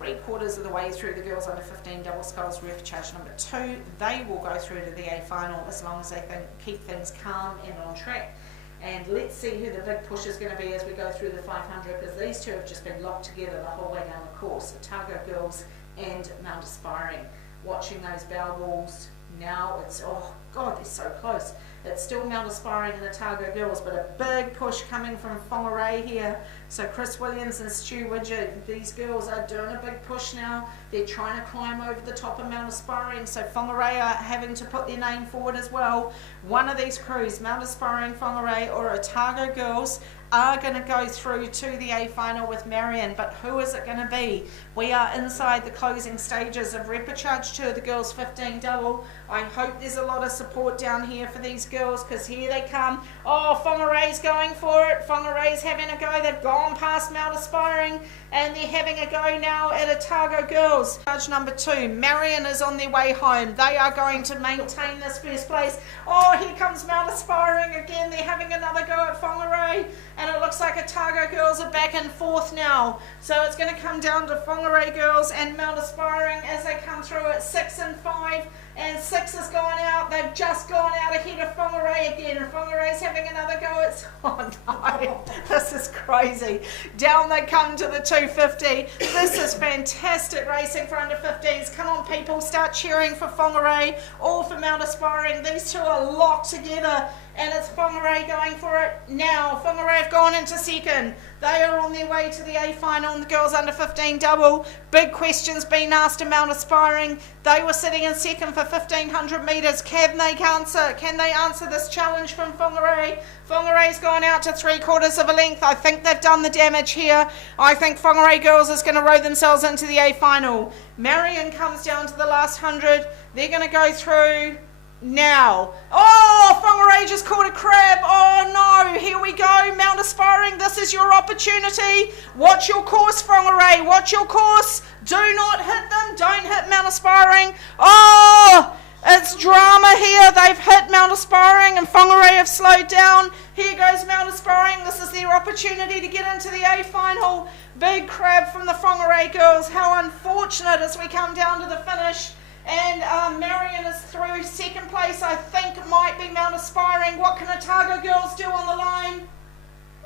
3/4 of the way through the girls under 15 double sculls repechage number 2. They will go through to the A final as long as they keep things calm and on track. And let's see who the big push is going to be as we go through the 500, because these two have just been locked together the whole way down the course. Otago Girls and Mount Aspiring. Watching those bow balls now, it's, oh God, they're so close. It's still Mount Aspiring and Otago Girls, but a big push coming from Whangarei here. So Chris Williams and Stu Widget, these girls are doing a big push now. They're trying to climb over the top of Mount Aspiring, so Whangarei are having to put their name forward as well. One of these crews, Mount Aspiring, Whangarei or Otago Girls, are going to go through to the A final with Marion, but who is it going to be? We are inside the closing stages of repechage 2 of the girls 15 double. I hope there's a lot of support down here for these girls, because here they come. Oh, Whangarei's going for it. Whangarei's having a go. They've gone past Mount Aspiring, and they're having a go now at Otago Girls. Judge number 2, Marion, is on their way home. They are going to maintain this first place. Oh, here comes Mount Aspiring again. They're having another go at Whangarei, and it looks like Otago Girls are back in 4th now. So it's going to come down to Whangarei Girls and Mount Aspiring as they come through at 6 and 5. And 6 has gone out. They've just gone out ahead of Whangarei again. And Whangarei's having another go. It's, oh no, this is crazy. Down they come to the 250. This is fantastic racing for under 15s. Come on, people, start cheering for Whangarei, all for Mount Aspiring. These two are locked together, and it's Whangarei going for it now. Whangarei have gone into 2nd. They are on their way to the A final in the girls under 15 double. Big questions being asked of Mount Aspiring. They were sitting in 2nd for 1500 metres. Can they answer? Can they answer this challenge from Whangarei? Whangarei's gone out to 3/4 of a length. I think they've done the damage here. I think Whangarei Girls is going to row themselves into the A final. Marion comes down to the last 100. They're going to go through now. Oh, Whangarei just caught a crab. Oh no, here we go. Mount Aspiring, this is your opportunity. Watch your course, Whangarei. Watch your course. Do not hit them. Don't hit Mount Aspiring. Oh, it's drama here. They've hit Mount Aspiring and Whangarei have slowed down. Here goes Mount Aspiring. This is their opportunity to get into the A final. Big crab from the Whangarei Girls. How unfortunate as we come down to the finish. And Marion is through 2nd place. I think it might be Mount Aspiring. What can Otago Girls do on the line?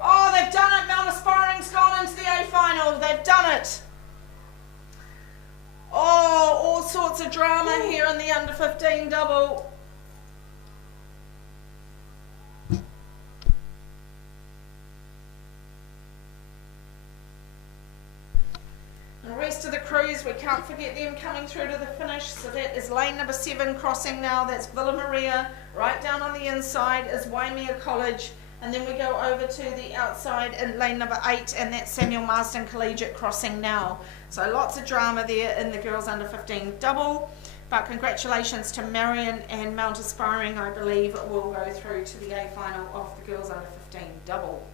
Oh, they've done it. Mount Aspiring's gone into the A final. They've done it. Oh, all sorts of drama here in the under 15 double. The rest of the crews, we can't forget them coming through to the finish. So that is lane number 7 crossing now. That's Villa Maria. Right down on the inside is Waimea College. And then we go over to the outside in lane number 8, and that's Samuel Marsden Collegiate crossing now. So lots of drama there in the girls under 15 double. But congratulations to Marion and Mount Aspiring. I believe will go through to the A final of the girls under 15 double.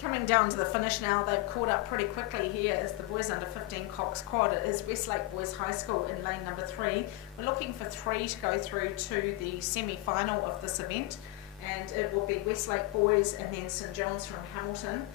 Coming down to the finish now, they've caught up pretty quickly here as the boys under 15 Cox Quad. It is Westlake Boys High School in lane number 3. We're looking for 3 to go through to the semi-final of this event, and it will be Westlake Boys and then St John's from Hamilton.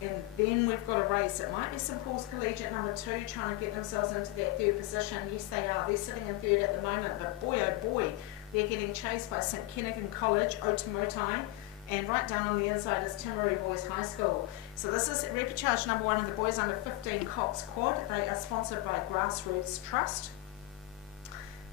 And then we've got a race. It might be St Paul's Collegiate number 2 trying to get themselves into that 3rd position. Yes, they are. They're sitting in 3rd at the moment, but boy oh boy, they're getting chased by St Kennigan College, Otamotai, and right down on the inside is Timaru Boys High School. So this is repechage number 1 of the boys under 15 Cox Quad. They are sponsored by Grassroots Trust.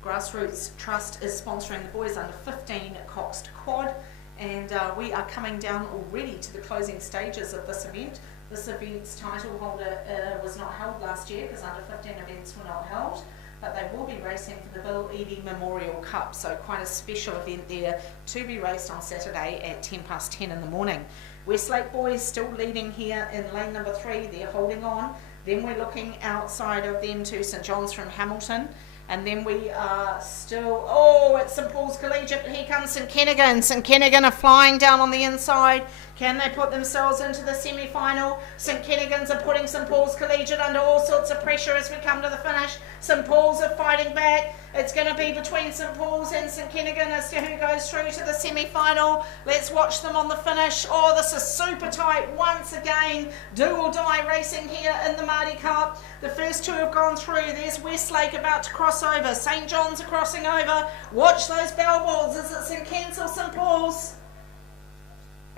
Grassroots Trust is sponsoring the boys under 15 Cox Quad, and we are coming down already to the closing stages of this event. This event's title holder was not held last year because under 15 events were not held, but they will be racing for the Bill Eadie Memorial Cup, so quite a special event there to be raced on Saturday at 10:10 in the morning. Westlake Boys still leading here in lane number 3, they're holding on. Then we're looking outside of them to St John's from Hamilton, and then we are still, oh, it's St Paul's Collegiate, here comes St Kennigan. St Kennigan are flying down on the inside. Can they put themselves into the semi-final? St Kentigern's are putting St Paul's Collegiate under all sorts of pressure as we come to the finish. St Paul's are fighting back. It's going to be between St Paul's and St Kentigern as to who goes through to the semi-final. Let's watch them on the finish. Oh, this is super tight once again. Do or die racing here in the Maadi Cup. The first two have gone through. There's Westlake about to cross over. St John's are crossing over. Watch those bell balls. Is it St Ken's or St Paul's?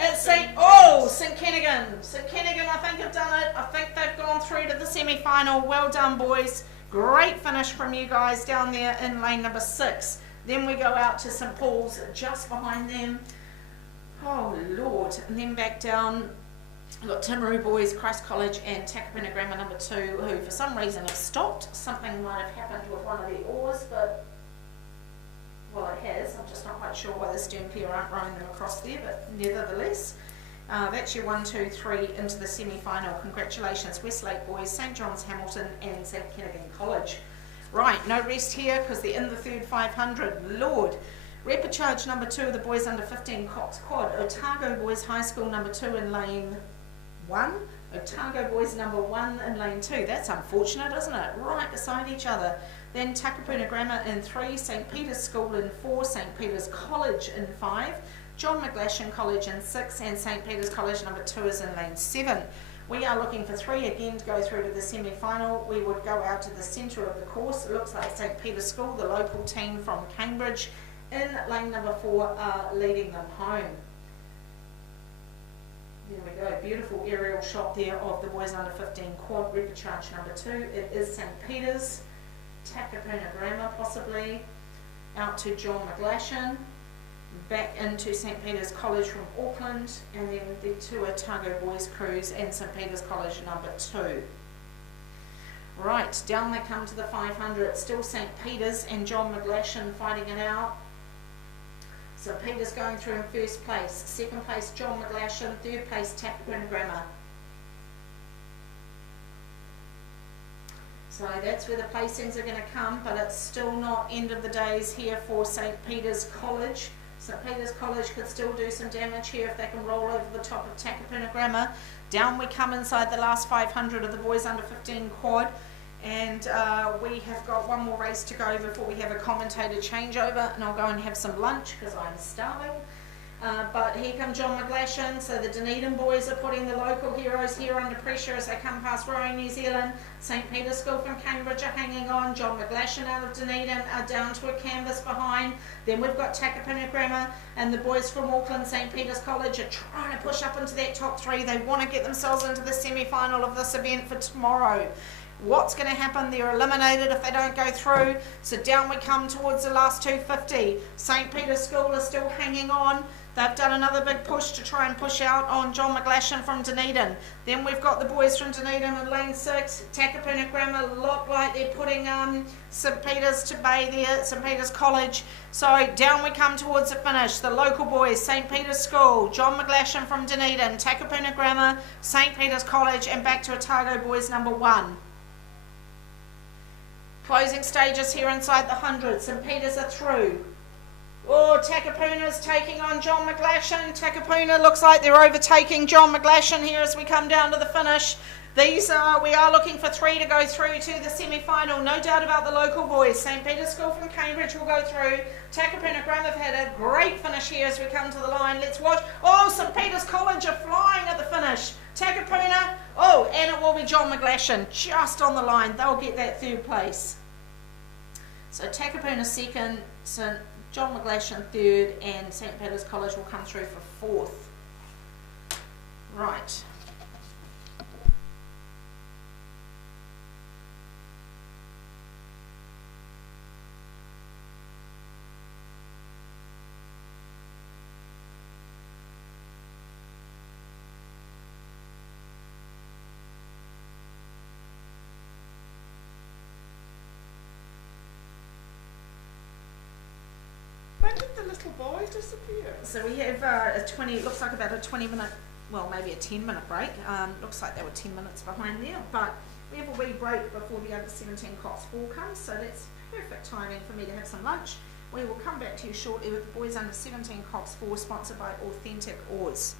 It's St Kentigern. St Kentigern, I think, have done it. I think they've gone through to the semi-final. Well done, boys. Great finish from you guys down there in lane number 6. Then we go out to St Paul's just behind them. Oh, Lord. And then back down. We've got Timaru Boys, Christ College, and Takapuna Grammar number 2, who for some reason have stopped. Something might have happened with one of the oars, but... well, it has. I'm just not quite sure why the stern pair aren't rowing them across there, but nevertheless, that's your 1, 2, 3 into the semi-final. Congratulations, Westlake Boys, St John's Hamilton, and St Kentigern College. Right, no rest here because they're in the third 500. Lord. Repecharge number 2 of the boys under 15 Cox Quad. Otago Boys High School number 2 in lane 1. Otago Boys number 1 in lane 2. That's unfortunate, isn't it? Right beside each other. Then Takapuna Grammar in 3, St Peter's School in 4, St Peter's College in 5, John McGlashan College in 6, and St Peter's College number 2 is in lane 7. We are looking for 3 again to go through to the semi-final. We would go out to the centre of the course. It looks like St Peter's School, the local team from Cambridge, in lane number 4 are leading them home. There we go, beautiful aerial shot there of the boys under 15 quad, Repecharge number 2. It is St Peter's. Takapuna Grammar possibly, out to John McGlashan, back into St Peter's College from Auckland, and then the 2 Otago Boys crews and St Peter's College number 2. Right, down they come to the 500. It's still St Peter's and John McGlashan fighting it out. St Peter's going through in first place, second place John McGlashan, third place Takapuna Grammar. So that's where the placings are going to come, but it's still not end of the days here for St Peter's College. St Peter's College could still do some damage here if they can roll over the top of Takapuna Grammar. Down we come inside the last 500 of the boys under 15 quad, and we have got one more race to go before we have a commentator changeover, and I'll go and have some lunch because I'm starving. But here come John McGlashan, so the Dunedin boys are putting the local heroes here under pressure as they come past rowing New Zealand. St Peter's School from Cambridge are hanging on. John McGlashan out of Dunedin are down to a canvas behind. Then we've got Takapuna Grammar and the boys from Auckland, St Peter's College are trying to push up into that top 3. They want to get themselves into the semi-final of this event for tomorrow. What's going to happen? They're eliminated if they don't go through. So down we come towards the last 250. St Peter's School are still hanging on. They've done another big push to try and push out on John McGlashan from Dunedin. Then we've got the boys from Dunedin in lane 6. Takapuna Grammar look like they're putting St Peter's to bay there, St Peter's College. So down we come towards the finish. The local boys, St Peter's School, John McGlashan from Dunedin, Takapuna Grammar, St Peter's College, and back to Otago Boys number 1. Closing stages here inside the 100. St Peter's are through. Oh, Takapuna's taking on John McGlashan. Takapuna looks like they're overtaking John McGlashan here as we come down to the finish. We are looking for 3 to go through to the semi-final. No doubt about the local boys. St Peter's School from Cambridge will go through. Takapuna Grammar have had a great finish here as we come to the line. Let's watch. Oh, St Peter's College are flying at the finish. Takapuna, oh, and it will be John McGlashan just on the line. They'll get that 3rd place. So Takapuna 2nd, St John McGlashan 3rd, and St Peter's College will come through for 4th. Right. When did the little boy disappear? So we have a 20, looks like about a 20 minute, well maybe a 10-minute break. Looks like they were 10 minutes behind there, but we have a wee break before the under 17 Cox 4 comes, so that's perfect timing for me to have some lunch. We will come back to you shortly with the boys under 17 Cox 4, sponsored by Authentic Oars.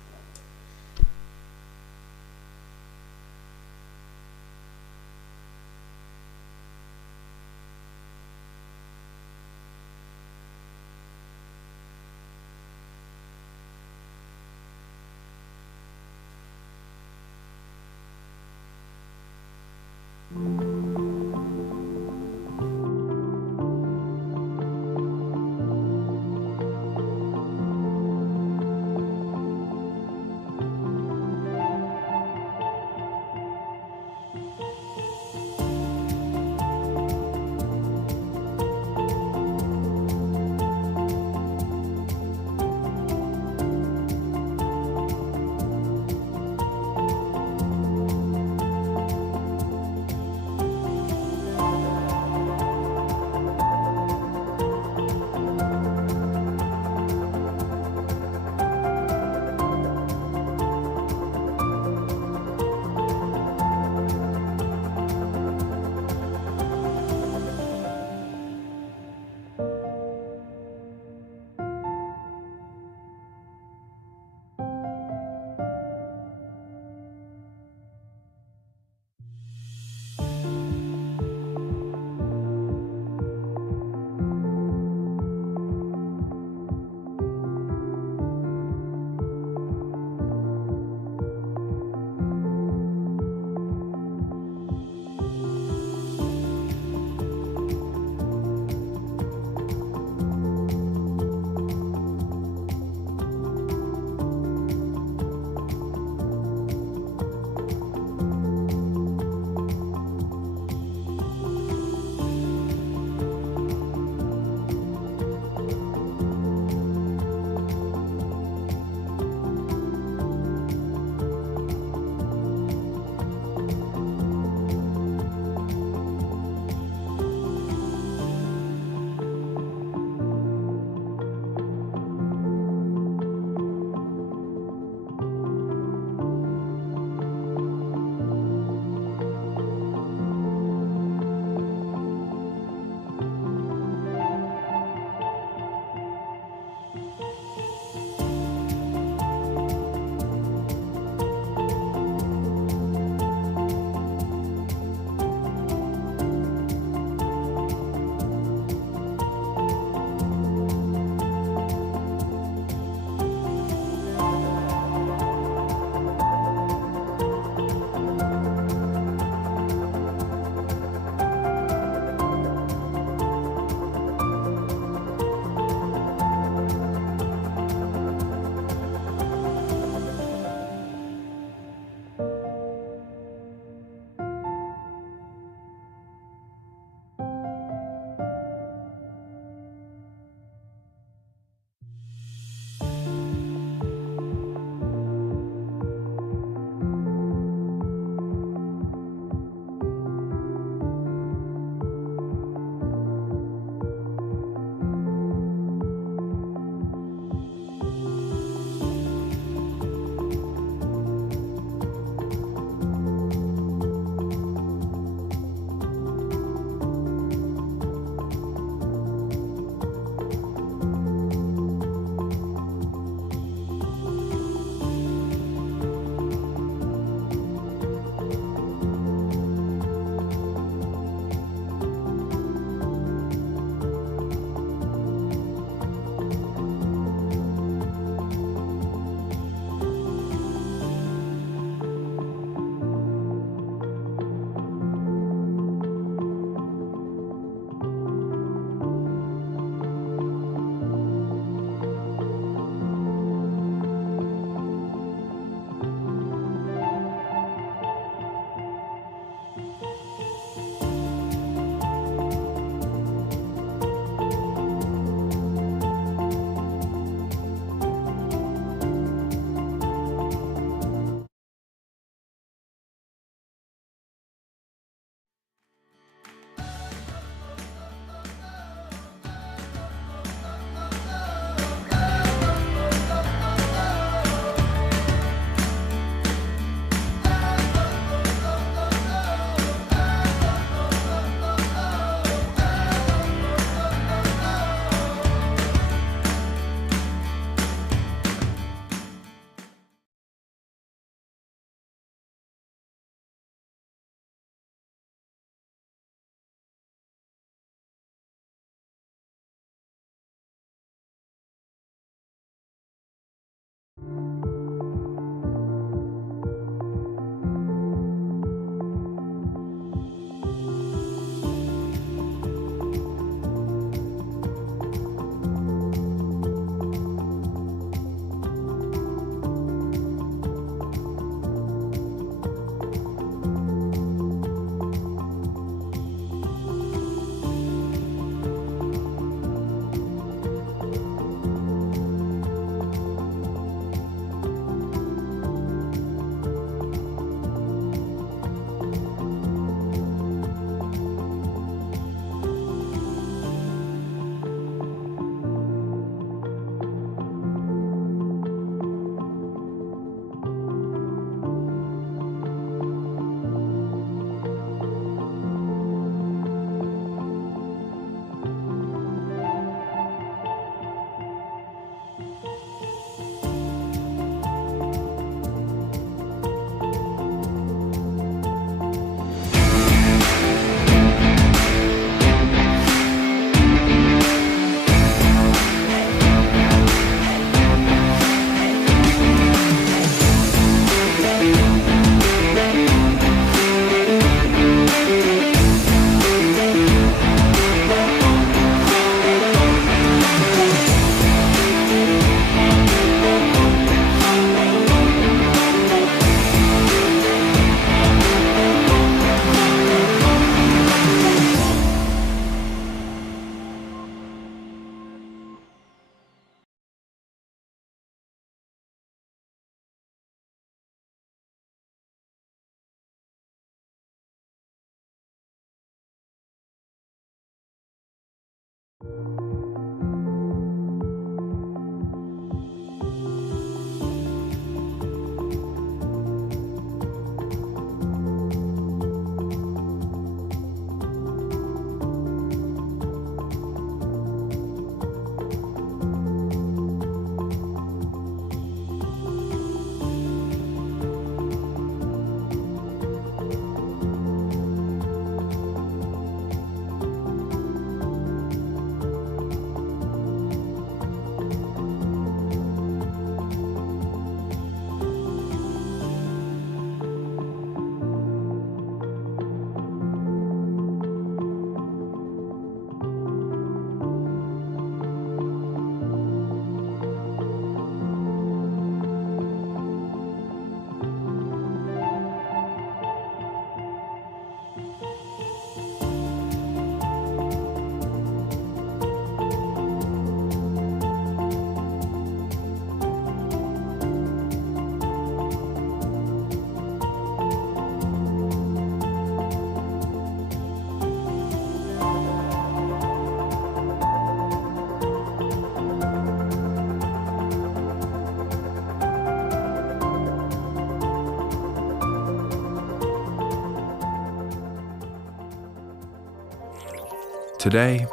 Today,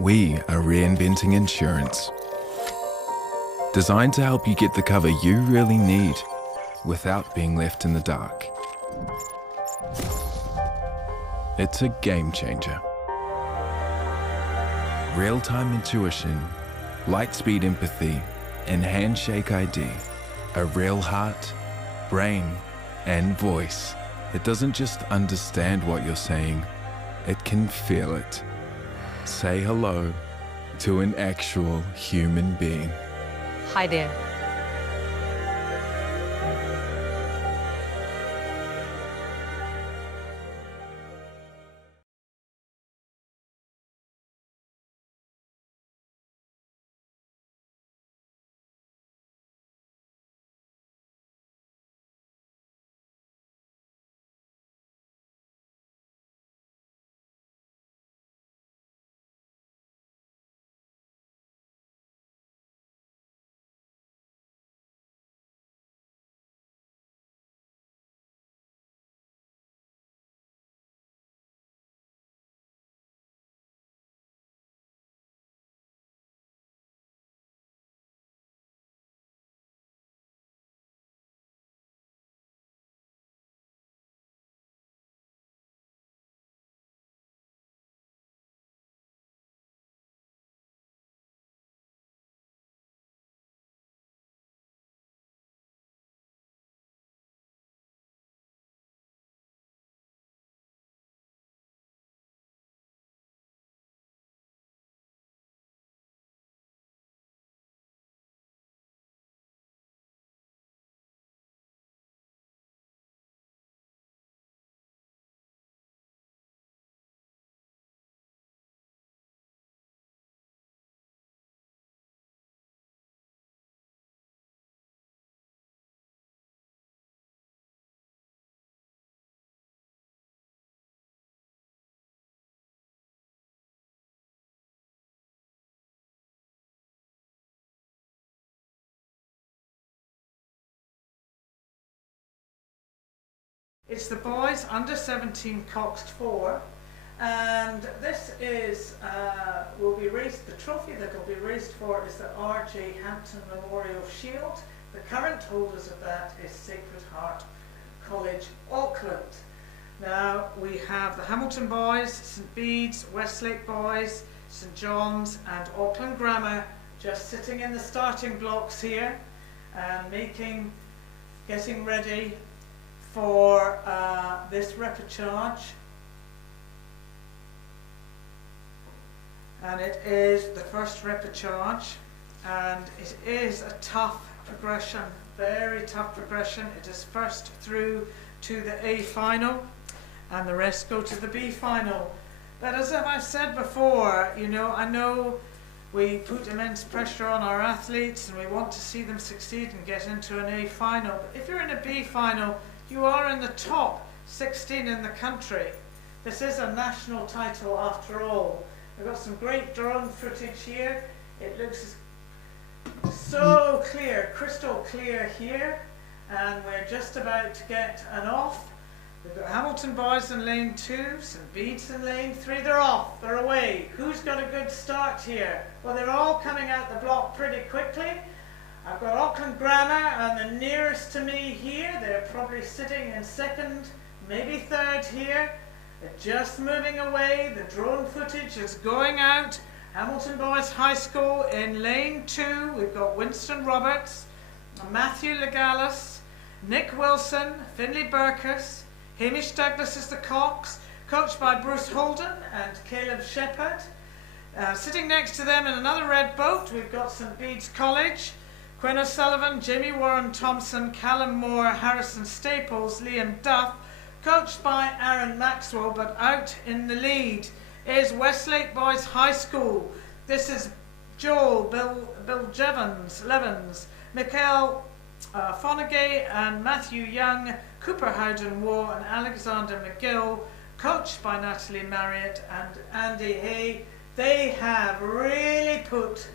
we are reinventing insurance. Designed to help you get the cover you really need without being left in the dark. It's a game changer. Real-time intuition, light-speed empathy, and handshake ID. A real heart, brain, and voice. It doesn't just understand what you're saying, it can feel it. Say hello to an actual human being. Hi there. It's the boys under 17 Coxed 4, and this is will be raised. The trophy that will be raised for is the R.J. Hampton Memorial Shield. The current holders of that is Sacred Heart College, Auckland. Now we have the Hamilton boys, St Bede's, Westlake boys, St John's, and Auckland Grammar just sitting in the starting blocks here and getting ready for this repechage, and it is the first repechage, and it is a tough progression, very tough progression. It is first through to the A final, and the rest go to the B final. But as I've said before, you know, I know we put immense pressure on our athletes and we want to see them succeed and get into an A final, but if you're in a B final, you are in the top 16 in the country. This is a national title after all. We've got some great drone footage here. It looks so clear, crystal clear here, and we're just about to get an off. We've got Hamilton boys in lane 2, St Bede's in lane 3. They're off, they're away. Who's got a good start here? Well, they're all coming out the block pretty quickly. I've got Auckland Grammar, and the nearest to me here, they're probably sitting in second, maybe third here. They're just moving away. The drone footage is going out. Hamilton Boys High School in lane 2. We've got Winston Roberts, Matthew Legalis, Nick Wilson, Finley Burkus, Hamish Douglas is the Cox, coached by Bruce Holden and Caleb Shepherd. Sitting next to them in another red boat, we've got St Bede's College, Quinn O'Sullivan, Jamie Warren Thompson, Callum Moore, Harrison Staples, Liam Duff, coached by Aaron Maxwell, but out in the lead is Westlake Boys High School. This is Joel, Bill Levens, Michael Fonagay and Matthew Young, Cooper Howden War and Alexander McGill, coached by Natalie Marriott and Andy Hay. They have really put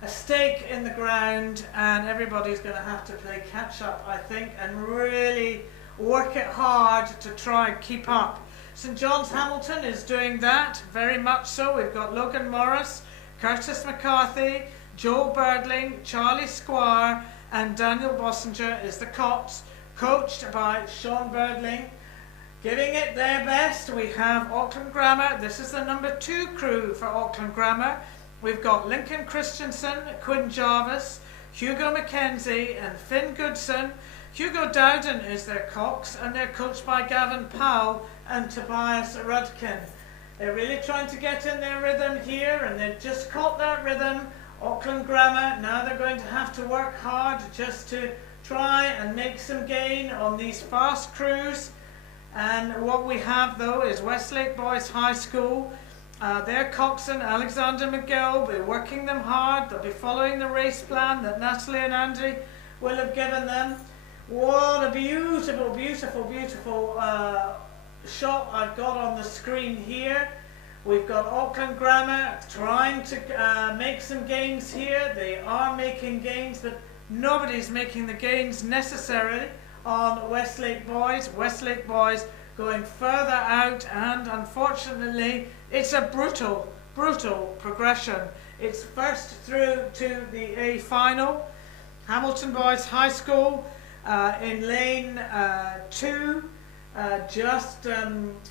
a stake in the ground, and everybody's going to have to play catch up, I think, and really work it hard to try and keep up. St John's Hamilton is doing that, very much so. We've got Logan Morris, Curtis McCarthy, Joel Birdling, Charlie Squire, and Daniel Bossinger is the Cox, coached by Sean Birdling. Giving it their best, we have Auckland Grammar. This is the number 2 crew for Auckland Grammar. We've got Lincoln Christensen, Quinn Jarvis, Hugo McKenzie, and Finn Goodson. Hugo Dowden is their Cox, and they're coached by Gavin Powell and Tobias Rudkin. They're really trying to get in their rhythm here, and they've just caught that rhythm. Auckland Grammar, now they're going to have to work hard just to try and make some gain on these fast crews. And what we have though is Westlake Boys High School. Their coxswain Alexander McGill will be working them hard. They'll be following the race plan that Natalie and Andy will have given them. What a beautiful, beautiful, beautiful shot I've got on the screen here. We've got Auckland Grammar trying to make some gains here. They are making gains, but nobody's making the gains necessarily on Westlake Boys. Westlake Boys going further out, and unfortunately it's a brutal, brutal progression. It's first through to the A final. Hamilton Boys High School in lane 2, just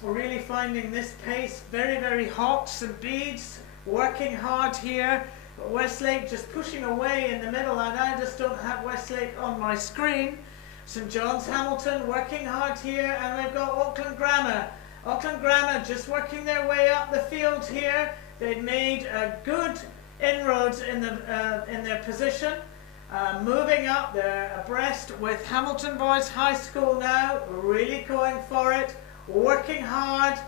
really finding this pace very, very hot. St Bede's working hard here. Westlake just pushing away in the middle, and I just don't have Westlake on my screen. St John's Hamilton working hard here, and we've got Auckland Grammar. Auckland Grammar just working their way up the field here. They've made good inroads in their position. Moving up, they're abreast with Hamilton Boys High School now, really going for it, working hard.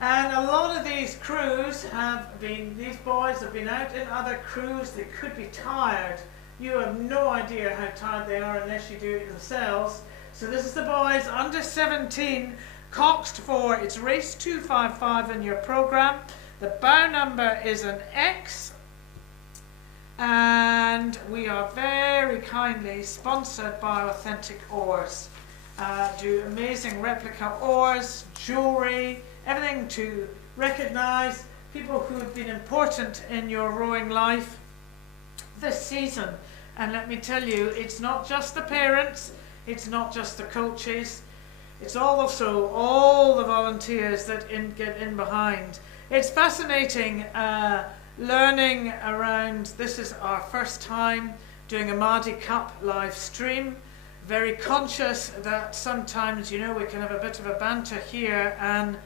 And a lot of these crews these boys have been out in other crews. They could be tired. You have no idea how tired they are unless you do it themselves. So this is the boys under 17, coxed for, it's race 255 in your program. The bow number is an X, and we are very kindly sponsored by Authentic Oars. Do amazing replica oars, jewellery, everything to recognise people who have been important in your rowing life this season. And let me tell you, it's not just the parents, it's not just the coaches, it's also all the volunteers that get in behind. It's fascinating learning around. This is our first time doing a Maadi Cup live stream. Very conscious that sometimes, you know, we can have a bit of a banter here, and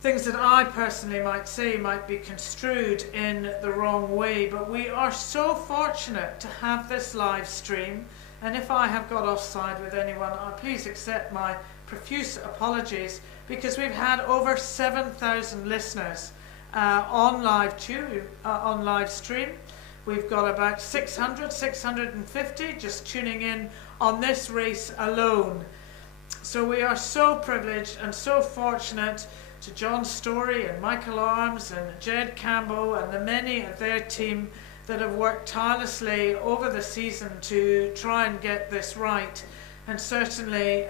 things that I personally might say might be construed in the wrong way, but we are so fortunate to have this live stream, and if I have got offside with anyone, please accept my profuse apologies, because we've had over 7,000 listeners on live stream. We've got about 650 just tuning in on this race alone. So we are so privileged and so fortunate to John Story and Michael Arms and Jed Campbell and the many of their team that have worked tirelessly over the season to try and get this right. And certainly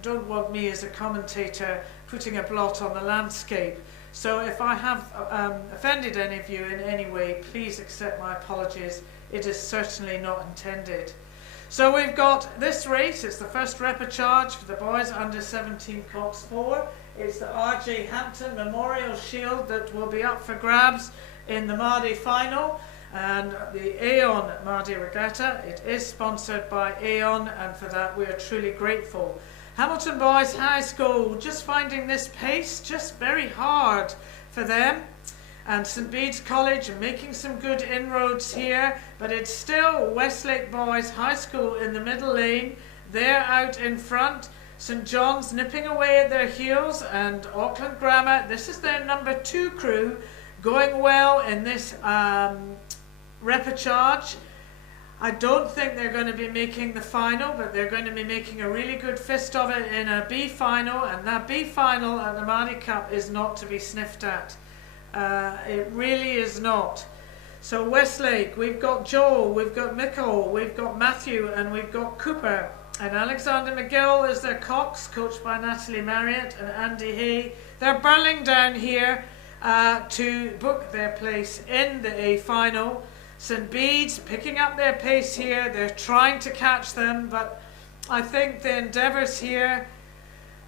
don't want me as a commentator putting a blot on the landscape. So if I have offended any of you in any way, please accept my apologies. It is certainly not intended. So we've got this race. It's the first repechage for the boys under 17 Cox 4. It's the R.J. Hampton Memorial Shield that will be up for grabs in the Maadi final. And the Aon Maadi Regatta, it is sponsored by Aon, and for that we are truly grateful. Hamilton Boys High School just finding this pace just very hard for them. And St Bede's College making some good inroads here, but it's still Westlake Boys High School in the middle lane. They're out in front. St John's nipping away at their heels, and Auckland Grammar, this is their number 2 crew, going well in this repechage. I don't think they're going to be making the final, but they're going to be making a really good fist of it in a B final, and that B final at the Maadi Cup is not to be sniffed at. It really is not. So Westlake, we've got Joel, we've got Michael, we've got Matthew, and we've got Cooper. And Alexander McGill is their Cox, coached by Natalie Marriott and Andy Hay. They're burling down here to book their place in the A final. St Bede's picking up their pace here. They're trying to catch them, but I think the endeavours here,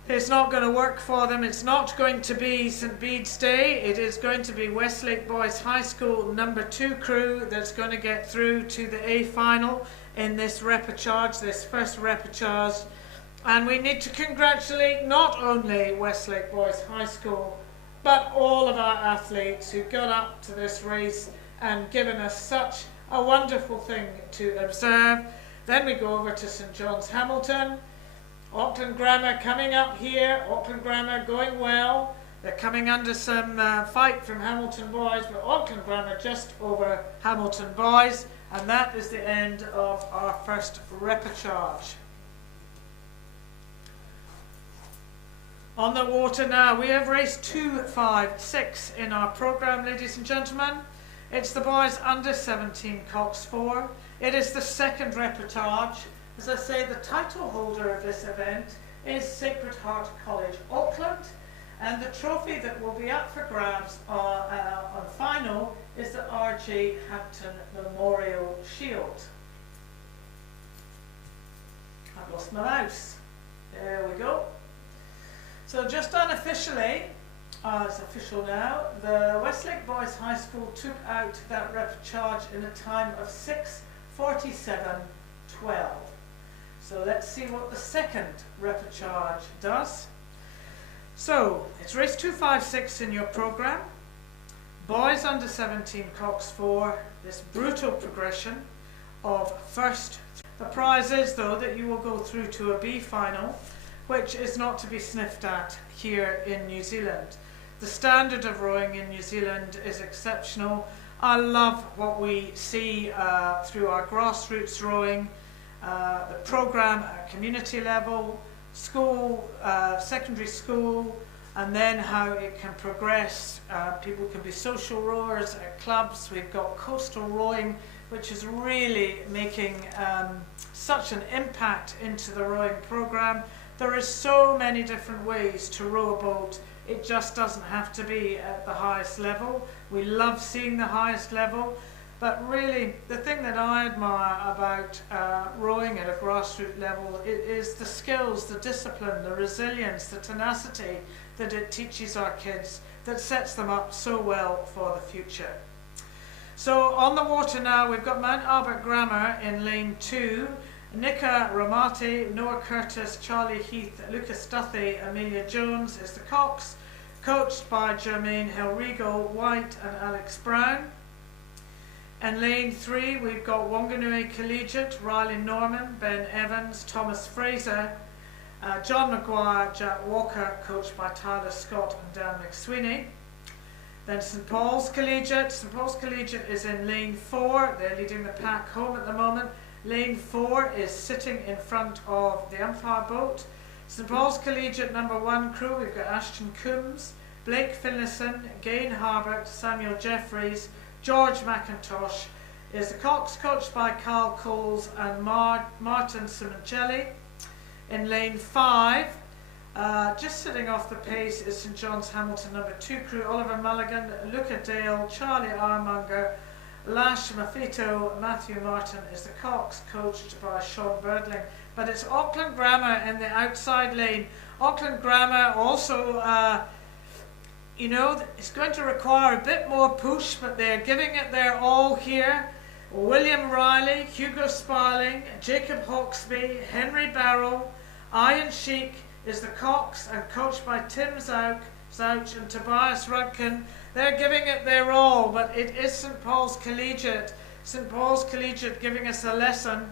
it's not going to work for them. It's not going to be St Bede's Day. It is going to be Westlake Boys High School number 2 crew that's going to get through to the A final in this repechage, this first repechage. And we need to congratulate not only Westlake Boys High School, but all of our athletes who got up to this race and given us such a wonderful thing to observe. Then we go over to St John's Hamilton. Auckland Grammar coming up here. Auckland Grammar going well. They're coming under some fight from Hamilton Boys, but Auckland Grammar just over Hamilton Boys. And that is the end of our first repechage. On the water now, we have race 2, 5, 6 in our programme, ladies and gentlemen. It's the boys under 17 Cox 4. It is the second repechage. As I say, the title holder of this event is Sacred Heart College Auckland, and the trophy that will be up for grabs on final is the R.J. Hampton Memorial Shield. I've lost my mouse. There we go. So just unofficially, it's official now, the Westlake Boys High School took out that repechage in a time of 6:47.12. So let's see what the second repechage does. So it's race 2, 5, 6 in your programme. Boys under 17 Cox 4, this brutal progression of first. The prize is though that you will go through to a B final, which is not to be sniffed at here in New Zealand. The standard of rowing in New Zealand is exceptional. I love what we see through our grassroots rowing, the programme at community level, school, secondary school, and then how it can progress. People can be social rowers at clubs. We've got coastal rowing, which is really making such an impact into the rowing programme. There are so many different ways to row a boat. It just doesn't have to be at the highest level. We love seeing the highest level, but really the thing that I admire about rowing at a grassroots level is the skills, the discipline, the resilience, the tenacity that it teaches our kids, that sets them up so well for the future. So on the water now, we've got Mount Albert Grammar in lane 2. Nika Ramati, Noah Curtis, Charlie Heath, Lucas Duthie, Amelia Jones is the Cox, coached by Jermaine Hill-Regal, White and Alex Brown. In lane 3 we've got Wanganui Collegiate, Riley Norman, Ben Evans, Thomas Fraser, John Maguire, Jack Walker, coached by Tyler Scott and Dan McSweeney. Then St Paul's Collegiate. St Paul's Collegiate is in lane 4. They're leading the pack home at the moment. Lane 4 is sitting in front of the umpire boat. St Paul's Collegiate number 1 crew, we've got Ashton Coombs, Blake Finlayson, Gain Harbert, Samuel Jeffries, George McIntosh is the Cox, coached by Carl Coles and Martin Simoncelli. In lane 5, just sitting off the pace is St John's Hamilton number 2 crew, Oliver Mulligan, Luca Dale, Charlie Armonger, Lash Mafito, Matthew Martin is the Cox, coached by Sean Birdling. But it's Auckland Grammar in the outside lane. Auckland Grammar also, you know, it's going to require a bit more push, but they're giving it their all here. William Riley, Hugo Sparling, Jacob Hawksby, Henry Barrow, Ian Sheik is the Cox, and coached by Tim Zouch and Tobias Rudkin. They're giving it their all, but it is St Paul's Collegiate. St Paul's Collegiate giving us a lesson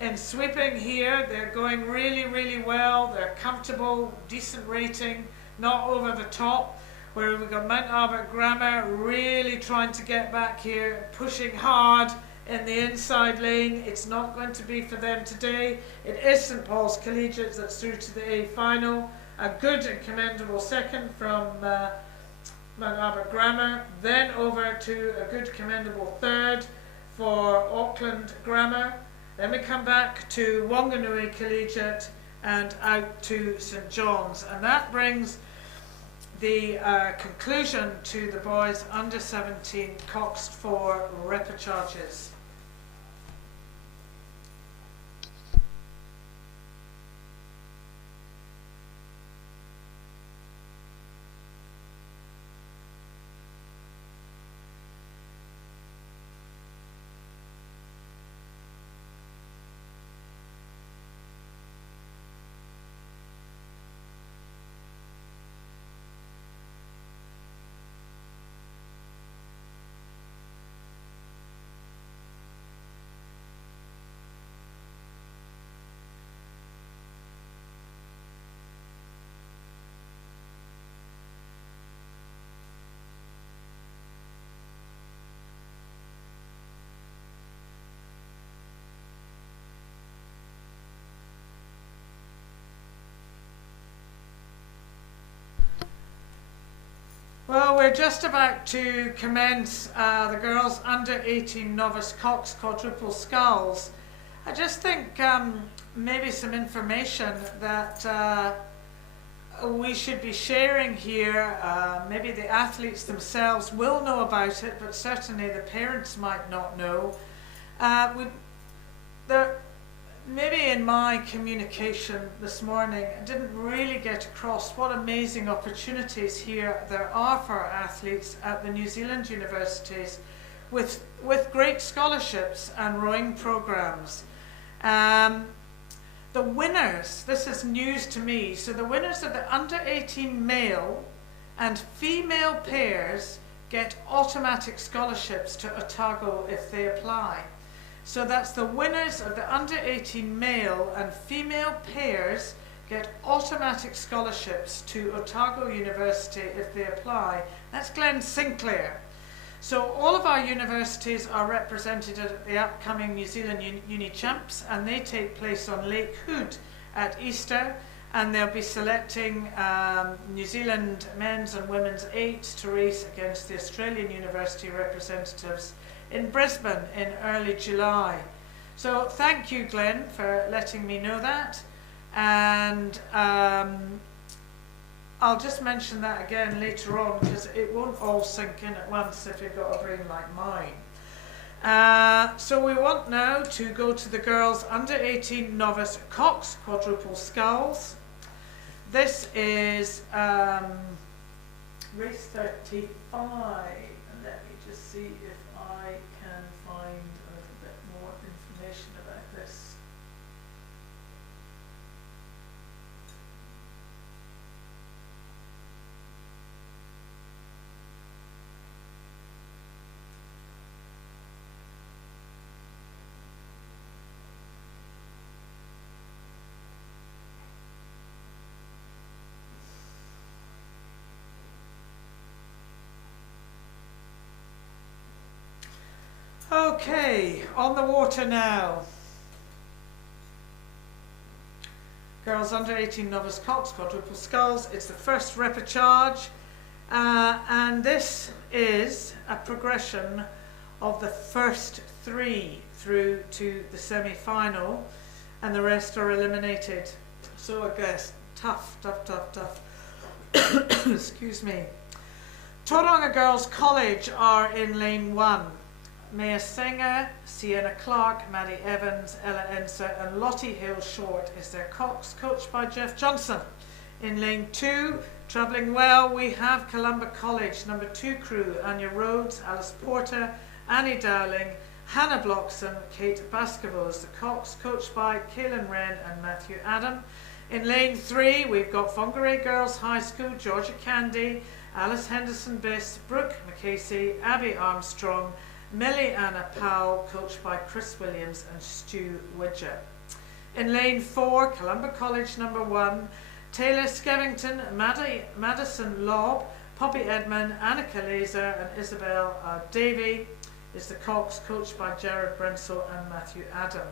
in sweeping here. They're going really, really well. They're comfortable, decent rating, not over the top. Where we've got Mount Albert Grammar really trying to get back here, pushing hard in the inside lane. It's not going to be for them today. It is St Paul's Collegiate that's through to the A final. A good and commendable second from Mount Albert Grammar, then over to a good commendable third for Auckland Grammar, Then we come back to Wanganui Collegiate and out to St John's, and that brings the conclusion to the boys under 17 Cox 4 repecharges. Well, we're just about to commence the girls under 18 novice Cox quadruple sculls. I just think maybe some information that we should be sharing here. Maybe the athletes themselves will know about it, but certainly the parents might not know. Maybe in my communication this morning, I didn't really get across what amazing opportunities here there are for our athletes at the New Zealand universities with great scholarships and rowing programs. The winners, this is news to me, so the winners of the under 18 male and female pairs get automatic scholarships to Otago if they apply. So that's the winners of the under 18 male and female pairs get automatic scholarships to Otago University if they apply. That's Glen Sinclair. So all of our universities are represented at the upcoming New Zealand Uni Champs, and they take place on Lake Hood at Easter, and they'll be selecting New Zealand men's and women's eights to race against the Australian university representatives in Brisbane in early July. So thank you, Glenn, for letting me know that. And I'll just mention that again later on, because it won't all sink in at once if you've got a brain like mine. So we want now to go to the girls under 18 novice Cox quadruple sculls. This is race 35. And let me just see if I can find a little bit more information about this. Okay, on the water now. Girls under 18 novice Cox quadruple sculls. It's the first repecharge, and this is a progression of the first three through to the semi-final, and the rest are eliminated. So I guess tough. Excuse me. Tauranga Girls College are in lane 1. Maya Singer, Sienna Clark, Maddie Evans, Ella Enser and Lottie Hill Short is their Cox, coached by Jeff Johnson. In lane 2, travelling well, we have Columba College, number 2 crew, Anya Rhodes, Alice Porter, Annie Dowling, Hannah Bloxham, Kate Baskerville is the Cox, coached by Kaylin Wren and Matthew Adam. In lane 3, we've got Whangarei Girls High School, Georgia Candy, Alice Henderson Biss, Brooke McCasey, Abby Armstrong, Millie Anna Powell, coached by Chris Williams and Stu Widger. In lane 4, Columba College number 1, Taylor Skevington, Madison Lobb, Poppy Edmond, Annika Laser and Isabel Davey is the Cox, coached by Jared Brensel and Matthew Adam.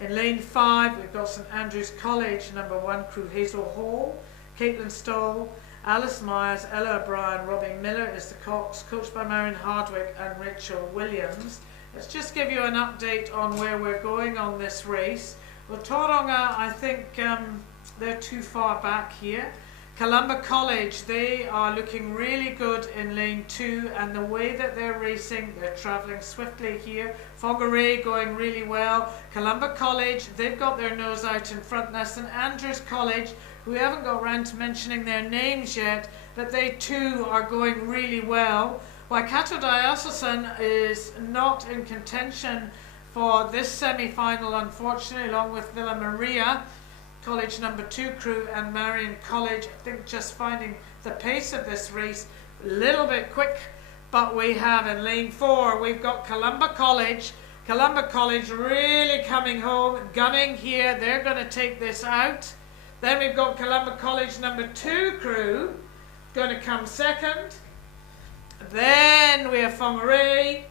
In lane 5, we've got St Andrews College number 1 crew, Hazel Hall, Caitlin Stoll, Alice Myers, Ella O'Brien, Robbie Miller is the Cox, coached by Marion Hardwick and Rachel Williams. Let's just give you an update on where we're going on this race. Well, Tauranga, I think they're too far back here. Columba College, they are looking really good in lane 2, and the way that they're racing, they're travelling swiftly here. Whangarei going really well. Columba College, they've got their nose out in front. Now St Andrews College, we haven't got round to mentioning their names yet, but they too are going really well. Waikato Diocesan is not in contention for this semi-final, unfortunately, along with Villa Maria College number 2 crew and Marion College. I think just finding the pace of this race a little bit quick, but we have in lane 4, we've got Columba College. Columba College really coming home, gunning here. They're going to take this out. Then we've got Columba College number 2 crew going to come second. Then we have Whangarei.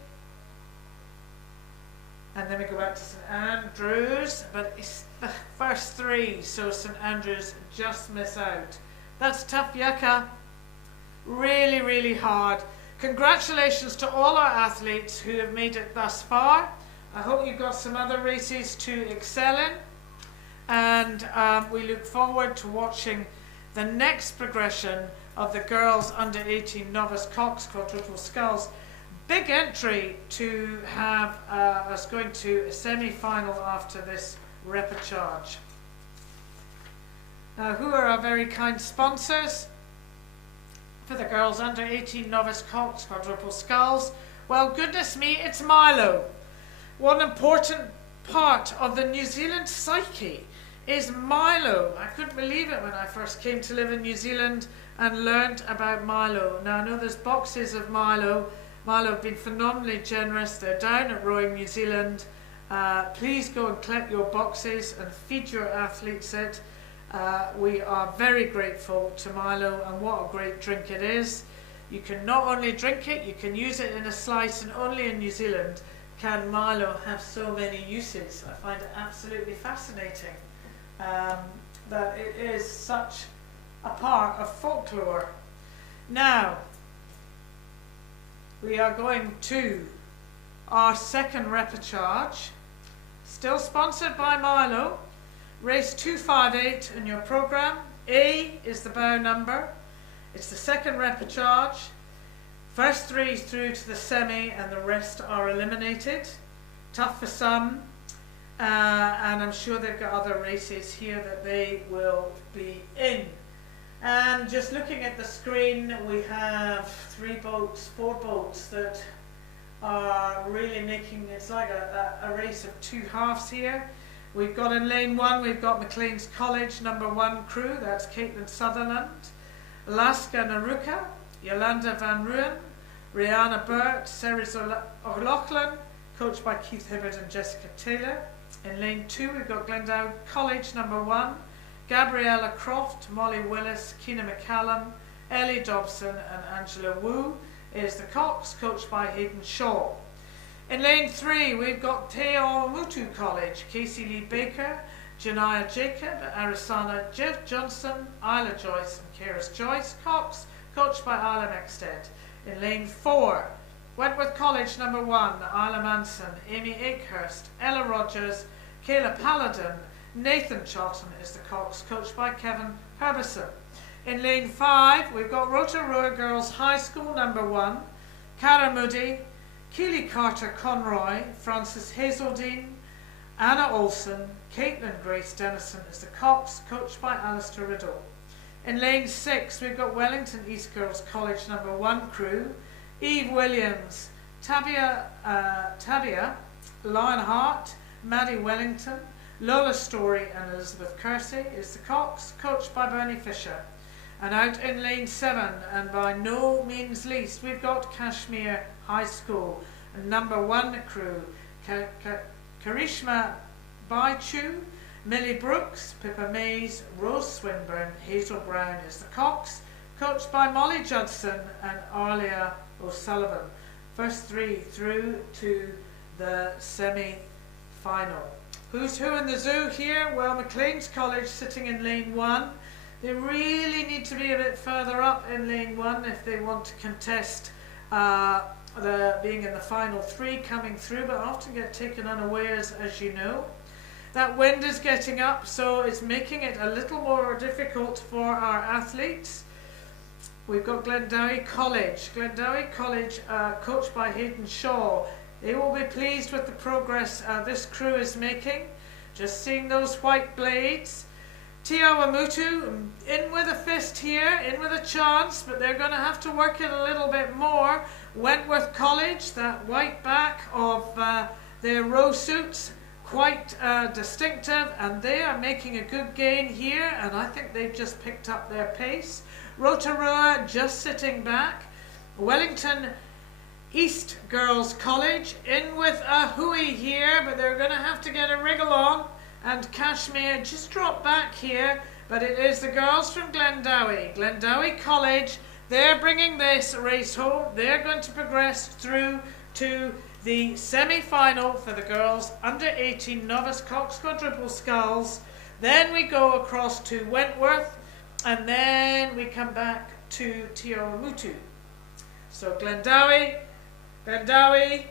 And then we go back to St Andrews, but it's the first 3, so St Andrews just miss out. That's tough yucca. Really, really hard. Congratulations to all our athletes who have made it thus far. I hope you've got some other races to excel in. And we look forward to watching the next progression of the girls under 18 novice Cox quadruple sculls. Big entry to have us going to a semi-final after this repechage. Now, who are our very kind sponsors for the girls under 18 novice Cox quadruple sculls? Well, goodness me, it's Milo. One important part of the New Zealand psyche is Milo. I couldn't believe it when I first came to live in New Zealand and learned about Milo. Now, I know there's boxes of Milo. Milo have been phenomenally generous. They're down at Rowing New Zealand. Please go and collect your boxes and feed your athletes it. We are very grateful to Milo, and what a great drink it is. You can not only drink it, you can use it in a slice, and only in New Zealand can Milo have so many uses. I find it absolutely fascinating that it is such a part of folklore. Now, we are going to our second repechage, still sponsored by Milo. Race 258 in your programme. A is the bow number. It's the second repechage. First 3 through to the semi, and the rest are eliminated. Tough for some, and I'm sure they've got other races here that they will be in. And just looking at the screen, we have 4 boats that are really making, it's like a race of 2 halves here. We've got in lane 1, we've got Maclean's College number 1 crew, that's Caitlin Sutherland, Alaska Naruka, Yolanda Van Ruin, Rihanna Burt, Ceres O'Loughlin, coached by Keith Hibbard and Jessica Taylor. In lane 2, we've got Glendow College number 1, Gabriella Croft, Molly Willis, Keena McCallum, Ellie Dobson and Angela Wu is the Cox, coached by Hayden Shaw. In lane 3, we've got Te Awamutu College, Casey Lee Baker, Janaya Jacob, Arisana Jeff Johnson, Isla Joyce and Keris Joyce, Cox, coached by Isla Mexted. In lane 4, Wentworth College number 1, Isla Manson, Amy Akehurst, Ella Rogers, Kayla Paladin, Nathan Charlton is the Cox, coached by Kevin Herbison. In lane 5, we've got Rotorua Girls High School number 1, Cara Moody, Keely Carter Conroy, Frances Hazeldine, Anna Olsen, Caitlin Grace Dennison is the Cox, coached by Alistair Riddle. In lane 6, we've got Wellington East Girls College number 1 crew, Eve Williams, Tabia Lionheart, Maddie Wellington, Lola Story and Elizabeth Kersey is the Cox, coached by Bernie Fisher. And out in lane 7, and by no means least, we've got Kashmir High School, number 1 crew, Karishma Baichu, Millie Brooks, Pippa Mays, Rose Swinburne, Hazel Brown is the Cox, coached by Molly Judson and Arlia O'Sullivan. First 3 through to the semi-final. Who's who in the zoo here? Well, Maclean's College sitting in lane 1. They really need to be a bit further up in lane 1 if they want to contest being in the final 3 coming through, but often get taken unawares, as you know. That wind is getting up, so it's making it a little more difficult for our athletes. We've got Glendowie College. Glendowie College, coached by Hayden Shaw. They will be pleased with the progress this crew is making. Just seeing those white blades. Te Awamutu, in with a fist here, in with a chance, but they're going to have to work it a little bit more. Wentworth College, that white back of their row suits, quite distinctive, and they are making a good gain here, and I think they've just picked up their pace. Rotorua just sitting back. Wellington East Girls College in with a hooey here, but they're going to have to get a wriggle on. And Kashmir just dropped back here, but it is the girls from Glendowie. Glendowie College, they're bringing this race home. They're going to progress through to the semi-final for the girls under 18 novice Cox quadruple sculls. Then we go across to Wentworth, and then we come back to Te Awamutu. So Glendowie, Glendowie,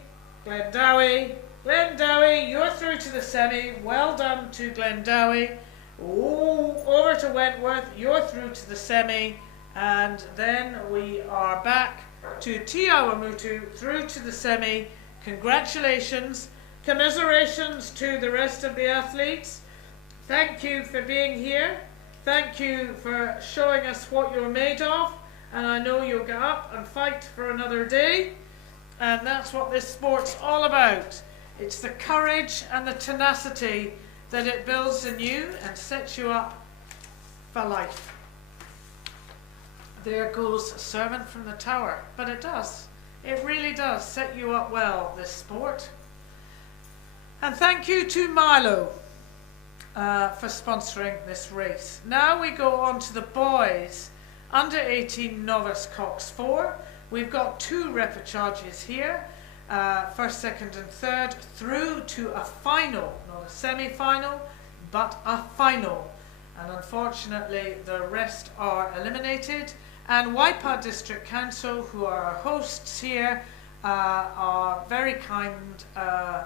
Glendowie, Glendowie, you're through to the semi. Well done to Glendowie. Oh, over to Wentworth, you're through to the semi. And then we are back to Te Awamutu, through to the semi. Congratulations. Commiserations to the rest of the athletes. Thank you for being here. Thank you for showing us what you're made of. And I know you'll get up and fight for another day. And that's what this sport's all about. It's the courage and the tenacity that it builds in you and sets you up for life. There goes servant from the tower. But it does. It really does set you up well, this sport. And thank you to Milo for sponsoring this race. Now we go on to the boys. Under 18 novice Cox 4. We've got 2 repechages here. First, second and third through to a final, not a semi-final, but a final. And unfortunately the rest are eliminated. And Waipa District Council, who are our hosts here, are very kind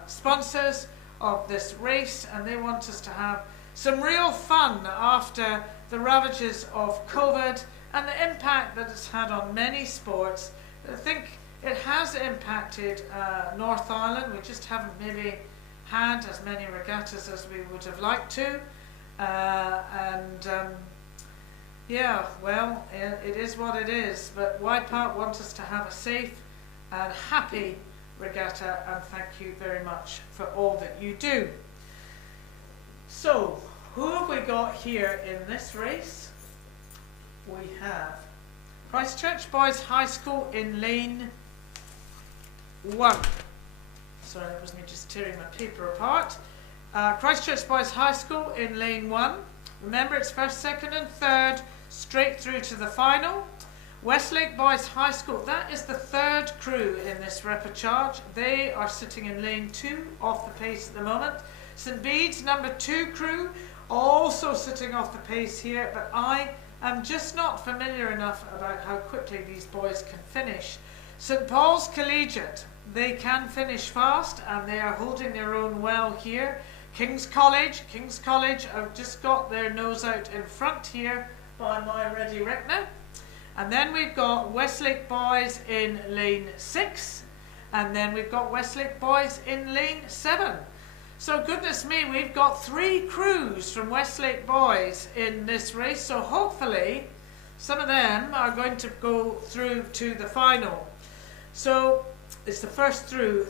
sponsors of this race, and they want us to have some real fun after the ravages of COVID and the impact that it's had on many sports. I think it has impacted North Ireland. We just haven't maybe had as many regattas as we would have liked to. Yeah, well, it is what it is. But Waipa want us to have a safe and happy regatta, and thank you very much for all that you do. So, who have we got here in this race? We have Christchurch Boys High School in lane 1. Sorry, that was me just tearing my paper apart. Christchurch Boys High School in lane 1. Remember, it's first, second and third, straight through to the final. Westlake Boys High School, that is the 3rd crew in this repechage. They are sitting in lane 2, off the pace at the moment. St Bede's number 2 crew, also sitting off the pace here, but I am just not familiar enough about how quickly these boys can finish. St Paul's Collegiate, they can finish fast, and they are holding their own well here. King's College have just got their nose out in front here by my ready reckoner. And then we've got Westlake Boys in lane 6, and then we've got Westlake Boys in lane 7. So goodness me, we've got 3 crews from Westlake Boys in this race, so hopefully some of them are going to go through to the final. So it's the first 3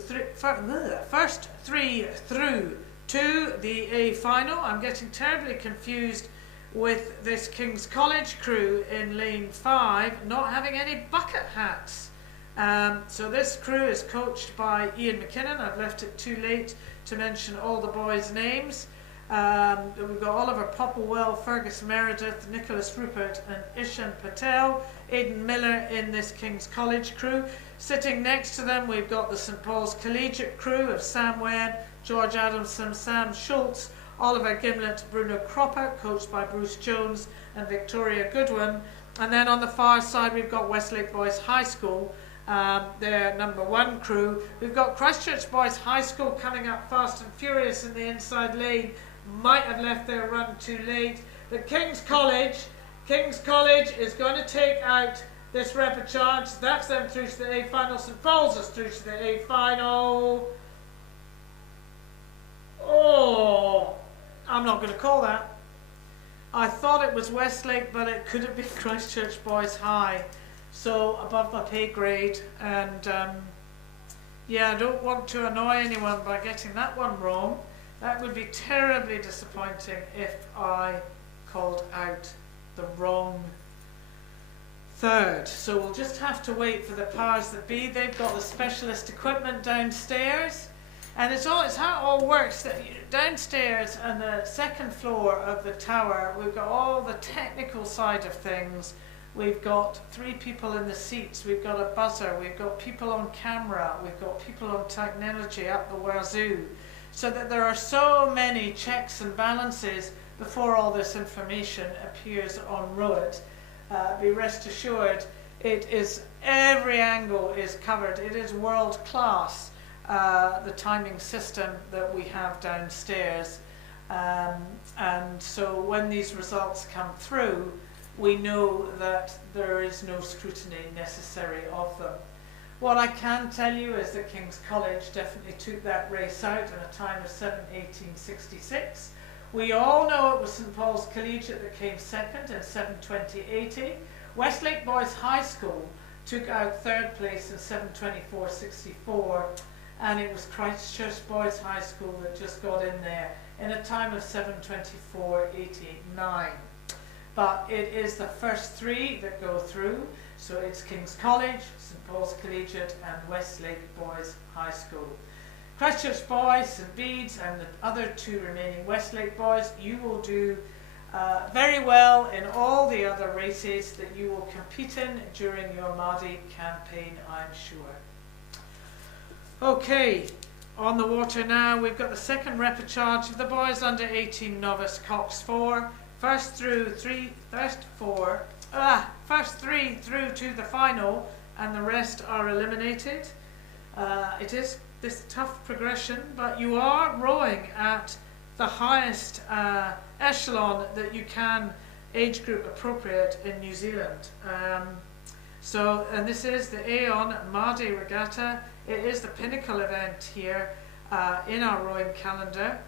through to the A final. I'm getting terribly confused with this King's College crew in lane 5 not having any bucket hats. So this crew is coached by Ian McKinnon. I've left it too late to mention all the boys' names. We've got Oliver Popplewell, Fergus Meredith, Nicholas Rupert and Ishan Patel. Aidan Miller in this King's College crew. Sitting next to them we've got the St Paul's Collegiate crew of Sam Webb, George Adamson, Sam Schultz, Oliver Gimlet, Bruno Cropper, coached by Bruce Jones and Victoria Goodwin. And then on the far side we've got Westlake Boys High School, their number 1 crew. We've got Christchurch Boys High School coming up fast and furious in the inside lane. Might have left their run too late. But King's College is going to take out this repechage. That's them through to the A final. St Paul's is through to the A final. Oh, I'm not going to call that. I thought it was Westlake, but it could have been Christchurch Boys High. So above my pay grade, and yeah, I don't want to annoy anyone by getting that one wrong. That would be terribly disappointing if I called out the wrong third. So we'll just have to wait for the powers that be. They've got the specialist equipment downstairs, and it's how it all works. That downstairs on the second floor of the tower, we've got all the technical side of things. We've got 3 people in the seats, we've got a buzzer, we've got people on camera, we've got people on technology up the wazoo, so that there are so many checks and balances before all this information appears on road. Be rest assured, every angle is covered. It is world class, the timing system that we have downstairs, and so when these results come through, we know that there is no scrutiny necessary of them. What I can tell you is that King's College definitely took that race out in a time of 7:18.66. We all know it was St Paul's Collegiate that came second in 7:20.80. Westlake Boys High School took out third place in 7:24.64, and it was Christchurch Boys High School that just got in there in a time of 7:24.89. But it is the first 3 that go through, so it's King's College, St Paul's Collegiate and Westlake Boys High School. Christchurch Boys, St Bede's and the other 2 remaining Westlake Boys, you will do very well in all the other races that you will compete in during your Maadi campaign, I'm sure. Okay, on the water now, we've got the second repechage of the boys under 18 novice Cox 4. First 3 through to the final, and the rest are eliminated. It is this tough progression, but you are rowing at the highest echelon that you can, age group appropriate in New Zealand. And this is the Aeon Maadi Regatta. It is the pinnacle event here in our rowing calendar.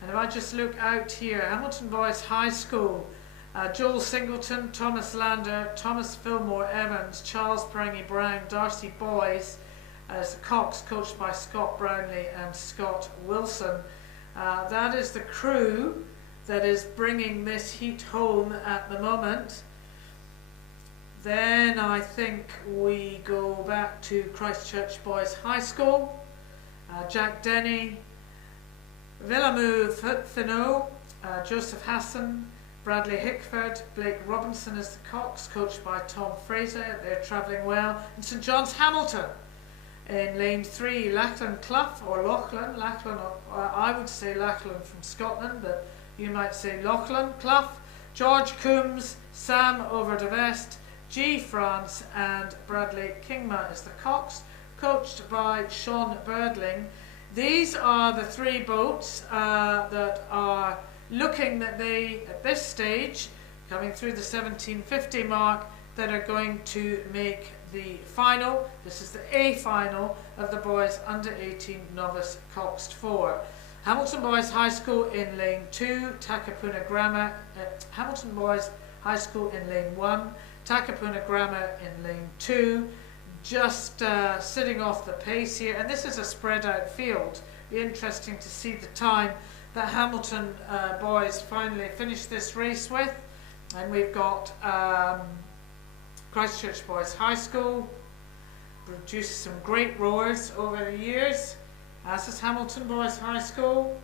And if I just look out here, Hamilton Boys High School, Joel Singleton, Thomas Lander, Thomas Fillmore Evans, Charles Prangy Brown, Darcy Boys, as Cox, coached by Scott Brownlee and Scott Wilson. That is the crew that is bringing this heat home at the moment. Then I think we go back to Christchurch Boys High School, Jack Denny, Villamu Thinot, Joseph Hassan, Bradley Hickford, Blake Robinson as the Cox, coached by Tom Fraser. They're travelling well. And St John's Hamilton in lane 3, Lachlan Clough, or Lachlan. I would say Lachlan from Scotland, but you might say Lachlan Clough. George Coombs, Sam Overdevest, G France, and Bradley Kingma is the Cox, coached by Sean Birdling. These are the 3 boats that are looking that they, at this stage, coming through the 1750 mark, that are going to make the final. This is the A final of the boys under 18 novice Coxed 4. Hamilton Boys High School in lane 2, Takapuna Grammar, Hamilton Boys High School in lane 1, Takapuna Grammar in lane 2. Just sitting off the pace here, and this is a spread out field. Be interesting to see the time that Hamilton boys finally finish this race with. And we've got Christchurch Boys High School, produced some great rowers over the years, as is Hamilton Boys High School.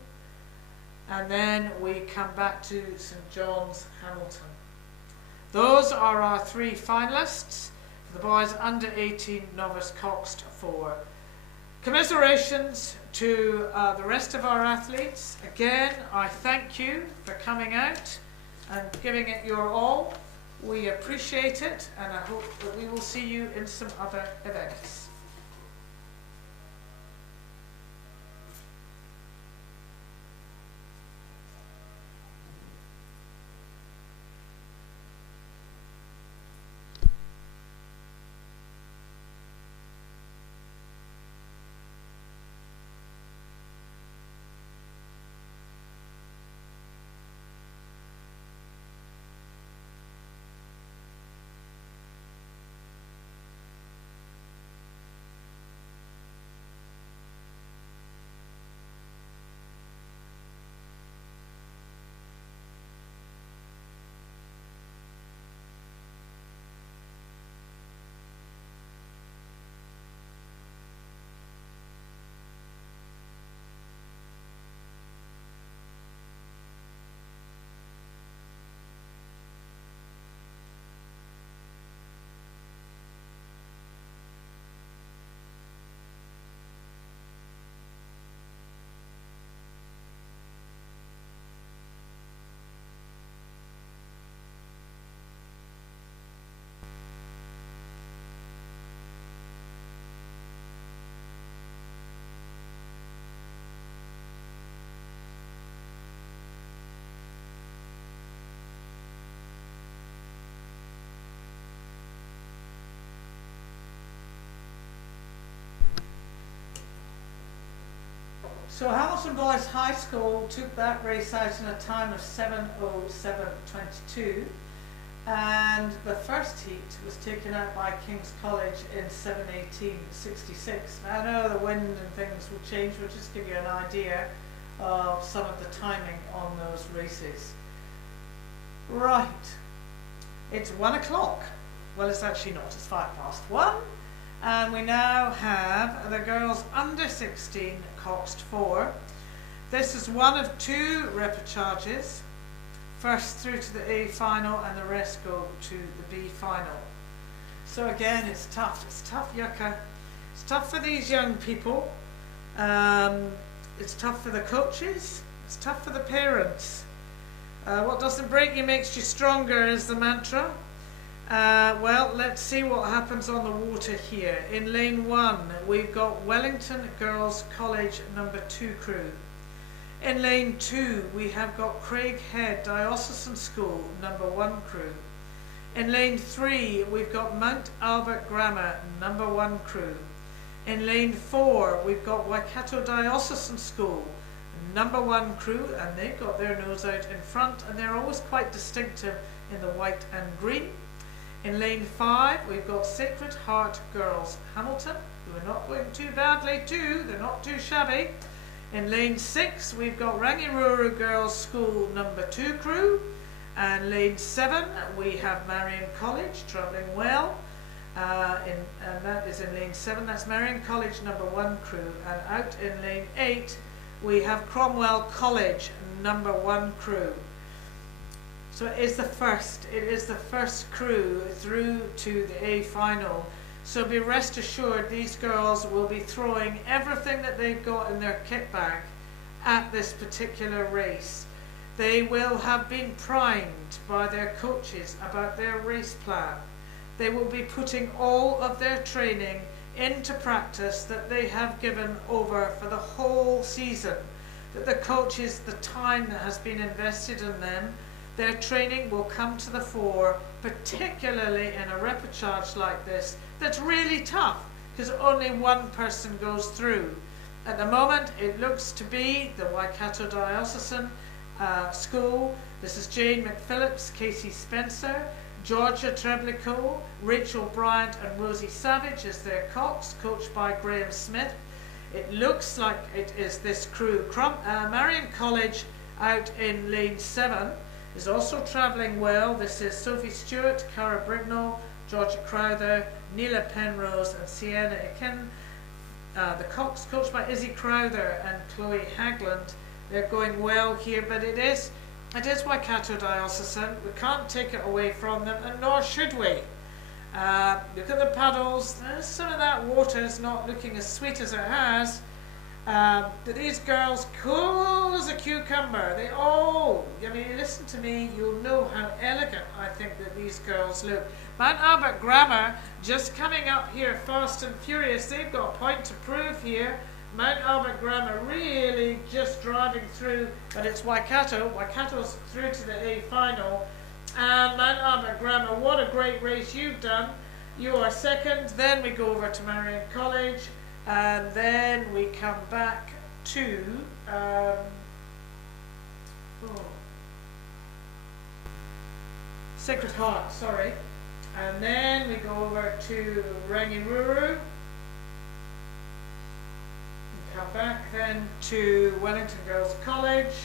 And then we come back to St John's Hamilton. Those are our 3 finalists. The boys under 18 novice Coxed 4. Commiserations to the rest of our athletes. Again, I thank you for coming out and giving it your all. We appreciate it, and I hope that we will see you in some other events. So Hamilton Boys High School took that race out in a time of 7:07:22, and the first heat was taken out by King's College in 7:18:66. Now, I know the wind and things will change, we'll just give you an idea of some of the timing on those races. Right, it's 1 o'clock. Well, it's actually not, it's 1:05. And we now have the girls under 16 Coxed 4. This is one of two repecharges. First through to the A final and the rest go to the B final. So again, it's tough, Yucca. It's tough for these young people. It's tough for the coaches. It's tough for the parents. What doesn't break you makes you stronger is the mantra. Well, let's see what happens on the water here. In lane 1, we've got Wellington Girls College number 2 crew. In lane 2, we have got Craighead Diocesan School number 1 crew. In lane 3, we've got Mount Albert Grammar number 1 crew. In lane 4, we've got Waikato Diocesan School number 1 crew, and they've got their nose out in front, and they're always quite distinctive in the white and green. In lane 5, we've got Sacred Heart Girls Hamilton, who are not going too badly too, they're not too shabby. In lane 6, we've got Rangiruru Girls School number 2 crew. And lane 7, we have Marion College travelling well. And that is in lane 7, that's Marion College number 1 crew. And out in lane 8, we have Cromwell College number 1 crew. So it is the first crew through to the A final. So be rest assured these girls will be throwing everything that they've got in their kit bag at this particular race. They will have been primed by their coaches about their race plan. They will be putting all of their training into practice that they have given over for the whole season. That the coaches, the time that has been invested in them, their training will come to the fore, particularly in a repecharge like this that's really tough because only one person goes through. At the moment it looks to be the Waikato Diocesan School. This is Jane McPhillips, Casey Spencer, Georgia Treblico, Rachel Bryant and Rosie Savage as their cocks, coached by Graham Smith. It looks like it is this crew. Marion College out in lane 7 is also travelling well. This is Sophie Stewart, Cara Brignall, Georgia Crowther, Neela Penrose and Sienna Ikin. The cocks coached by Izzy Crowther and Chloe Hagland. They're going well here, but it is Waikato Diocesan. We can't take it away from them, and nor should we. Look at the puddles. Some of that water is not looking as sweet as it has. These girls, cool as a cucumber. I mean, listen to me, you'll know how elegant I think that these girls look. Mount Albert Grammar, just coming up here fast and furious. They've got a point to prove here. Mount Albert Grammar really just driving through, but it's Waikato. Waikato's through to the A final. And Mount Albert Grammar, what a great race you've done. You are second. Then we go over to Marion College. And then we come back to Sacred Heart, sorry. And then we go over to Rangiruru. And come back then to Wellington Girls College.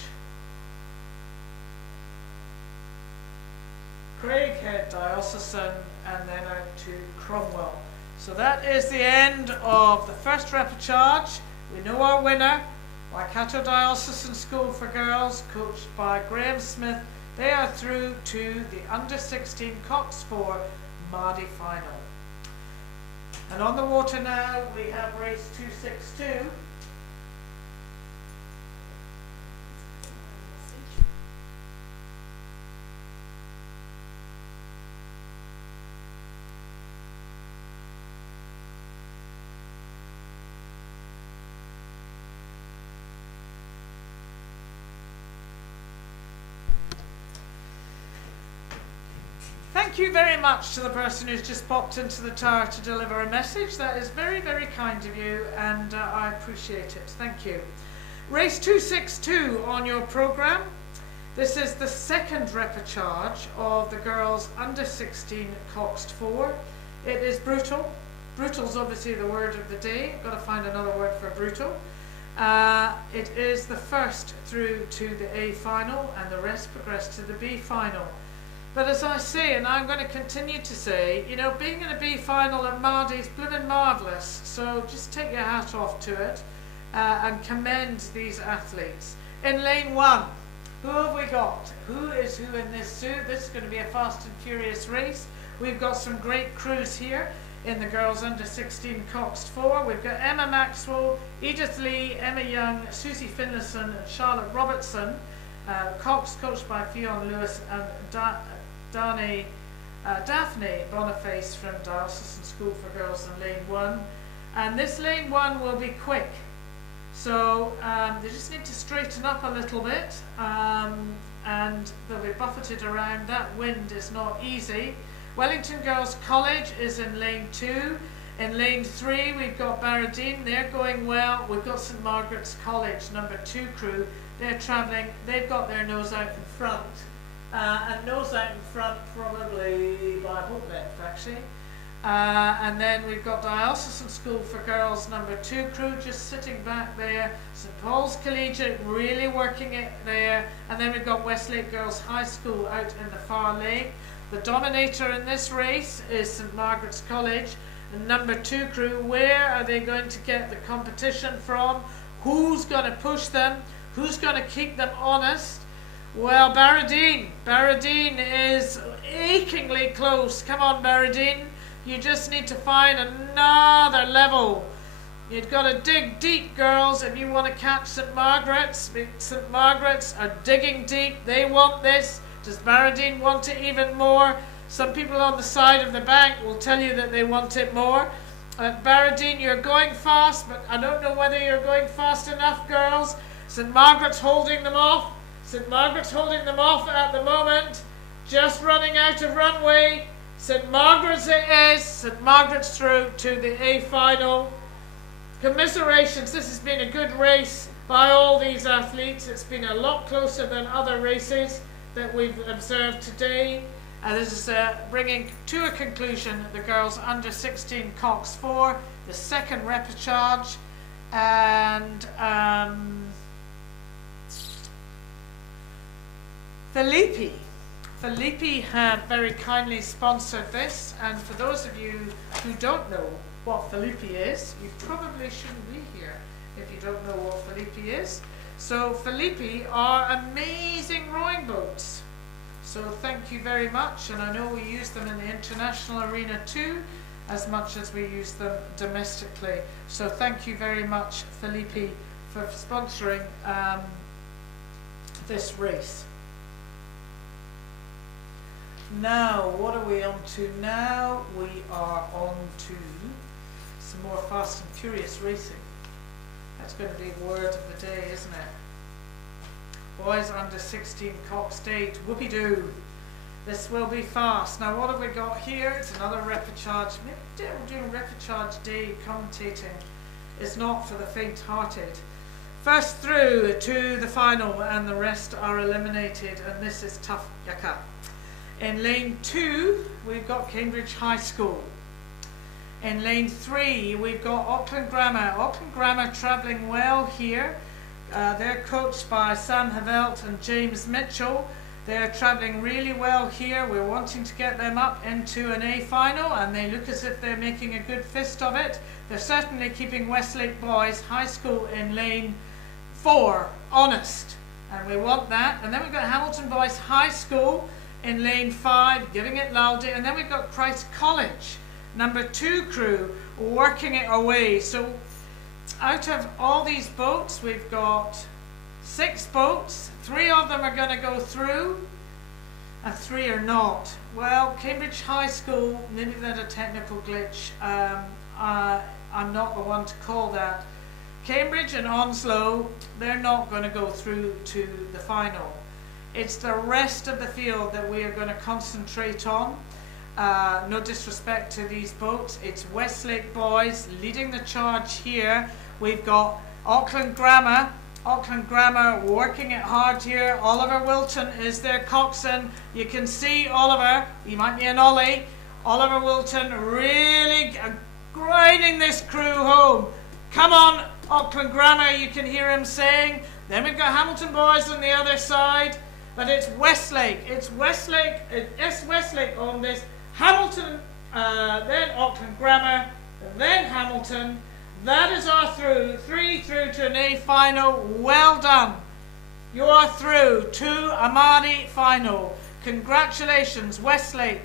Craighead Diocesan, and then out to Cromwell. So that is the end of the first repechage. We know our winner, Waikato Diocesan School for Girls, coached by Graham Smith. They are through to the under-16 Cox 4 Maadi final. And on the water now, we have race 262. Thank you very much to the person who's just popped into the tower to deliver a message. That is very, very kind of you, and I appreciate it. Thank you. Race 262 on your programme. This is the second repechage of the girls under 16 Coxed 4. It is brutal. Brutal's obviously the word of the day. I've got to find another word for brutal. It is the first through to the A final, and the rest progress to the B final. But as I say, and I'm going to continue to say, you know, being in a B final at Maadi is blooming marvellous. So just take your hat off to it and commend these athletes. In lane 1, who have we got? Who is who in this suit? This is going to be a fast and furious race. We've got some great crews here in the girls under 16 Coxed 4. We've got Emma Maxwell, Edith Lee, Emma Young, Susie Finlayson and Charlotte Robertson. Cox coached by Fionn Lewis and Daphne Boniface from Diocesan School for Girls in lane 1. And this lane 1 will be quick. So they just need to straighten up a little bit and they'll be buffeted around. That wind is not easy. Wellington Girls College is in lane 2. In lane 3 we've got Barradine, they're going well. We've got St Margaret's College, number 2 crew. They're travelling, they've got their nose out in front. And nose out in front probably by Hopeleft actually. And then we've got Diocesan School for Girls number 2 crew just sitting back there. St Paul's Collegiate really working it there. And then we've got Westlake Girls High School out in the far lane. The dominator in this race is St Margaret's College. The number 2 crew, where are they going to get the competition from? Who's going to push them? Who's going to keep them honest? Well, Barradine is achingly close. Come on, Barradine. You just need to find another level. You've got to dig deep, girls, if you want to catch St Margaret's. St Margaret's are digging deep. They want this. Does Barradine want it even more? Some people on the side of the bank will tell you that they want it more. Barradine, you're going fast, but I don't know whether you're going fast enough, girls. St Margaret's holding them off. St Margaret's holding them off at the moment. Just running out of runway. St Margaret's it is. St Margaret's through to the A final. Commiserations, this has been a good race by all these athletes. It's been a lot closer than other races that we've observed today. And this is bringing to a conclusion the girls under 16 Cox 4, the second repechage. And Felipe have very kindly sponsored this, and for those of you who don't know what Felipe is, you probably shouldn't be here if you don't know what Felipe is. So Felipe are amazing rowing boats. So thank you very much, and I know we use them in the international arena too, as much as we use them domestically. So thank you very much, Felipe, for sponsoring this race. Now, what are we on to now? We are on to some more Fast and Furious racing. That's going to be the word of the day, isn't it? Boys under 16 Cox State, whoopie-doo. This will be fast. Now, what have we got here? It's another repechage. Maybe we're doing repechage day commentating. It's not for the faint-hearted. First through to the final, and the rest are eliminated, and this is tough yakka. In lane 2, we've got Cambridge High School. In lane 3, we've got Auckland Grammar. Auckland Grammar travelling well here. They're coached by Sam Havelt and James Mitchell. They're travelling really well here. We're wanting to get them up into an A final, and they look as if they're making a good fist of it. They're certainly keeping Westlake Boys High School in lane 4 honest, and we want that. And then we've got Hamilton Boys High School in lane 5, giving it loudy, and then we've got Christ College, number 2 crew, working it away. So out of all these boats, we've got 6 boats. 3 of them are going to go through, and 3 are not. Well, Cambridge High School, maybe they had a technical glitch. I'm not the one to call that. Cambridge and Onslow, they're not going to go through to the final. It's the rest of the field that we are going to concentrate on. No disrespect to these boats. It's Westlake Boys leading the charge here. We've got Auckland Grammar working it hard here. Oliver Wilton is their coxswain. You can see Oliver, he might be an Ollie. Oliver Wilton really grinding this crew home. Come on, Auckland Grammar, you can hear him saying. Then we've got Hamilton Boys on the other side. But it's Westlake on this. Hamilton, then Auckland Grammar, then Hamilton. That is our 3 through to an A final. Well done. You are through to a Maadi final. Congratulations, Westlake,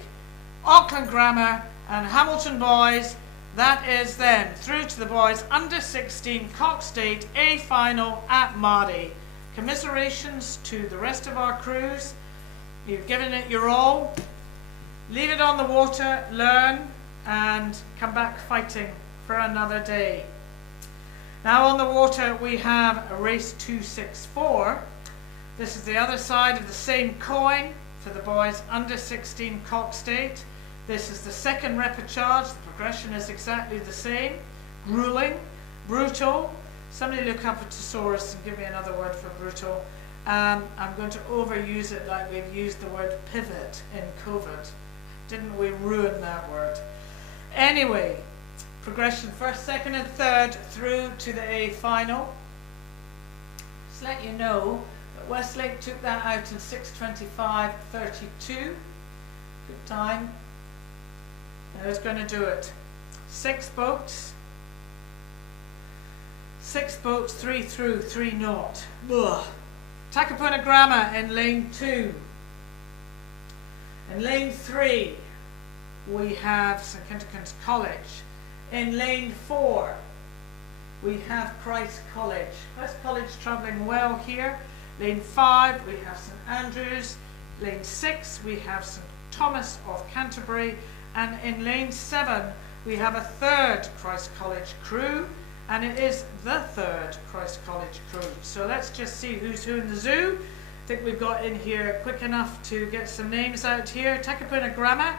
Auckland Grammar and Hamilton Boys. That is them through to the boys under 16 Cox State A final at Maadi. Commiserations to the rest of our crews. You've given it your all. Leave it on the water, learn, and come back fighting for another day. Now on the water we have a race 264. This is the other side of the same coin for the boys under 16 Cox State. This is the second repechage. The progression is exactly the same. Grueling, brutal. Somebody look up a thesaurus and give me another word for brutal. I'm going to overuse it like we've used the word pivot in COVID. Didn't we ruin that word? Anyway, progression first, second and third through to the A final. Just let you know that Westlake took that out in 6:25.32. Good time. And who's going to do it? 6 boats. 6 boats, 3 through, 3 not. Ugh. Takapuna Grammar in lane 2. In lane 3, we have St Kentigern's College. In lane 4, we have Christ College. Christ College travelling well here. Lane 5, we have St Andrews. Lane 6, we have St Thomas of Canterbury. And in lane 7, we have a 3rd Christ College crew. And it is the 3rd Christ College crew. So let's just see who's who in the zoo. I think we've got in here quick enough to get some names out here. Takapuna Grammar,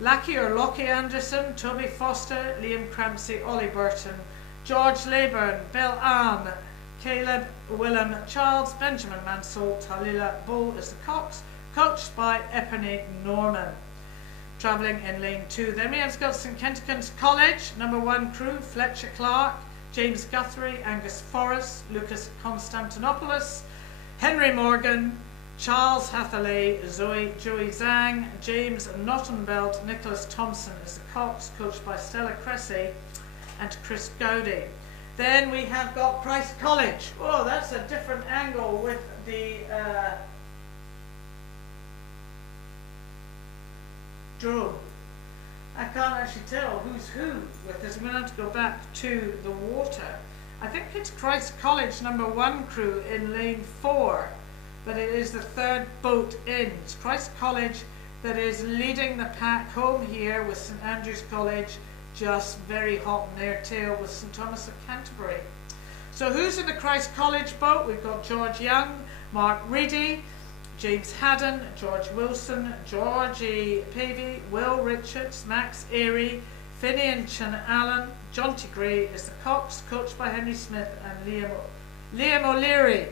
Lackey or Lockie Anderson, Toby Foster, Liam Crampsey, Ollie Burton, George Leyburn, Bill Ann, Caleb Willem Childs, Benjamin Mansell, Talila Bull is the Cox, coached by Epernay Norman. Travelling in lane 2. Then we have got St Kentigern's College, number 1 crew, Fletcher Clark, James Guthrie, Angus Forrest, Lucas Constantinopoulos, Henry Morgan, Charles Hatherley, Joey Zhang, James Nottenbelt, Nicholas Thompson is the Cox, coached by Stella Cressy and Chris Gowdy. Then we have got Christ College. Oh, that's a different angle with the drone. I can't actually tell who's who with this. I'm going to have to go back to the water I think it's Christ College #1 crew in lane 4, but it is the third boat in. It's Christ College that is leading the pack home here, with St Andrew's College just very hot in their tail with St Thomas of Canterbury. So who's in the Christ College boat? We've got George Young, Mark Reedy, James Haddon, George Wilson, Georgie Pavey, Will Richards, Max Airy, Finian Chan Allen. Jonty Gray is the Cox, coached by Henry Smith and Liam O'Leary.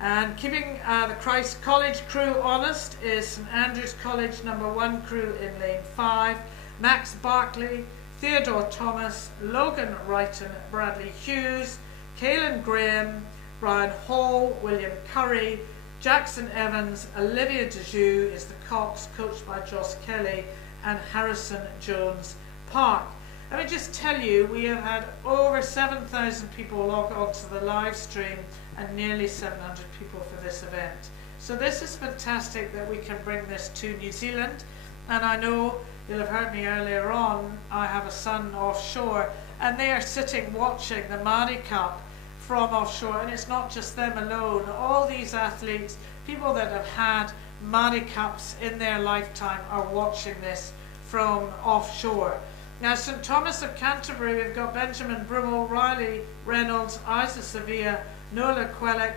And keeping the Christ College crew honest is St Andrew's College #1 crew in lane 5, Max Barkley, Theodore Thomas, Logan Wrighton, Bradley Hughes, Caelan Graham, Brian Hall, William Curry, Jackson Evans, Olivia Dejoux is the Cox, coached by Joss Kelly, and Harrison Jones Park. Let me just tell you, we have had over 7,000 people log on to the live stream and nearly 700 people for this event. So this is fantastic that we can bring this to New Zealand. And I know you'll have heard me earlier on, I have a son offshore, and they are sitting watching the Maadi Cup from offshore, and it's not just them alone. All these athletes, people that have had Maadi Cups in their lifetime, are watching this from offshore. Now, St Thomas of Canterbury, we've got Benjamin Brummel, Riley Reynolds, Isa Sevilla, Nola Quellick,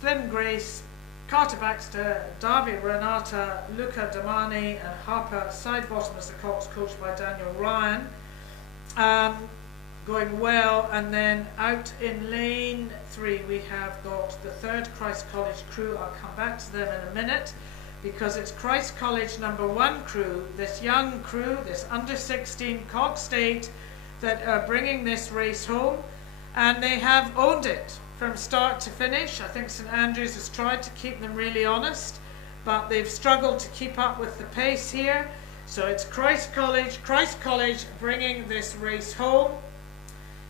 Flynn Grace, Carter Baxter, Darby Renata, Luca Damani, and Harper Sidebottom as the Cox, coached by Daniel Ryan. Going well. And then out in lane 3 we have got the third Christ College crew. I'll come back to them in a minute, because it's Christ College #1 crew, this young crew, this under 16 Cox State, that are bringing this race home, and they have owned it from start to finish. I think St Andrews has tried to keep them really honest, but they've struggled to keep up with the pace here. So it's Christ College bringing this race home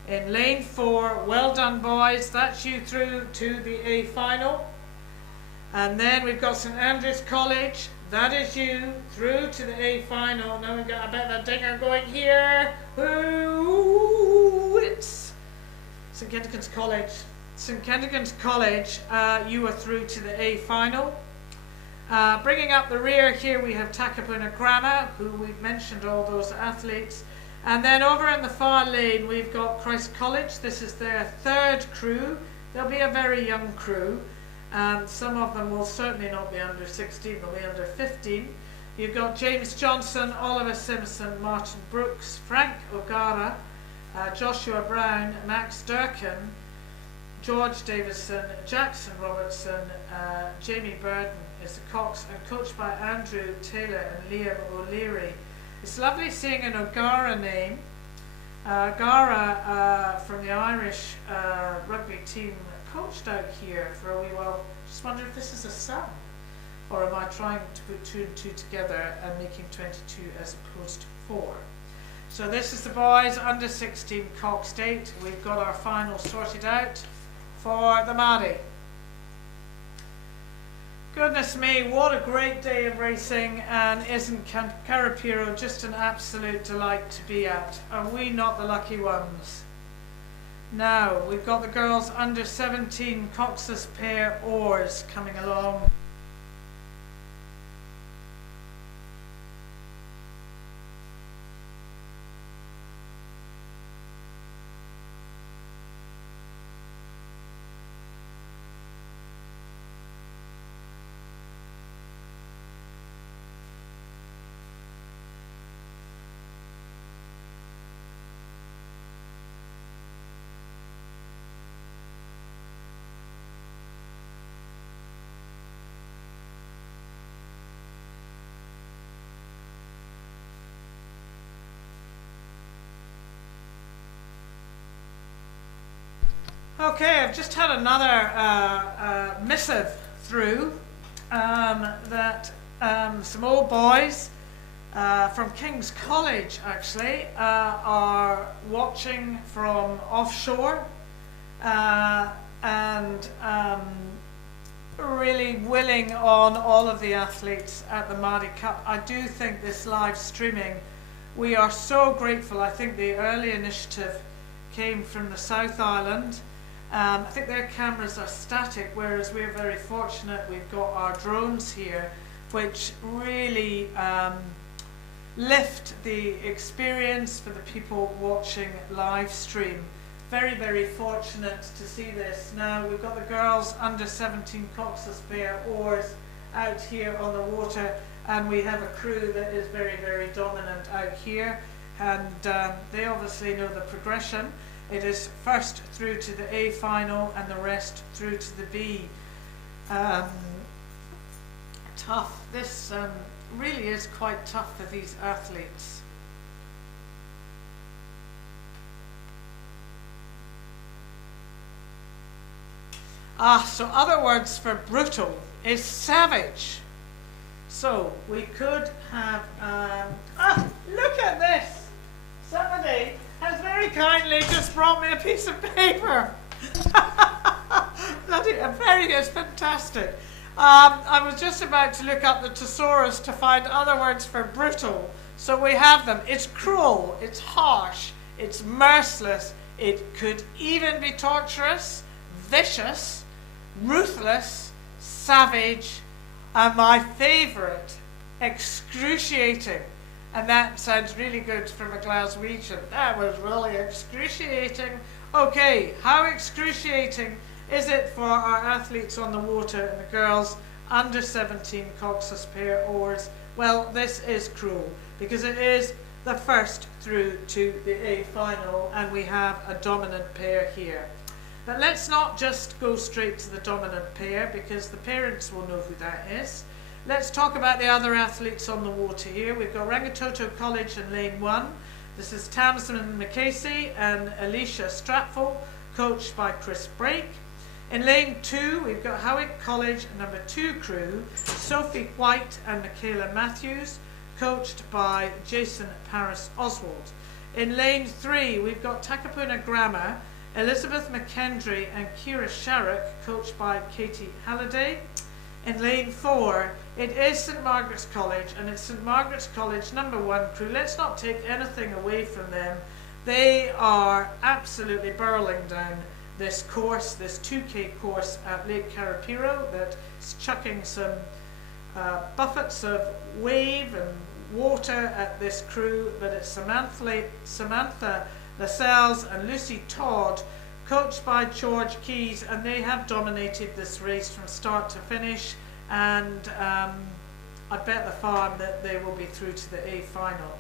in lane 4. Well done, boys. That's you through to the A final. And then we've got St Andrews College. That is you through to the A final. Now we've got a bit of a dinger going here. Ooh, it's St Kentigern's College. St Kentigern's College, you are through to the A final. Bringing up the rear here, we have Takapuna Grammar, who we've mentioned, all those athletes. And then over in the far lane, we've got Christ College. This is their third crew. They'll be a very young crew. Some of them will certainly not be under 16, they'll be under 15. You've got James Johnson, Oliver Simpson, Martin Brooks, Frank O'Gara, Joshua Brown, Max Durkin, George Davison, Jackson Robertson, Jamie Burden is the Cox, and coached by Andrew Taylor and Liam O'Leary. It's lovely seeing an O'Gara name. O'Gara from the Irish rugby team coached out here for a wee while. Just wonder if this is a son, or am I trying to put 2 and 2 together and making 22 as opposed to 4? So this is the boys under 16 Cox State. We've got our final sorted out for the Maadi. Goodness me, what a great day of racing, and isn't Carapiro just an absolute delight to be at? Are we not the lucky ones? Now, we've got the girls under 17 Cox's pair oars coming along. Okay, I've just had another missive through that some old boys from King's College actually are watching from offshore and really willing on all of the athletes at the Maadi Cup. I do think this live streaming, we are so grateful. I think the early initiative came from the South Island. I think their cameras are static, whereas we're very fortunate. We've got our drones here, which really lift the experience for the people watching live stream. Very, very fortunate to see this. Now we've got the girls under 17 Cox's pair oars out here on the water, and we have a crew that is very, very dominant out here, and they obviously know the progression. It is first through to the A final and the rest through to the B. Tough. This really is quite tough for these athletes. So other words for brutal is savage. So we could have, look at this. Somebody has very kindly just brought me a piece of paper. It's fantastic. I was just about to look up the thesaurus to find other words for brutal. So we have them. It's cruel, it's harsh, it's merciless, it could even be torturous, vicious, ruthless, savage, and my favourite, excruciating. And that sounds really good from a Glaswegian. That was really excruciating. Okay, how excruciating is it for our athletes on the water and the girls under 17 Cox's pair oars? Well, this is cruel because it is the first through to the A final, and we have a dominant pair here. But let's not just go straight to the dominant pair, because the parents will know who that is. Let's talk about the other athletes on the water here. We've got Rangitoto College in lane 1. This is Tamsin McCasey and Alicia Stratford, coached by Chris Brake. In lane 2, we've got Howick College number 2 crew, Sophie White and Michaela Matthews, coached by Jason Paris Oswald. In lane 3, we've got Takapuna Grammar, Elizabeth McKendry and Kira Sharrock, coached by Katie Halliday. In lane 4, it is St Margaret's College, and it's St Margaret's College number 1 crew. Let's not take anything away from them. They are absolutely barreling down this course, this 2K course at Lake Karapiro that's chucking some buffets of wave and water at this crew, but it's Samantha Lascelles and Lucy Todd, coached by George Keys, and they have dominated this race from start to finish, and I bet the farm that they will be through to the A final.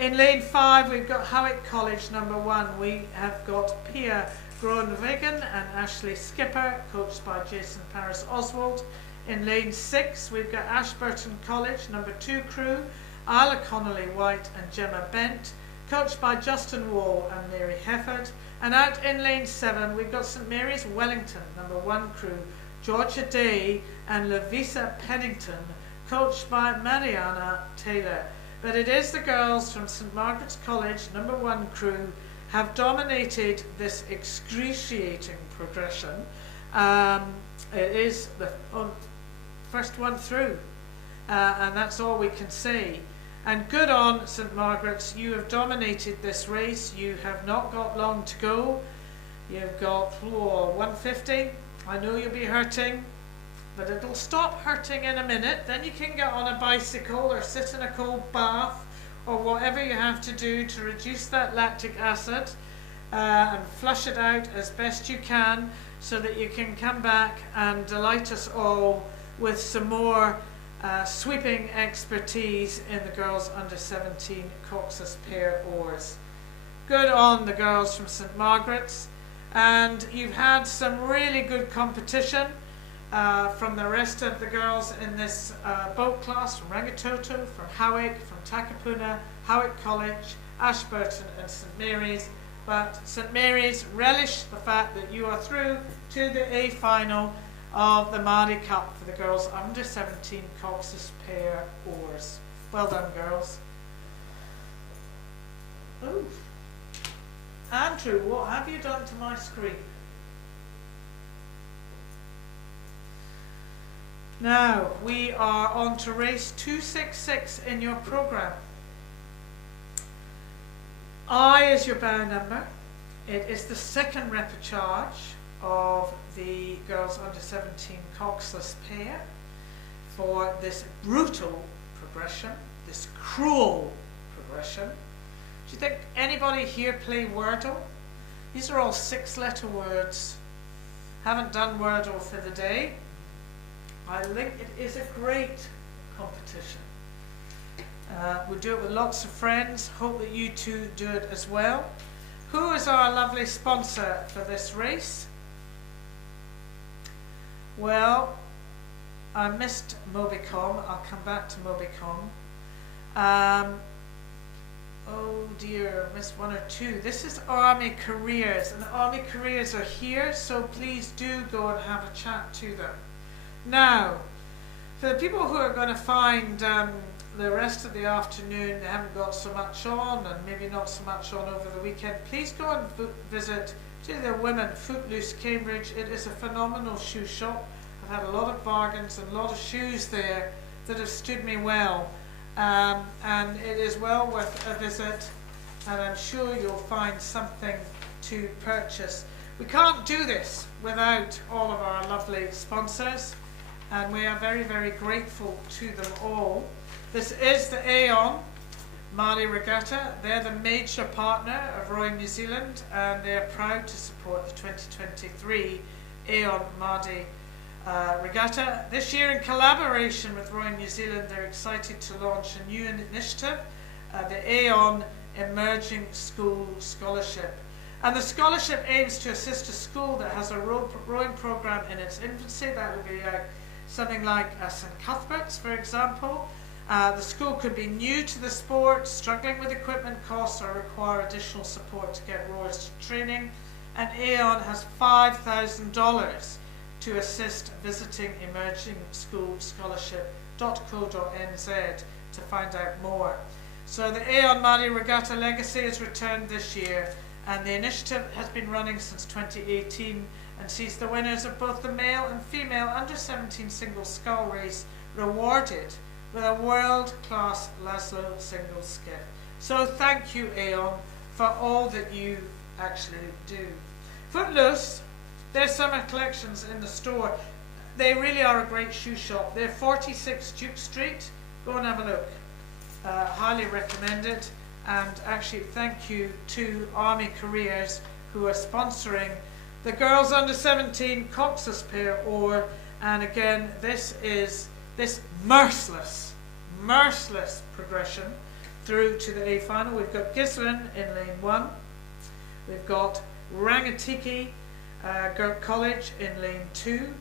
In lane 5, we've got Howick College number 1. We have got Pia Groenwegen and Ashley Skipper, coached by Jason Paris Oswald. In lane 6, we've got Ashburton College number 2 crew, Isla Connolly White and Gemma Bent, coached by Justin Wall and Mary Hefford. And out in lane 7, we've got St Mary's Wellington number 1 crew, Georgia Day and Lavisa Pennington, coached by Mariana Taylor. But it is the girls from St Margaret's College number 1 crew have dominated this excruciating progression. It is the first one through, and that's all we can say. And good on St Margaret's, you have dominated this race. You have not got long to go. You've got 150. I know you'll be hurting, but it'll stop hurting in a minute. Then you can get on a bicycle or sit in a cold bath or whatever you have to do to reduce that lactic acid and flush it out as best you can, so that you can come back and delight us all with some more sweeping expertise in the girls under 17 Cox's pair oars. Good on the girls from St Margaret's, and you've had some really good competition from the rest of the girls in this boat class, from Rangitoto, from Howick, from Takapuna, Howick College, Ashburton and St Mary's. But St Mary's relish the fact that you are through to the A final of the Maadi Cup for the girls under 17 Cox's pair oars. Well done, girls. Ooh. Andrew, what have you done to my screen? Now, we are on to race 266 in your programme. I is your bow number, It is the second repechage of the girls under 17 coxless pair for this brutal progression, this cruel progression. Do you think anybody here play Wordle? These are all 6-letter words. Haven't done Wordle for the day. I think it is a great competition. We do it with lots of friends. Hope that you two do it as well. Who is our lovely sponsor for this race? Well, I missed Mobicom. I'll come back to Mobicom. Oh dear, missed one or two. This is Army Careers, and Army Careers are here, so please do go and have a chat to them. Now, for the people who are going to find the rest of the afternoon, they haven't got so much on, and maybe not so much on over the weekend, please go and visit the Women Footloose Cambridge. It is a phenomenal shoe shop. I've had a lot of bargains and a lot of shoes there that have stood me well. And it is well worth a visit, and I'm sure you'll find something to purchase. We can't do this without all of our lovely sponsors, and we are very, very grateful to them all. This is the Aon Maadi Regatta. They're the major partner of Rowing New Zealand, and they are proud to support the 2023 Aon Maadi Regatta. This year, in collaboration with Rowing New Zealand, they're excited to launch a new initiative, the Aon Emerging School Scholarship. And the scholarship aims to assist a school that has a rowing program in its infancy. That would be something like St Cuthbert's, for example. The school could be new to the sport, struggling with equipment costs, or require additional support to get rowers to training. And Aon has $5,000 to assist visiting emerging school scholarship.co.nz to find out more. So the Aon Maadi Regatta Legacy is returned this year, and the initiative has been running since 2018 and sees the winners of both the male and female under-17 single scull race rewarded with a world-class Laszlo single skiff. So thank you, Aon, for all that you actually do. Footloose, their summer collections in the store. They really are a great shoe shop. They're 46 Duke Street. Go and have a look. Highly recommend it. And actually thank you to Army Careers who are sponsoring the girls under 17 Cox's pair oar. And again, this is this merciless progression through to the A final. We've got Gislin in lane 1. We've got Rangatiki College in lane 2.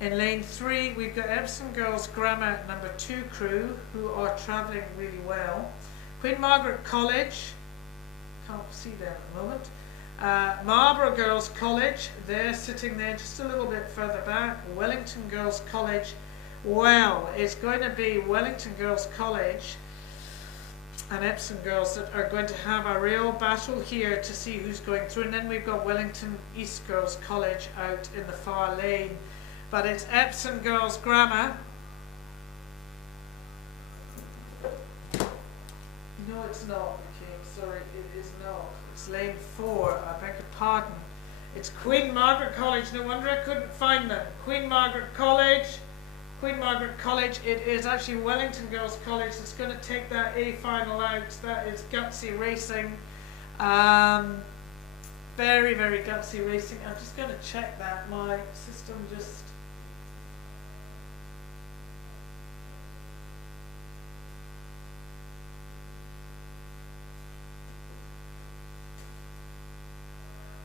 In lane 3, we've got Epsom Girls Grammar number 2 crew who are travelling really well. Queen Margaret College, can't see them at the moment. Marlborough Girls College, they're sitting there just a little bit further back. Wellington Girls College, well, it's going to be Wellington Girls College and Epsom Girls that are going to have a real battle here to see who's going through. And then we've got Wellington East Girls College out in the far lane. But it's Epsom Girls Grammar. No, it's not, okay, sorry, it is not. It's lane 4, I beg your pardon. It's Queen Margaret College, no wonder I couldn't find them. Queen Margaret College, it is actually Wellington Girls College that's going to take that A final out. That is gutsy racing. Very, very gutsy racing. I'm just going to check that. My system just...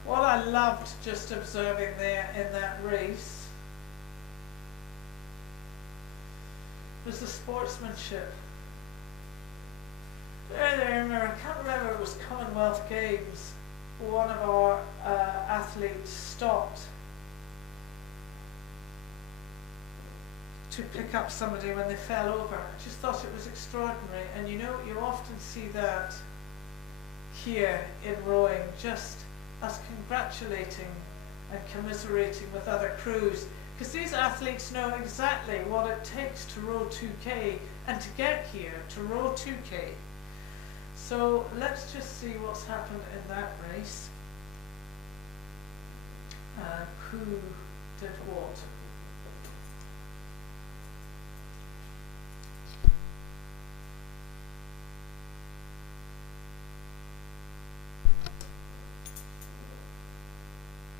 What I loved just observing there in that race was the sportsmanship. There, I can't remember, it was Commonwealth Games. One of our athletes stopped to pick up somebody when they fell over. I just thought it was extraordinary. And you know, you often see that here in rowing, just us congratulating and commiserating with other crews, because these athletes know exactly what it takes to row 2K and to get here to row 2K. So let's just see what's happened in that race. Who did what?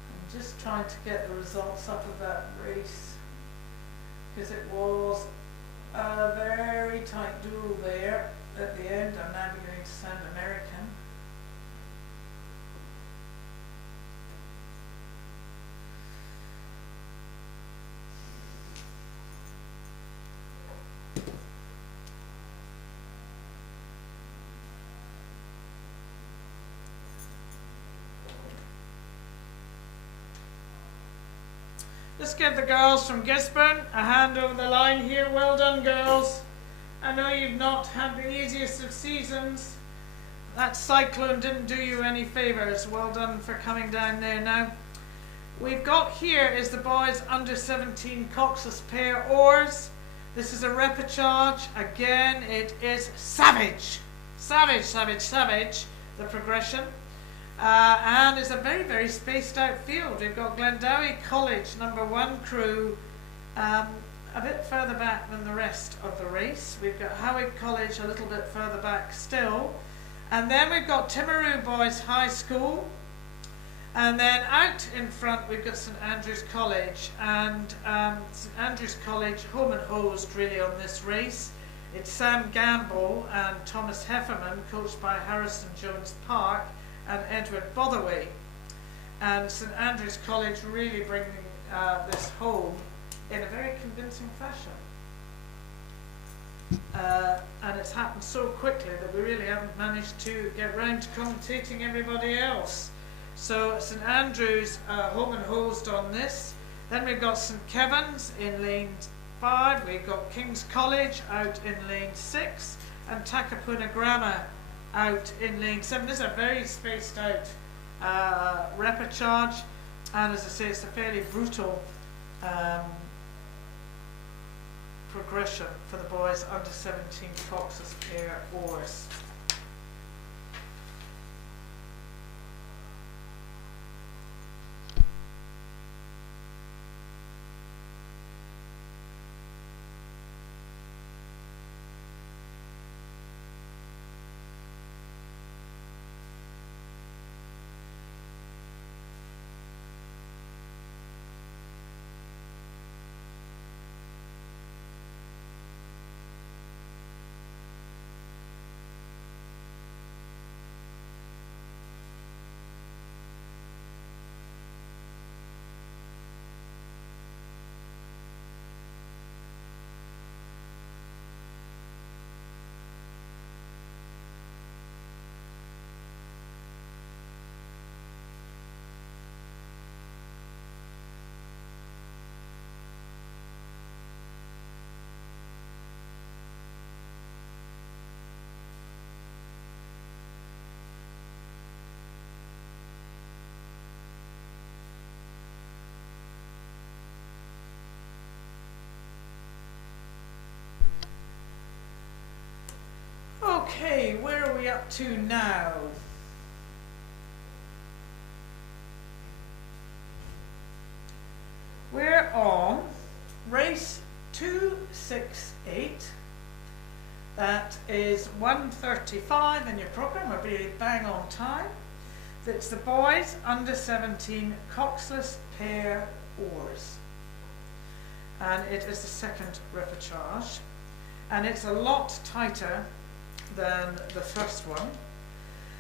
I'm just trying to get the results up of that race, because it was a very tight duel there at the end. I'm now beginning to sound American. Let's give the girls from Gisborne a hand over the line here. Well done, girls. I know you've not had the easiest of seasons. That cyclone didn't do you any favours. Well done for coming down there now. We've got here is the boys under 17 coxless pair oars. This is a repechage. Again, it is savage. Savage, savage, savage, the progression. And it's a very, very spaced out field. We've got Glendowie College, number 1 crew, a bit further back than the rest of the race. We've got Howick College a little bit further back still. And then we've got Timaru Boys High School. And then out in front we've got St Andrews College. And St Andrews College home and hosed really on this race. It's Sam Gamble and Thomas Hefferman, coached by Harrison Jones Park and Edward Botherway. And St Andrews College really bringing this home in a very convincing fashion. And it's happened so quickly that we really haven't managed to get round to commentating everybody else. So St Andrews home and hosed on this. Then we've got St Kevin's in lane 5. We've got King's College out in lane 6 and Takapuna Grammar out in lane 7. This is a very spaced out repechage, and as I say, it's a fairly brutal progression for the boys under 17 coxless pair oars. Okay, where are we up to now? We're on race 268. That is 1:35 in your programme. We're really bang on time. That's the boys under 17 coxless pair oars. And it is the second repechage. And it's a lot tighter than the first one.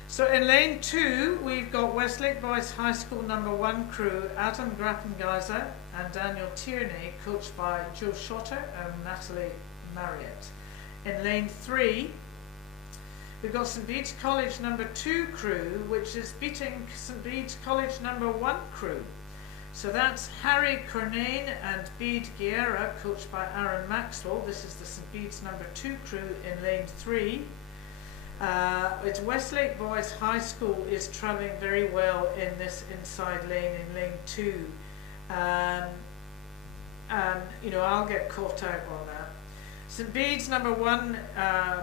So in lane 2 we've got Westlake Boys High School number 1 crew Adam Grappengeiser and Daniel Tierney, coached by Joe Schotter and Natalie Marriott. In lane 3 we've got St Bede's College number 2 crew, which is beating St Bede's College number 1 crew. So that's Harry Cornane and Bede Guerra, coached by Aaron Maxwell. This is the St Bede's number 2 crew in lane 3. It's Westlake Boys High School is travelling very well in this inside lane in lane 2. And you know, I'll get caught out on that. St Bede's number 1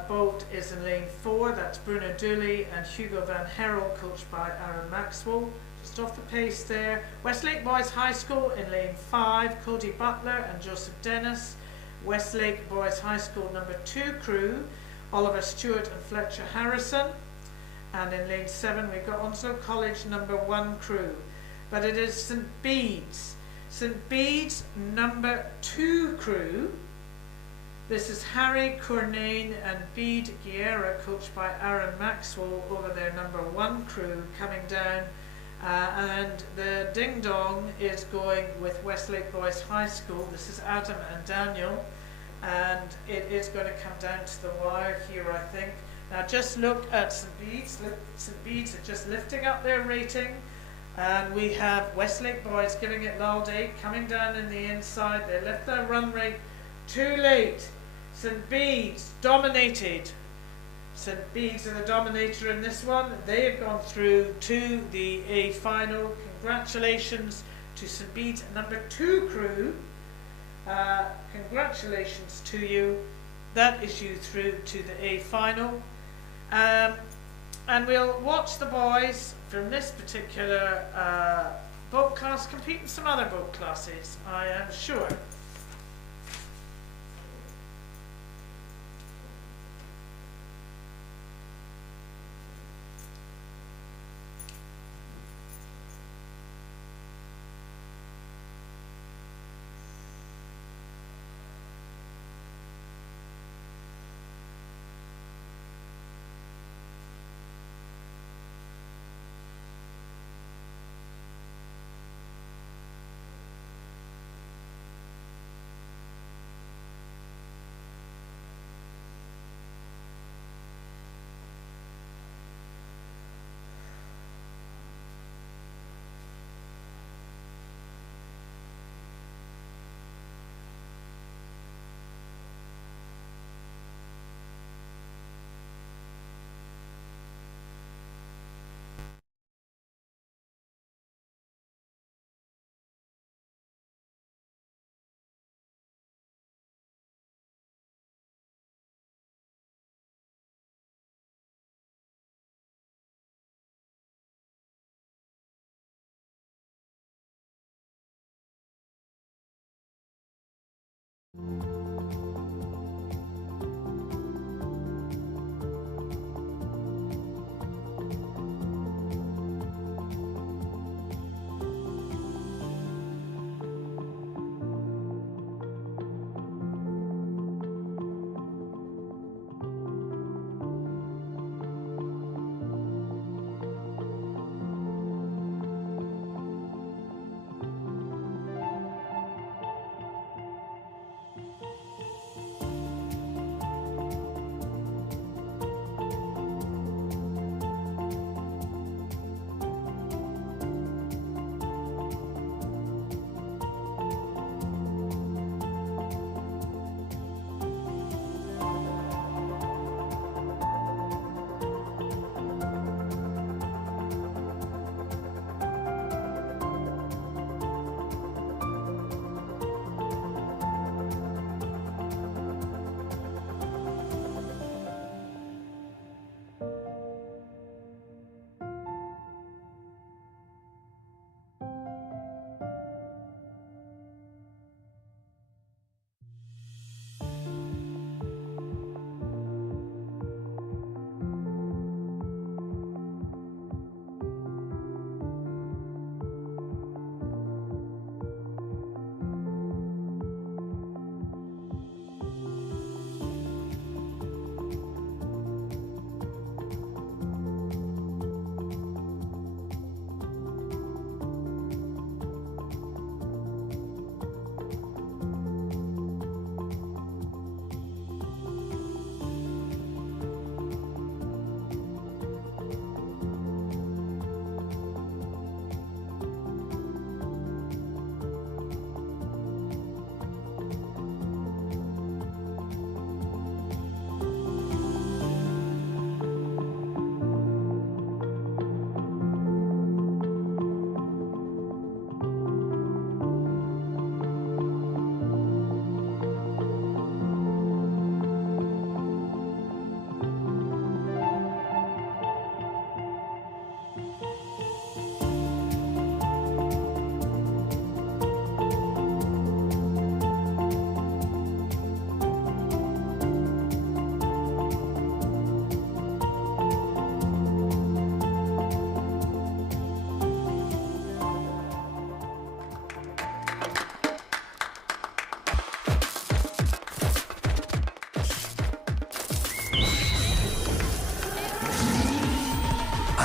boat is in lane 4. That's Bruno Dooley and Hugo Van Herel, coached by Aaron Maxwell. Just off the pace there. Westlake Boys High School in lane 5, Cody Butler and Joseph Dennis. Westlake Boys High School number 2 crew, Oliver Stewart and Fletcher Harrison. And in lane 7 we've got Onslow College number 1 crew. But it is St Bede's. St Bede's number 2 crew. This is Harry Cournane and Bede Guerra, coached by Aaron Maxwell, over their number 1 crew coming down. And the ding dong is going with Westlake Boys High School. This is Adam and Daniel, and it is going to come down to the wire here, I think. Now just look at St Bede's. St Bede's are just lifting up their rating, and we have Westlake Boys giving it Lalde coming down in the inside. They left their run rate too late. St Bede's dominated. St Bede's are the dominator in this one. They have gone through to the A final. Congratulations to St Bede's number 2 crew. Congratulations to you. That is you through to the A final. And we'll watch the boys from this particular boat class compete in some other boat classes, I am sure.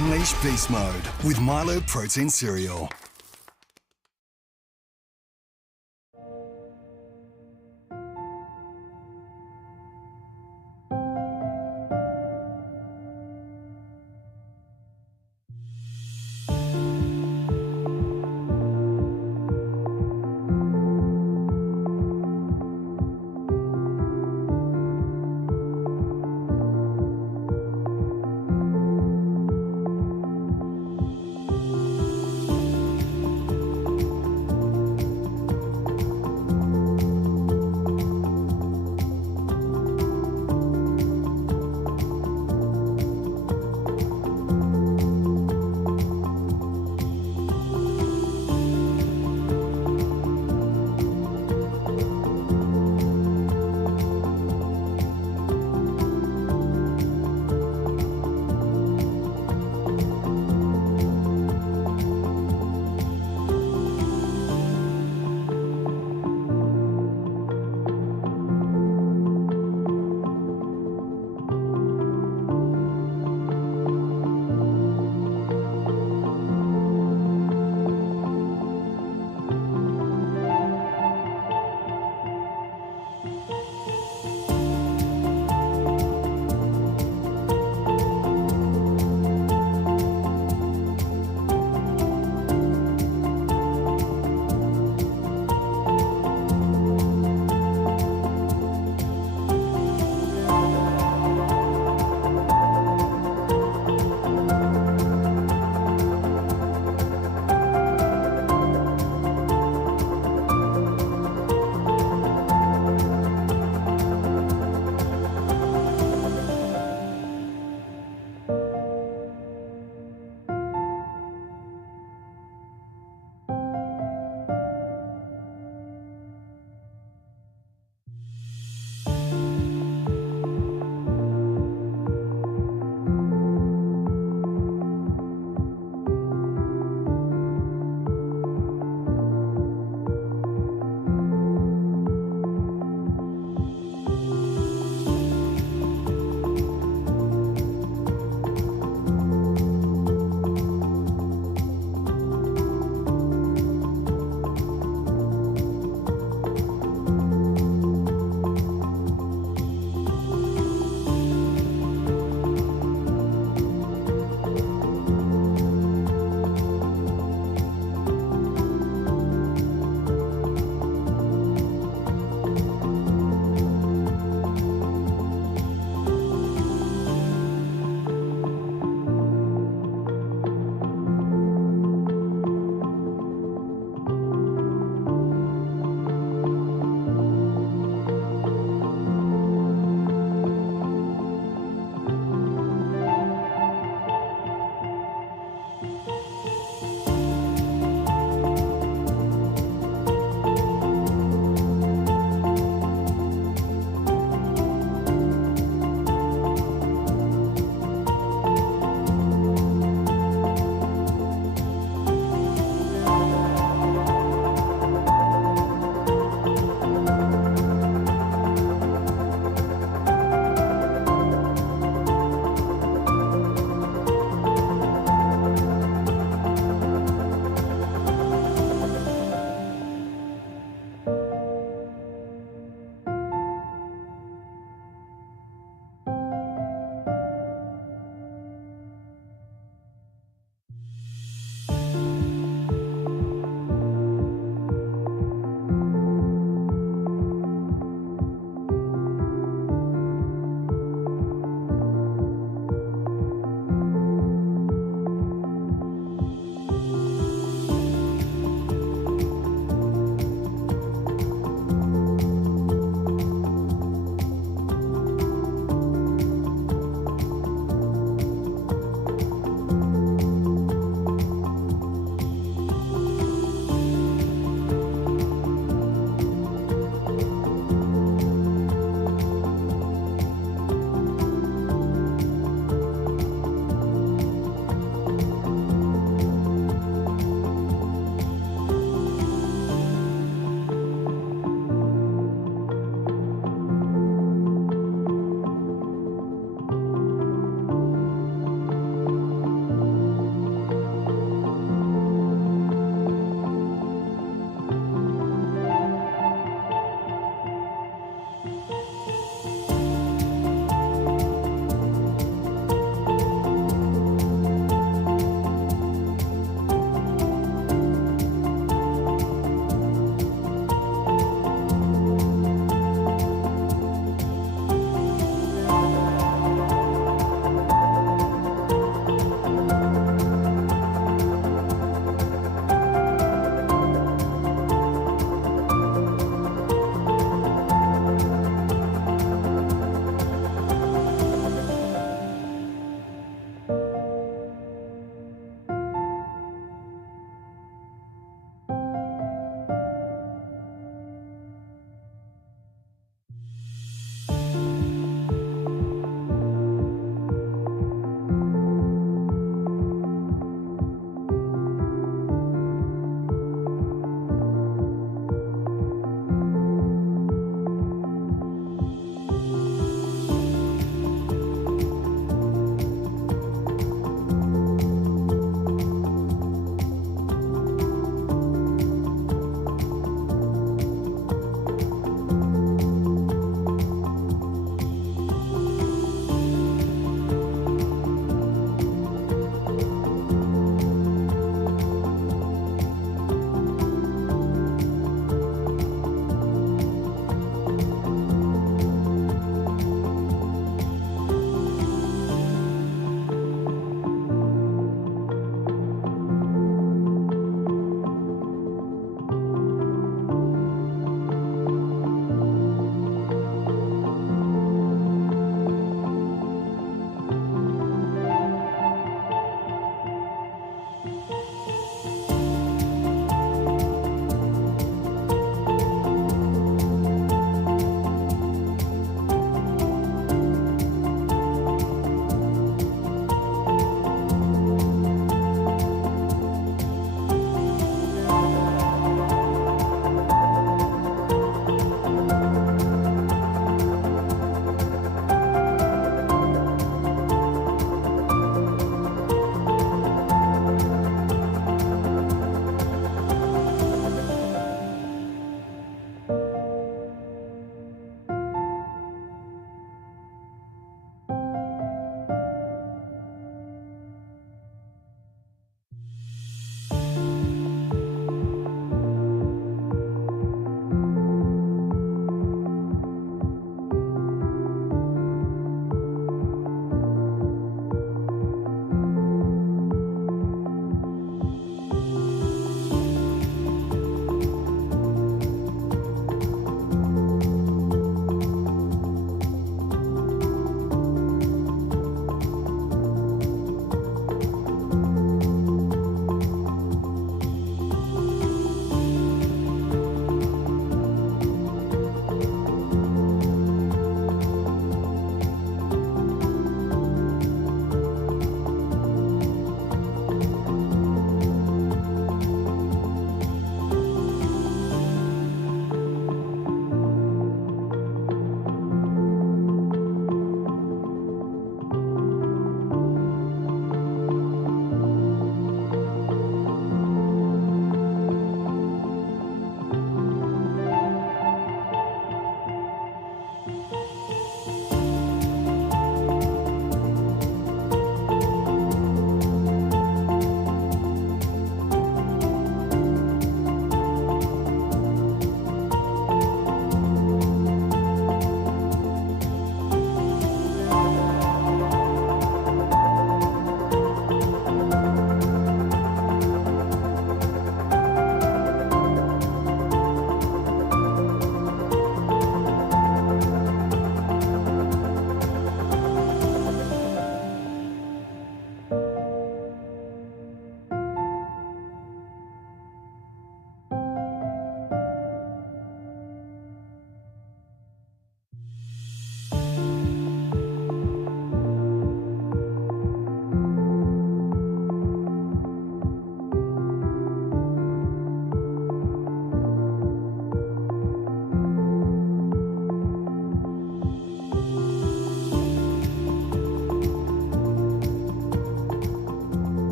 Unleash beast mode with Milo Protein Cereal.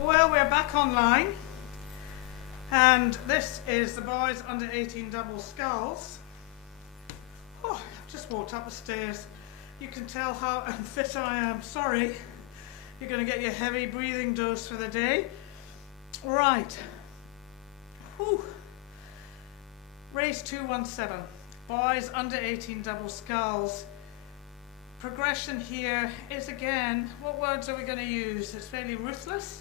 Well, we're back online, and this is the boys under 18 double sculls. Oh, I've just walked up the stairs. You can tell how unfit I am. Sorry. You're going to get your heavy breathing dose for the day. Right. Whew. Race 217. Boys under 18 double sculls. Progression here is again, what words are we going to use? It's fairly ruthless.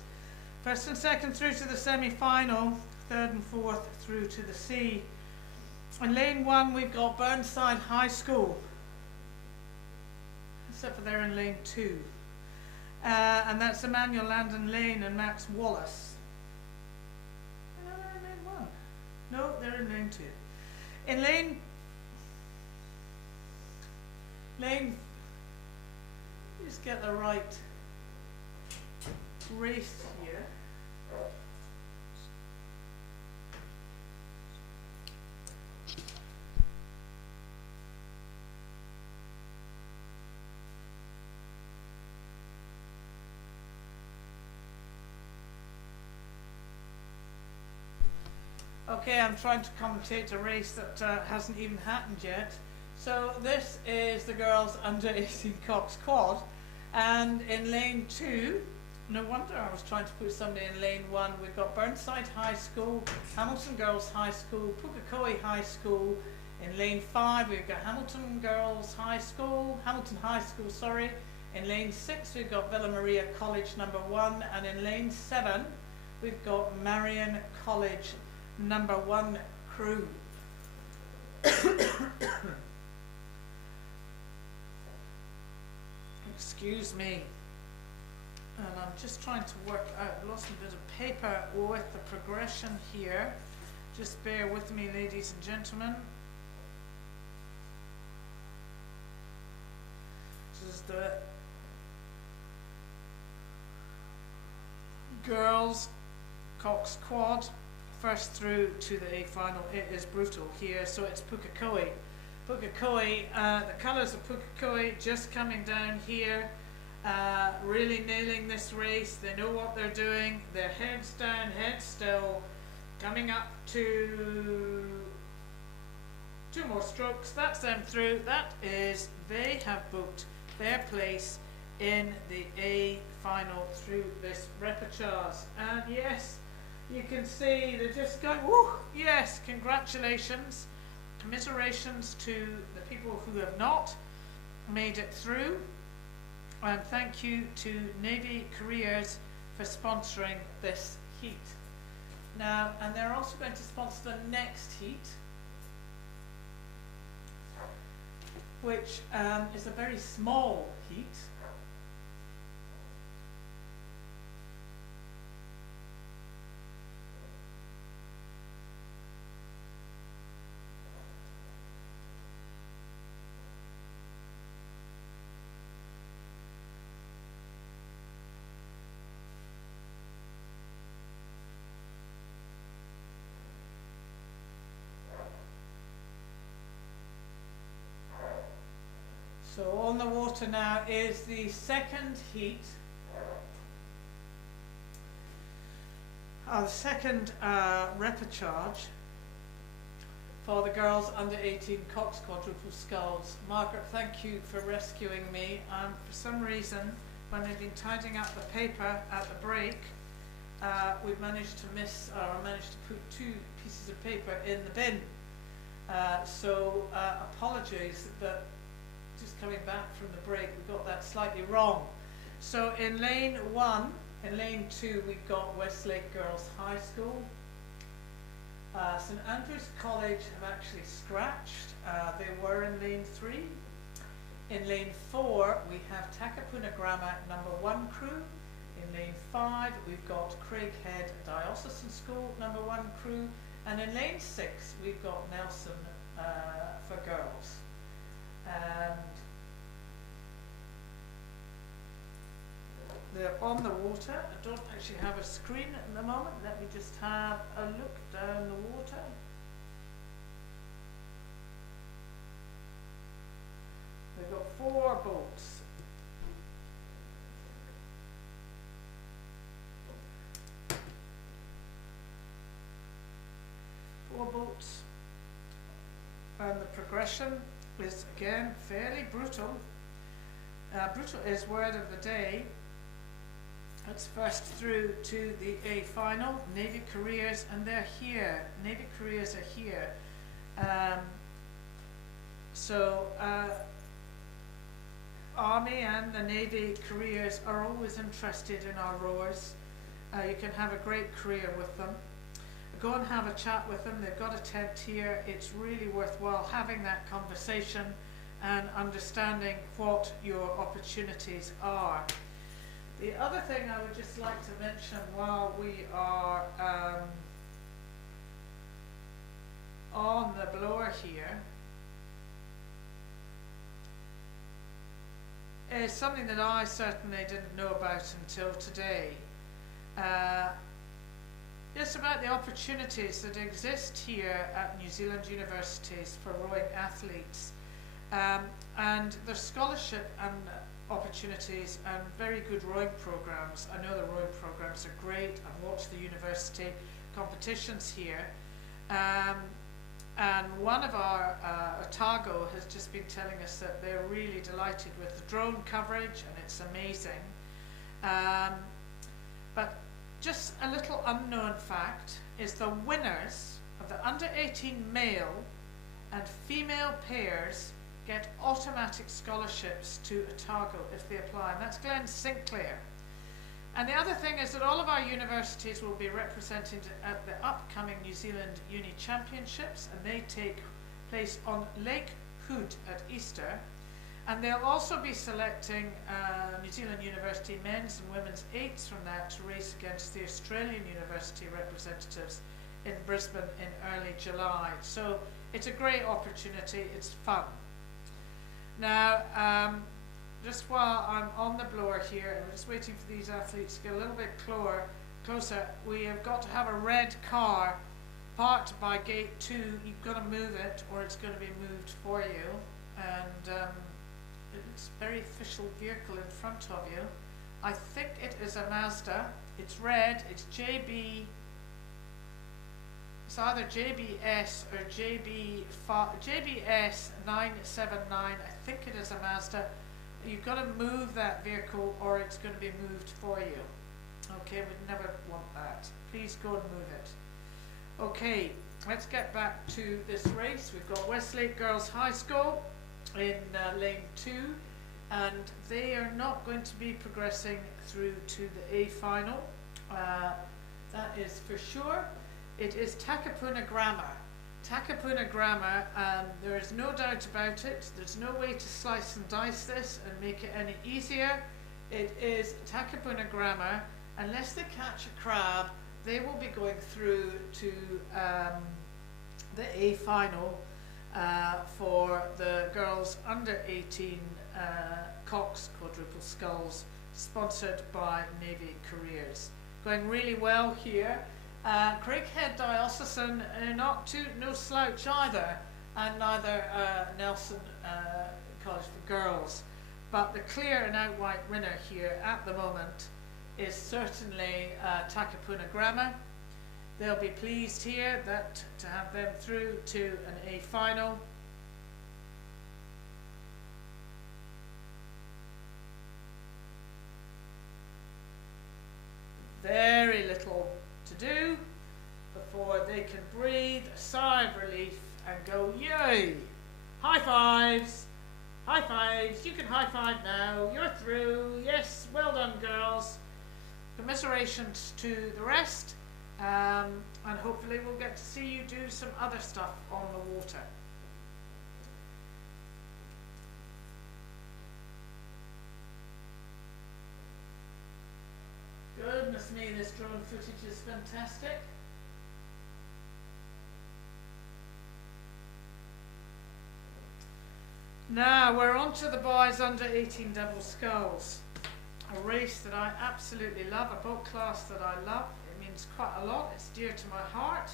First and second through to the semi-final. Third and fourth through to the C. In lane 1 we've got Burnside High School. Except for they're in lane 2. And that's Emmanuel Landon Lane and Max Wallace. No, they're in lane 1. No, they're in lane 2. In lane, just get the right race here. Okay, I'm trying to commentate a race that hasn't even happened yet. So this is the girls under 18 Cox Quad, and in lane 2, no wonder I was trying to put somebody in lane 1, we've got Burnside High School, Hamilton Girls High School, Pukekohe High School. In lane 5 we've got Hamilton High School, sorry. In lane 6 we've got Villa Maria College number 1, and in lane 7 we've got Marion College number 1 crew. Excuse me. And I'm just trying to work out, I lost a bit of paper with the progression here. Just bear with me, ladies and gentlemen. This is the girls Cox Quad. First through to the A final. It is brutal here, so it's Pukekohe. The colours of Pukekohe just coming down here, really nailing this race. They know what they're doing. Their heads down, heads still. Coming up to 2 more strokes. That's them through. That is, they have booked their place in the A final through this repechage. And yes, you can see they're just going, woo, yes, congratulations, commiserations to the people who have not made it through, and thank you to Navy Careers for sponsoring this heat. Now, and they're also going to sponsor the next heat, which is a very small heat. So on the water now is the second heat, the second repechage for the girls under 18 Cox Quadruple Sculls. Margaret, thank you for rescuing me. For some reason, when I've been tidying up the paper at the break, we've managed to put 2 pieces of paper in the bin. So apologies, but just coming back from the break, we got that slightly wrong. So in lane 1, in lane 2, we've got Westlake Girls High School. St Andrews College have actually scratched. They were in lane 3. In lane 4, we have Takapuna Grammar number 1 crew. In lane 5, we've got Craighead Diocesan School number 1 crew. And in lane 6, we've got Nelson for girls. And they're on the water. I don't actually have a screen at the moment. Let me just have a look down the water. They've got 4 boats. 4 boats. And the progression is again fairly brutal. Brutal is word of the day. It's first through to the A final, Navy careers, and they're here. Navy careers are here. Army and the Navy careers are always interested in our rowers. You can have a great career with them. Go and have a chat with them. They've got a tent here. It's really worthwhile having that conversation and understanding what your opportunities are. The other thing I would just like to mention while we are on the blower here is something that I certainly didn't know about until today. Just about the opportunities that exist here at New Zealand universities for rowing athletes. And there's scholarship and opportunities and very good rowing programs. I know the rowing programs are great. I've watched the university competitions here. And one of our, Otago, has just been telling us that they're really delighted with the drone coverage and it's amazing. But just a little unknown fact is the winners of the under-18 male and female pairs get automatic scholarships to Otago if they apply, and that's Glen Sinclair. And the other thing is that all of our universities will be represented at the upcoming New Zealand Uni Championships, and they take place on Lake Hood at Easter. And they'll also be selecting New Zealand University men's and women's eights from that to race against the Australian University representatives in Brisbane in early July. So it's a great opportunity, it's fun. Now, just while I'm on the blower here, and we're just waiting for these athletes to get a little bit closer, we have got to have a red car parked by gate 2. You've got to move it or it's going to be moved for you. And it's a very official vehicle in front of you. I think it is a Mazda. It's red, it's JB. It's either JBS or JBS 979. I think it is a Mazda. You've got to move that vehicle or it's going to be moved for you. Okay, we'd never want that. Please go and move it. Okay, let's get back to this race. We've got Westlake Girls High School in lane 2, and they are not going to be progressing through to the A final. That is for sure. It is Takapuna Grammar. Takapuna Grammar, there is no doubt about it. There's no way to slice and dice this and make it any easier. It is Takapuna Grammar. Unless they catch a crab, they will be going through to the A final for the girls under 18 Cox Quadruple Sculls, sponsored by Navy Careers. Going really well here. Craighead Diocesan, no slouch either, and neither Nelson College for Girls. But the clear and outright winner here at the moment is certainly Takapuna Grammar. They'll be pleased here to have them through to an A final. Very little to do before they can breathe a sigh of relief and go, yay! High fives! High fives! You can high five now. You're through. Yes, well done, girls. Commiserations to the rest, and hopefully we'll get to see you do some other stuff on the water. Goodness me, this drone footage is fantastic. Now we're on to the boys under 18 double sculls. A race that I absolutely love, a boat class that I love. It means quite a lot, it's dear to my heart.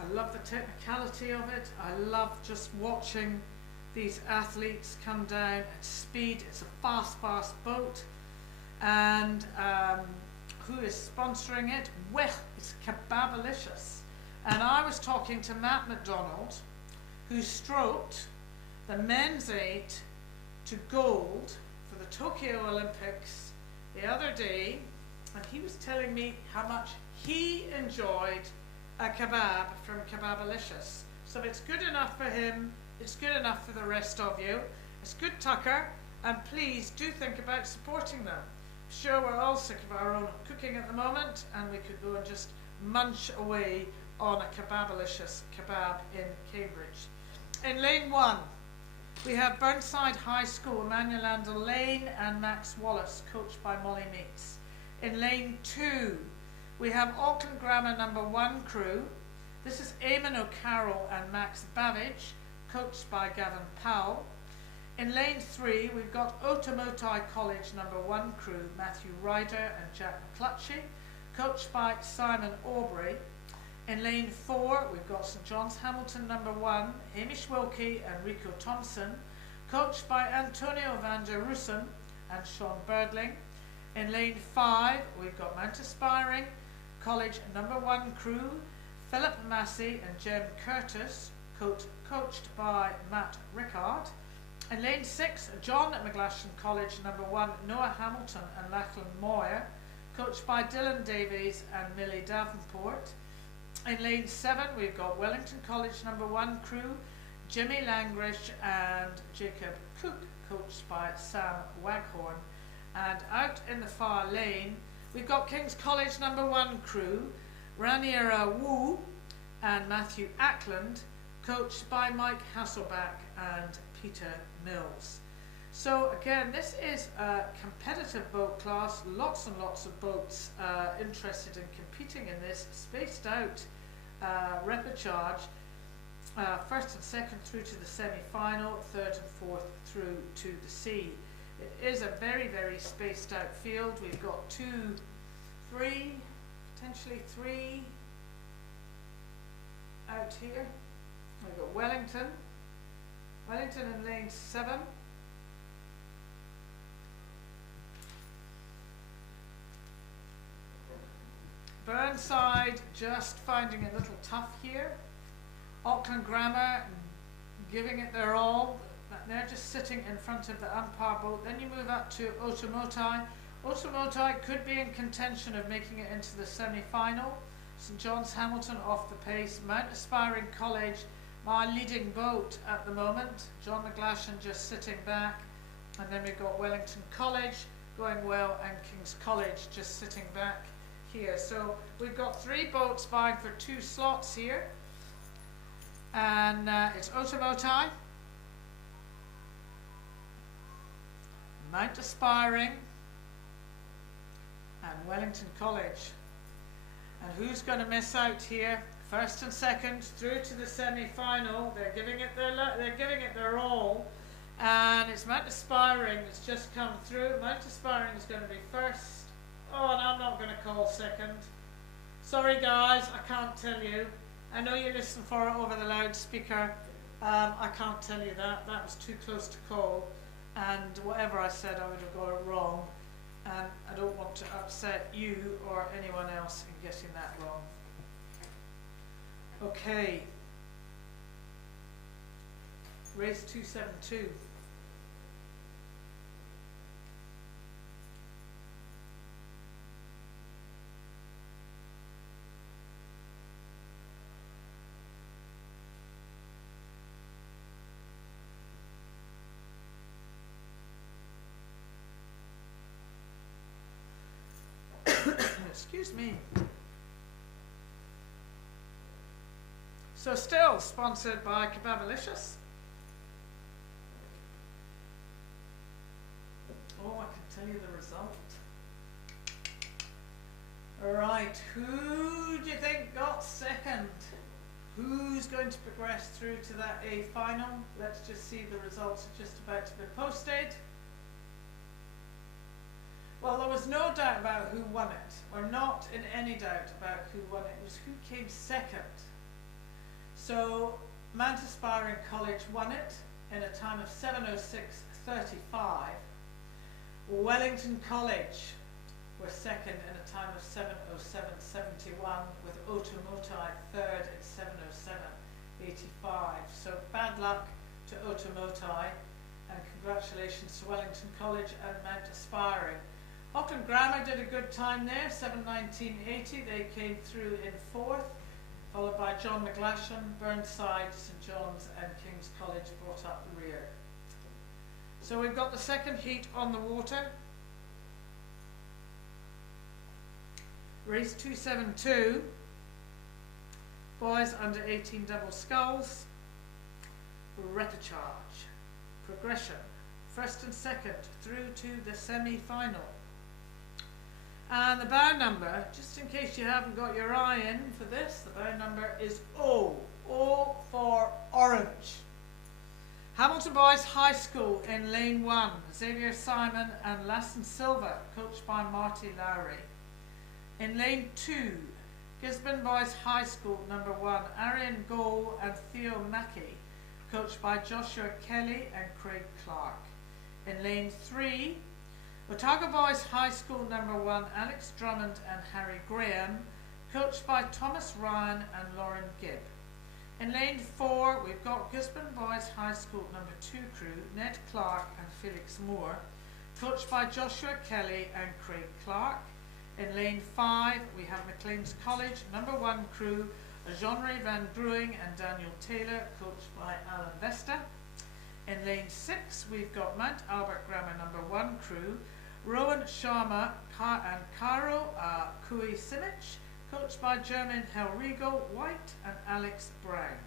I love the technicality of it. I love just watching these athletes come down at speed. It's a fast boat, and who is sponsoring it? Well, it's Kebabalicious. And I was talking to Matt McDonald, who stroked the men's 8 to gold for the Tokyo Olympics the other day, and he was telling me how much he enjoyed a kebab from Kebabalicious. So if it's good enough for him, it's good enough for the rest of you. It's good, Tucker, and please do think about supporting them. Sure, we're all sick of our own cooking at the moment, and we could go and just munch away on a Kebabalicious kebab in Cambridge. In lane 1, we have Burnside High School, Emmanuel Landell Lane and Max Wallace, coached by Molly Meeks. In lane 2, we have Auckland Grammar number 1 crew. This is Eamon O'Carroll and Max Babbage, coached by Gavin Powell. In lane 3, we've got Otamotai College number 1 crew, Matthew Ryder and Jack McClutchy, coached by Simon Aubrey. In lane 4, we've got St John's Hamilton number 1, Hamish Wilkie and Rico Thompson, coached by Antonio van der Russen and Sean Birdling. In lane 5, we've got Mount Aspiring College number 1 crew, Philip Massey and Jem Curtis, coached by Matt Rickard. In lane 6, John at McGlashan College number 1, Noah Hamilton and Lachlan Moyer, coached by Dylan Davies and Millie Davenport. In lane 7, we've got Wellington College number 1 crew, Jimmy Langrish and Jacob Cook, coached by Sam Waghorn. And out in the far lane, we've got King's College number 1 crew, Raniera Wu and Matthew Ackland, coached by Mike Hasselback and Peter Mills. So again, this is a competitive boat class, lots and lots of boats interested in competing in this, spaced out repechage, first and second through to the semi-final, third and fourth through to the sea. It is a very, very spaced out field. We've got 2, 3, potentially 3 out here. We've got Wellington in lane 7. Burnside just finding it a little tough here. Auckland Grammar giving it their all. They're just sitting in front of the umpire boat. Then you move up to Otamotai. Otamotai could be in contention of making it into the semi-final. St John's Hamilton off the pace. Mount Aspiring College, my leading boat at the moment. John McGlashan just sitting back. And then we've got Wellington College going well and King's College just sitting back here. So we've got 3 boats vying for 2 slots here. And it's Otamotai, Mount Aspiring and Wellington College. And who's going to miss out here? First and second through to the semi-final. They're giving it their all. And it's Mount Aspiring that's just come through. Mount Aspiring is going to be first. Oh, and I'm not going to call second. Sorry guys, I can't tell you. I know you listen for it over the loudspeaker. I can't tell you that. That was too close to call. And whatever I said, I would have got it wrong. And I don't want to upset you or anyone else in getting that wrong. Okay. Race 272. Excuse me. So still sponsored by Kebabalicious. Oh, I can tell you the result. Alright, who do you think got second? Who's going to progress through to that A final? Let's just see, the results are just about to be posted. Well, there was no doubt about who won it, or not in any doubt about who won it. It was who came second. So Mount Aspiring College won it in a time of 7:06:35. Wellington College were second in a time of 7:07.71, with Otomotai third in 7:07.85. So bad luck to Otomotai, and congratulations to Wellington College and Mount Aspiring. Auckland Grammar did a good time there, 7:19.80. They came through in fourth, followed by John McGlashan, Burnside, St John's and King's College brought up the rear. So we've got the second heat on the water. Race 272, boys under 18 double sculls, repechage, progression, first and second through to the semi-final. And the bow number, just in case you haven't got your eye in for this, the bow number is O for Orange. Hamilton Boys High School in lane 1, Xavier Simon and Lassen Silva, coached by Marty Lowry. In lane 2, Gisborne Boys High School number 1, Arian Goal and Theo Mackey, coached by Joshua Kelly and Craig Clark. In lane 3, Otago Boys High School number 1, Alex Drummond and Harry Graham, coached by Thomas Ryan and Lauren Gibb. In lane 4, we've got Gisborne Boys High School number 2 crew, Ned Clark and Felix Moore, coached by Joshua Kelly and Craig Clark. In lane 5, we have McLean's College number 1 crew, Jean-Ray Van Brewing and Daniel Taylor, coached by Alan Vesta. In lane 6, we've got Mount Albert Grammar number 1 crew, Rowan Sharma and Caro Kui Simic, coached by Jermaine Helrigo White and Alex Brown.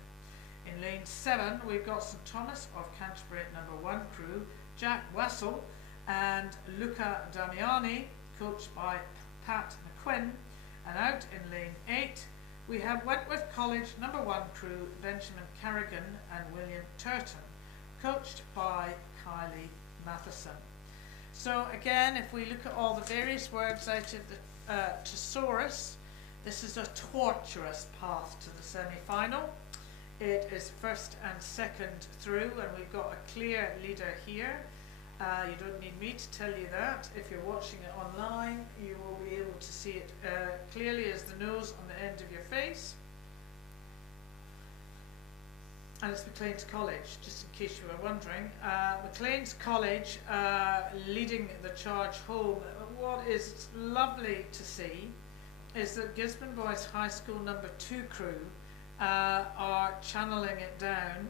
In lane 7, we've got St Thomas of Canterbury number 1 crew, Jack Wassell and Luca Damiani, coached by Pat McQuinn. And out in lane 8, we have Wentworth College number 1 crew, Benjamin Carrigan and William Turton, coached by Kylie Matheson. So again, if we look at all the various words out of the thesaurus, this is a tortuous path to the semi-final. It is first and second through, and we've got a clear leader here. You don't need me to tell you that. If you're watching it online, you will be able to see it clearly as the nose on the end of your face. And it's McLean's College, just in case you were wondering. McLean's College leading the charge home. What is lovely to see is that Gisborne Boys High School number 2 crew are channeling it down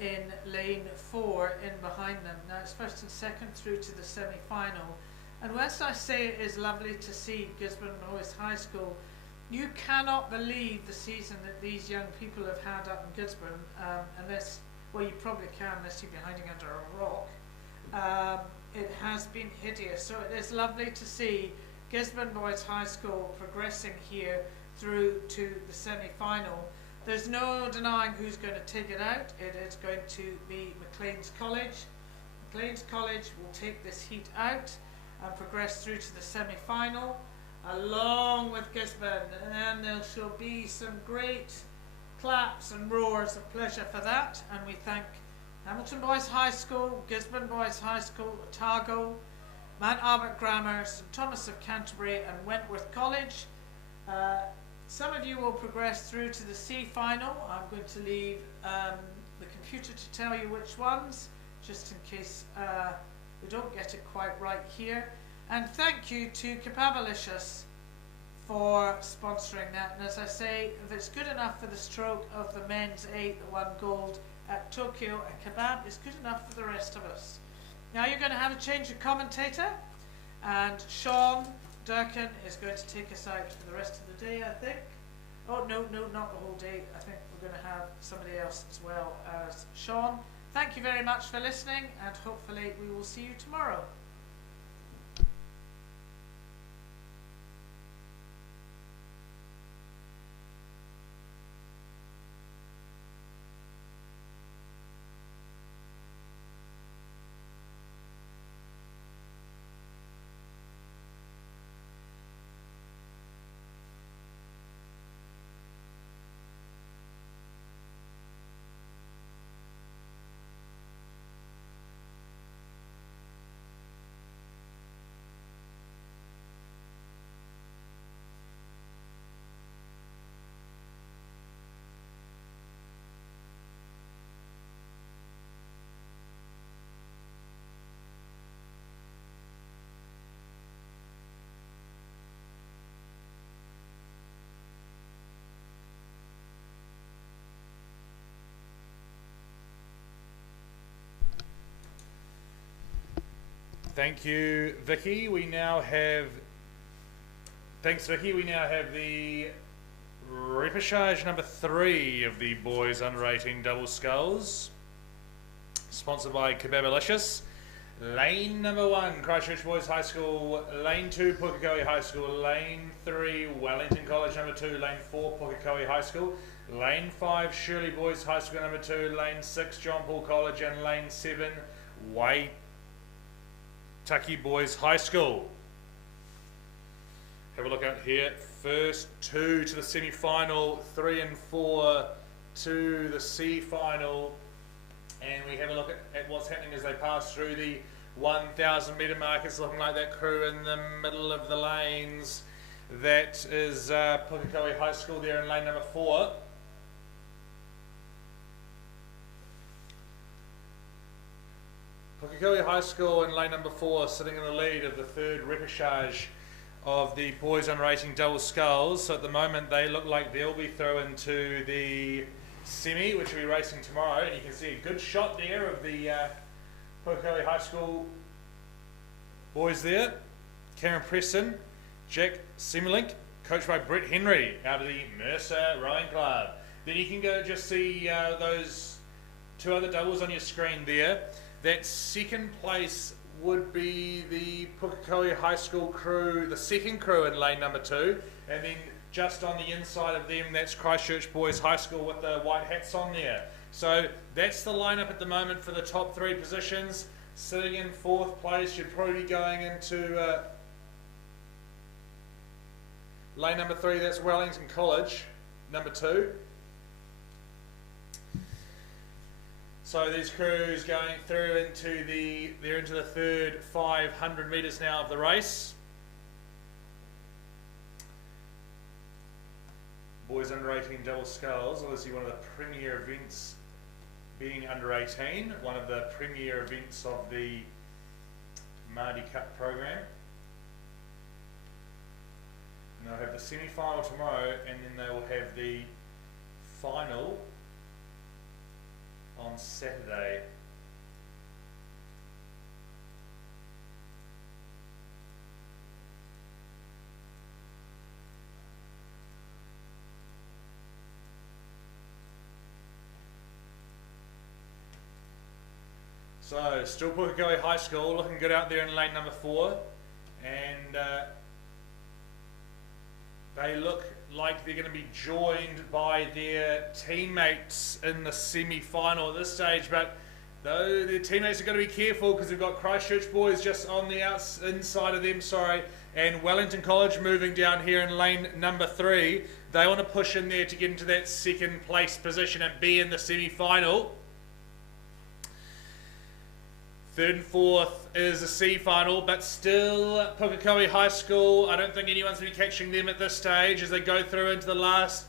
in lane 4 in behind them. Now it's first and second through to the semi-final. And whilst I say it is lovely to see Gisborne Boys High School, you cannot believe the season that these young people have had up in Gisborne, unless, well, you probably can unless you've been hiding under a rock. It has been hideous. So it is lovely to see Gisborne Boys High School progressing here through to the semi-final. There's no denying who's going to take it out. It is going to be McLean's College. McLean's College will take this heat out and progress through to the semi-final, along with Gisborne, and there shall be some great claps and roars of pleasure for that. And we thank Hamilton Boys High School, Gisborne Boys High School, Otago, Mount Albert Grammar, St Thomas of Canterbury and Wentworth College. Some of you will progress through to the C final. I'm going to leave the computer to tell you which ones, just in case we don't get it quite right here. And thank you to Kebabalicious for sponsoring that. And as I say, if it's good enough for the stroke of the men's 8 that won gold at Tokyo, a kebab is good enough for the rest of us. Now you're going to have a change of commentator, and Sean Durkin is going to take us out for the rest of the day, I think. Oh, no, not the whole day. I think we're going to have somebody else as well as Sean. Thank you very much for listening, and hopefully we will see you tomorrow. Thank you, Vicky. Thanks, Vicky. We now have the repechage number 3 of the boys under 18 double sculls, sponsored by Kebabalicious. Lane number 1, Christchurch Boys High School. Lane 2, Pukekohe High School. Lane 3, Wellington College number 2. Lane 4, Pukekohe High School. Lane 5, Shirley Boys High School number 2. Lane 6, John Paul College. And Lane 7, Waitaki Boys High School. Have a look out here. First 2 to the semi-final, 3 and 4 to the C final. And we have a look at what's happening as they pass through the 1,000 metre mark. It's looking like that crew in the middle of the lanes. That is Pukekohe High School there in lane number 4. Pukekohe High School in lane number 4 sitting in the lead of the third repechage of the boys under 18 double sculls. So at the moment they look like they'll be through into the semi, which will be racing tomorrow. And you can see a good shot there of the Pukekohe High School boys there. Cameron Preston, Jack Semmelink, coached by Brett Henry out of the Mercer Rowing Club. Then you can go just see those 2 other doubles on your screen there. That second place would be the Pukekohe High School crew, the second crew in lane number 2, and then just on the inside of them, that's Christchurch Boys High School with the white hats on there. So that's the lineup at the moment for the top 3 positions. Sitting in 4th place, you'd probably be going into lane number 3, that's Wellington College, number 2. So these crews going through they're into the third 500 metres now of the race. Boys under 18 double sculls, obviously one of the premier events being under 18, one of the premier events of the Maadi Cup program. And they'll have the semi-final tomorrow, and then they will have the final on Saturday. So, still Pukekohe High School looking good out there in lane number 4, and they look like they're going to be joined by their teammates in the semi-final at this stage, but though their teammates are going to be careful because we've got Christchurch Boys just on the inside of them, and Wellington College moving down here in lane number 3. They want to push in there to get into that second place position and be in the semi-final. 3rd and 4th is the C final, but still Pukekohe High School, I don't think anyone's going to be catching them at this stage as they go through into the last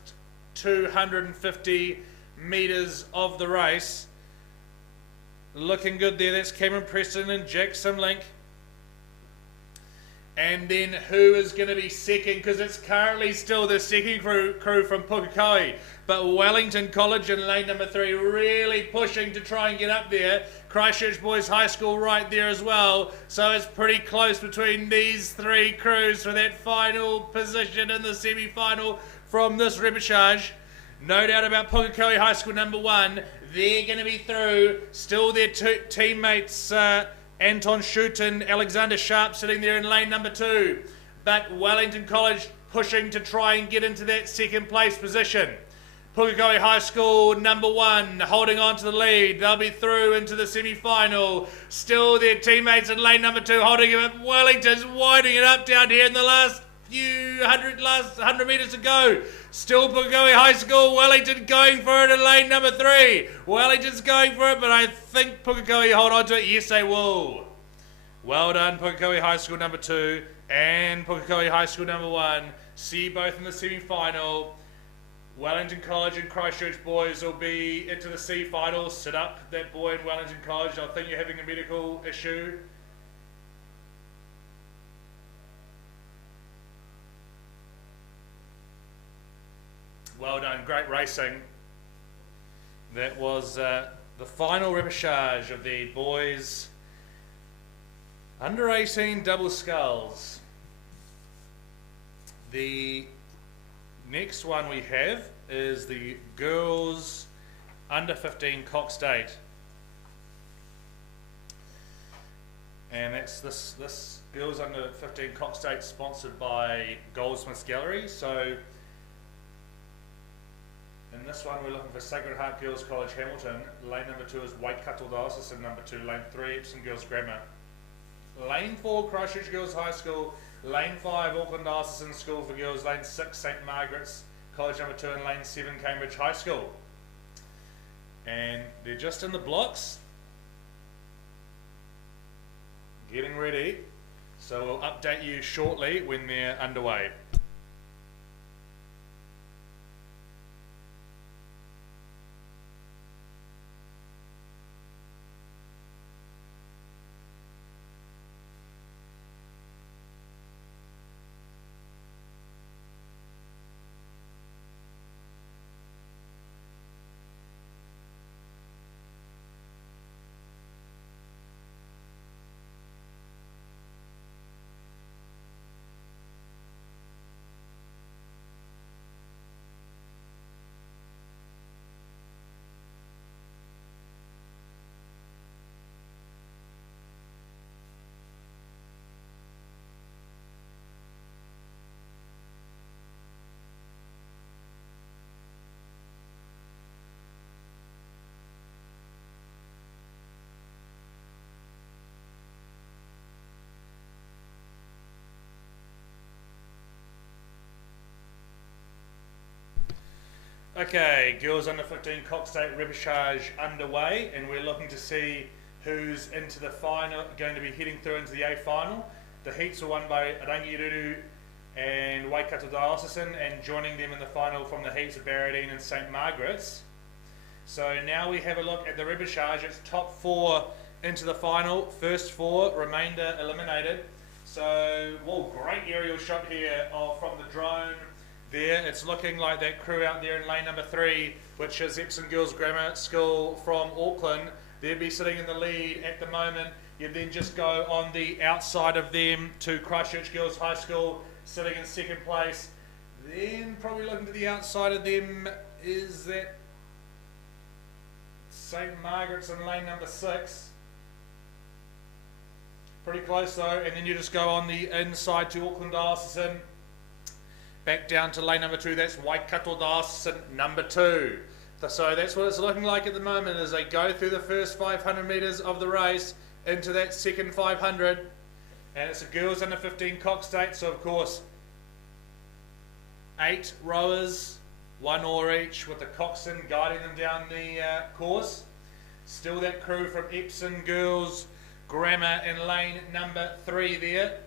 250 metres of the race. Looking good there, that's Cameron Preston and Jack Semmelink. And then who is going to be second, because it's currently still the second crew from Pukekohe, but Wellington College in lane number 3 really pushing to try and get up there. Christchurch Boys High School right there as well, so it's pretty close between these 3 crews for that final position in the semi-final from this repechage. No doubt about Pukekohe High School number 1, they're going to be through. Still their teammates Anton Schutten, Alexander Sharp sitting there in lane number 2, but Wellington College pushing to try and get into that second place position. Pukekohe High School number 1 holding on to the lead. They'll be through into the semi-final. Still their teammates in lane number 2 holding it. Wellington's winding it up down here in the last 100 metres to go. Still Pukekohe High School. Wellington going for it in lane number 3. Wellington's going for it, but I think Pukekohe hold on to it. Yes, they will. Well done, Pukekohe High School number 2 and Pukekohe High School number 1. See you both in the semi-final. Wellington College and Christchurch Boys will be into the C final. Sit up, that boy in Wellington College. I think you're having a medical issue. Well done, great racing. That was the final repechage of the boys Under 18 double sculls. The next one we have is the girls under 15 Cox State. And that's this girls under 15 Cox State sponsored by Goldsmiths Gallery. So in this one we're looking for Sacred Heart Girls College Hamilton. Lane number 2 is Waikato Diocesan number 2. Lane 3 Epsom Girls Grammar. Lane 4 Christchurch Girls High School. Lane 5 Auckland Diocesan School for Girls. Lane 6 St Margaret's College number 2 and Lane 7 Cambridge High School. And they're just in the blocks, getting ready, so we'll update you shortly when they're underway. Okay, girls under 15 Cox State repechage underway, and we're looking to see who's into the final, going to be heading through into the A final. The heats were won by Rangiruru and Waikato Diocesan, and joining them in the final from the heats of Barradine and St Margaret's. So now we have a look at the repechage. It's top 4 into the final, first 4, remainder eliminated. So, whoa, great aerial shot here from the drone. There, it's looking like that crew out there in lane number 3, which is Epsom Girls Grammar School from Auckland. They'll be sitting in the lead at the moment. You then just go on the outside of them to Christchurch Girls High School, sitting in second place. Then probably looking to the outside of them is that St Margaret's in lane number 6. Pretty close though, and then you just go on the inside to Auckland Diocesan. Back down to lane number 2, that's Waikato Diocesan number 2. So that's what it's looking like at the moment as they go through the first 500 metres of the race into that second 500. And it's a girls under 15 Cox State, so of course 8 rowers, 1 oar each, with the coxswain guiding them down the course. Still that crew from Epsom Girls Grammar in lane number 3 there.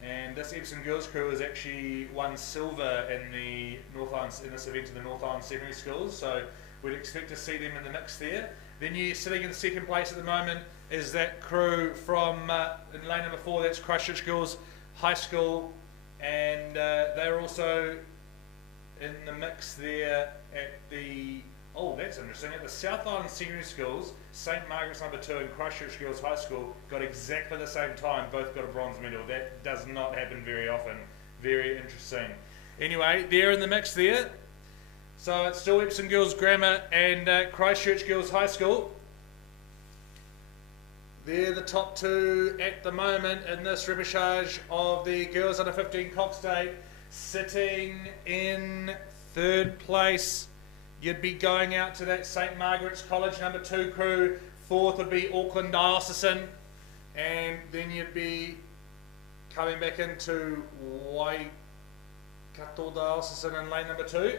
And this Epsom Girls crew has actually won silver in the North Island, in this event in the North Island Secondary Schools, so we'd expect to see them in the mix there. Then you sitting in second place at the moment is that crew from in lane number 4, that's Christchurch Girls High School, and they're also in the mix there at the, oh that's interesting, at the South Island Secondary Schools. St Margaret's number 2 and Christchurch Girls High School got exactly the same time, both got a bronze medal. That does not happen very often. Very interesting. Anyway, they're in the mix there. So it's still Epsom Girls Grammar and Christchurch Girls High School. They're the top 2 at the moment in this repechage of the girls under 15 Cox State. Sitting in third place, you'd be going out to that St Margaret's College number 2 crew. 4th would be Auckland Diocesan, and then you'd be coming back into Waikato Diocesan in lane number 2.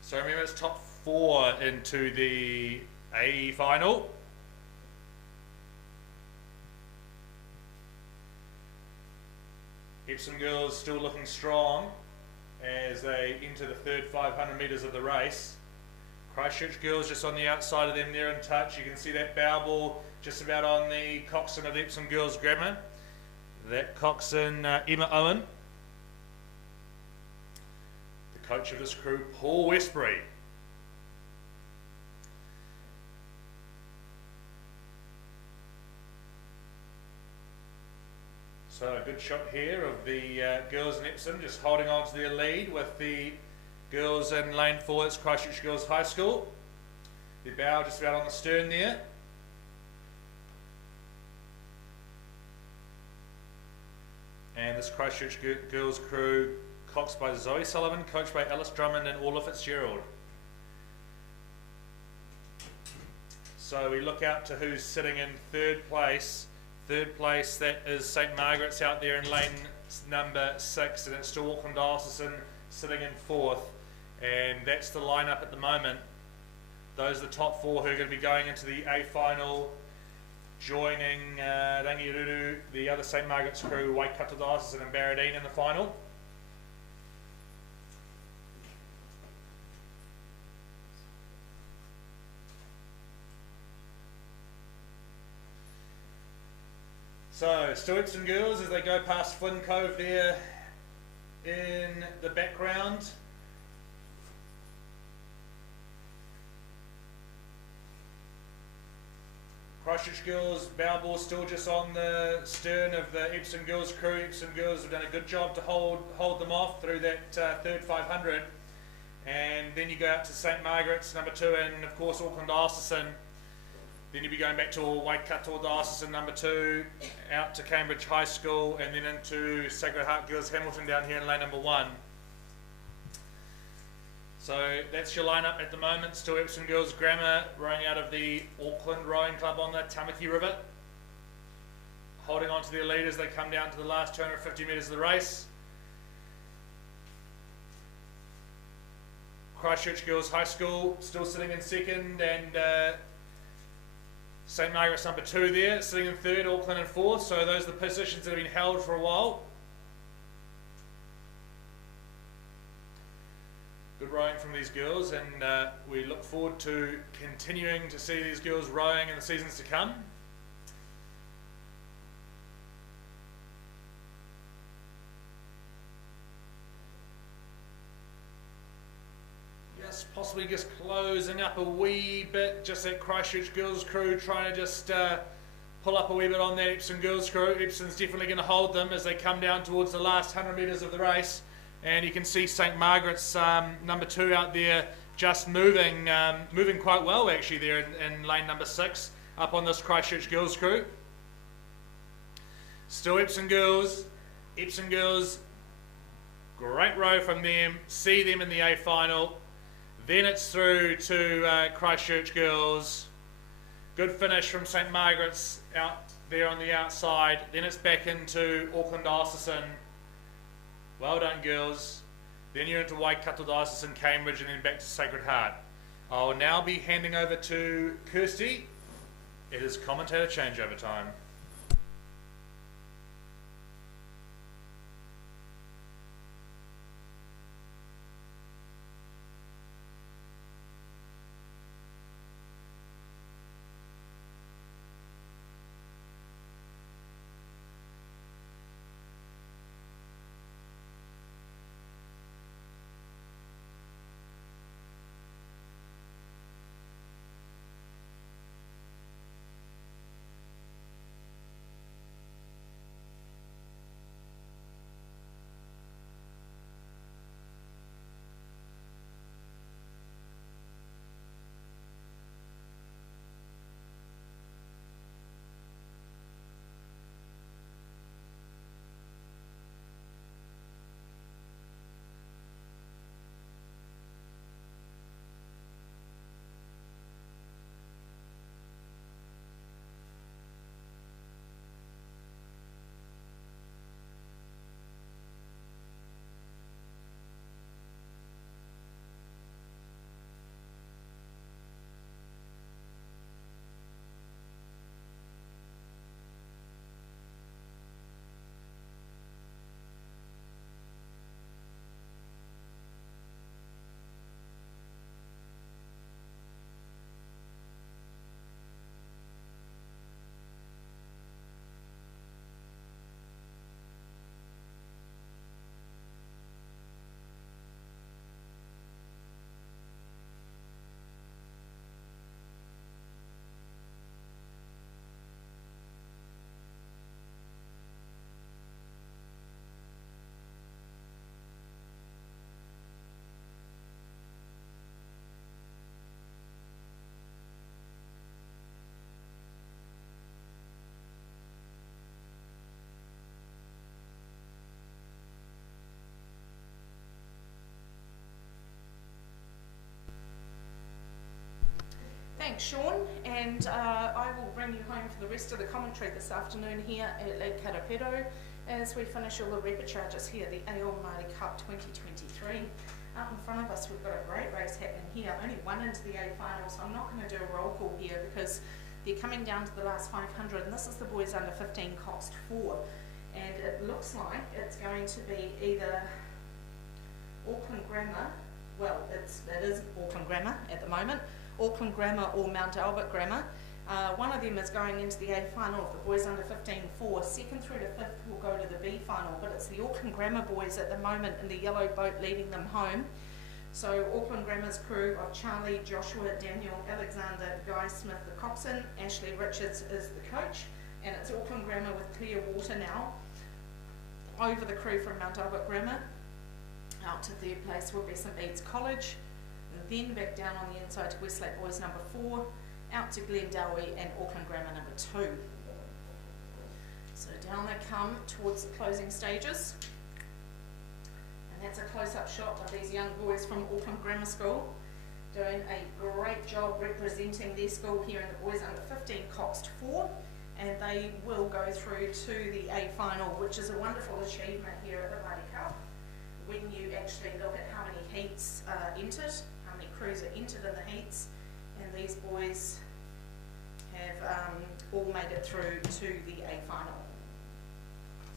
So remember, it's top 4 into the A final. Epsom Girls still looking strong as they enter the third 500 metres of the race. Christchurch Girls just on the outside of them, they're in touch. You can see that bow ball just about on the coxswain of Epsom Girls Grammar. That coxswain, Emma Owen. coach of this crew, Paul Westbury. So a good shot here of the girls in Epsom just holding on to their lead with the girls in lane 4, it's Christchurch Girls High School. The bow just about on the stern there. And this Christchurch Girls crew, coxed by Zoe Sullivan, coached by Alice Drummond and Orla Fitzgerald. So we look out to who's sitting in third place. Third place, that is St Margaret's out there in lane number 6, and it's still Auckland Diocesan sitting in 4th. And that's the lineup at the moment. Those are the top 4 who are going to be going into the A final, joining Rangiruru, the other St Margaret's crew, Waikato Diocesan and Barradine in the final. So, still Epsom girls as they go past Flynn Cove there in the background. Christchurch girls, bow ball still just on the stern of the Epsom girls crew. Epsom girls have done a good job to hold them off through that third 500. And then you go out to St Margaret's, number 2, and of course Auckland Diocesan. Then you'll be going back to Waikato Diocesan, number 2, out to Cambridge High School, and then into Sacred Heart Girls Hamilton down here in lane number 1. So that's your lineup at the moment. Still Epsom Girls Grammar rowing out of the Auckland Rowing Club on the Tamaki River. Holding on to their lead as they come down to the last 250 metres of the race. Christchurch Girls High School still sitting in 2nd, and St Margaret's number 2 there, sitting in 3rd, Auckland in 4th. So those are the positions that have been held for a while. Good rowing from these girls, and we look forward to continuing to see these girls rowing in the seasons to come. Yes, possibly just closing up a wee bit, just that Christchurch girls crew trying to just pull up a wee bit on that Epsom girls crew. Epsom's definitely going to hold them as they come down towards the last 100 metres of the race. And you can see St Margaret's number 2 out there just moving quite well actually there in lane number 6 up on this Christchurch girls crew. Still Epsom girls, great row from them, see them in the A final. Then it's through to Christchurch girls. Good finish from St Margaret's out there on the outside. Then it's back into Auckland Diocesan. Well done, girls. Then you're into Waikato Diocesan, Cambridge, and then back to Sacred Heart. I'll now be handing over to Kirsty. It is commentator changeover time. Thanks, Sean, and I will bring you home for the rest of the commentary this afternoon here at Lake Karapiro as we finish all the repecharges here, the AO Māori Cup 2023. Out in front of us we've got a great race happening here, only one into the A final, so I'm not going to do a roll call here because they're coming down to the last 500, and this is the boys under 15 Coxed 4, and it looks like it's going to be either Auckland Grammar, well it is Auckland Grammar at the moment, Auckland Grammar or Mount Albert Grammar. One of them is going into the A final of the boys under 15-4. Second through to fifth will go to the B final, but it's the Auckland Grammar boys at the moment in the yellow boat leading them home. So Auckland Grammar's crew of Charlie, Joshua, Daniel, Alexander, Guy Smith, the coxswain, Ashley Richards is the coach, and it's Auckland Grammar with clear water now. Over the crew from Mount Albert Grammar, out to third place will be St Bede's College, and then back down on the inside to Westlake Boys number 4, out to Glendowie and Auckland Grammar number 2. So down they come towards the closing stages. And that's a close-up shot of these young boys from Auckland Grammar School doing a great job representing their school here in the boys under 15 Coxed 4, and they will go through to the A final, which is a wonderful achievement here at the Maadi Cup. When you actually look at how many heats are entered, how many crews are entered in the heats, and these boys have all made it through to the A final.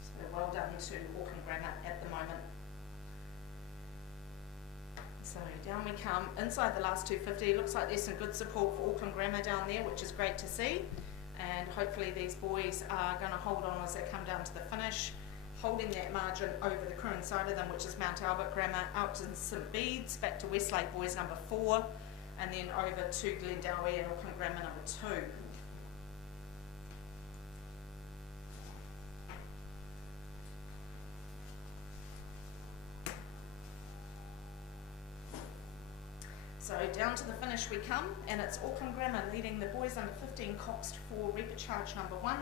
So well done to Auckland Grammar at the moment. So down we come, inside the last 250, looks like there's some good support for Auckland Grammar down there, which is great to see. And hopefully these boys are going to hold on as they come down to the finish, holding that margin over the crew inside of them, which is Mount Albert Grammar, out to St Bede's, back to Westlake Boys number 4, and then over to Glendowie and Auckland Grammar number 2. So down to the finish we come, and it's Auckland Grammar leading the boys under 15 Coxed 4 repecharge number 1.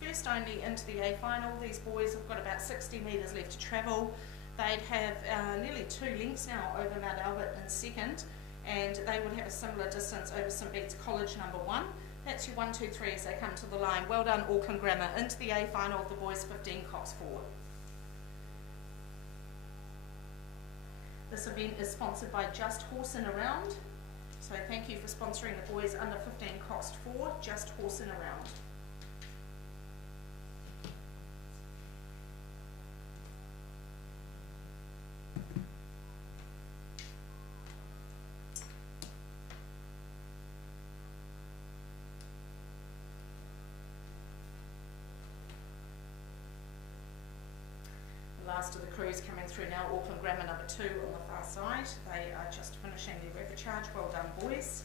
First only into the A final. These boys have got about 60 metres left to travel. They'd have nearly 2 lengths now over Mount Albert in second, and they would have a similar distance over St Bede's College number 1. That's your 1, 2, 3 as they come to the line. Well done Auckland Grammar into the A final of the boys 15 Cox 4. This event is sponsored by Just Horsing Around. So thank you for sponsoring the boys under 15 Cox 4, Just Horsing Around. Last of the crews coming through now, Auckland Grammar number 2 on the far side. They are just finishing their repecharge. Well done boys.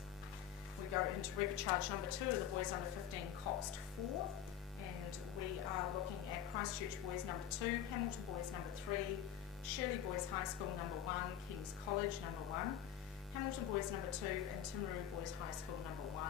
We go into repecharge number 2 of the boys under 15 Coxed 4, and we are looking at Christchurch Boys number 2, Hamilton Boys number 3, Shirley Boys High School number 1, King's College number 1, Hamilton Boys number 2, and Timaru Boys High School number 1.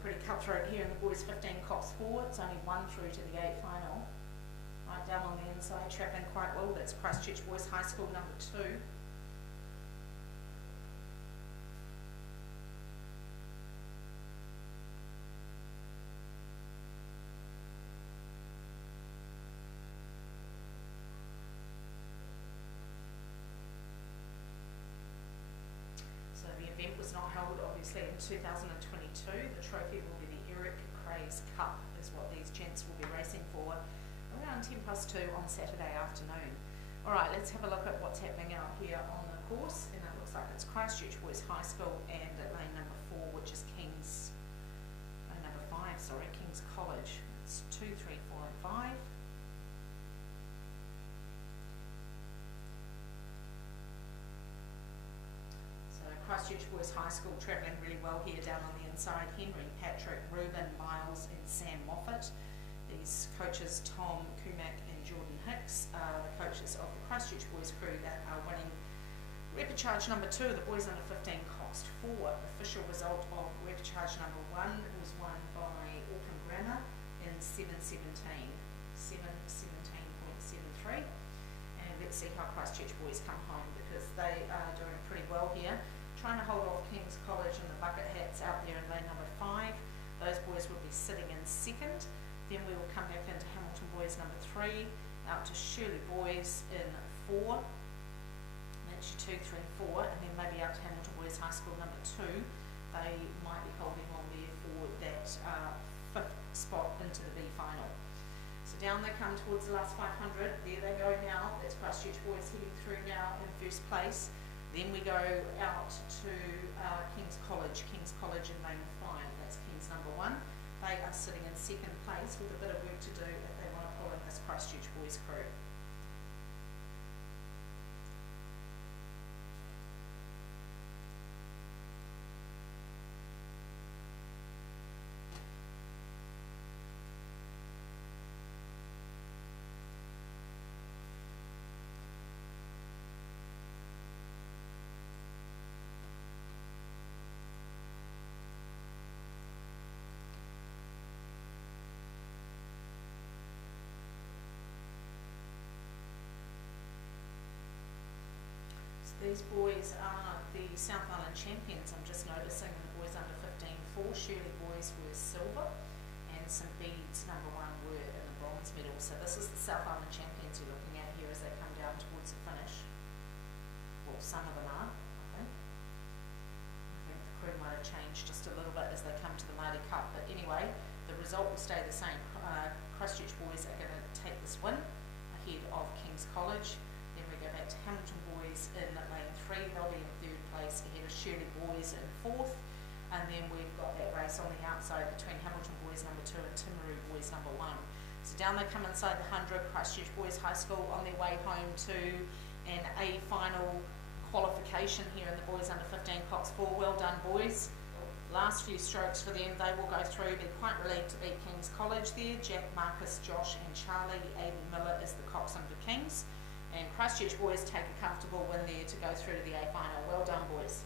Pretty cutthroat here in the boys 15 Cox 4. It's only 1 through to the A final. Right down on the inside, travelling quite well. That's Christchurch Boys High School number 2. Event was not held obviously in 2022. The trophy will be the Eric Craze Cup is what these gents will be racing for around 10 past 2 on Saturday afternoon. Alright, let's have a look at what's happening out here on the course, and it looks like it's Christchurch Boys High School and at lane number 4, which is King's, number 5, sorry, King's College. It's 2, 3, 4 and 5. Christchurch Boys High School travelling really well here down on the inside. Henry, Patrick, Ruben, Miles and Sam Moffat. coaches Tom Kumak and Jordan Hicks, the coaches of the Christchurch boys crew that are winning repechage number 2, the boys under 15 Coxed 4. Official result of repechage number 1 was won by Auckland Grammar in 7:17.73. And let's see how Christchurch boys come home, because they are doing pretty well here. Trying to hold off King's College and the Bucket Hats out there in lane number 5. Those boys will be sitting in second. Then we will come back into Hamilton boys number 3, out to Shirley boys in 4. That's your 2, 3 and 4, and then maybe out to Hamilton boys high school number 2. They might be holding on there for that 5th spot into the B final. So down they come towards the last 500. There they go now. That's Christchurch boys heading through now in first place. Then we go out to King's College in lane 5. That's King's number 1. They are sitting in second place with a bit of work to do if they want to pull in this Christchurch boys crew. These boys are the South Island champions. I'm just noticing the boys under 15 4. Shirley boys were silver, and St Bede's number 1 were in the bronze medal. So this is the South Island champions you're looking at here as they come down towards the finish. Well, some of them are, I think. I think the crew might have changed just a little bit as they come to the Maadi Cup. But anyway, the result will stay the same. Christchurch boys are going to take this win ahead of King's College. Then we go back to Hamilton boys in lane 3. They'll be in 3rd place ahead of Shirley boys in 4th. And then we've got that race on the outside between Hamilton boys number 2 and Timaru boys number 1. So down they come inside the 100. Christchurch boys high school on their way home to an A final qualification here in the boys under 15 Cox 4. Well done boys. Last few strokes for them. They will go through. They're quite relieved to beat King's College there. Jack, Marcus, Josh and Charlie. Aidan Miller is the coxswain for Kings. And Christchurch boys take a comfortable win there to go through to the A final. Well done boys.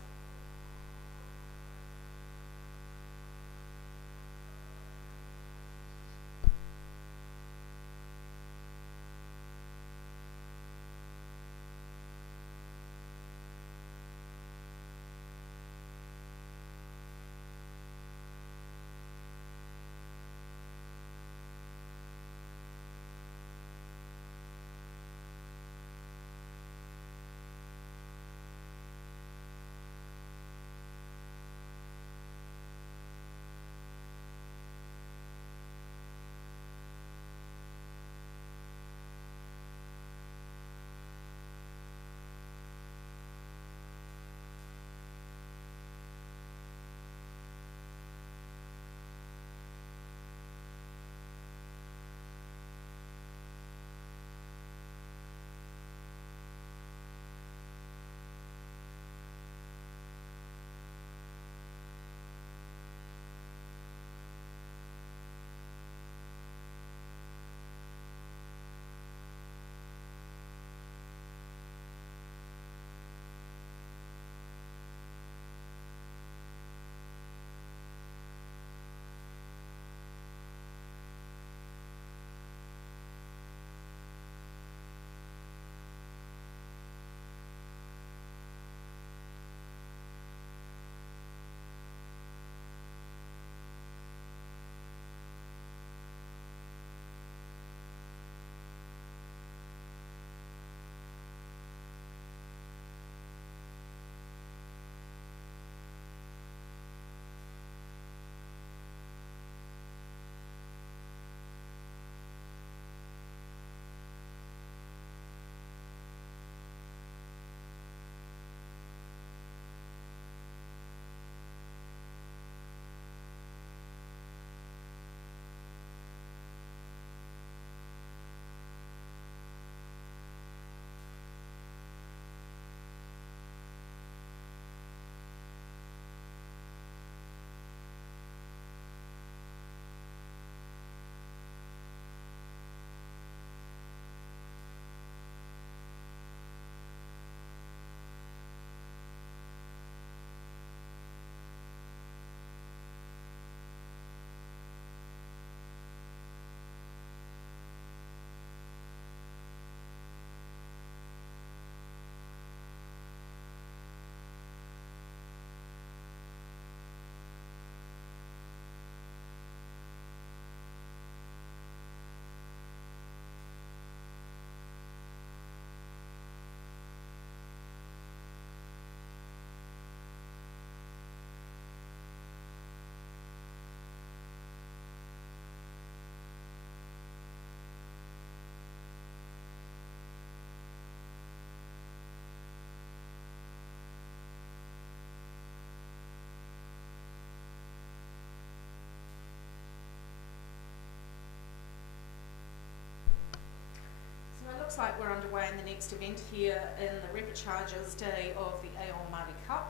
looks like we're underway in the next event here in the Repechagers Day of the Aon Maadi Cup.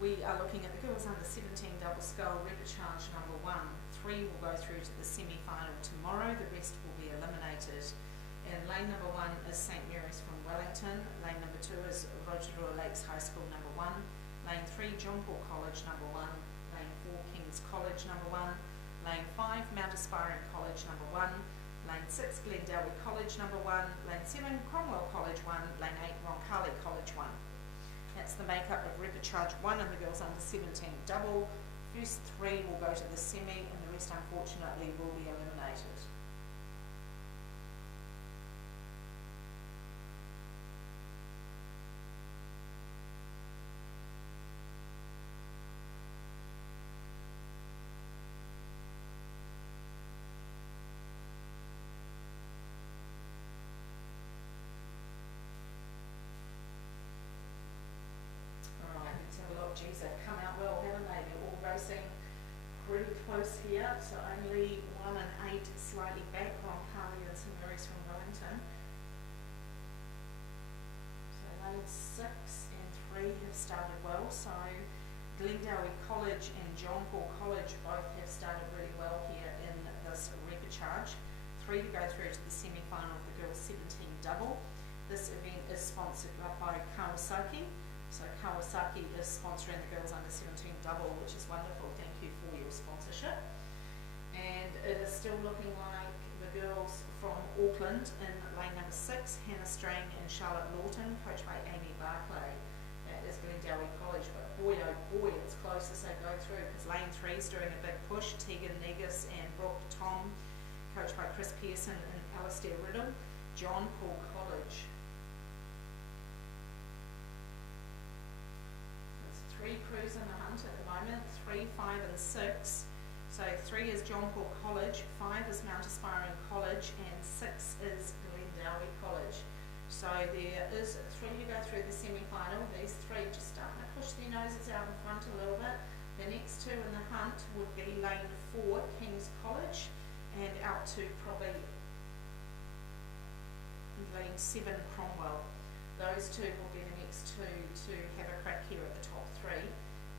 We are looking at the girls under 17 double scull Repechage number 1. 3 will go through to the semi-final tomorrow, the rest will be eliminated. And lane number 1 is St Mary's from Wellington, lane number 2 is Rotorua Lakes High School number 1, lane 3 John Paul College number 1, lane 4 King's College number 1, lane 5 Mount Aspiring College number 1, lane 6 Glendowie College number 1, lane 7 Cromwell College 1, lane 8 Roncalli College 1. That's the makeup of Repechage 1 and the girls under 17 double. First 3 will go to the semi and the rest unfortunately will be eliminated. Geez, they've come out well, haven't they? They're all racing pretty close here, so only 1 and 8 slightly back on Carly and St Mary's from Wellington. So lane 6 and 3 have started well, so Glendowie College and John Paul College both have started really well here in this Repechage. 3 to go through to the semi-final of the girls 17 double. This event is sponsored by Kawasaki. So Kawasaki is sponsoring the girls under 17 double, which is wonderful. Thank you for your sponsorship. And it is still looking like the girls from Auckland in lane number 6, Hannah Strang and Charlotte Lawton, coached by Amy Barclay. That is Glendowie College, but boy oh boy, it's close as they go through because lane 3 is doing a big push. Tegan Negus and Brooke Tom, coached by Chris Pearson and Alistair Riddle. John Paul College. 3 crews in the hunt at the moment, 3, 5 and 6. So 3 is John Paul College, 5 is Mount Aspiring College and 6 is Glendowie College. So there is 3 to go through the semi-final. These 3 just starting to push their noses out in front a little bit. The next 2 in the hunt would be lane 4, King's College, and out to probably lane 7, Cromwell. Those 2 will be the next 2 to have a crack here at the top 3,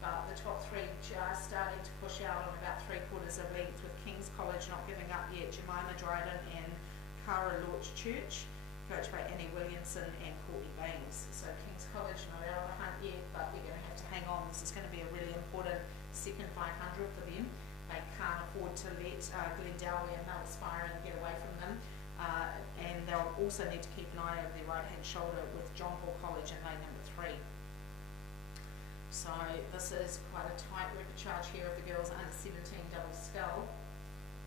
but the top 3 just starting to push out on about 3/4 of length, with King's College not giving up yet. Jemima Dryden and Cara Lorch Church, coached by Annie Williamson and Courtney Baines. So King's College not out of the hunt yet, but they're going to have to hang on. This is going to be a really important second 500 for them. They can't afford to let Glendowie and Mount Aspiring get away from them. And they'll also need to keep an eye over their right-hand shoulder with John Paul College in lane number 3. So this is quite a tight Repechage here of the girls under 17 double scull.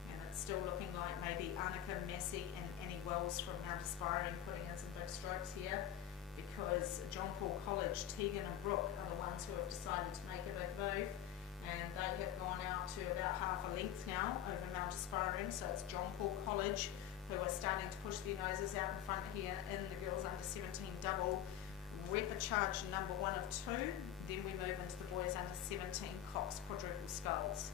And it's still looking like maybe Annika Massey and Annie Wells from Mount Aspiring putting in some big strokes here, because John Paul College, Tegan and Brooke are the ones who have decided to make a big move. And they have gone out to about half a length now over Mount Aspiring. So it's John Paul College who are starting to push their noses out in front here in the girls under 17 double Repechage number 1 of 2. Then we move into the boys under 17 Cox quadruple sculls.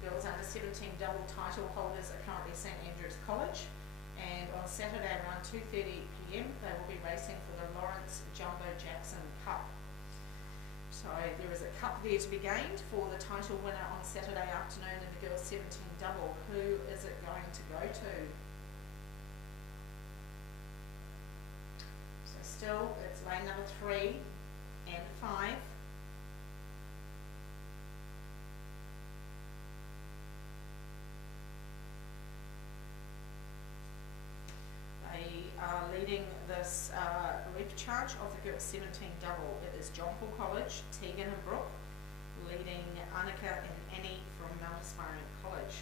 The girls under 17 double title holders are currently St Andrews College, and on Saturday around 2:30 p.m. they will be racing for the Lawrence Jumbo Jackson Cup. So there is a cup there to be gained for the title winner on Saturday afternoon in the girls 17 double. Who is it going to go to? So still it's lane number 3 and 5. They are leading this Repechage of the girls 17 double. It is John Paul College, Tegan and Brooke, leading Annika and Annie from Mount Aspiring College.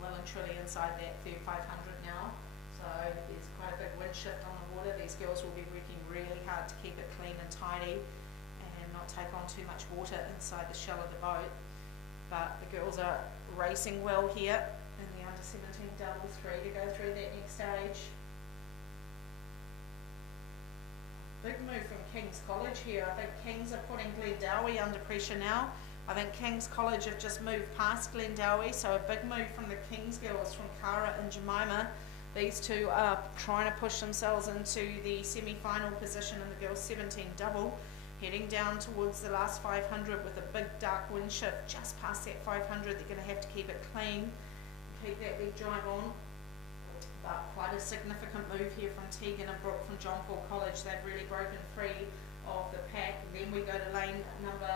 Well and truly inside that 3500 now, so there's quite a big wind shift on the water. These girls will be working really hard to keep it clean and tidy and not take on too much water inside the shell of the boat. But the girls are racing well here in the under 17 double. 3 to go through that next stage. Big move from King's College here. I think Kings are putting Glendowie under pressure now. I think King's College have just moved past Glendowie, so a big move from the Kings girls, from Cara and Jemima. These two are trying to push themselves into the semi-final position in the girls 17 double, heading down towards the last 500 with a big dark wind shift just past that 500. They're going to have to keep it clean, keep that big drive on. But quite a significant move here from Tegan and Brooke from John Paul College. They've really broken free of the pack. And then we go to lane number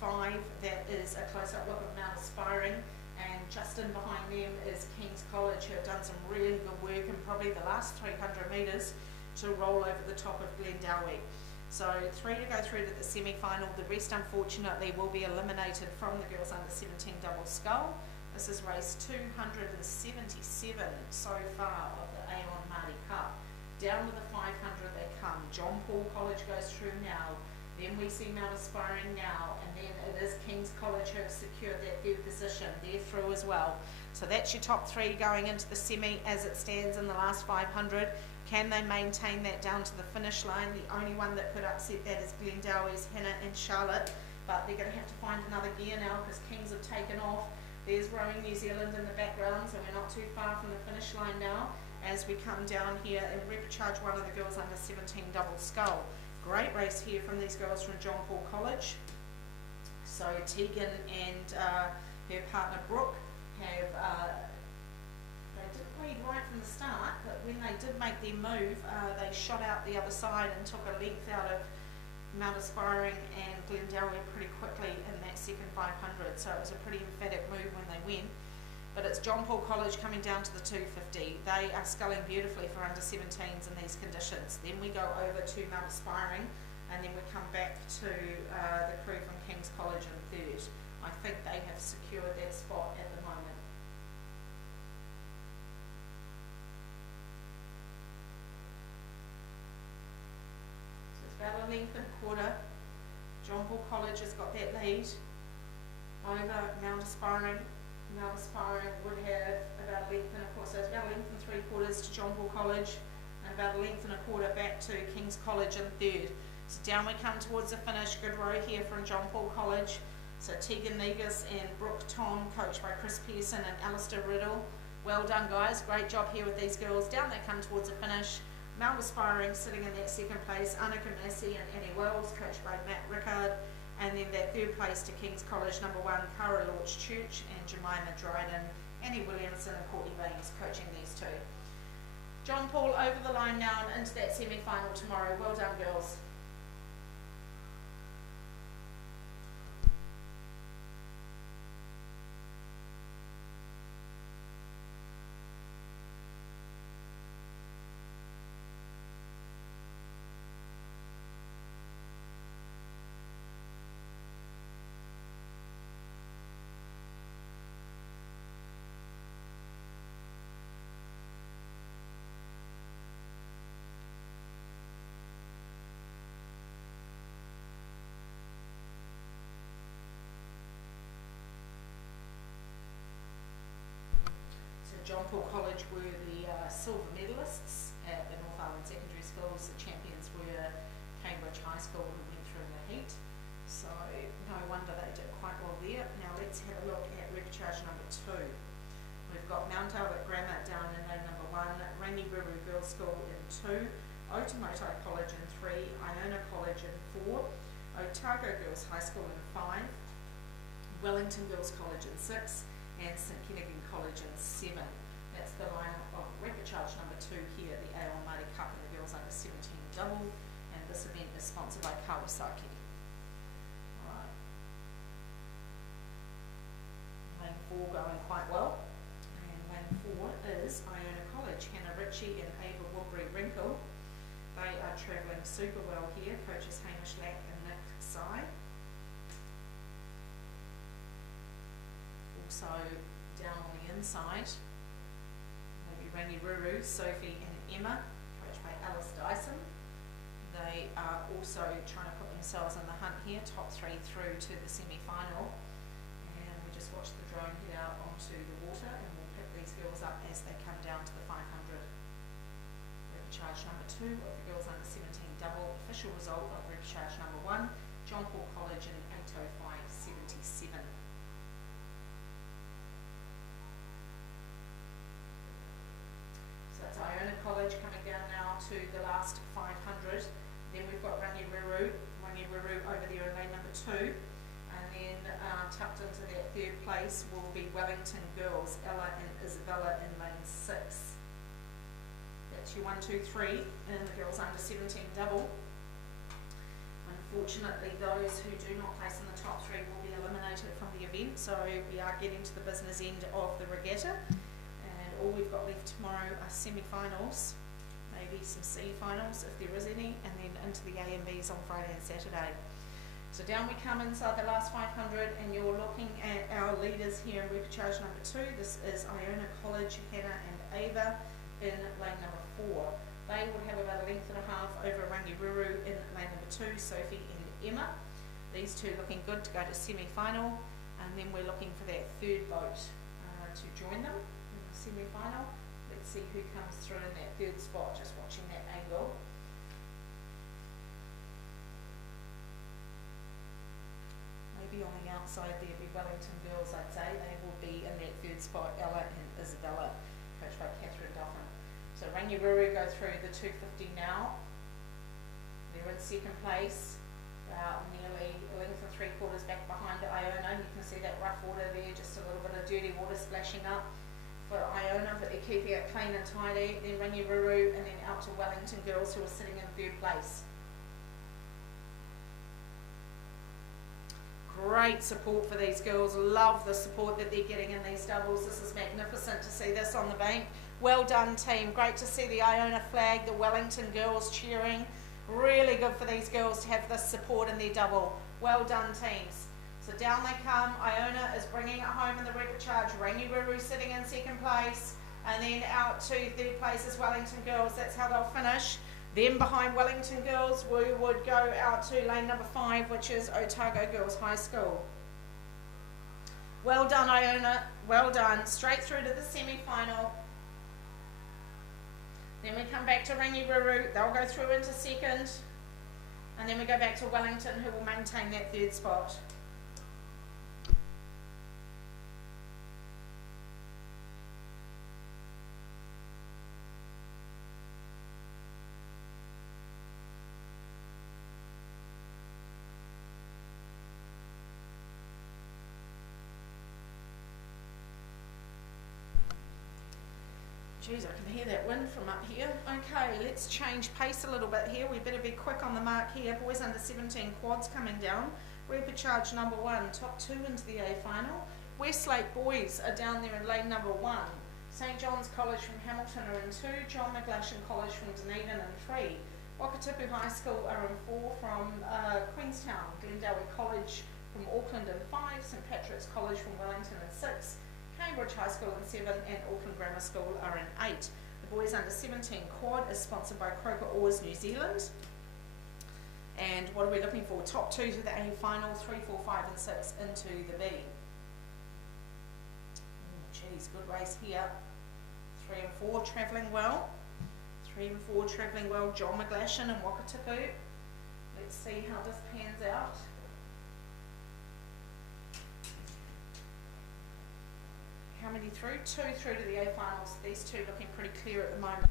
5. That is a close-up look of Mount Aspiring. And just in behind them is King's College, who have done some really good work in probably the last 300 metres to roll over the top of Glendowie. So 3 to go through to the semi-final. The rest, unfortunately, will be eliminated from the girls under 17 double scull. This is race 277 so far of the Aon Maadi Cup. Down to the 500 they come. John Paul College goes through now. Then we see Mount Aspiring now, and then it is King's College who have secured that third position. They're through as well. So that's your top 3 going into the semi as it stands in the last 500. Can they maintain that down to the finish line? The only one that could upset that is Glendowie's Hannah and Charlotte, but they're going to have to find another gear now because Kings have taken off. There's Rowing New Zealand in the background, so we're not too far from the finish line now as we come down here and repcharge one of the girls under 17 double scull. Great race here from these girls from John Paul College. So Tegan and her partner Brooke have, they didn't lead right from the start, but when they did make their move, they shot out the other side and took a length out of Mount Aspiring and Glendowie pretty quickly in that second 500, so it was a pretty emphatic move when they went. But it's John Paul College coming down to the 250. They are sculling beautifully for under 17s in these conditions. Then we go over to Mount Aspiring, and then we come back to the crew from King's College in third. I think they have secured that spot at the moment. About a length and a quarter. John Paul College has got that lead over Mount Aspiring. Mount Aspiring would have about a length and a quarter, so it's about a length and 3/4 to John Paul College, and about a length and a quarter back to King's College in third. So down we come towards the finish. Good row here from John Paul College. So Tegan Negus and Brooke Tom, coached by Chris Pearson and Alistair Riddle. Well done, guys. Great job here with these girls. Down they come towards the finish. Mount Aspiring sitting in that second place, Annika Massey and Annie Wells, coached by Matt Rickard. And then that third place to King's College, number 1, Cara Lorch Church and Jemima Dryden, Annie Williamson and Courtney Baines coaching these two. John Paul over the line now and into that semi-final tomorrow. Well done, girls. John Paul College were the silver medalists at the North Island Secondary Schools. The champions were Cambridge High School, who went through in the heat. So no wonder they did quite well there. Now let's have a look at repcharge number 2. We've got Mount Albert Grammar down in lane number 1, Rangiburru Girls School in 2, Otamoto College in 3, Iona College in 4, Otago Girls High School in 5, Wellington Girls College in 6, and St Kentigern College in 7. That's the lineup of repcharge number 2 here, the Aon Maadi Cup and the girls under 17 double, and this event is sponsored by Kawasaki. Alright. Lane 4 going quite well, and lane 4 is Iona College, Hannah Ritchie and Ava Woodbury Wrinkle. They are travelling super well here, coaches Hamish Lack and Nick Sy. Also down on the inside, maybe Rangi Ruru, Sophie and Emma, coached by Alice Dyson. They are also trying to put themselves in the hunt here, top 3 through to the semi-final. And we just watch the drone head out onto the water, and we'll pick these girls up as they come down to the 500. repechage number 2 of the girls under 17 double. Official result of repechage number 1, John Paul College in 8:05.77. So it's Iona College coming down now to the last 500. Then we've got Rangiwaru over there in lane number 2. And then tucked into that third place will be Wellington Girls, Ella and Isabella in lane 6. That's your 1, 2, 3 in the girls under 17 double. Unfortunately, those who do not place in the top 3 will be eliminated from the event, so we are getting to the business end of the regatta, and all we've got left tomorrow are semi-finals, maybe some C-finals if there is any, and then into the A and Bs on Friday and Saturday. So down we come inside the last 500, and you're looking at our leaders here in repechage number 2. This is Iona College, Hannah and Ava in lane number 4. They would have about a length and a half over Rangiwaru in lane number 2, Sophie and Emma. These two looking good to go to semi-final, and then we're looking for that third boat to join them in the semi-final. Let's see who comes through in that third spot, just watching that angle. Maybe on the outside there be Wellington Girls, I'd say. They will be in that third spot, Ella and Isabella, coached by Catherine Duffin. So Rangiwaru go through the 250 now. They're in second place, nearly a length and 3/4 back behind Iona. You can see that rough water there, just a little bit of dirty water splashing up for Iona, but they're keeping it clean and tidy. Then Rangiwaru, and then out to Wellington Girls, who are sitting in third place. Great support for these girls. Love the support that they're getting in these doubles. This is magnificent to see this on the bank. Well done, team. Great to see the Iona flag, the Wellington girls cheering. Really good for these girls to have this support in their double. Well done, teams. So down they come. Iona is bringing it home in the repechage. Rangiwaru sitting in second place, and then out to third place is Wellington Girls. That's how they'll finish. Then behind Wellington Girls, we would go out to lane number 5, which is Otago Girls High School. Well done, Iona. Well done. Straight through to the semi-final. Then we come back to Rangiwaru. They'll go through into second. And then we go back to Wellington, who will maintain that third spot. Geez, I can hear that wind from up here. Okay, let's change pace a little bit here. We better be quick on the mark here. Boys under 17 quads coming down. Repechage number 1, top 2 into the A final. Westlake boys are down there in lane number 1. St John's College from Hamilton are in 2. John McGlashan College from Dunedin in 3. Wakatipu High School are in 4 from Queenstown. Glendowie College from Auckland in 5. St Patrick's College from Wellington in 6. Cambridge High School in 7 and Auckland Grammar School are in 8. The boys under 17 quad is sponsored by Croker Oars New Zealand. And what are we looking for? Top 2 to the A final, 3, 4, 5 and 6 into the B. Geez, good race here. 3 and 4 travelling well. 3 and 4 travelling well. John McGlashan and Wakatipu. Let's see how this pans out. How many through? 2 through to the A finals. These two looking pretty clear at the moment.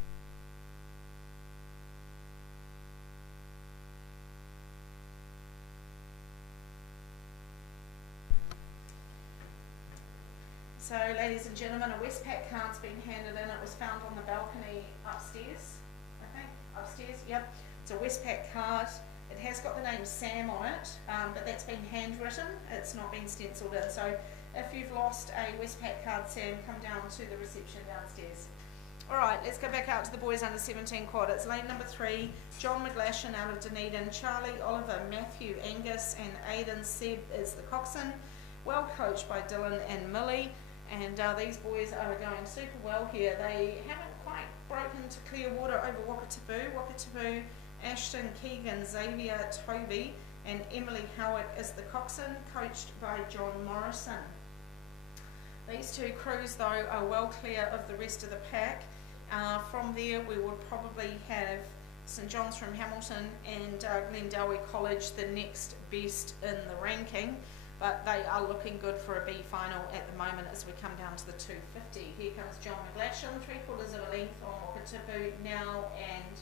So, ladies and gentlemen, a Westpac card's been handed in. It was found on the balcony upstairs, I think. Upstairs, yep. It's a Westpac card. It has got the name Sam on it, but that's been handwritten. It's not been stenciled in. So, if you've lost a Westpac card, Sam, come down to the reception downstairs. Alright, let's go back out to the boys under 17 quad. It's lane number 3, John McGlashan out of Dunedin, Charlie, Oliver, Matthew, Angus and Aidan Seb is the coxswain. Well coached by Dylan and Millie, and these boys are going super well here. They haven't quite broken to clear water over Wakatipu, Ashton, Keegan, Xavier, Toby and Emily Howard is the coxswain, coached by John Morrison. These two crews though are well clear of the rest of the pack, From there we would probably have St John's from Hamilton and Glendowie College the next best in the ranking, but they are looking good for a B final at the moment as we come down to the 250. Here comes John McGlashan, 3/4 of a length on Wakatipu, now and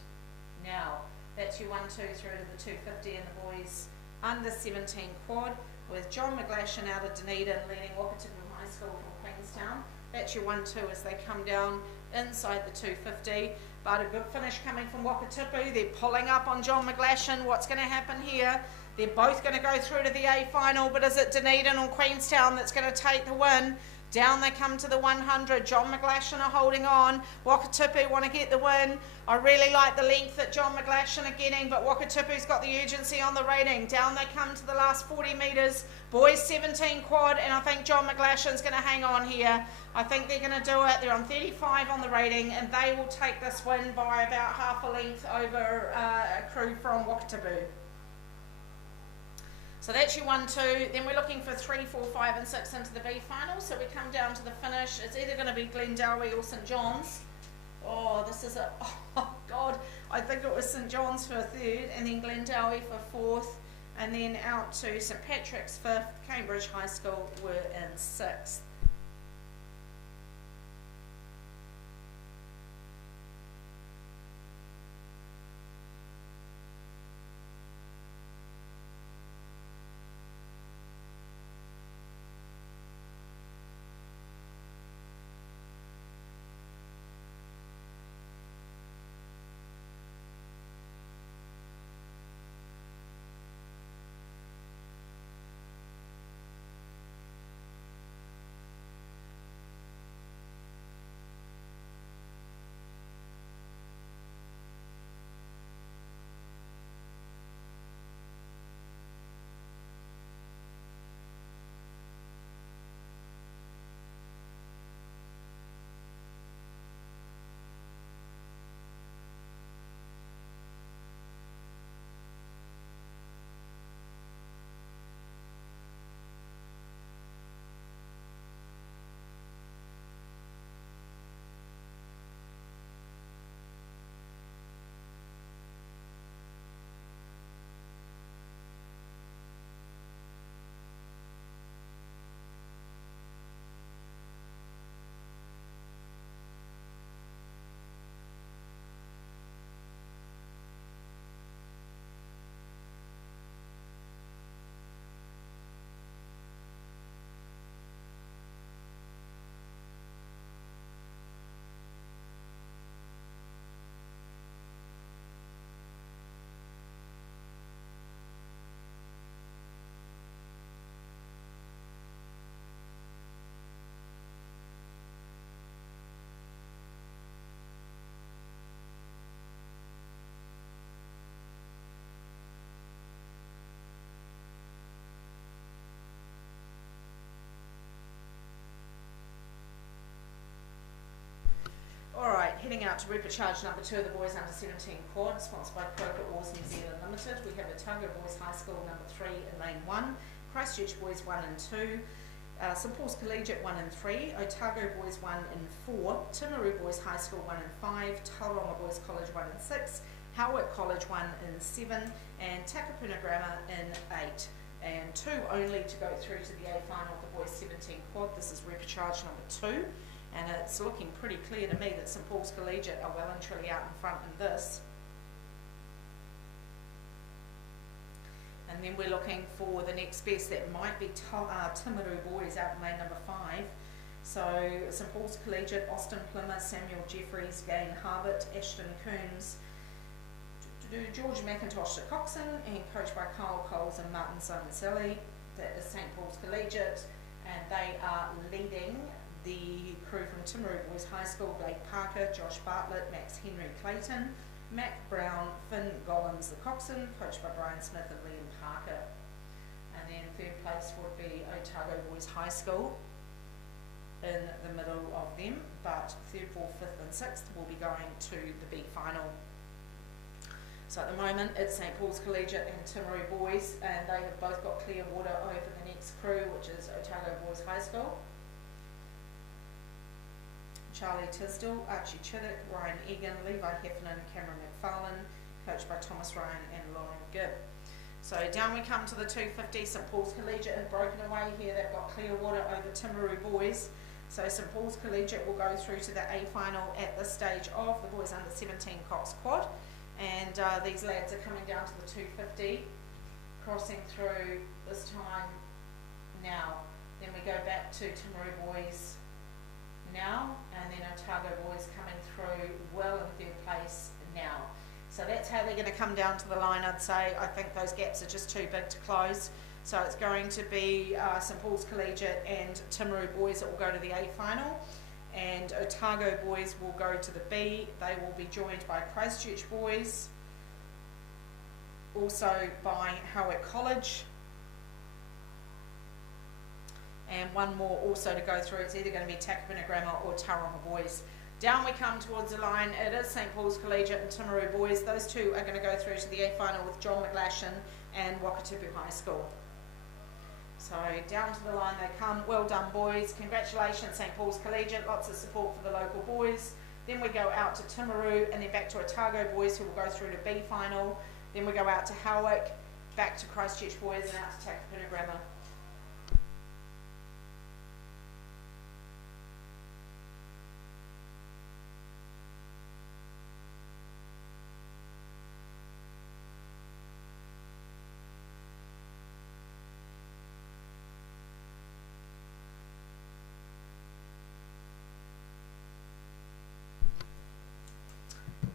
now. That's your 1-2 through to the 250 in the boys under 17 quad, with John McGlashan out of Dunedin leading Wakatipu High School from Queenstown. That's your 1-2 as they come down inside the 250. But a good finish coming from Wakatipu. They're pulling up on John McGlashan. What's going to happen here? They're both going to go through to the A final, but is it Dunedin or Queenstown that's going to take the win? Down they come to the 100. John McGlashan are holding on. Wakatipu want to get the win. I really like the length that John McGlashan are getting, but Wakatipu's got the urgency on the rating. Down they come to the last 40 metres. Boys 17 quad, and I think John McGlashan's going to hang on here. I think they're going to do it. They're on 35 on the rating, and they will take this win by about half a length over a crew from Wakatipu. So that's your 1-2. Then we're looking for 3, 4, 5 and 6 into the B final. So we come down to the finish. It's either going to be Glendowie or St John's. Oh, this is oh God. I think it was St John's for 3rd, and then Glendowie for 4th, and then out to St Patrick's 5th. Cambridge High School were in 6th. Alright, heading out to Repercharge number 2 of the boys under 17 quad, sponsored by Croquet Wars New Zealand Limited. We have Otago Boys High School number 3 in lane 1, Christchurch Boys 1 and 2, St Paul's Collegiate 1 and 3, Otago Boys 1 and 4, Timaru Boys High School 1 and 5, Tauranga Boys College 1 and 6, Howick College 1 and 7, and Takapuna Grammar in 8. And 2 only to go through to the A final of the boys 17 quad. This is Repercharge number 2. And it's looking pretty clear to me that St Paul's Collegiate are well and truly out in front in this. And then we're looking for the next best. That might be Timaru Boys out in lane number 5. So St Paul's Collegiate, Austin Plymouth, Samuel Jeffries, Gain Harbert, Ashton Coons, George McIntosh to Coxon, and coached by Kyle Coles and Martin Simonselli. That is St Paul's Collegiate, and they are leading the crew from Timaru Boys High School: Blake Parker, Josh Bartlett, Max Henry Clayton, Mac Brown, Finn Gollins the Coxon, coached by Brian Smith and Liam Parker. And then 3rd place would be Otago Boys High School in the middle of them, but 3rd, 4th, 5th and 6th will be going to the B final. So at the moment it's St Paul's Collegiate and Timaru Boys, and they have both got clear water over the next crew, which is Otago Boys High School. Charlie Tisdall, Archie Chiddick, Ryan Egan, Levi Heffernan, Cameron McFarlane, coached by Thomas Ryan and Lauren Gibb. So down we come to the 250. St Paul's Collegiate have broken away here. They've got Clearwater over Timaru Boys. So St Paul's Collegiate will go through to the A final at this stage of the boys under 17 Cox Quad. And these lads are coming down to the 250, crossing through this time now. Then we go back to Timaru Boys now, and then Otago Boys coming through well in third place now. So that's how they're going to come down to the line, I'd say. I think those gaps are just too big to close. So it's going to be St Paul's Collegiate and Timaru Boys that will go to the A final. And Otago Boys will go to the B. They will be joined by Christchurch Boys, also by Howick College. And one more also to go through. It's either going to be Takapuna Grammar or Tauranga Boys. Down we come towards the line. It is St Paul's Collegiate and Timaru Boys. Those two are going to go through to the A final with John McGlashan and Wakatipu High School. So down to the line they come. Well done, boys. Congratulations, St Paul's Collegiate. Lots of support for the local boys. Then we go out to Timaru and then back to Otago Boys, who will go through to B final. Then we go out to Howick, back to Christchurch Boys, and out to Takapuna Grammar.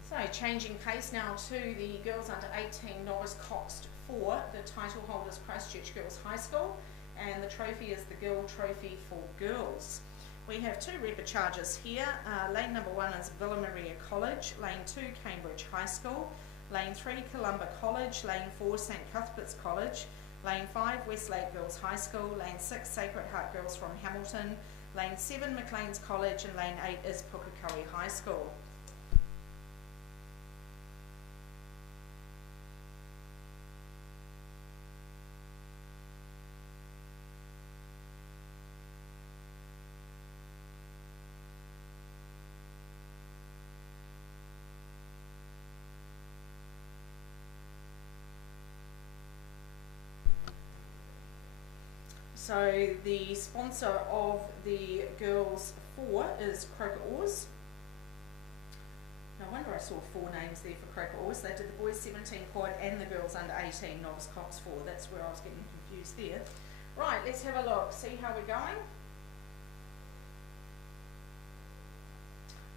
So changing pace now to the girls under 18 novice Coxed 4. The title holders Christchurch Girls High School, and the trophy is the Girl Trophy for Girls. We have two repecharges here. Lane number 1 is Villa Maria College, lane 2 Cambridge High School, lane 3 Columba College, lane 4 St Cuthbert's College, lane 5 Westlake Girls High School, lane 6 Sacred Heart Girls from Hamilton, lane 7 Maclean's College, and lane 8 is Pukekohe High School. So the sponsor of the girls 4 is Croker Oars. No wonder I saw 4 names there for Croker Oars. They did the boys 17 quad and the girls under 18 novice Cox 4. That's where I was getting confused there. Right, let's have a look, see how we're going.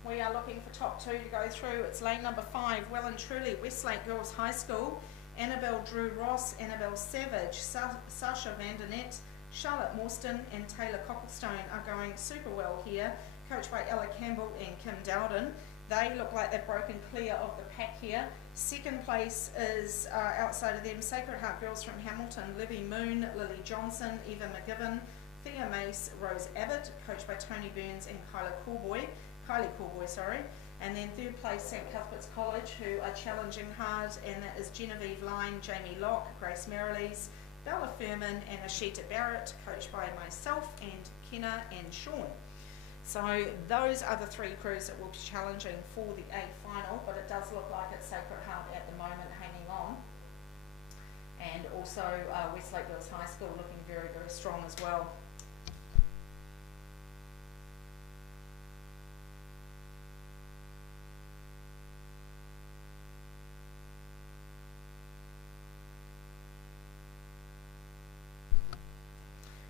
We are looking for top 2 to go through. It's lane number 5, well and truly Westlake Girls High School. Annabelle Drew Ross, Annabelle Savage, Sasha Vandernet, Charlotte Morstan and Taylor Cocklestone are going super well here, coached by Ella Campbell and Kim Dowden. They look like they've broken clear of the pack here. Second place is outside of them, Sacred Heart Girls from Hamilton, Livy Moon, Lily Johnson, Eva McGibbon, Thea Mace, Rose Abbott, coached by Tony Burns and Kylie Coolboy. And then third place, St Cuthbert's College, who are challenging hard, and that is Genevieve Line, Jamie Locke, Grace Merrilees, Bella Furman and Ashita Barrett, coached by myself and Kenna and Sean. So those are the 3 crews that will be challenging for the A final, but it does look like it's Sacred Heart at the moment hanging on. And also Westlake Girls High School looking very, very strong as well.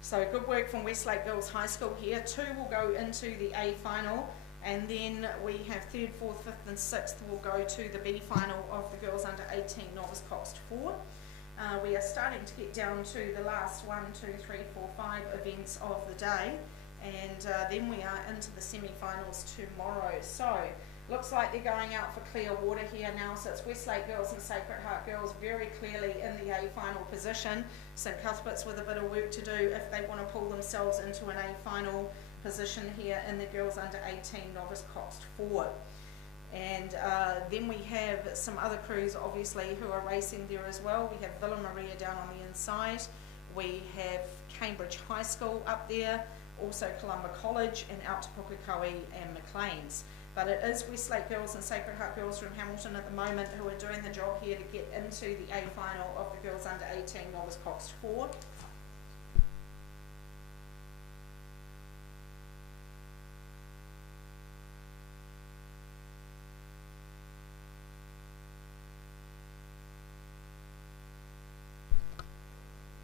So good work from Westlake Girls High School here. 2 will go into the A final, and then we have 3rd, 4th, 5th and 6th will go to the B final of the girls under 18 novice Coxed 4. We are starting to get down to the last 1, 2, 3, 4, 5 events of the day, and then we are into the semi-finals tomorrow. So looks like they're going out for clear water here now, so it's Westlake Girls and Sacred Heart Girls very clearly in the A final position. St Cuthbert's with a bit of work to do if they want to pull themselves into an A final position here in the girls under 18 novice Coxed 4. And then we have some other crews obviously who are racing there as well. We have Villa Maria down on the inside. We have Cambridge High School up there. also Columba College, and out to Pukekohe and Maclean's. But it is Westlake girls and Sacred Heart girls from Hamilton at the moment who are doing the job here to get into the A final of the girls under 18 novice coxed 4.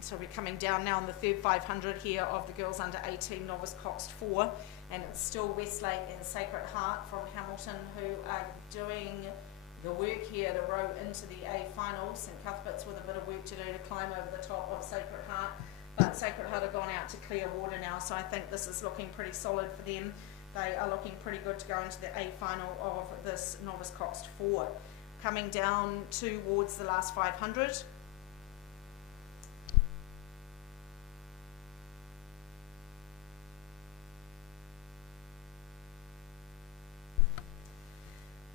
So we're coming down now in the third 500 here of the girls under 18 novice coxed 4, and it's still Westlake and Sacred Heart from Hamilton who are doing the work here to row into the A final. St Cuthbert's with a bit of work to do to climb over the top of Sacred Heart, but Sacred Heart have gone out to clear water now, so I think this is looking pretty solid for them. They are looking pretty good to go into the A final of this novice coxed 4. Coming down towards the last 500.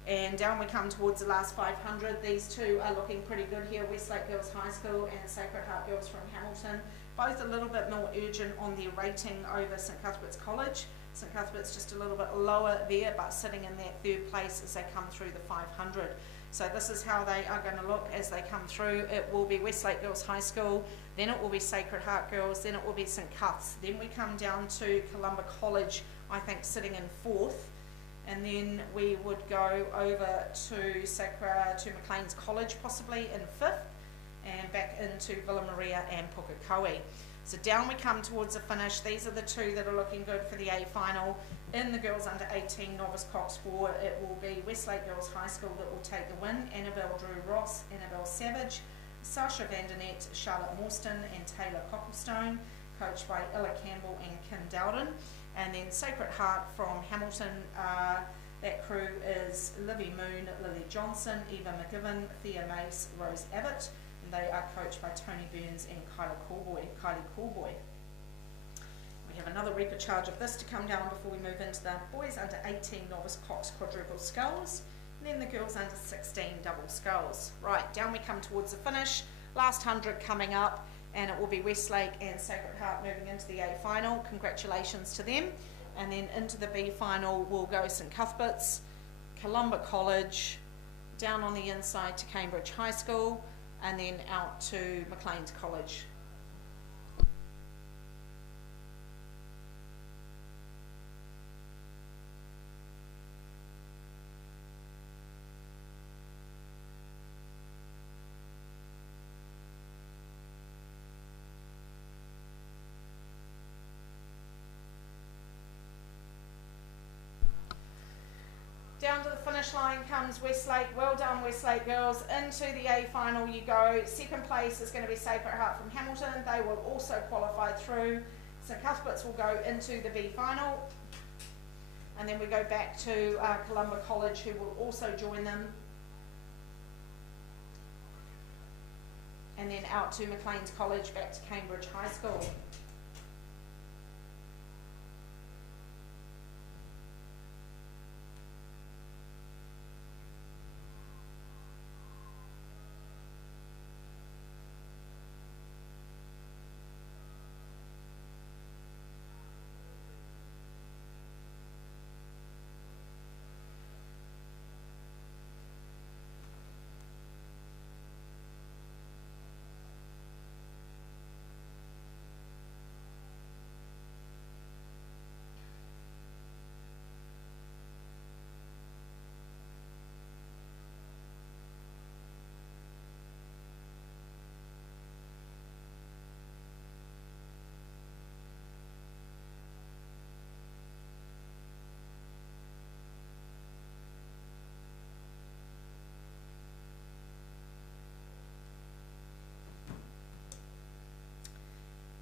And down we come towards the last 500. These two are looking pretty good here. Westlake Girls High School and Sacred Heart Girls from Hamilton. Both a little bit more urgent on their rating over St Cuthbert's College. St Cuthbert's just a little bit lower there, but sitting in that third place as they come through the 500. So this is how they are going to look as they come through. It will be Westlake Girls High School, then it will be Sacred Heart Girls, then it will be St Cuth's. Then we come down to Columba College, I think sitting in 4th. And then we would go over to Maclean's College possibly in 5th, and back into Villa Maria and Pukekohe. So down we come towards the finish. These are the two that are looking good for the A final. In the girls under 18 novice cox 4, it will be Westlake Girls High School that will take the win. Annabelle Drew Ross, Annabelle Savage, Sasha Vandernet, Charlotte Morstan and Taylor Cocklestone, coached by Ella Campbell and Kim Dowden. And then Sacred Heart from Hamilton, that crew is Livy Moon, Lily Johnson, Eva McGiven, Thea Mace, Rose Abbott, and they are coached by Tony Burns and Kylie Coolboy. We have another repecharge of this to come down before we move into the boys under 18 novice cox quadruple sculls, and then the girls under 16 double sculls. Right, down we come towards the finish, last 100 coming up, and it will be Westlake and Sacred Heart moving into the A final. Congratulations to them. And then into the B final will go St Cuthbert's, Columba College, down on the inside to Cambridge High School, and then out to Maclean's College. Down to the finish line comes Westlake. Well done, Westlake girls. Into the A final you go. Second place is going to be Sacred Heart from Hamilton. They will also qualify through. St Cuthbert's will go into the B final. And then we go back to Columba College, who will also join them. And then out to Maclean's College, back to Cambridge High School.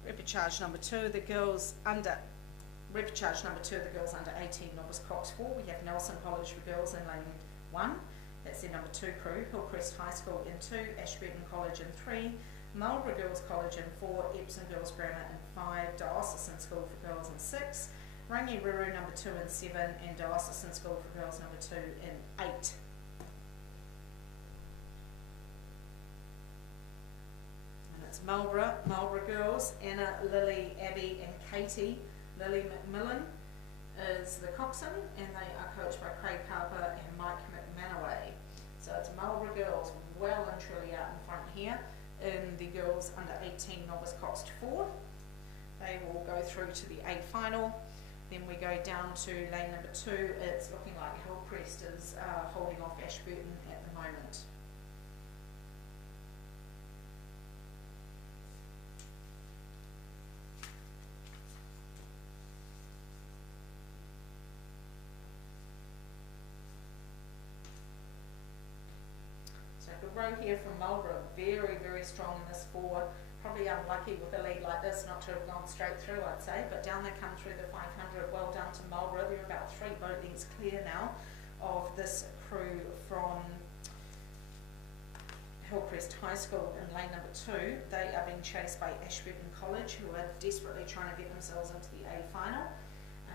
Repecharge number 2, the girls under 18 novice cox 4. We have Nelson College for girls in lane 1. That's their number 2 crew. Hillcrest High School in 2. Ashburton College in 3. Marlborough Girls College in 4. Epsom Girls Grammar in 5. Diocesan School for girls in 6. Rangiroa number 2 in 7. And Diocesan School for girls number 2 in 8. It's Marlborough Girls, Anna, Lily, Abby and Katie. Lily McMillan is the coxswain, and they are coached by Craig Harper and Mike McManaway. So it's Marlborough girls well and truly out in front here in the girls under 18 novice coxed 4. They will go through to the A final. Then we go down to lane number 2. It's looking like Hillcrest is holding off Ashburton at the moment. Good row here from Marlborough, very, very strong in this 4. Probably unlucky with a lead like this not to have gone straight through, I'd say, but down they come through the 500. Well done to Marlborough. They're about 3 boat lengths clear now of this crew from Hillcrest High School in lane number 2. They are being chased by Ashburton College, who are desperately trying to get themselves into the A final.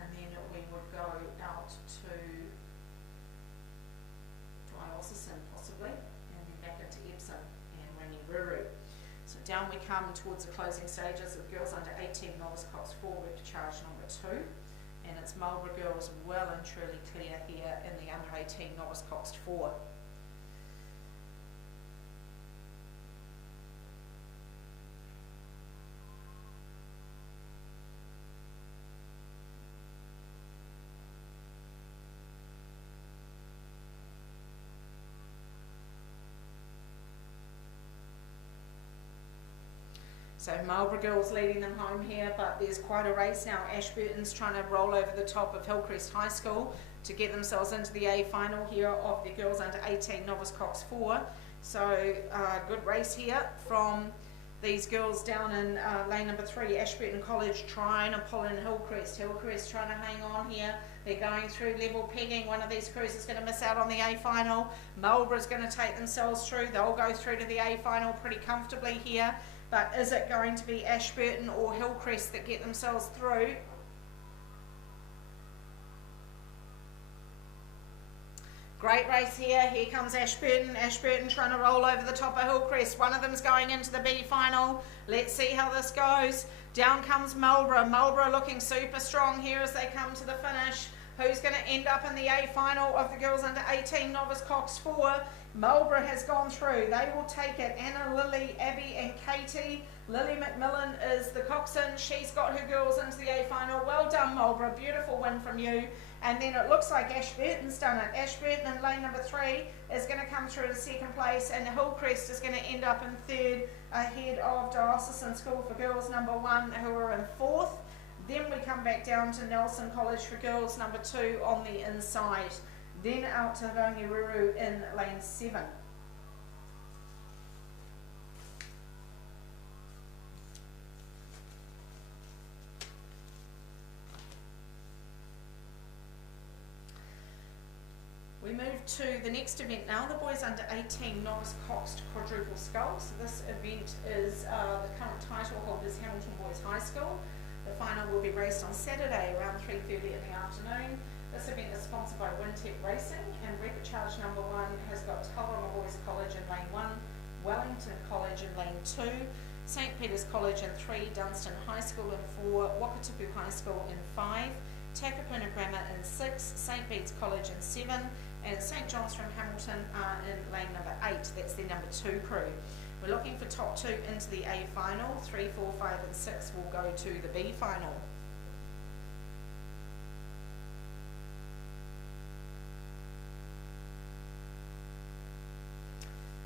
And then we would go out to Dwyer-Ossison possibly, back into Epsom and Rangi-Ruru. So down we come towards the closing stages of girls under 18 novice cox 4 charge number 2, and it's Marlborough girls well and truly clear here in the under 18 novice cox 4. So Marlborough girls leading them home here, but there's quite a race now. Ashburton's trying to roll over the top of Hillcrest High School to get themselves into the A final here of the girls under 18 novice cox 4. So good race here from these girls down in lane number 3. Ashburton College trying to pull in Hillcrest. Hillcrest trying to hang on here. They're going through level pegging. One of these crews is going to miss out on the A final. Marlborough's going to take themselves through. They'll go through to the A final pretty comfortably here. But is it going to be Ashburton or Hillcrest that get themselves through? Great race here. Here comes Ashburton. Ashburton trying to roll over the top of Hillcrest. One of them's going into the B final. Let's see how this goes. Down comes Marlborough. Marlborough looking super strong here as they come to the finish. Who's going to end up in the A final of the girls under 18 novice cox 4? Marlborough has gone through. They will take it. Anna, Lily, Abby and Katie. Lily McMillan is the coxswain. She's got her girls into the A final. Well done, Marlborough. Beautiful win from you. And then it looks like Ashburton's done it. Ashburton in lane number 3 is going to come through to 2nd place, and Hillcrest is going to end up in 3rd ahead of Diocesan School for Girls number 1, who are in 4th. Then we come back down to Nelson College for Girls number 2 on the inside. Then out to Rangi-Ruru in lane 7. We move to the next event now, the boys under 18 novice coxed quadruple scull. So this event is the current title holders Hamilton Boys High School. The final will be raced on Saturday around 3:30 in the afternoon. This event is sponsored by Wintec Racing, and record charge number 1 has got Tauranga Boys College in lane 1, Wellington College in lane 2, St Peter's College in 3, Dunstan High School in 4, Wakatipu High School in 5, Takapuna Grammar in 6, St Bede's College in 7, and St John's from Hamilton are in lane number 8. That's the number 2 crew. We're looking for top 2 into the A final. 3, 4, 5 and 6 will go to the B final.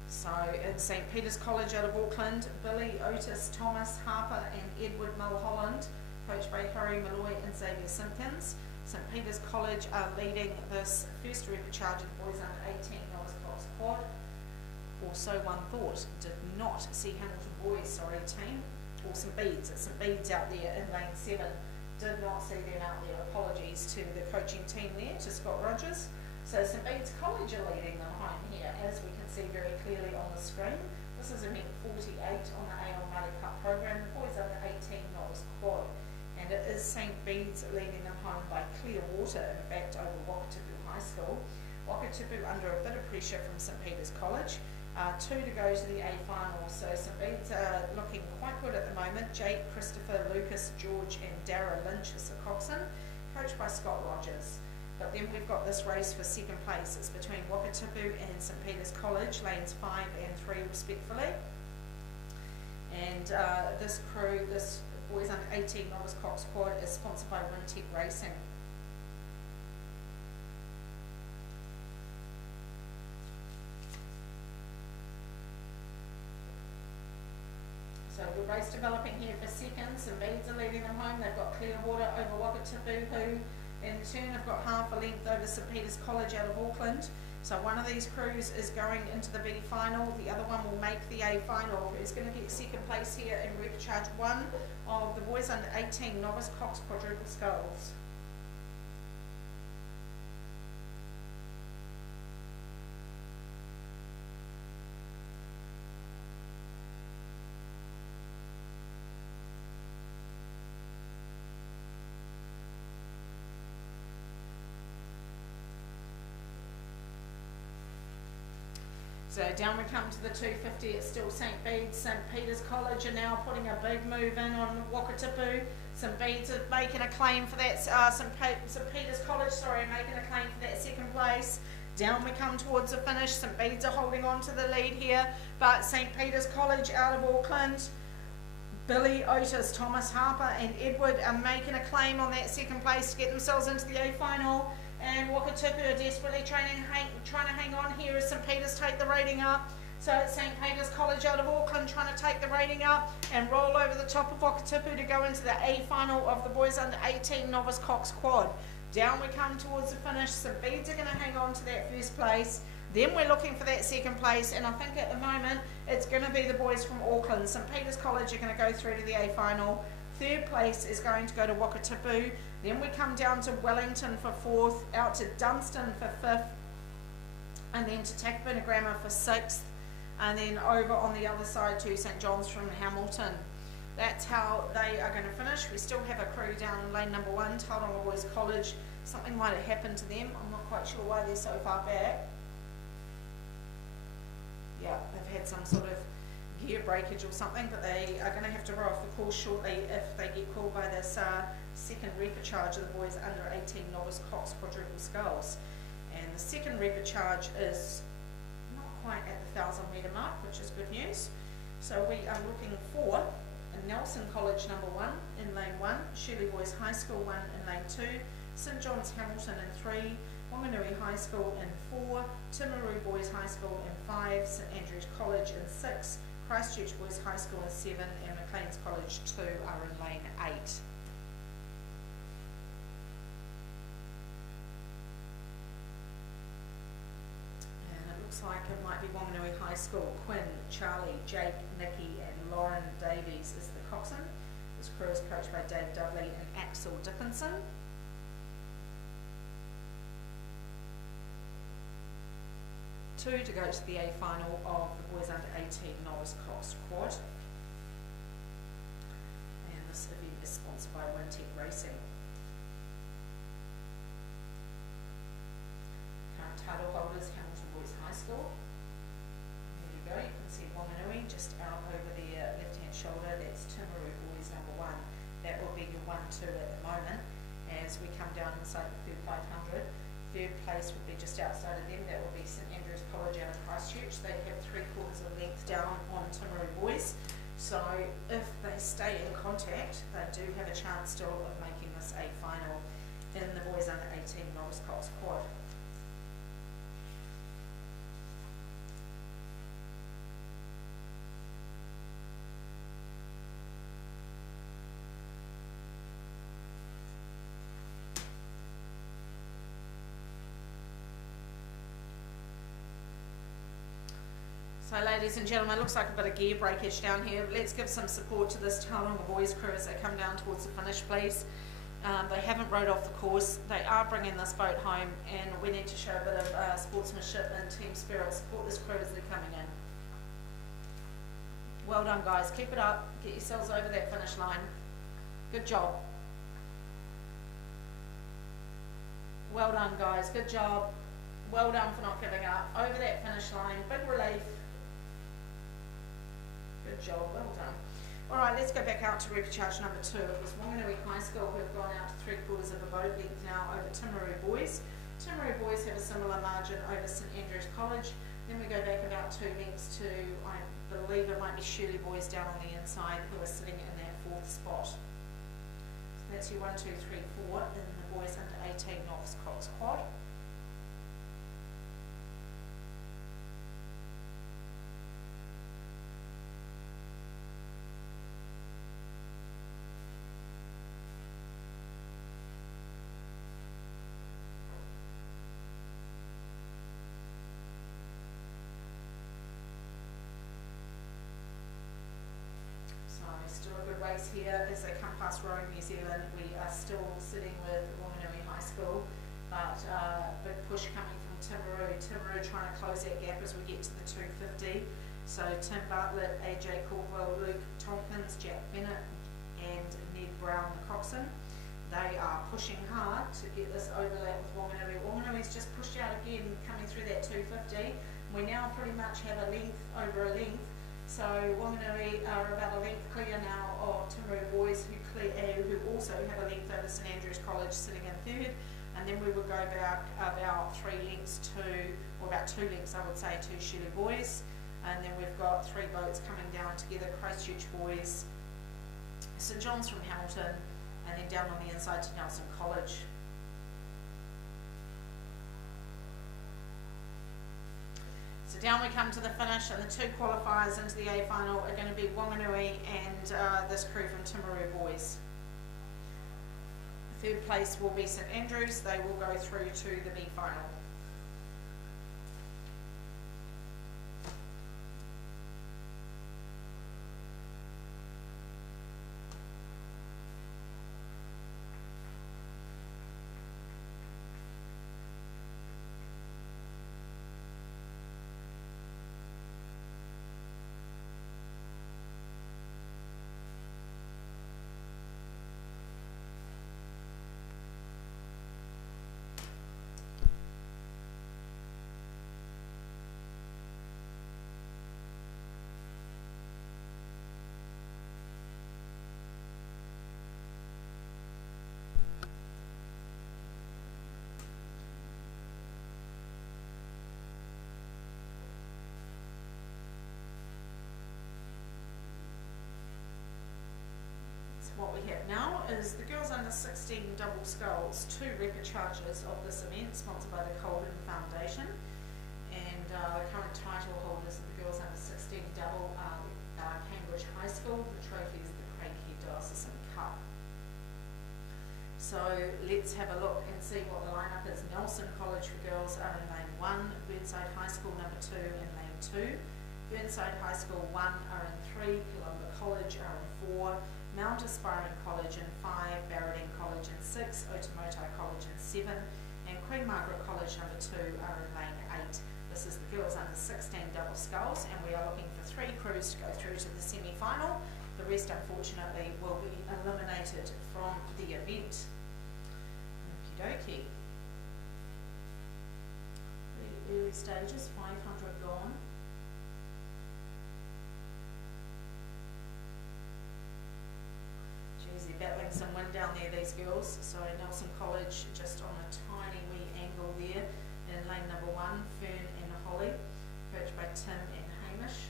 So in St Peter's College out of Auckland, Billy, Otis, Thomas, Harper and Edward Mulholland, coached by Harry Malloy and Xavier Simpkins. St Peter's College are leading this first record charge of the boys under 18 novice cox quad. Also one thought, did not see Hamilton Boys, team, or St Bede's. It's St Bede's out there in lane 7. Did not see them out there. Apologies to the coaching team there, to Scott Rogers. So St Bede's College are leading them home here, as we can see very clearly on the screen. This is event 48 on the AL Maadi Cup program. The boys under 18 novice quad. And it is St Bede's leading them home by clear water, in fact, over Wakatipu High School. Wakatipu under a bit of pressure from St Peter's College. 2 to go to the A final. So St Bede's are looking quite good at the moment. Jake, Christopher, Lucas, George and Dara Lynch is the coxswain, coached by Scott Rogers. But then we've got this race for second place. It's between Wakatipu and St Peter's College, lanes 5 and 3 respectfully. And this crew, this boys under 18 novice cox quad, is sponsored by Wintec Racing. So good race developing here for seconds. St Bede's are leading them home. They've got Clearwater over Wakatipu, who in turn have got half a length over St Peter's College out of Auckland. So one of these crews is going into the B final, the other one will make the A final. Who's going to get second place here in Recharge 1 of the boys under 18 novice cox quadruple sculls. So down we come to the 250, it's still St Bede's. St Peter's College are now putting a big move in on Wakatipu. St Bede's are making a claim for that, St Peter's College, making a claim for that second place. Down we come towards the finish. St Bede's are holding on to the lead here, but St Peter's College out of Auckland, Billy, Otis, Thomas, Harper and Edward are making a claim on that second place to get themselves into the A final. And Wakatipu are desperately trying to hang on here as St Peter's take the rating up. So it's St Peter's College out of Auckland trying to take the rating up and roll over the top of Wakatipu to go into the A final of the boys under 18 novice cox quad. Down we come towards the finish. St Bede's are going to hang on to that first place. Then we're looking for that second place, and I think at the moment it's going to be the boys from Auckland. St Peter's College are going to go through to the A final. Third place is going to go to Wakatipu. Then we come down to Wellington for 4th, out to Dunstan for 5th, and then to Takapuna for 6th, and then over on the other side to St John's from Hamilton. That's how they are going to finish. We still have a crew down in lane number 1, Tauranga Boys College. Something might have happened to them. I'm not quite sure why they're so far back. Yeah, they've had some sort of gear breakage or something, but they are going to have to roll off the course shortly if they get called by this second record charge of the boys under 18 novice cox quadruple sculls. And the second record charge is not quite at the 1,000 metre mark, which is good news. So we are looking for a Nelson College number 1 in lane 1, Shirley Boys High School 1 in lane 2, St John's Hamilton in 3, Wanganui High School in 4, Timaru Boys High School in 5, St Andrews College in 6, Christchurch Boys High School in 7 and Maclean's College 2 are in lane 8. And it looks like it might be Wanganui High School. Quinn, Charlie, Jake, Nikki and Lauren Davies is the coxswain. This crew is coached by Dave Dudley and Axel Dickinson. Two to go to the A final of the boys under 18 novice cox quad. And this event is sponsored by Wintec Racing. Current title holders, Hamilton Boys High School. There you go, you can see Wanganui just out over the left hand shoulder. That's Timaru Boys number 1. That will be your 1-2 at the moment as we come down inside the 500. Third place would be just outside of them. That will be St Andrews College out of Christchurch. They have 3/4 of a length down on Timaru Boys. So if they stay in contact, they do have a chance still of making this A final in the boys under 18 novice cox quad. So ladies and gentlemen, looks like a bit of gear breakage down here. Let's give some support to this Tauranga Boys crew as they come down towards the finish, please. They haven't rode off the course. They are bringing this boat home and we need to show a bit of sportsmanship and team spirit. Support this crew as they're coming in. Well done guys, keep it up. Get yourselves over that finish line. Good job. Well done guys, good job. Well done for not giving up. Over that finish line, big relief. Good job, well done. All right, let's go back out to repechage number 2. It was Wanganui High School who have gone out to 3/4 of a boat length now over Timaru Boys. Timaru Boys have a similar margin over St Andrews College. Then we go back about 2 lengths to, I believe it might be Shirley Boys down on the inside who are sitting in that 4th spot. So that's your 1, 2, 3, 4 in the boys under 18 North's Cox Quad. Still a good race here as they come past Rome, New Zealand. We are still sitting with Wanganui High School, but big push coming from Timaru. Timaru trying to close that gap as we get to the 250. So Tim Bartlett, AJ Caldwell, Luke Tompkins, Jack Bennett and Ned Brown, the coxswain. They are pushing hard to get this overlap with Wanganui. Wanganui's just pushed out again, coming through that 250. We now pretty much have a length over a length. So Wanganui are about a length clear now of Timaru Boys, who also have a length over St Andrews College sitting in 3rd, and then we will go back about 3 lengths to, or about 2 lengths I would say, to Shirley Boys, and then we've got 3 boats coming down together, Christchurch Boys, St John's from Hamilton, and then down on the inside to Nelson College. So down we come to the finish, and the 2 qualifiers into the A final are going to be Wanganui and this crew from Timaru Boys. 3rd place will be St Andrews. They will go through to the B final. What we have now is the girls under 16 double sculls, 2 repechages of this event sponsored by the Colden Foundation, and the current title holders of the girls under 16 double are Cambridge High School. The trophy is the Craighead Diocesan Cup. So let's have a look and see what the lineup is. Nelson College for girls are in lane 1, Burnside High School number 2 in lane 2, Burnside High School 1 are in 3, Columba College are in 4, Mount Aspiring College in 5, Barradine College in 6, Otamoto College in 7, and Queen Margaret College number 2 are in lane 8. This is the girls under 16 double sculls, and we are looking for 3 crews to go through to the semi-final. The rest, unfortunately, will be eliminated from the event. Okie dokie. The early stages, 500 gone. They're battling some wind down there, these girls. So Nelson College just on a tiny wee angle there in lane number 1, Fern and Holly, coached by Tim and Hamish.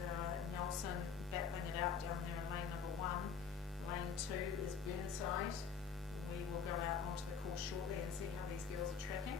And Nelson battling it out down there in lane number 1. Lane 2 is Burnside. We will go out onto the course shortly and see how these girls are tracking.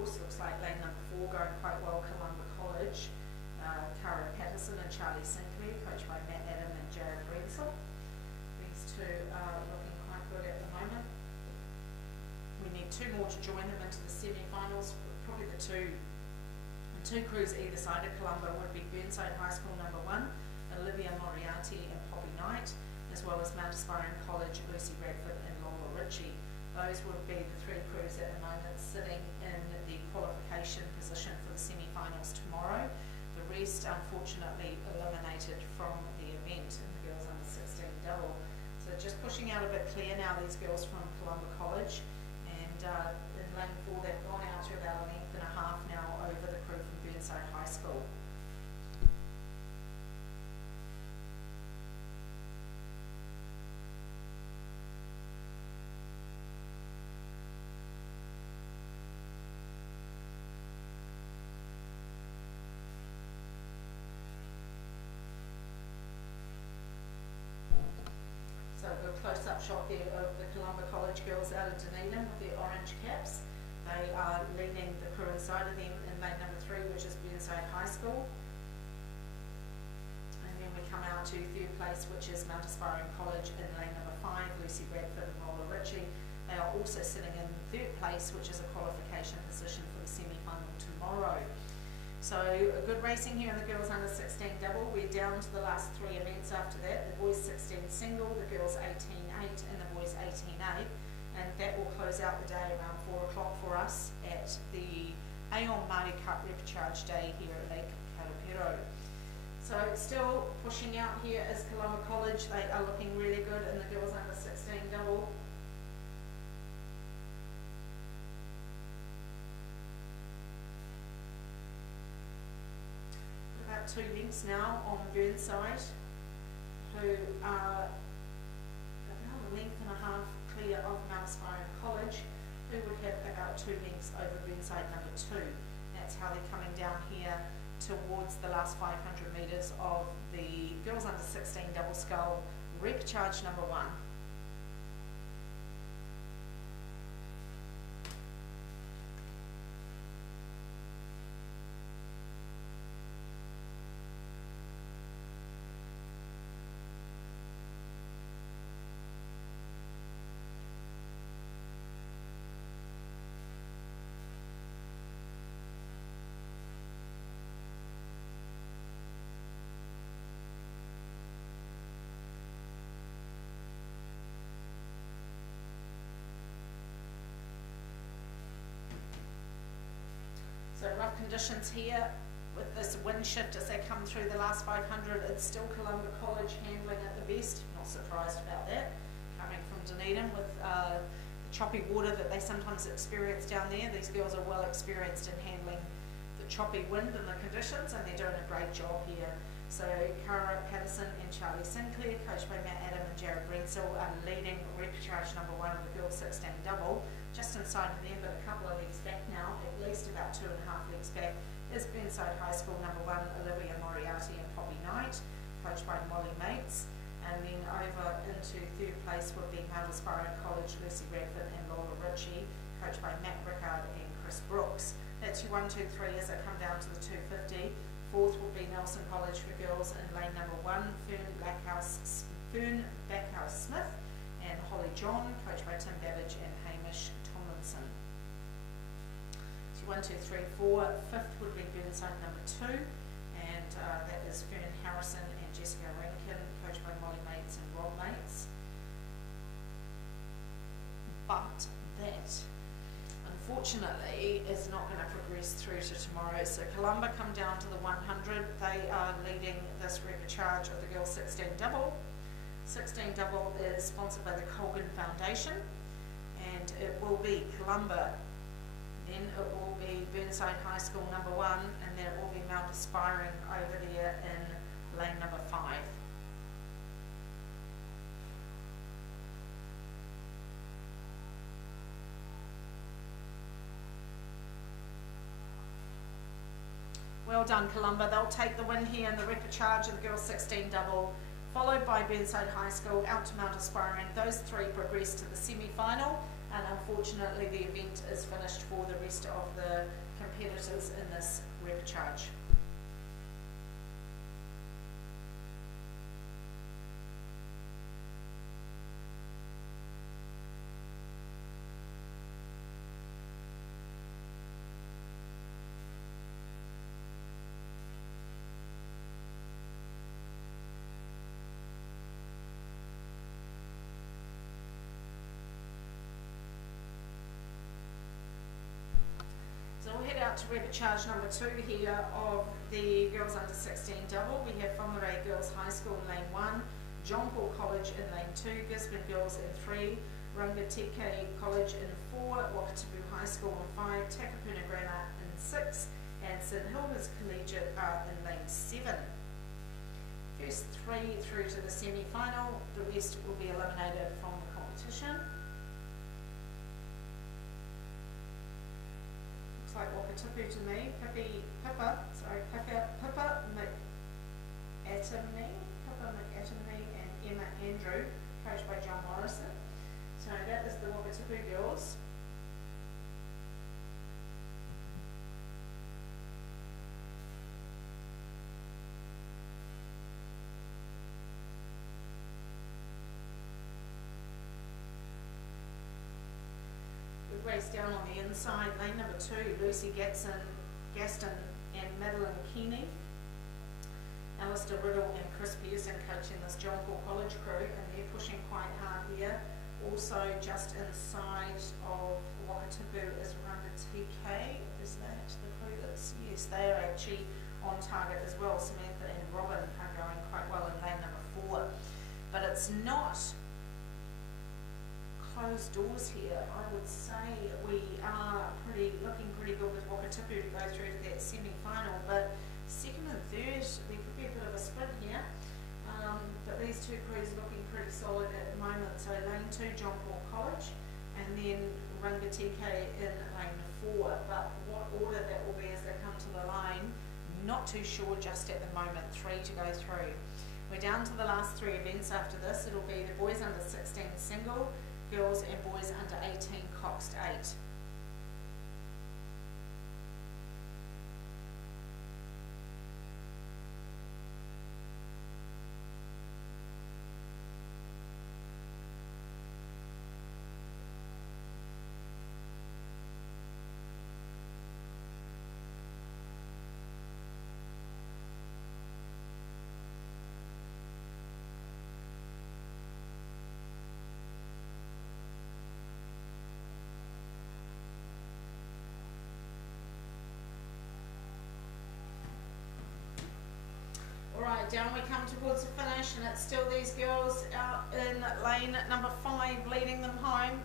Looks like lane number 4 going quite well, Columba College. Cara Patterson and Charlie Sinclair, coached by Matt Adam and Jared Brensel. These 2 are looking quite good at the moment. We need 2 more to join them into the semi-finals. Probably the two crews either side of Columba would be Burnside High School number 1, Olivia Moriarty and Poppy Knight, as well as Mount Aspiring College, Lucy Bradford and Lola Ritchie. Those would be the 3 crews at the moment sitting in the qualification position for the semi-finals tomorrow. The rest, unfortunately, eliminated from the event in the girls under 16 double. So just pushing out a bit clear now, these girls from Columba College, and in lane 4 they've gone out to about a length and a half now over the crew from Burnside High School. So a good close-up shot there of the Columba College girls out of Dunedin with their orange caps. They are leading the crew inside of them in lane number 3, which is Burnside High School. And then we come out to 3rd place, which is Mount Aspiring College in lane number 5, Lucy Bradford and Lola Ritchie. They are also sitting in 3rd place, which is a qualification position for the semi-final tomorrow. So a good racing here in the girls under 16 double. We're down to the last 3 events after that. The boys 16 single, the girls 18-8 and the boys 18-8. And that will close out the day around 4 o'clock for us at the Aon Maadi Cup Repecharge Day here at Lake Karapiro. So still pushing out here is Columba College. They are looking really good in the girls under 16 double. About 2 lengths now on Burnside, who are about a length and a half clear of Mount Aspiring College, who would have about 2 lengths over Burnside number 2. That's how they're coming down here towards the last 500 metres of the girls under 16 double scull repecharge number 1. So rough conditions here with this wind shift as they come through the last 500. It's still Columba College handling at the best. Not surprised about that. Coming from Dunedin with the choppy water that they sometimes experience down there. These girls are well experienced in handling the choppy wind and the conditions, and they're doing a great job here. So Cara Patterson and Charlie Sinclair, coached by Matt Adam and Jared Brentsell, are leading repecharge number 1 of the girls 16 double. Just inside of them, but a couple of legs back now, at least about 2.5 legs back, is Burnside High School number 1, Olivia Moriarty and Poppy Knight, coached by Molly Mates. And then over into 3rd place would be Mount Aspiring College, Lucy Bradford and Lola Ritchie, coached by Matt Rickard and Chris Brooks. That's your 1, 2, 3 as they come down to the 250. 4th will be Nelson College for girls in lane number 1, Fern Backhouse Smith and Holly John, coached by Tim Babbage and Hamish Tomlinson. So 1, 2, 3, 4. 5th would be Burnside number 2, and that is Fern Harrison and Jessica Rankin, coached by Molly Mates and Rob Mates. But that, unfortunately, is not going to progress through to tomorrow. So Columba come down to the 100. They are leading this repecharge of the girls 16 double. 16 double is sponsored by the Colgan Foundation, and it will be Columba, then it will be Burnside High School number 1, and then it will be Mount Aspiring over there in lane number 5. Well done, Columba. They'll take the win here in the repecharge of the girls 16 double, followed by Burnside High School out to Mount Aspiring. Those 3 progress to the semi-final, and unfortunately the event is finished for the rest of the competitors in this repecharge. we'll head out to repechage number 2 here of the girls under 16 double. We have Whangarei Girls High School in lane 1, John Paul College in lane 2, Gisborne Girls in 3, Rangatike College in 4, Wakatipu High School in 5, Takapuna Grammar in 6, and St Hilda's Collegiate are in lane 7. First 3 through to the semi-final, the rest will be eliminated from the competition. Looks like Wakatipu to me. Pippa McAtomney and Emma Andrew, coached by John Morrison. So that is the Wakatipu girls. Race down on the inside, lane number 2, Lucy Gaston and Madeline Keeney, Alistair Riddle and Chris Pearson coaching this John Paul College crew, and they're pushing quite hard here. Also just inside of Wakatipu is Rangatike. Is that the crew that's, yes, they are actually on target as well. Samantha and Robin are going quite well in lane number 4, but it's not closed doors here. I would say we are looking pretty good with Wakatipu to go through to that semi-final, but second and third there could be a bit of a split here, but these two crews are looking pretty solid at the moment. So lane 2 John Paul College, and then Rangatike in lane 4, but what order that will be as they come to the line, not too sure just at the moment. 3 to go through. We're down to the last 3 events after this. It'll be the boys under 16 single, girls and boys under 18 coxed 8. Alright, down we come towards the finish, and it's still these girls out in lane number 5 leading them home.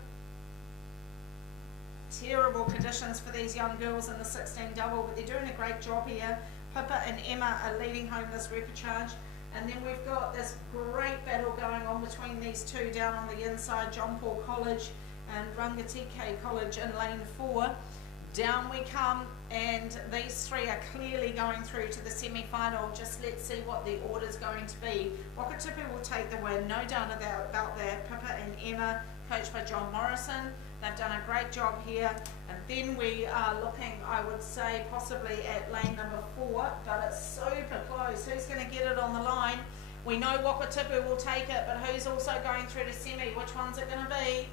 Terrible conditions for these young girls in the 16 double, but they're doing a great job here. Pippa and Emma are leading home this repechage, and then we've got this great battle going on between these two down on the inside, John Paul College and Rangatike College in lane 4. Down we come, and these 3 are clearly going through to the semi-final. Just let's see what the order's going to be. Wakatipu will take the win, no doubt about that. Pippa and Emma, coached by John Morrison. They've done a great job here. And then we are looking, I would say, possibly at lane number 4, but it's super close. Who's going to get it on the line? We know Wakatipu will take it, but who's also going through to semi? Which one's it going to be?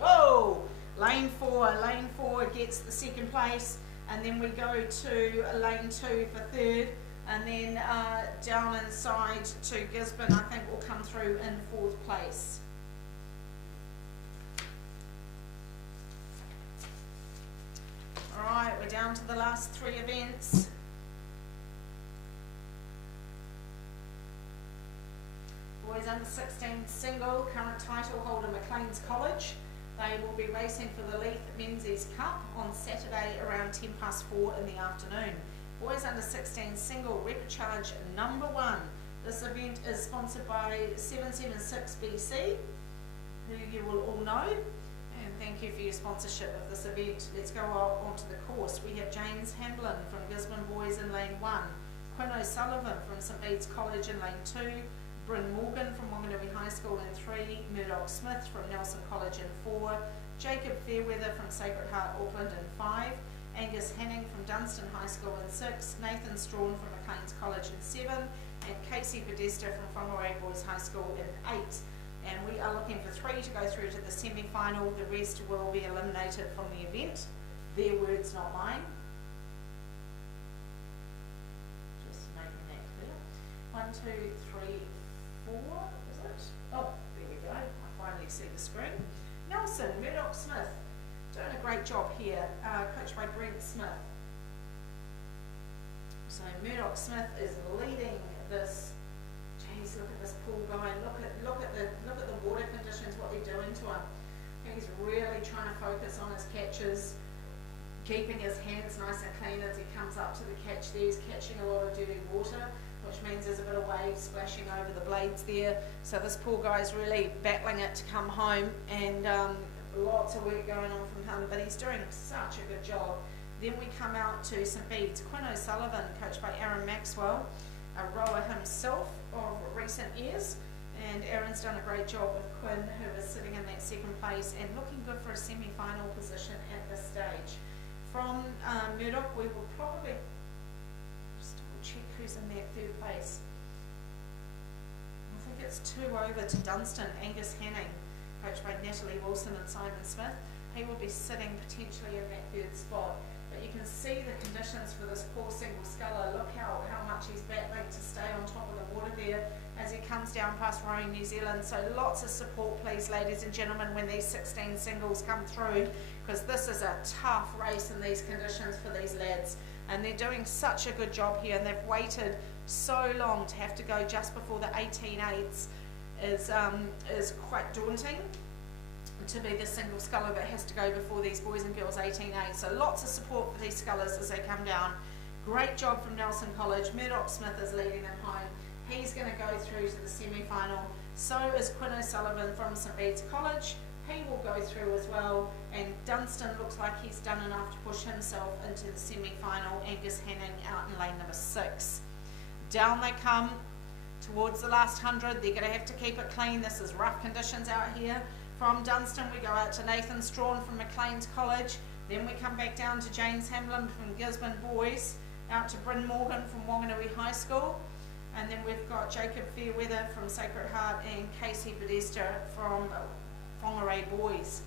Oh! Lane 4 gets the second place, and then we go to lane 2 for third, and then down inside to Gisborne, I think will come through in 4th place. Alright, we're down to the last 3 events. Boys under 16 single, current title holder Maclean's College. They will be racing for the Leith Menzies Cup on Saturday around 4:10 in the afternoon. Boys under 16 single repechage number 1. This event is sponsored by 776 BC, who you will all know. And thank you for your sponsorship of this event. Let's go on to the course. We have James Hamblin from Gisborne Boys in lane 1. Quinn O'Sullivan from St Bede's College in lane 2. Bryn Morgan from Wanganui High School in 3, Murdoch Smith from Nelson College in 4, Jacob Fairweather from Sacred Heart Auckland in 5, Angus Hanning from Dunstan High School in 6, Nathan Strawn from Maclean's College in 7, and Casey Podesta from Whangarei Boys High School in 8. And we are looking for 3 to go through to the semi-final. The rest will be eliminated from the event. Their words, not mine. Just making that clear. 1, 2, 3, 4, is it? Oh, there we go. I finally see the screen. Nelson, Murdoch Smith, doing a great job here, coached by Brent Smith. So Murdoch Smith is leading this. Geez, look at this pool guy. Look at the water conditions, what they're doing to him. He's really trying to focus on his catches, keeping his hands nice and clean as he comes up to the catch there. He's catching a lot of dirty water, which means there's a bit of waves splashing over the blades there. So this poor guy's really battling it to come home, and lots of work going on from him, but he's doing such a good job. Then we come out to St Bede's. Quinn O'Sullivan, coached by Aaron Maxwell, a rower himself of recent years, and Aaron's done a great job with Quinn, who is sitting in that second place and looking good for a semi-final position at this stage. From Murdoch, we will probably just double check who's in that third place. I think it's 2 over to Dunstan. Angus Hanning, coached by Natalie Wilson and Simon Smith. He will be sitting potentially in that third spot. But you can see the conditions for this poor single sculler. Look how much he's battling to stay on top of the water there as he comes down past Rowing New Zealand. So lots of support, please, ladies and gentlemen, when these 16 singles come through, because this is a tough race in these conditions for these lads. And they're doing such a good job here, and they've waited so long to have to go just before the 18-8s is quite daunting, to be the single sculler that has to go before these boys and girls 18-8. So lots of support for these scullers as they come down. Great job from Nelson College. Murdoch Smith is leading them home. He's going to go through to the semi-final. So is Quinn O'Sullivan from St Bede's College. He will go through as well. And Dunstan looks like he's done enough to push himself into the semi-final. Angus Hanning out in lane number 6. Down they come towards the last 100. They're going to have to keep it clean. This is rough conditions out here. From Dunstan, we go out to Nathan Strawn from Maclean's College. Then we come back down to James Hamlin from Gisborne Boys, out to Bryn Morgan from Wanganui High School. And then we've got Jacob Fairweather from Sacred Heart and Casey Podesta from Whangarei Boys.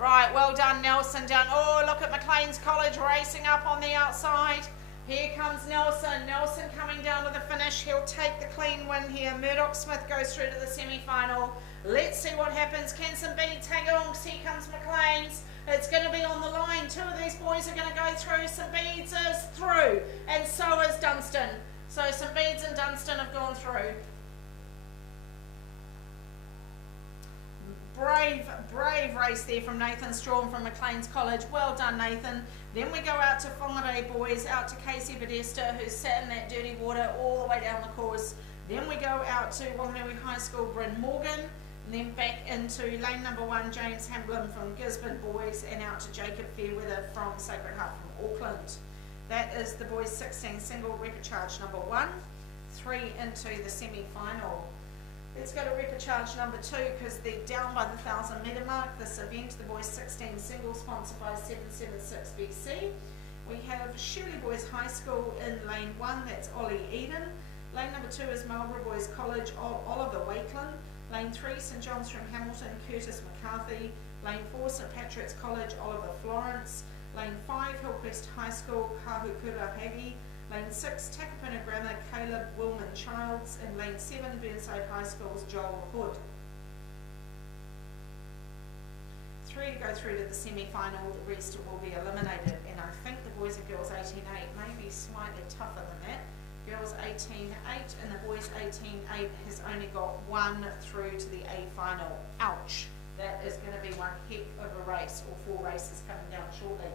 Right, well done, Nelson. Down. Oh, look at Maclean's College racing up on the outside. Here comes Nelson. Nelson coming down to the finish. He'll take the clean win here. Murdoch Smith goes through to the semi-final. Let's see what happens. Can St Bede's hang on? Here comes Maclean's. It's going to be on the line. 2 of these boys are going to go through. St Bede's is through, and so is Dunstan. So St Bede's and Dunstan have gone through. Brave race there from Nathan Strawn from Maclean's College. Well done, Nathan. Then we go out to Whangarei Boys, out to Casey Podesta, who's sat in that dirty water all the way down the course. Then we go out to Wanganui High School, Bryn Morgan, and then back into lane number 1, James Hamlin from Gisborne Boys, and out to Jacob Fairweather from Sacred Heart from Auckland. That is the boys 16 single repecharge number 1, 3 into the semi-final. Let's go to repecharge number 2 because they're down by the 1,000 metre mark. This event, the boys 16 single, sponsored by 776 BC. We have Shirley Boys High School in lane 1, that's Ollie Eden. Lane number 2 is Marlborough Boys College, Oliver Wakelin. Lane 3, St John's from Hamilton, Curtis McCarthy. Lane 4, St Patrick's College, Oliver Florence. Lane 5, Hillcrest High School, Kahukura Hagi. Lane 6, Takapuna Grammar, Caleb Wilman Childs. And lane 7, Burnside High School's Joel Hood. 3 to go through to the semi-final, the rest will be eliminated. And I think the boys and girls 18-8 may be slightly tougher than that. Girls 18-8 and the boys 18-8 has only got 1 through to the A final. Ouch. That is going to be one heck of a race, or 4 races coming down shortly.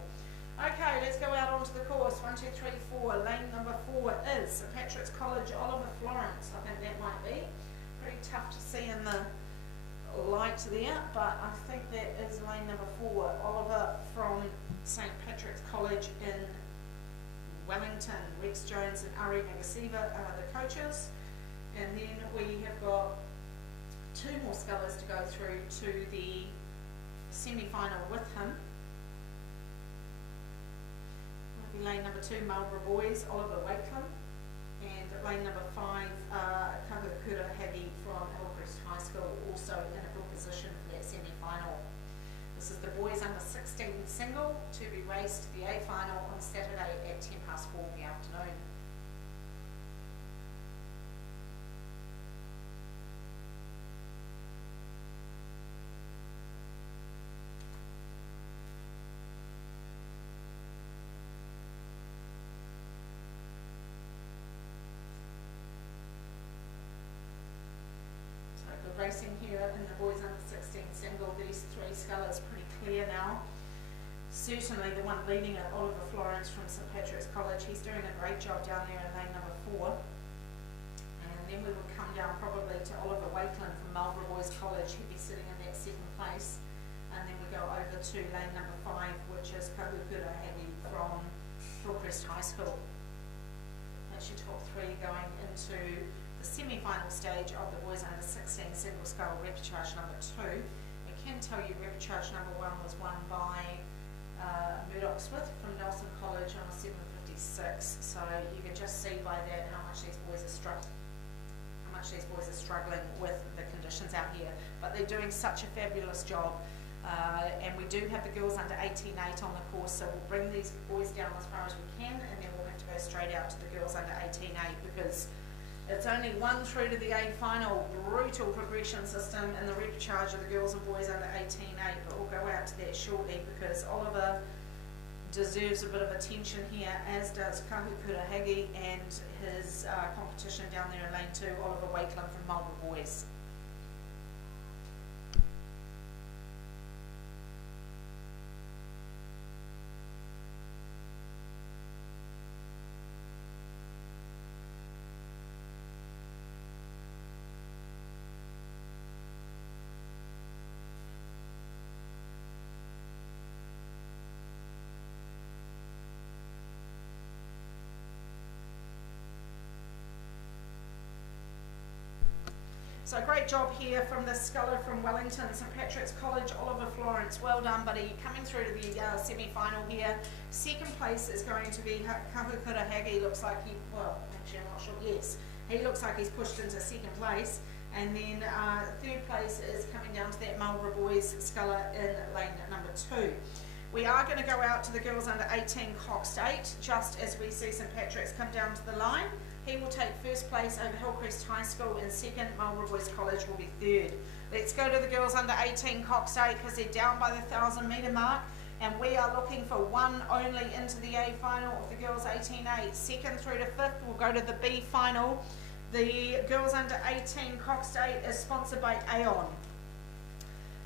Okay, let's go out onto the course. 1, 2, 3, 4. Lane number 4 is St Patrick's College, Oliver Florence. I think that might be pretty tough to see in the light there, but I think that is lane number 4. Oliver from St Patrick's College in Wellington. Rex Jones and Ari Magasiva are the coaches. And then we have got 2 more scullers to go through to the semi-final with him. Might be lane number 2, Marlborough Boys, Oliver Wakelin. And lane number 5, Kahukura Hagi from Hillcrest High School, also in a good position for that semi-final. This is the boys under 16 single to be raced the A final on Saturday at 4:10 in the afternoon. racing here in the boys under 16 single. These three scullers pretty clear now. Certainly the one leading it, Oliver Florence from St Patrick's College, he's doing a great job down there in lane number 4. And then we would come down probably to Oliver Wakeland from Marlborough Boys College, he'd be sitting in that second place. And then we go over to lane number 5, which is Kahukura Hagi from Hillcrest High School. That's your top 3 going into the semi-final stage of the boys under 16 single scull repechage number 2. I can tell you repechage number 1 was won by Murdoch Smith from Nelson College on a 7:56. So you can just see by that how much these boys are struggling with the conditions out here. But they're doing such a fabulous job. And we do have the girls under 18-8 on the course, so we'll bring these boys down as far as we can, and then we'll have to go straight out to the girls under 18-8 because it's only 1 through to the A final. Brutal progression system in the repechage of the girls and boys under 18-8, but we'll go out to that shortly because Oliver deserves a bit of attention here, as does Kahukura Hagi and his competition down there in lane 2, Oliver Wakeland from Marlborough Boys. So great job here from the sculler from Wellington, St Patrick's College, Oliver Florence. Well done, buddy. Coming through to the semi-final here. Second place is going to be Kahukura Hagi. Looks like he, well, actually I'm not sure, yes. He looks like he's pushed into second place. And then third place is coming down to that Marlborough Boys sculler in lane number 2. We are going to go out to the girls under 18 Cox 8, just as we see St Patrick's come down to the line. He will take first place over Hillcrest High School, and second, Marlborough Boys College will be third. Let's go to the girls under 18 Cox 8 because they're down by the 1,000 metre mark, and we are looking for one only into the A final of the girls 18-8. Second through to fifth will go to the B final. The girls under 18 Cox 8 is sponsored by Aon.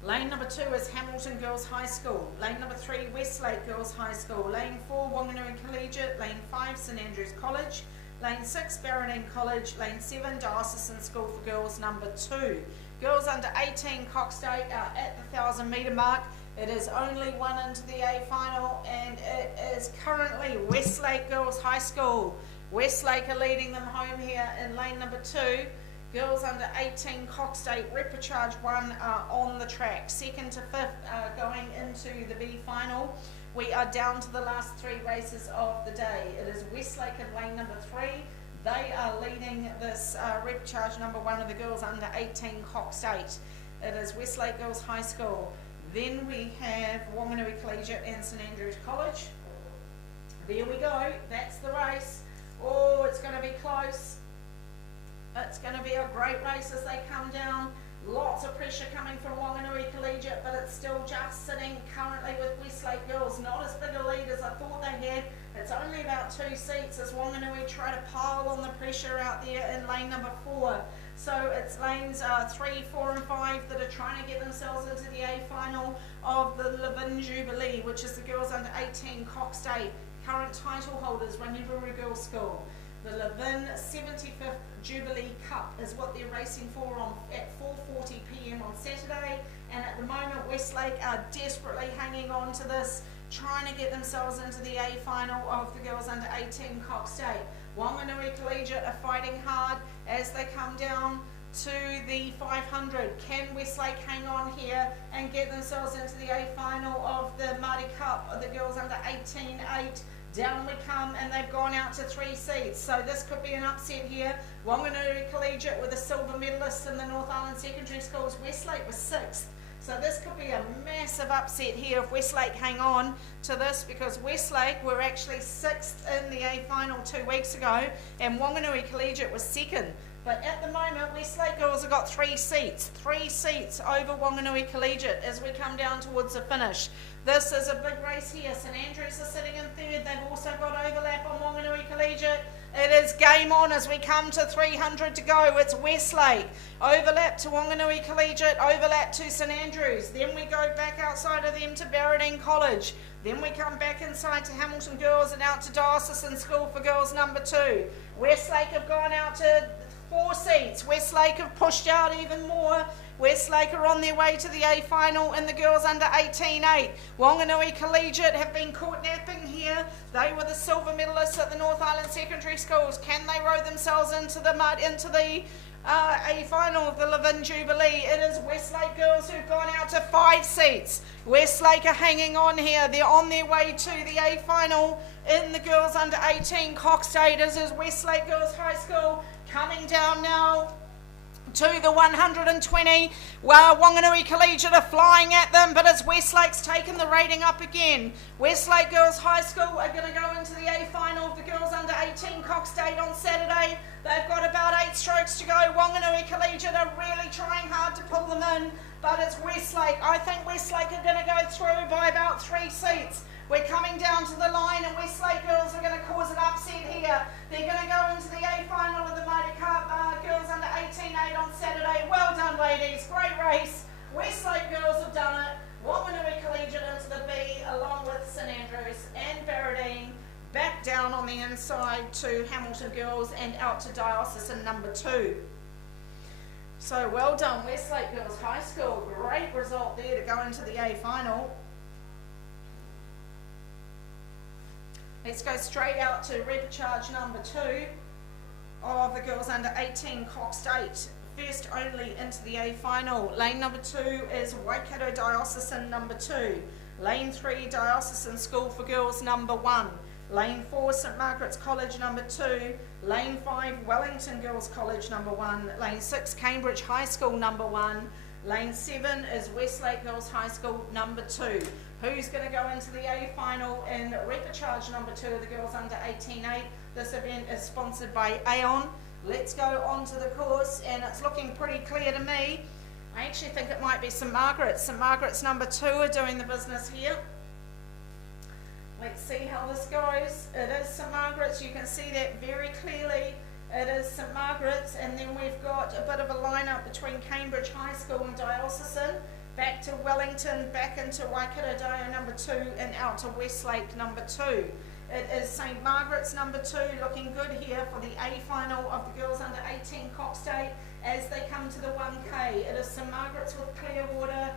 Lane number 2 is Hamilton Girls High School. Lane number 3, Westlake Girls High School. Lane 4, Wanganui Collegiate. Lane 5, St Andrews College. Lane 6, Barronine College. Lane 7, Diocesan School for Girls number 2. Girls under 18 Cox 8 are at the 1,000 metre mark. It is only one into the A final, and it is currently Westlake Girls High School. Westlake are leading them home here in lane number 2. Girls under 18 Cox 8 repechage 1 are on the track. Second to fifth are going into the B final. We are down to the last 3 races of the day. It is Westlake in lane number 3. They are leading this repechage number 1 of the girls under 18 Cox 8. It is Westlake Girls High School. Then we have Wanganui Collegiate and St Andrews College. There we go. That's the race. Oh, it's going to be close. It's going to be a great race as they come down. Lots of pressure coming from Wanganui Collegiate, but it's still just sitting currently with Westlake Girls. Not as big a lead as I thought they had. It's only about 2 seats as Wanganui try to pile on the pressure out there in lane number 4. So it's lanes 3, 4 and 5 that are trying to get themselves into the A final of the Levin Jubilee, which is the girls under 18 Cox 8. Current title holders, Rangiburra Girls School. The Levin 75th Jubilee Cup is what they're racing for at 4:40 p.m. on Saturday, and at the moment Westlake are desperately hanging on to this, trying to get themselves into the A final of the girls under 18 Cox 8. Wanganui Collegiate are fighting hard as they come down to the 500. Can Westlake hang on here and get themselves into the A final of the Maadi Cup of the girls under 18-8? Down we come, and they've gone out to 3 seats. So this could be an upset here. Wanganui Collegiate with a silver medalist in the North Island Secondary Schools. Westlake was 6th. So this could be a massive upset here if Westlake hang on to this, because Westlake were actually 6th in the A final 2 weeks ago, and Wanganui Collegiate was 2nd. But at the moment, Westlake Girls have got 3 seats over Wanganui Collegiate as we come down towards the finish. This is a big race here. St Andrews are sitting in 3rd. They've also got overlap on Wanganui Collegiate. It is game on as we come to 300 to go. It's Westlake. Overlap to Wanganui Collegiate, overlap to St Andrews. Then we go back outside of them to Barradine College. Then we come back inside to Hamilton Girls and out to Diocesan School for Girls number 2. Westlake have gone out to 4 seats. Westlake have pushed out even more. Westlake are on their way to the A final in the girls under 18-8. Wanganui Collegiate have been caught napping here. They were the silver medalists at the North Island Secondary Schools. Can they row themselves into the mud, into the A final of the Levin Jubilee? It is Westlake girls who've gone out to 5 seats. Westlake are hanging on here. They're on their way to the A final in the girls under 18 Cox State. This is Westlake Girls High School coming down now to the 120. Wanganui Collegiate are flying at them, but it's Westlake's taken the rating up again. Westlake Girls High School are going to go into the A final of the girls under 18 Cox State on Saturday. They've got about 8 strokes to go. Wanganui Collegiate are really trying hard to pull them in, but it's Westlake. I think Westlake are going to go through by about 3 seats. We're coming down to the line and Westlake girls are going to cause an upset here. They're going to go into the A final of the Maadi Cup girls under 18-8 on Saturday. Well done, ladies. Great race. Westlake girls have done it. Wanganui Collegiate into the B along with St Andrews and Barradine. Back down on the inside to Hamilton girls and out to Diocesan number 2. So well done, Westlake Girls High School. Great result there to go into the A final. Let's go straight out to repecharge number 2 of the girls under 18 Cox State. First only into the A final. Lane number 2 is Waikato Diocesan number 2. Lane 3 Diocesan School for Girls number 1. Lane 4 St Margaret's College number 2. Lane 5 Wellington Girls College number 1. Lane 6 Cambridge High School number 1. Lane 7 is Westlake Girls High School number 2. Who's going to go into the A final in repecharge number 2 of the girls under 18-8? This event is sponsored by Aon. Let's go on to the course, and it's looking pretty clear to me. I actually think it might be St Margaret's. St Margaret's number 2 are doing the business here. Let's see how this goes. It is St Margaret's. You can see that very clearly. It is St Margaret's, and then we've got a bit of a lineup between Cambridge High School and Diocesan. Back to Wellington, back into Waikato Dio number 2, and out to Westlake number 2. It is St Margaret's number 2 looking good here for the A final of the girls under 18 Cox State as they come to the 1K. It is St Margaret's with Clearwater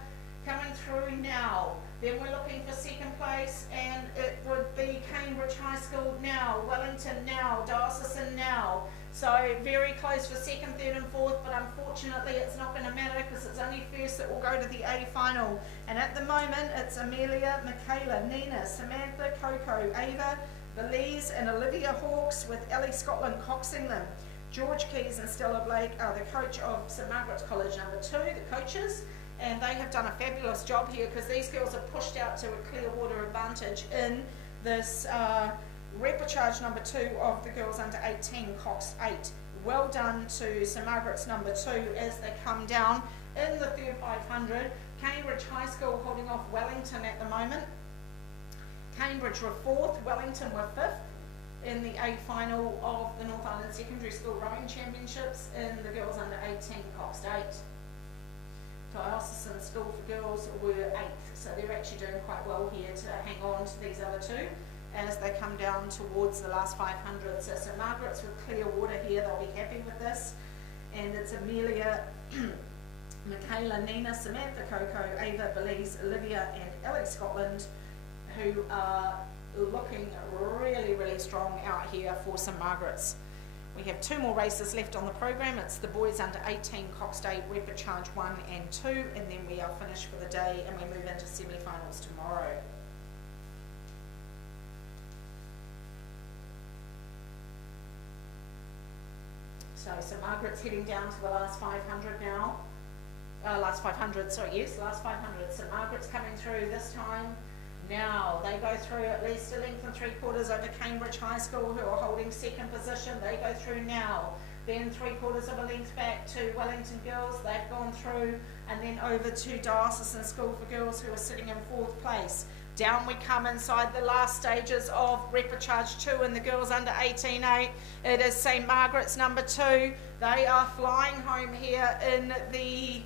coming through now. Then we're looking for second place, and it would be Cambridge High School now, Wellington now, Diocesan now. So very close for second, third and fourth, but unfortunately it's not going to matter because it's only first that will go to the A final. And at the moment it's Amelia, Michaela, Nina, Samantha, Coco, Ava, Belize and Olivia Hawkes with Ellie Scotland coxing them. George Keys and Stella Blake are the coach of St Margaret's College number 2, the coaches, and they have done a fabulous job here because these girls have pushed out to a Clearwater advantage in this repecharge number 2 of the girls under 18 Cox 8. Well done to St Margaret's number 2 as they come down in the third 500. Cambridge High School holding off Wellington at the moment. Cambridge were 4th, Wellington were 5th in the A final of the North Island Secondary School Rowing Championships in the girls under 18 Cox 8. Diocesan School for Girls were 8th, so they're actually doing quite well here to hang on to these other 2 as they come down towards the last 500. So St Margaret's with Clearwater here, they'll be happy with this. And it's Amelia, Michaela, Nina, Samantha, Coco, Ava, Belize, Olivia and Ellie Scotland who are looking really, really strong out here for St Margaret's. We have 2 more races left on the program. It's the boys under 18 Cox State repecharge 1 and 2, and then we are finished for the day and we move into semi-finals tomorrow. So St Margaret's heading down to the last 500 now. Last 500. St Margaret's coming through this time. Now they go through at least a length and 3/4 over Cambridge High School, who are holding second position. They go through now. Then 3/4 of a length back to Wellington Girls. They've gone through, and then over to Diocesan School for Girls, who are sitting in 4th place. Down we come inside the last stages of repechage 2 in the girls under 18-8. It is St Margaret's number 2. They are flying home here in the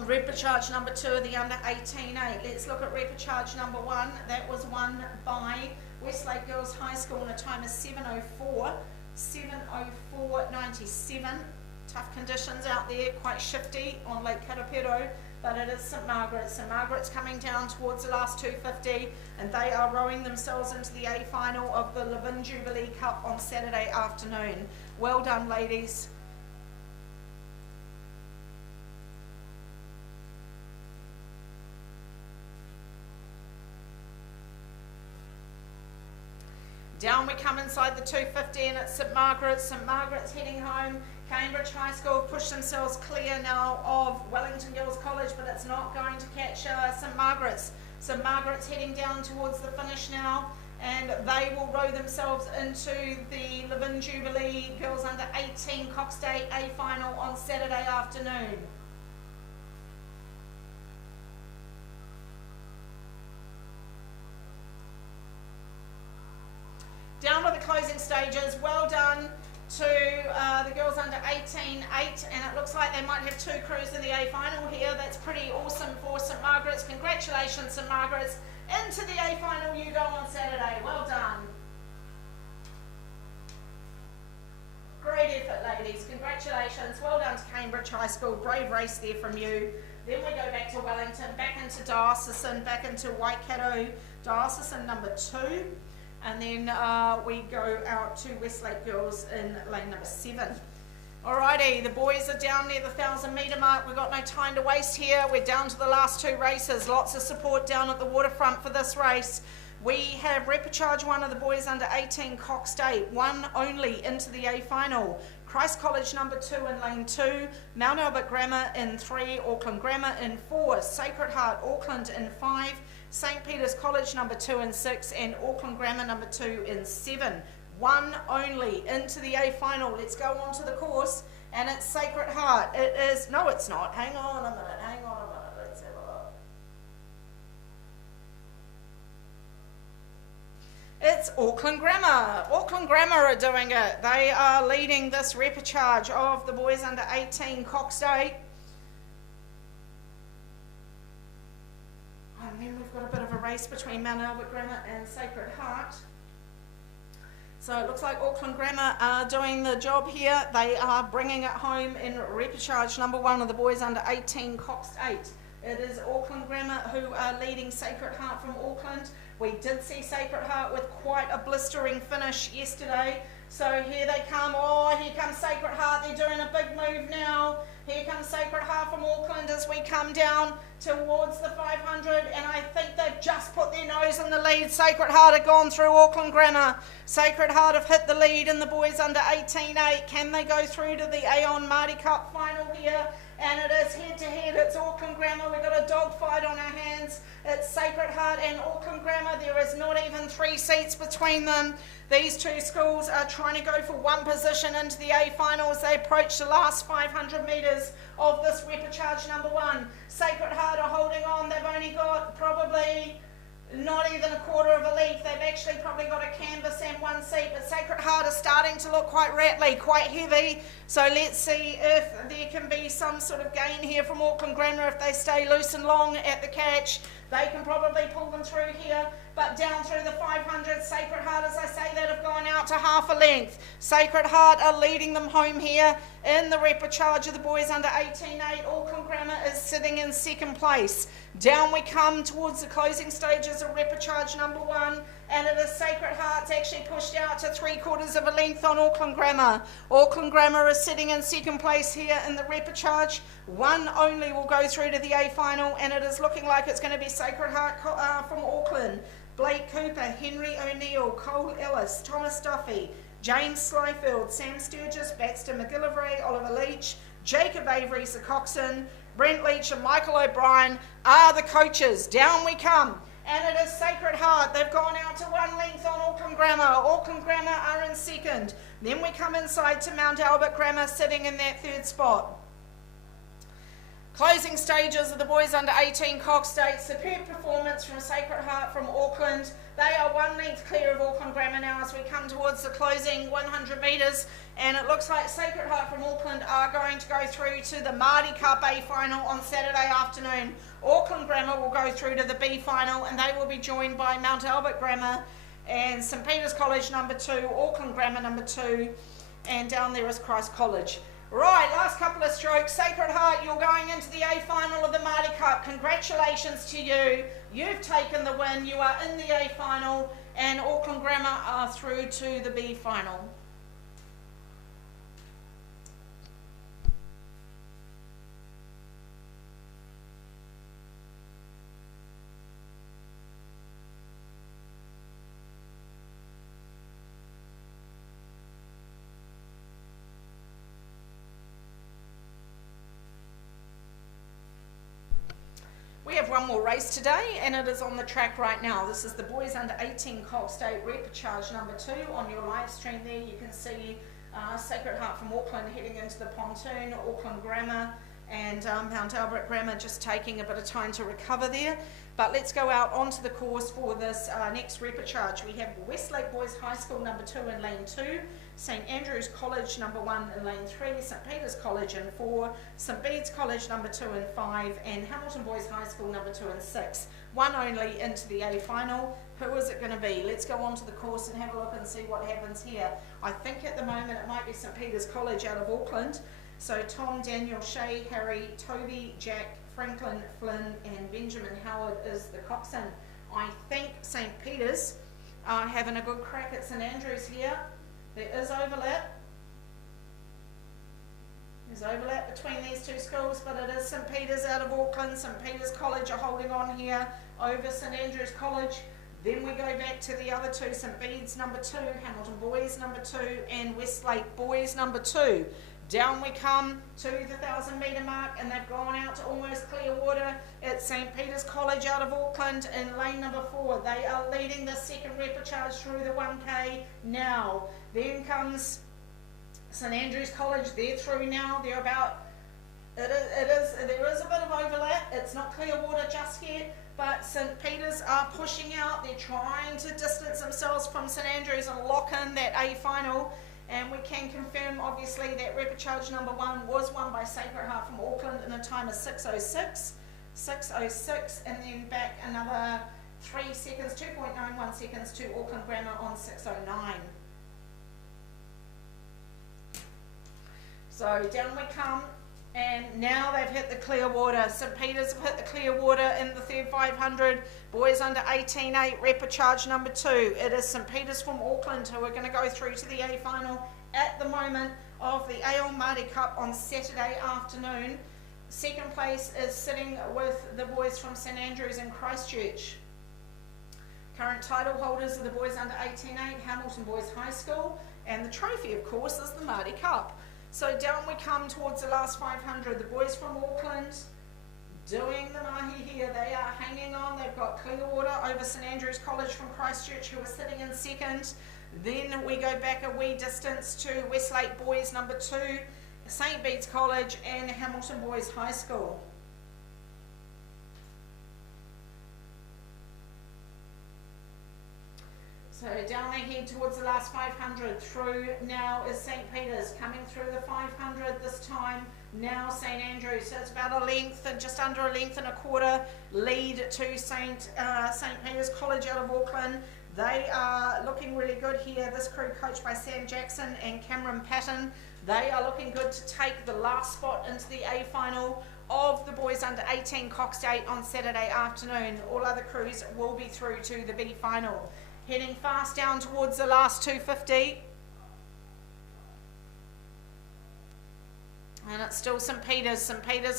repechage number 2 of the under 18-8. Let's look at repechage number 1. That was won by Westlake Girls High School and a time of 7:04.97. Tough conditions out there, quite shifty on Lake Karapiro, but it is St Margaret's. St Margaret's coming down towards the last 250, and they are rowing themselves into the A final of the Levin Jubilee Cup on Saturday afternoon. Well done, ladies. Down we come inside the 250, and it's St Margaret's. St Margaret's heading home. Cambridge High School push themselves clear now of Wellington Girls College, but it's not going to catch St Margaret's. St Margaret's heading down towards the finish now, and they will row themselves into the Levin Jubilee Girls Under 18 Cox Day A final on Saturday afternoon. Down to the closing stages. Well done to the girls under 18-8, and it looks like they might have 2 crews in the A final here. That's pretty awesome for St Margaret's. Congratulations, St Margaret's. Into the A final you go on Saturday. Well done. Great effort, ladies. Congratulations. Well done to Cambridge High School. Brave race there from you. Then we go back to Wellington, back into Diocesan, back into Waikato, Diocesan number 2. And then we go out to Westlake Girls in lane number 7. Alrighty, the boys are down near the 1,000 metre mark. We've got no time to waste here. We're down to the last 2 races. Lots of support down at the waterfront for this race. We have repechage 1 of the boys under 18 Cox Day, 1 only into the A final. Christ College number 2 in lane 2, Mount Albert Grammar in 3, Auckland Grammar in 4, Sacred Heart Auckland in 5, St Peter's College number 2 in 6, and Auckland Grammar number 2 in 7. 1 only into the A final. Let's go on to the course, and it's Sacred Heart. It is, no it's not, hang on a minute, let's have a look. It's Auckland Grammar. Auckland Grammar are doing it. They are leading this repechage of the boys under 18 Cox Day. And then we've got a bit of a race between Mount Albert Grammar and Sacred Heart. So it looks like Auckland Grammar are doing the job here. They are bringing it home in repechage number 1 of the boys under 18 Cox 8. It is Auckland Grammar who are leading Sacred Heart from Auckland. We did see Sacred Heart with quite a blistering finish yesterday. So here they come. Oh, here comes Sacred Heart. They're doing a big move now. Here comes Sacred Heart from Auckland as we come down towards the 500, and I think they've just put their nose in the lead. Sacred Heart have gone through Auckland Grammar. Sacred Heart have hit the lead in the boys under 18-8. Can they go through to the Aon Maadi Cup final here? And it is head-to-head. It's Auckland Grammar. We've got a dogfight on our hands. It's Sacred Heart and Auckland Grammar. There is not even 3 seats between them. These 2 schools are trying to go for 1 position into the A final as they approach the last 500 metres of this repechage number 1. Sacred Heart are holding on. They've only got probably not even a quarter of a leaf. They've actually probably got a canvas and 1 seat, but Sacred Heart are starting to look quite rattly, quite heavy. So let's see if there can be some sort of gain here from Auckland Grammar. If they stay loose and long at the catch, they can probably pull them through here. But down through the 500, Sacred Heart, as I say, that have gone out to half a length. Sacred Heart are leading them home here in the repechage of the boys under 18-8. Auckland Grammar is sitting in 2nd place. Down we come towards the closing stages of repechage number 1, and it is Sacred Heart's actually pushed out to 3/4 of a length on Auckland Grammar. Auckland Grammar is sitting in 2nd place here in the repechage. 1 only will go through to the A final, and it is looking like it's going to be Sacred Heart from Auckland. Blake Cooper, Henry O'Neill, Cole Ellis, Thomas Duffy, James Slyfield, Sam Sturgis, Baxter McGillivray, Oliver Leach, Jacob Avery, Sir Coxon, Brent Leach and Michael O'Brien are the coaches. Down we come. And it is Sacred Heart. They've gone out to 1 length on Auckland Grammar. Auckland Grammar are in 2nd. Then we come inside to Mount Albert Grammar sitting in that 3rd spot. Closing stages of the boys under 18 Cox State. Superb performance from Sacred Heart from Auckland. They are 1 length clear of Auckland Grammar now as we come towards the closing 100 metres. And it looks like Sacred Heart from Auckland are going to go through to the Maadi Cup A final on Saturday afternoon. Auckland Grammar will go through to the B final, and they will be joined by Mount Albert Grammar and St Peter's College number 2, Auckland Grammar number 2, and down there is Christ College. Right, last couple of strokes. Sacred Heart, you're going into the A final of the Maadi Cup. Congratulations to you. You've taken the win. You are in the A final, and Auckland Grammar are through to the B final. We have one more race today, and it is on the track right now. This is the boys under 18 Cox State Repechage number 2. On your live stream there, you can see Sacred Heart from Auckland heading into the pontoon, Auckland Grammar and Mount Albert Grammar just taking a bit of time to recover there. But let's go out onto the course for this next repechage. We have Westlake Boys High School number 2 in lane 2, St Andrews College number 1 in lane 3, St Peter's College in 4, St Bede's College number 2 and 5, and Hamilton Boys High School number 2 and 6. One only into the A final. Who is it going to be? Let's go onto the course and have a look and see what happens here. I think at the moment it might be St Peter's College out of Auckland. So Tom, Daniel, Shay, Harry, Toby, Jack, Franklin, Flynn and Benjamin Howard is the coxswain. I think St Peter's are having a good crack at St Andrews here. There is overlap. There's overlap between these two schools, but it is St Peter's out of Auckland. St Peter's College are holding on here over St Andrews College. Then we go back to the other two, St Bede's number 2, Hamilton Boys number 2 and Westlake Boys number 2. Down we come to the 1,000 metre mark, and they've gone out to almost clear water at St Peter's College out of Auckland in lane number 4. They are leading the second repechage through the 1K now. Then comes St Andrews College. They're through now. They're about, there is a bit of overlap. It's not clear water just yet, but St Peter's are pushing out. They're trying to distance themselves from St Andrews and lock in that A final. And we can confirm, obviously, that repechage number 1 was won by Sacred Heart from Auckland in a time of 6:06, and then back another 3 seconds, 2.91 seconds to Auckland Grammar on 6:09. So down we come, and now they've hit the clear water. St Peter's have hit the clear water in the third 500. Boys under 18-8, repechage number 2. It is St Peter's from Auckland who are going to go through to the A final at the moment of the AL Maadi Cup on Saturday afternoon. Second place is sitting with the boys from St Andrews and Christchurch. Current title holders are the boys under 18-8, Hamilton Boys High School, and the trophy, of course, is the Maadi Cup. So down we come towards the last 500. The boys from Auckland doing the mahi here. They are hanging on. They've got clear water over St Andrews College from Christchurch, who are sitting in second. Then we go back a wee distance to Westlake Boys number 2, St Bede's College and Hamilton Boys High School. So down they head towards the last 500. Through now is St Peter's, coming through the 500 this time. Now St Andrews, so it's about a length and just under a length and a quarter lead to St Peter's College out of Auckland. They are looking really good here. This crew coached by Sam Jackson and Cameron Patton. They are looking good to take the last spot into the A final of the boys under 18 Cox State on Saturday afternoon. All other crews will be through to the B final. Heading fast down towards the last 250. And it's still St Peter's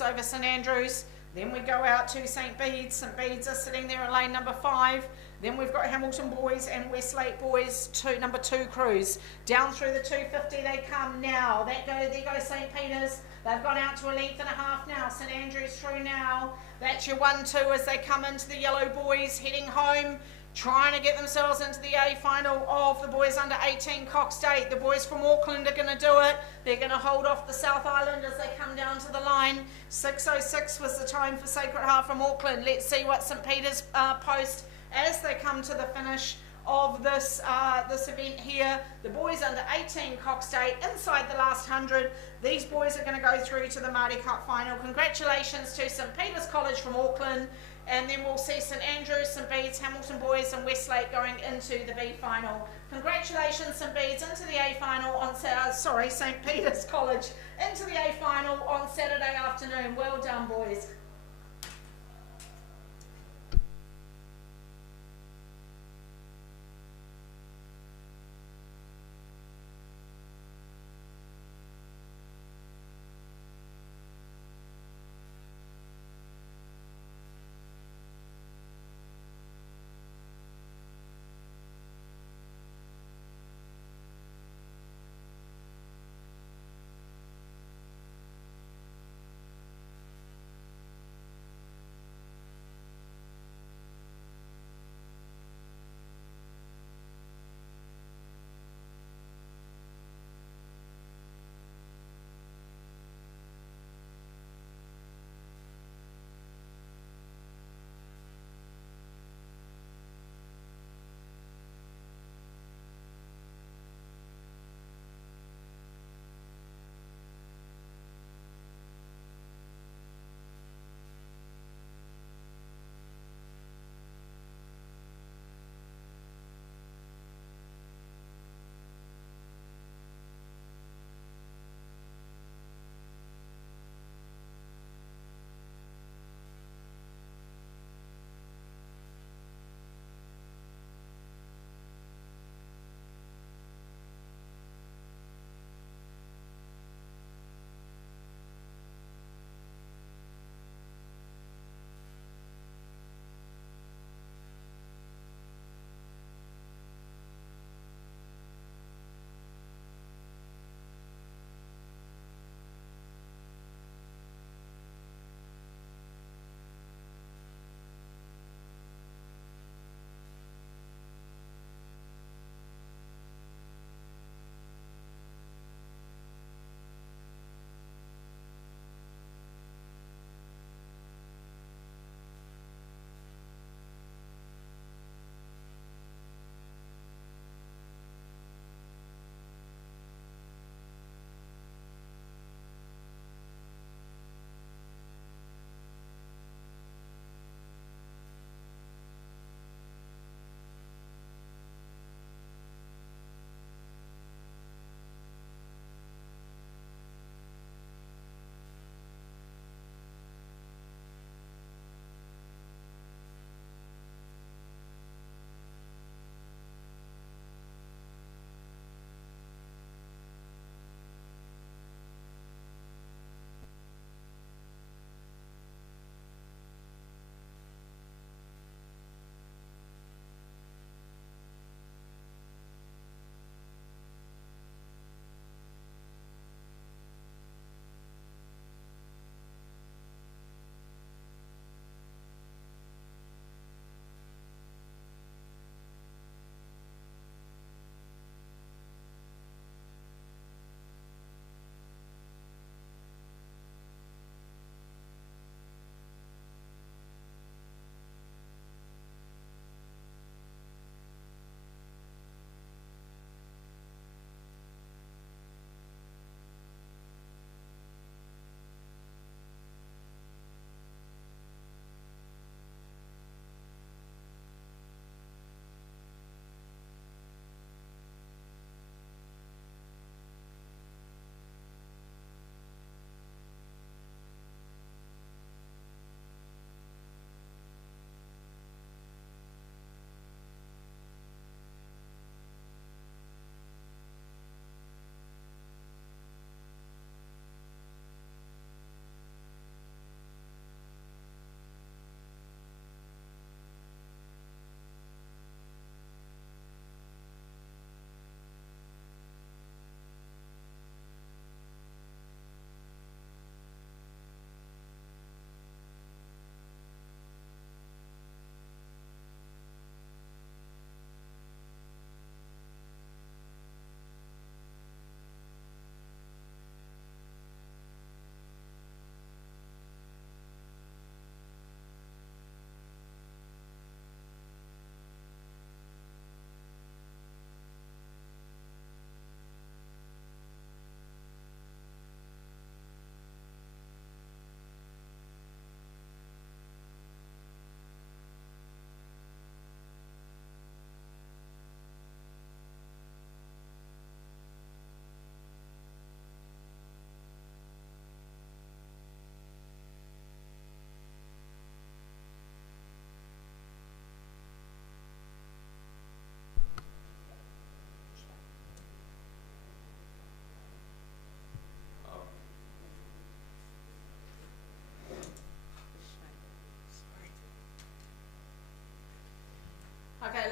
over St Andrews. Then we go out to St Bede's. St Bede's are sitting there in lane number 5. Then we've got Hamilton Boys and Westlake Boys, number 2 crews. Down through the 250 they come now. There goes St Peter's. They've gone out to a length and a half now. St Andrews through now. That's your 1-2 as they come into the yellow boys, heading home trying to get themselves into the A final of the boys under 18 Cox State. The boys from Auckland are going to do it. They're going to hold off the South Island as they come down to the line. 6:06 was the time for Sacred Heart from Auckland. Let's see what St Peter's post as they come to the finish of this event here. The boys under 18 Cox State inside the last 100. These boys are going to go through to the Maadi Cup final. Congratulations to St Peter's College from Auckland, and then we'll see St Andrews, St Bede's, Hamilton boys and Westlake going into the B final. Congratulations St Bede's into the A final on St Peter's College into the A final on Saturday afternoon. Well done boys.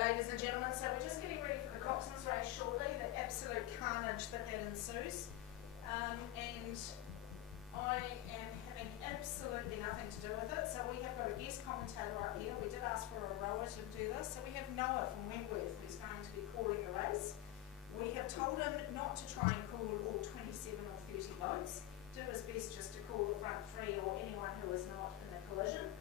ladies and gentlemen, so we're just getting ready for the Coxwain Race shortly, the absolute carnage that ensues. And I am having absolutely nothing to do with it, so we have got a guest commentator up here. We did ask for a rower to do this, so we have Noah from Wentworth who's going to be calling the race. We have told him not to try and call all 27 or 30 boats, do his best just to call the front three or anyone who is not in a collision.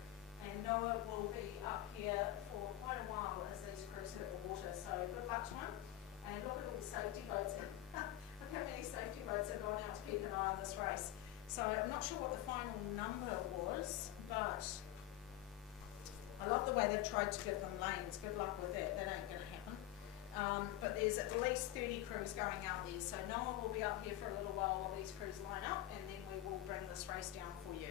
And Noah will be up here for quite a while as these crews hit the water, so good luck to him. And look at all the safety boats. Look how many safety boats have gone out to keep an eye on this race. So I'm not sure what the final number was, but I love the way they've tried to give them lanes. Good luck with that, that ain't going to happen. But there's at least 30 crews going out there, so Noah will be up here for a little while these crews line up, and then we will bring this race down for you.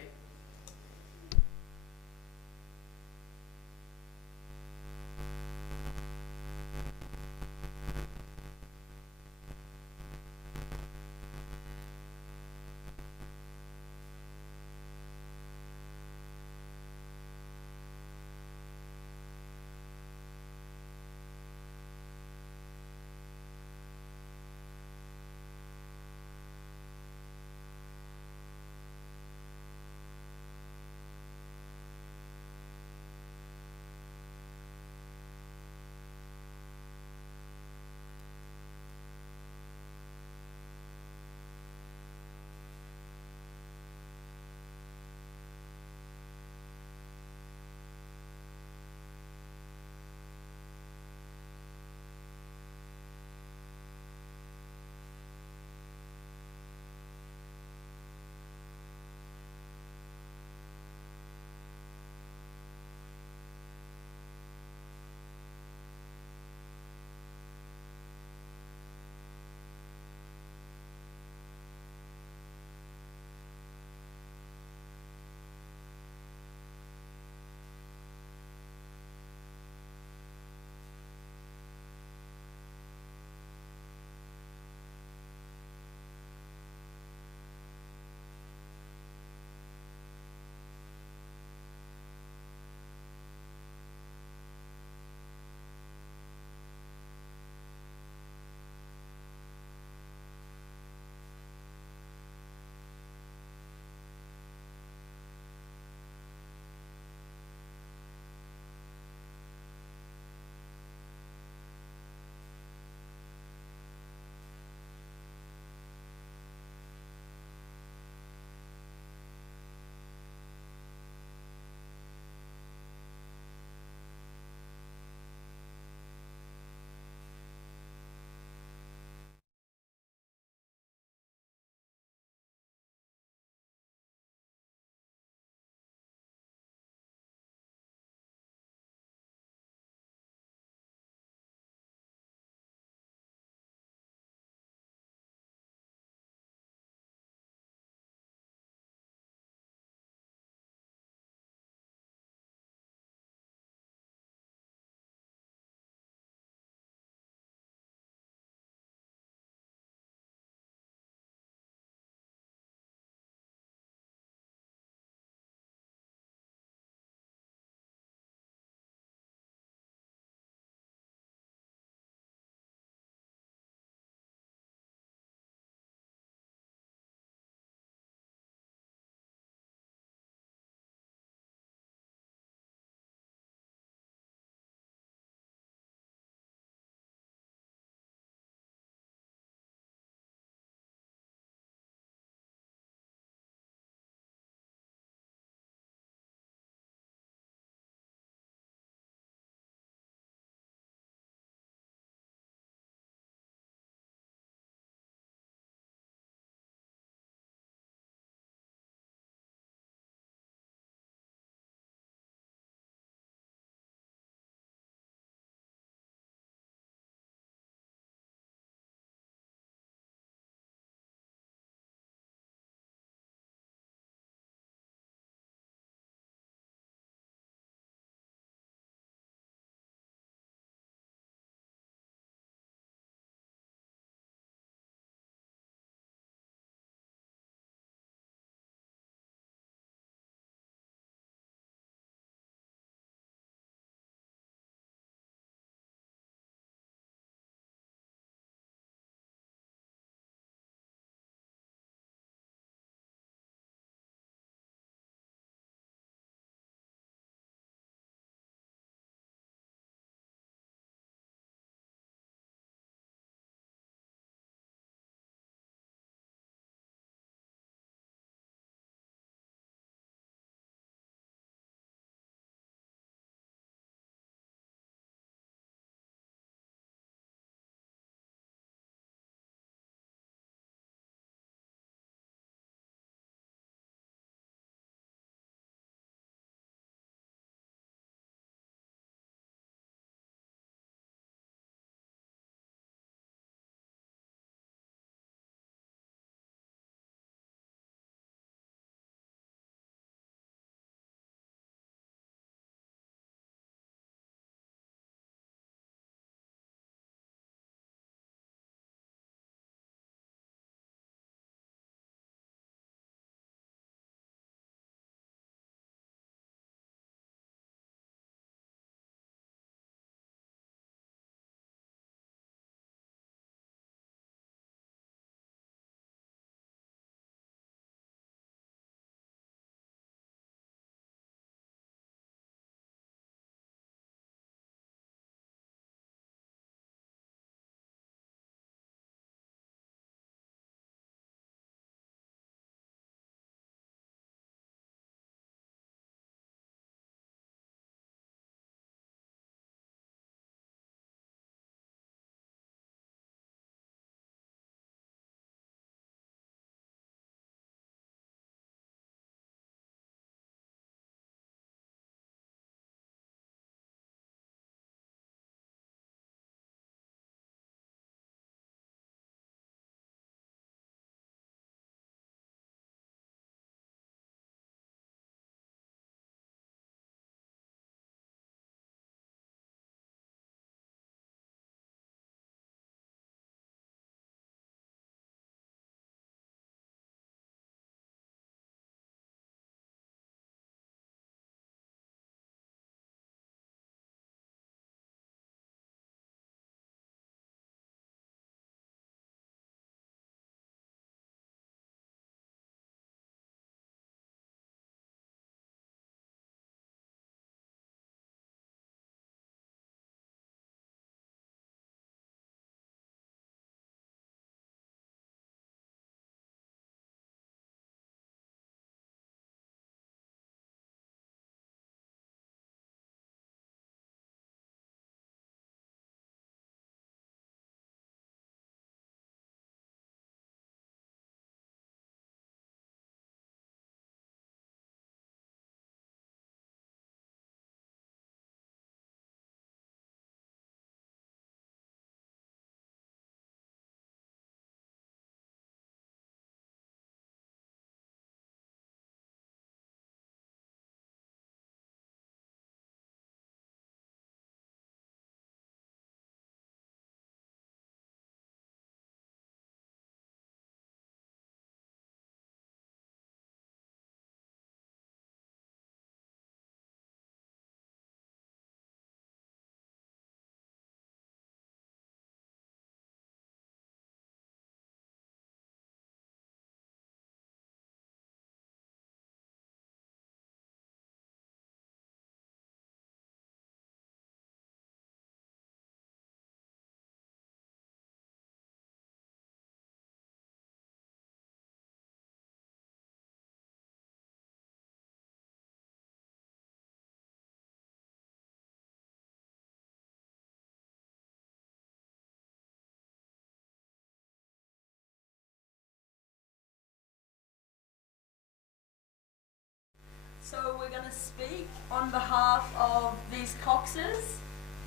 we're going to speak on behalf of these Coxes.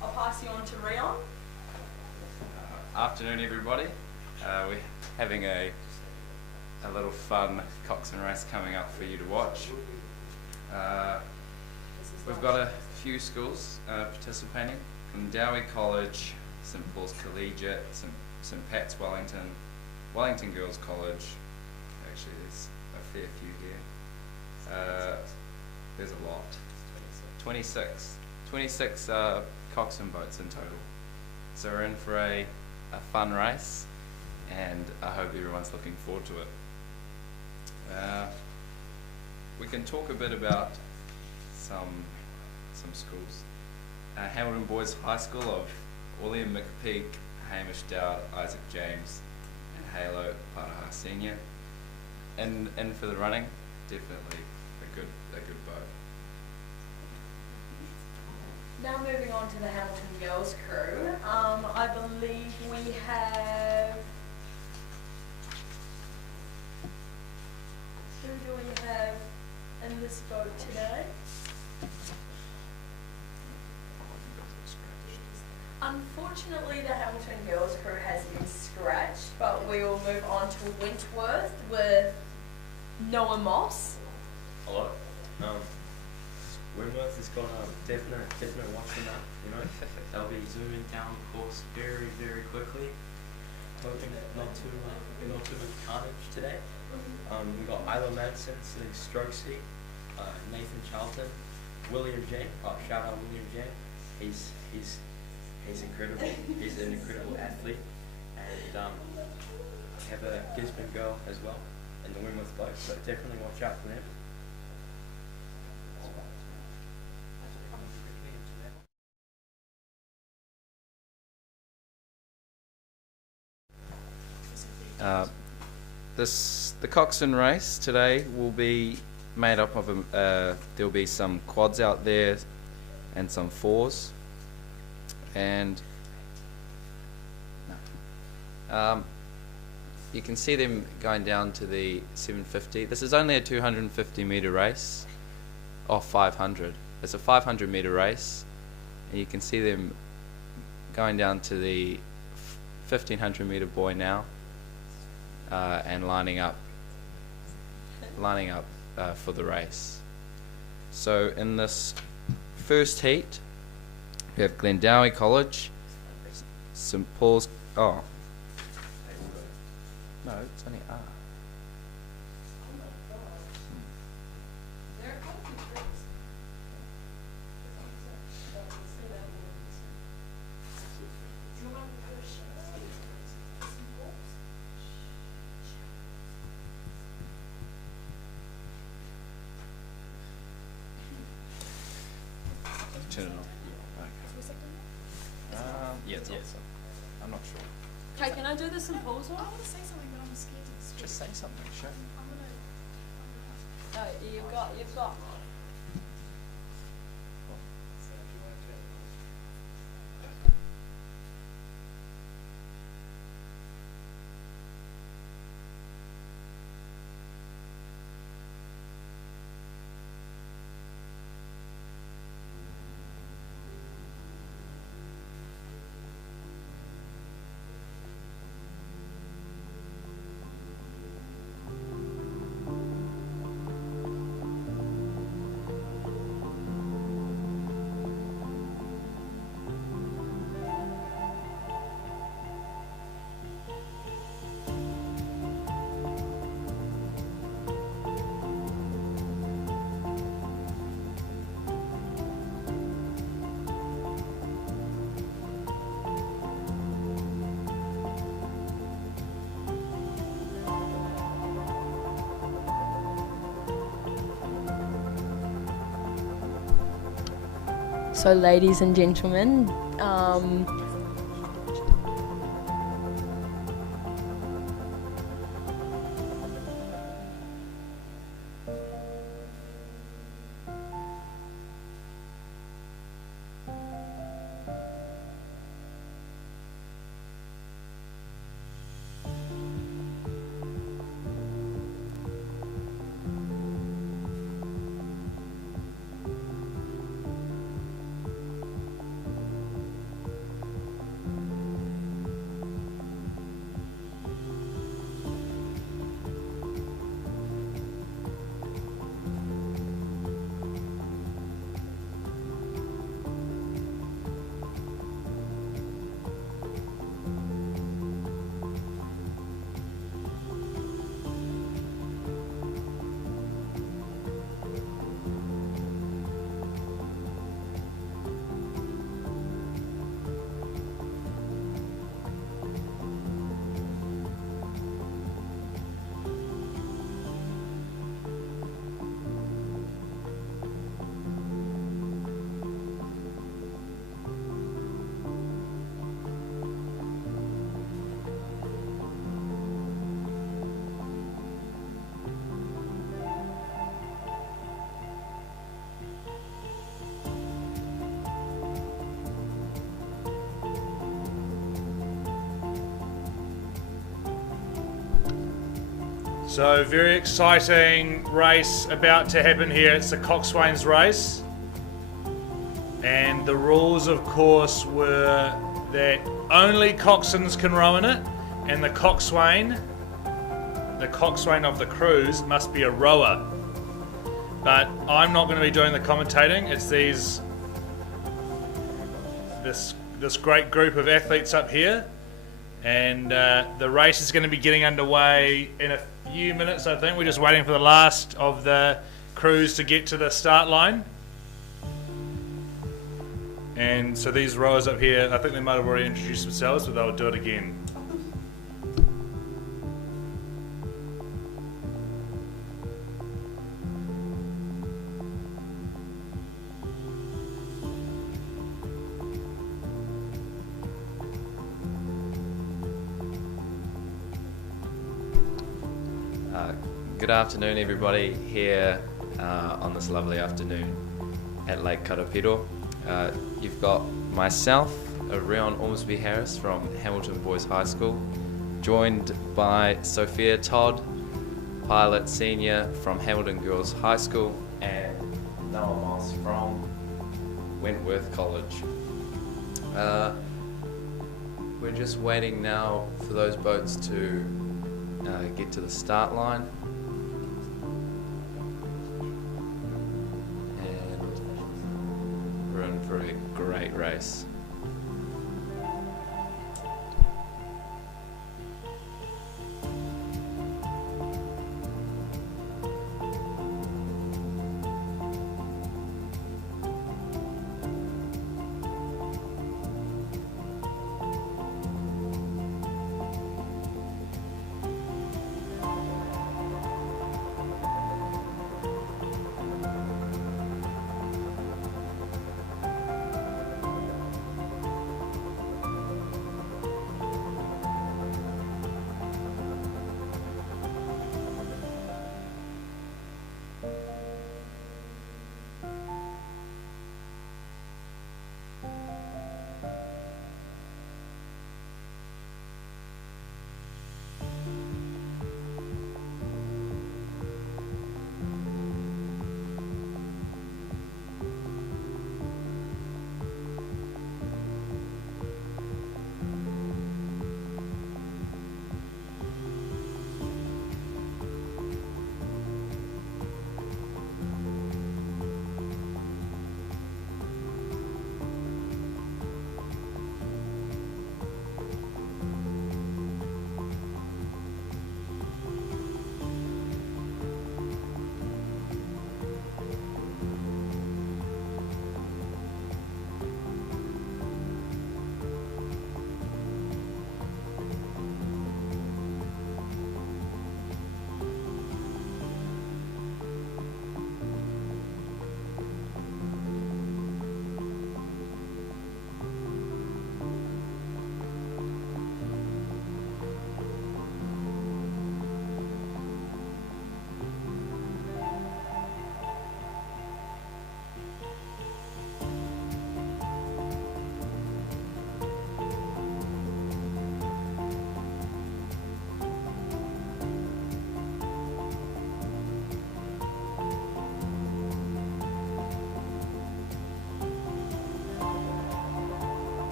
I'll pass you on to Rion. Afternoon, everybody. We're having a little fun Coxwain Race coming up for you to watch. We've got a few schools participating from Dowie College, St Paul's Collegiate, St Pat's Wellington, Wellington Girls College. Actually, there's a fair few here. There's a lot. 26 Coxwain boats in total. So we're in for a fun race, and I hope everyone's looking forward to it. We can talk a bit about some schools. Hamilton Boys High School of William McPeak, Hamish Dowd, Isaac James, and Halo Paraha Senior. And for the running, definitely a good boat. Now moving on to the Hamilton Girls crew. I believe we have... Who do we have in this boat today? Unfortunately, the Hamilton Girls crew has been scratched, but we will move on to Wentworth with Noah Moss. Hello. Wentworth has got a definite watch on that, you know. They'll be zooming down the course very, very quickly. Hoping not too much carnage today. We've got Isla Madsen sitting stroke seat, Nathan Charlton, William Jane, shout out William Jane. He's incredible. He's an incredible athlete. And have a Gisborne girl as well in the Wentworth boat, so definitely watch out for them. The Coxwain Race today will be made up of there'll be some quads out there and some fours, and you can see them going down to the 750. This is only a 250 meter race off 500. It's a 500 meter race, and you can see them going down to the 1500 meter buoy now. And lining up for the race. So in this first heat, we have Glendowie College, St Paul's. Oh, no, it's only R. Turn it off. Yeah, it's off. I'm not sure. Okay, can I do this in Paul's one? I want to say something, but I'm scared to speak. Just say something, sure. No, you've got. So ladies and gentlemen, So very exciting race about to happen here. It's the Coxwain Race. And the rules, of course, were that only coxswains can row in it, and the coxswain of the cruise must be a rower. But I'm not going to be doing the commentating. It's this great group of athletes up here, and the race is going to be getting underway in a few minutes. I think we're just waiting for the last of the crews to get to the start line. And so these rowers up here, I think they might have already introduced themselves, but they'll do it again. Good afternoon, everybody, here on this lovely afternoon at Lake Karapiro. You've got myself, Rion Ormsby Harris from Hamilton Boys High School, joined by Sophia Todd, pilot senior from Hamilton Girls High School, and Noah Moss from Wentworth College. We're just waiting now for those boats to get to the start line. And we're in for a great race.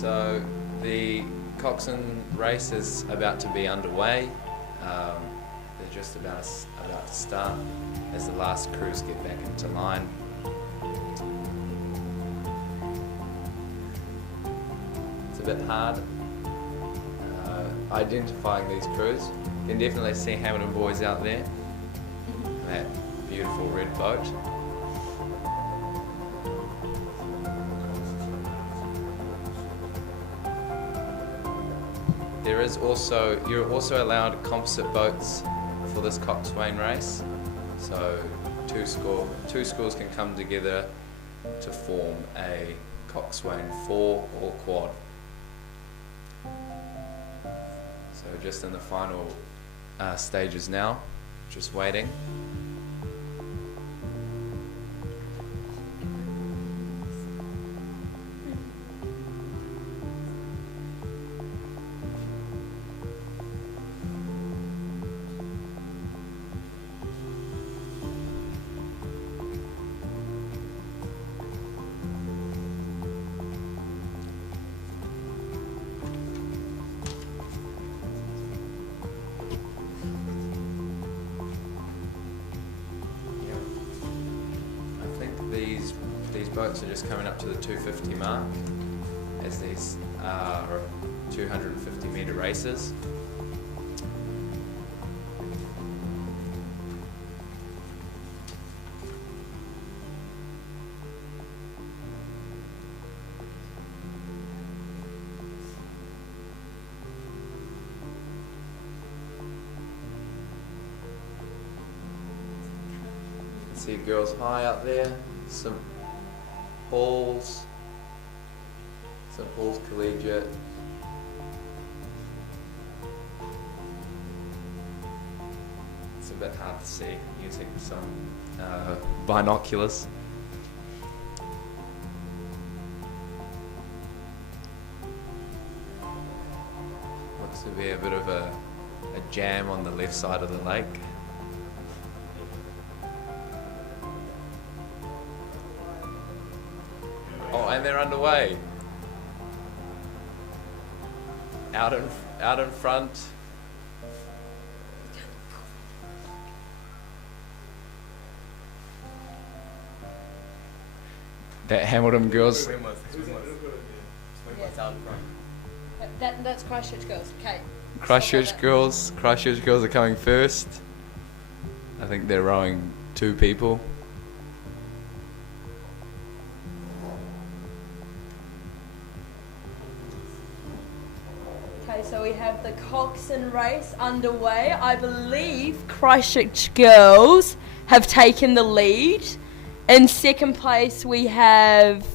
So the Coxwain Race is about to be underway. They're just about to start as the last crews get back into line. It's a bit hard identifying these crews. You can definitely see Hamilton boys out there. That beautiful red boat. You're also allowed composite boats for this Coxwain Race. So two schools can come together to form a Coxwain 4 or quad. So just in the final stages now, just waiting. These boats are just coming up to the 250 mark, as these are 250 metre races. See girls high up there, St Paul's Collegiate. It's a bit hard to see using some binoculars. Looks to be a bit of a jam on the left side of the lake. Oh, and they're underway. Out in front. That Hamilton girls. That's Christchurch girls. Okay. Christchurch girls are coming first. I think they're rowing 2 people. Okay, so we have the Coxwain Race underway. I believe Christchurch girls have taken the lead. In second place we have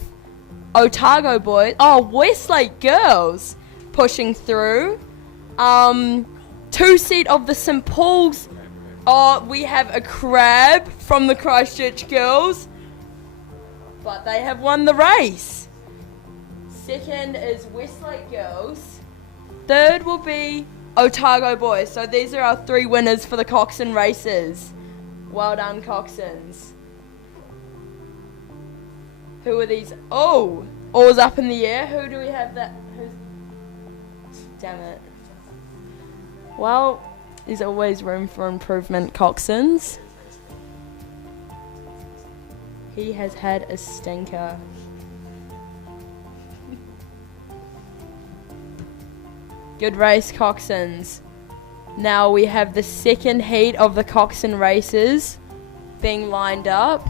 Otago boys. Oh, Westlake girls pushing through. 2 seat of the St Paul's. Oh, we have a crab from the Christchurch girls, but they have won the race. Second is Westlake girls. Third will be Otago boys. So these are our 3 winners for the Coxwain races. Well done, Coxwains. Who are these? Oh, oars up in the air. Who do we have that? Damn it. Well, there's always room for improvement, Coxwains. He has had a stinker. Good race, Coxwains. Now we have the second heat of the Coxwain races being lined up.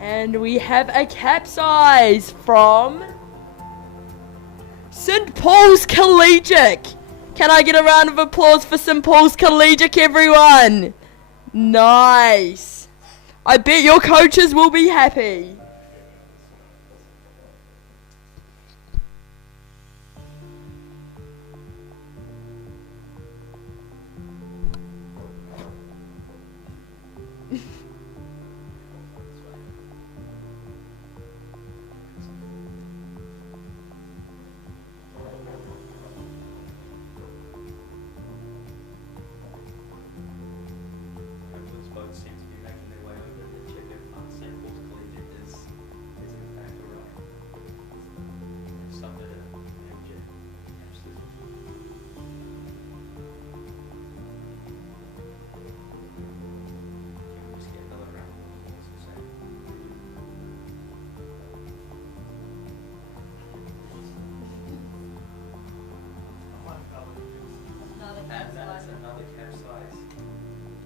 And we have a capsize from St Paul's Collegiate. Can I get a round of applause for St Paul's Collegiate, everyone? Nice. I bet your coaches will be happy. Boats seem to be making And that is another capsize.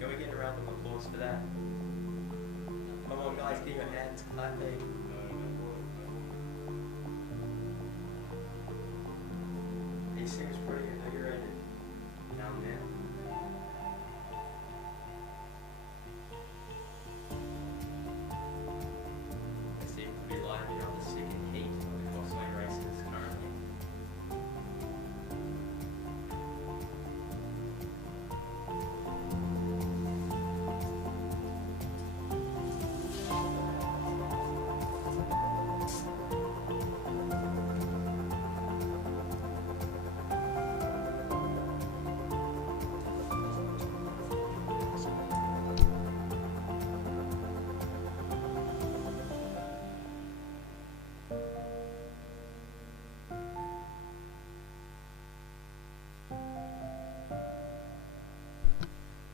Can we get a round of applause for that? Come on guys, get your hands clapping. He seems pretty invigorated down there. They seem to be lively on the second heat of the Coxwain races currently.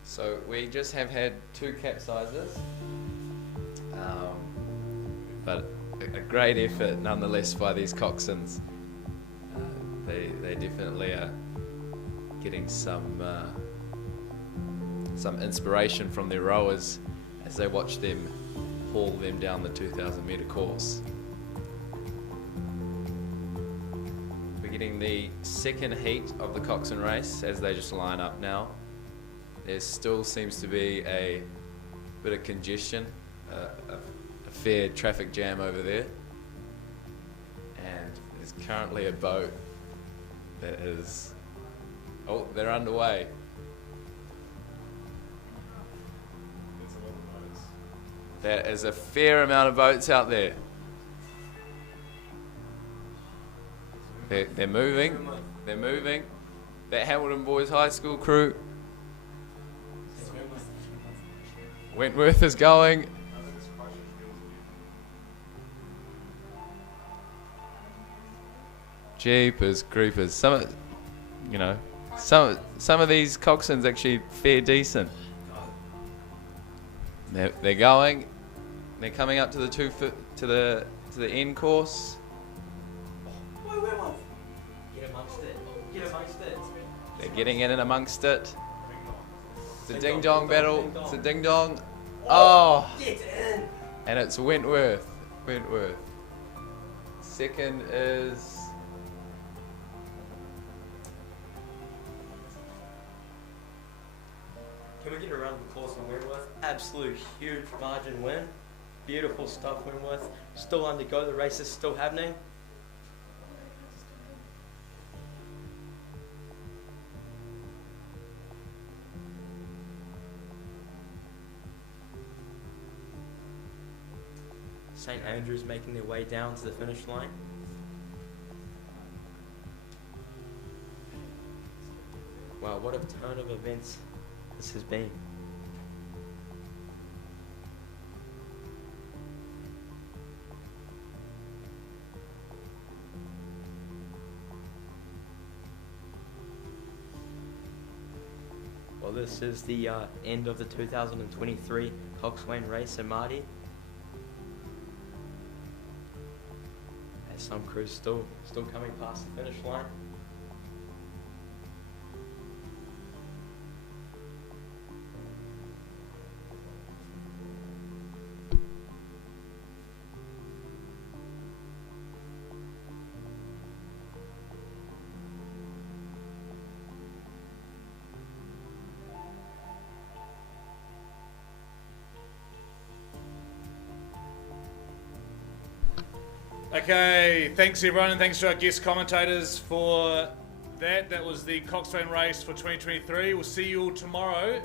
So we just have had 2 capsizes, but a great effort nonetheless by these coxswains. They definitely are getting some inspiration from their rowers as they watch them haul them down the 2,000 metre course. We're getting the second heat of the Coxwain race as they just line up now. There still seems to be a bit of congestion, a fair traffic jam over there. And there's currently a boat that is, oh, they're underway. There is a fair amount of boats out there. They're moving, they're moving. That Hamilton Boys High School crew. Wentworth is going. Jeepers creepers. Some of these coxswains actually fair decent. They're going. They're coming up to the to the end course. Get amongst it. Get amongst it. They're getting in and amongst it. It's a ding dong battle. It's a ding dong. Oh! Get in! And it's Wentworth. Wentworth. Second is. Can we get a round of applause for Wentworth? Absolute huge margin win. Beautiful stuff, Wentworth. Still on the go. The race is still happening. St. Andrews making their way down to the finish line. Wow, what a turn of events this has been. Well, this is the end of the 2023 Coxwain Race in Maadi. As some crews still coming past the finish line. Okay, thanks everyone, and thanks to our guest commentators for that. That was the Coxwain Race for 2023. We'll see you all tomorrow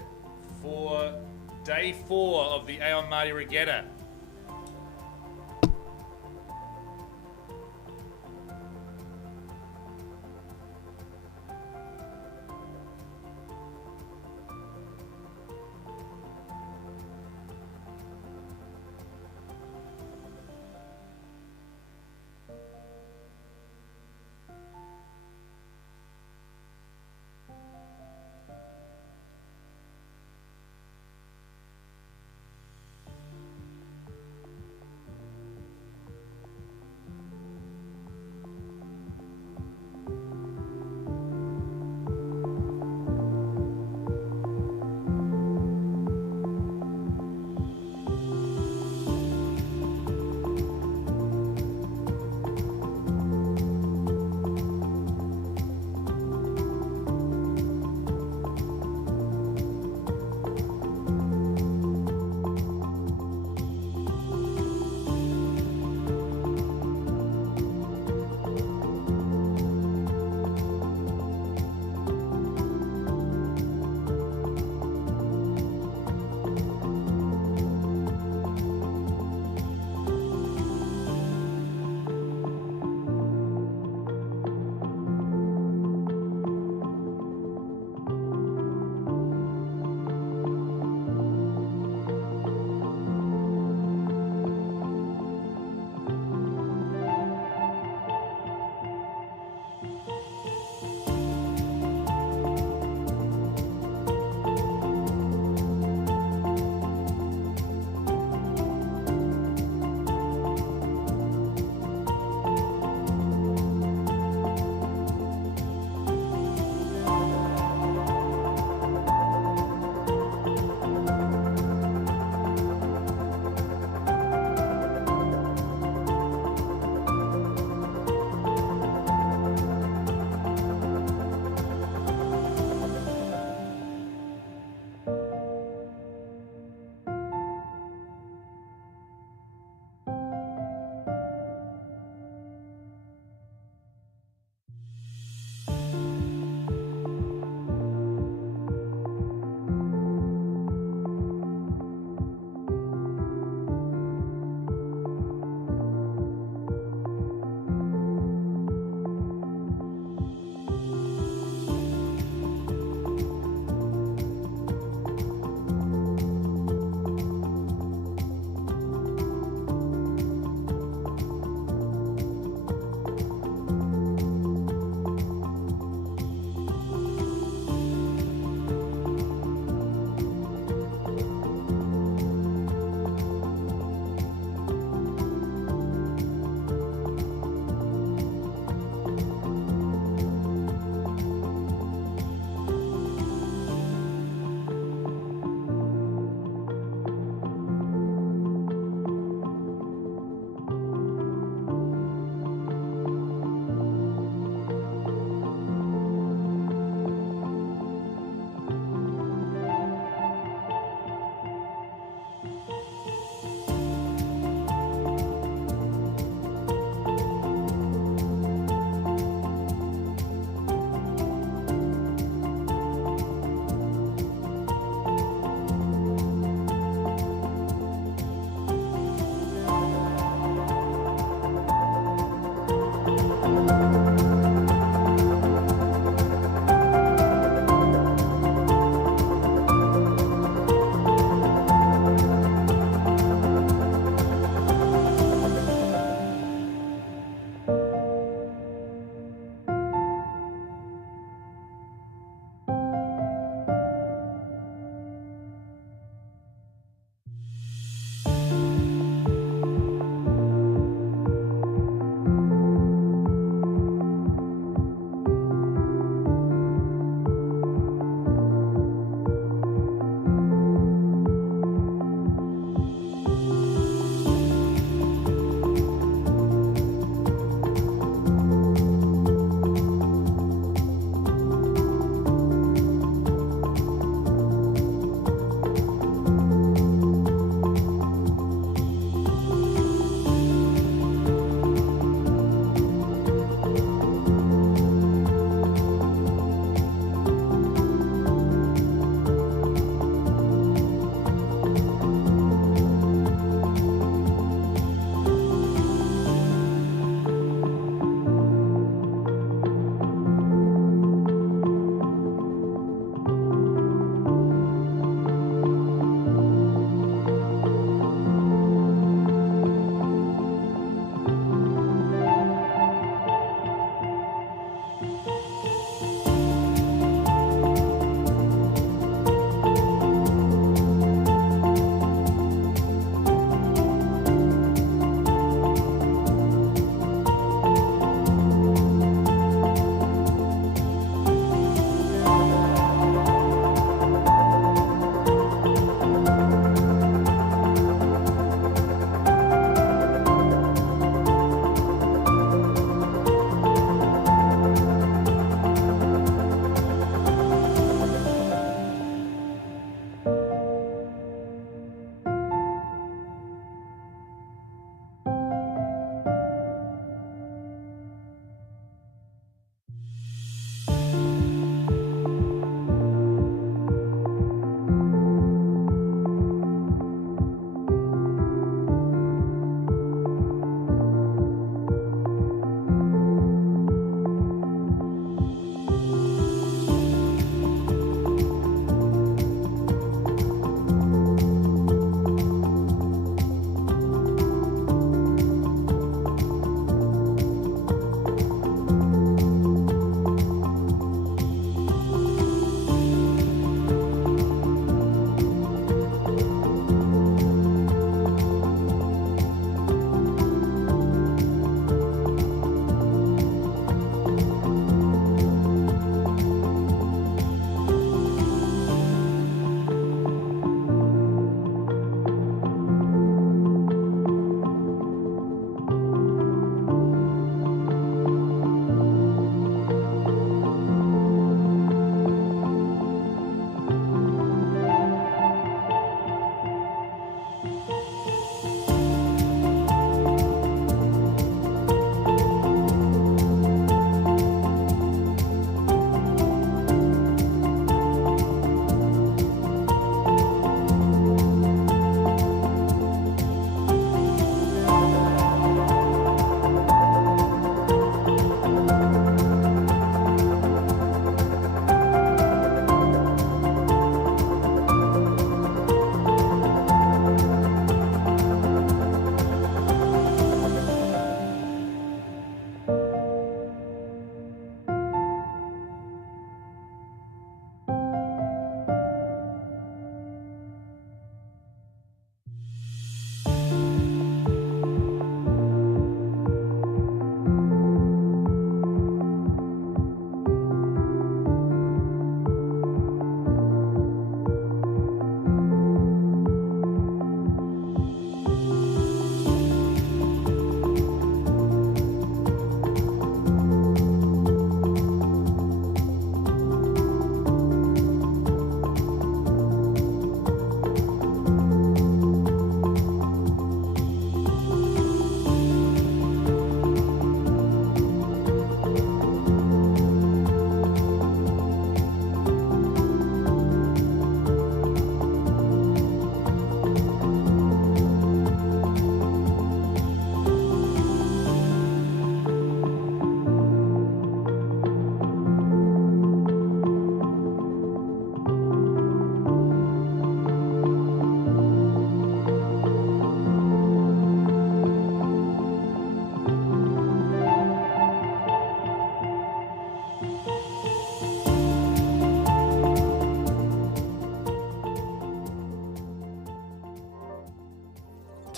for day 4 of the Aon Maadi Regatta.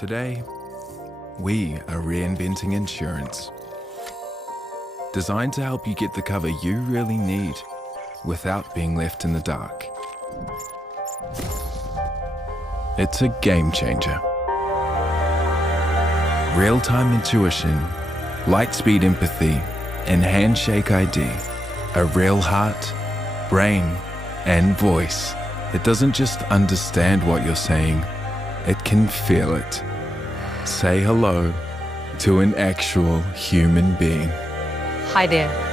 Today, we are reinventing insurance. Designed to help you get the cover you really need without being left in the dark. It's a game changer. Real-time intuition, light-speed empathy, and handshake ID. A real heart, brain, and voice that doesn't just understand what you're saying, it can feel it. Say hello to an actual human being. Hi there.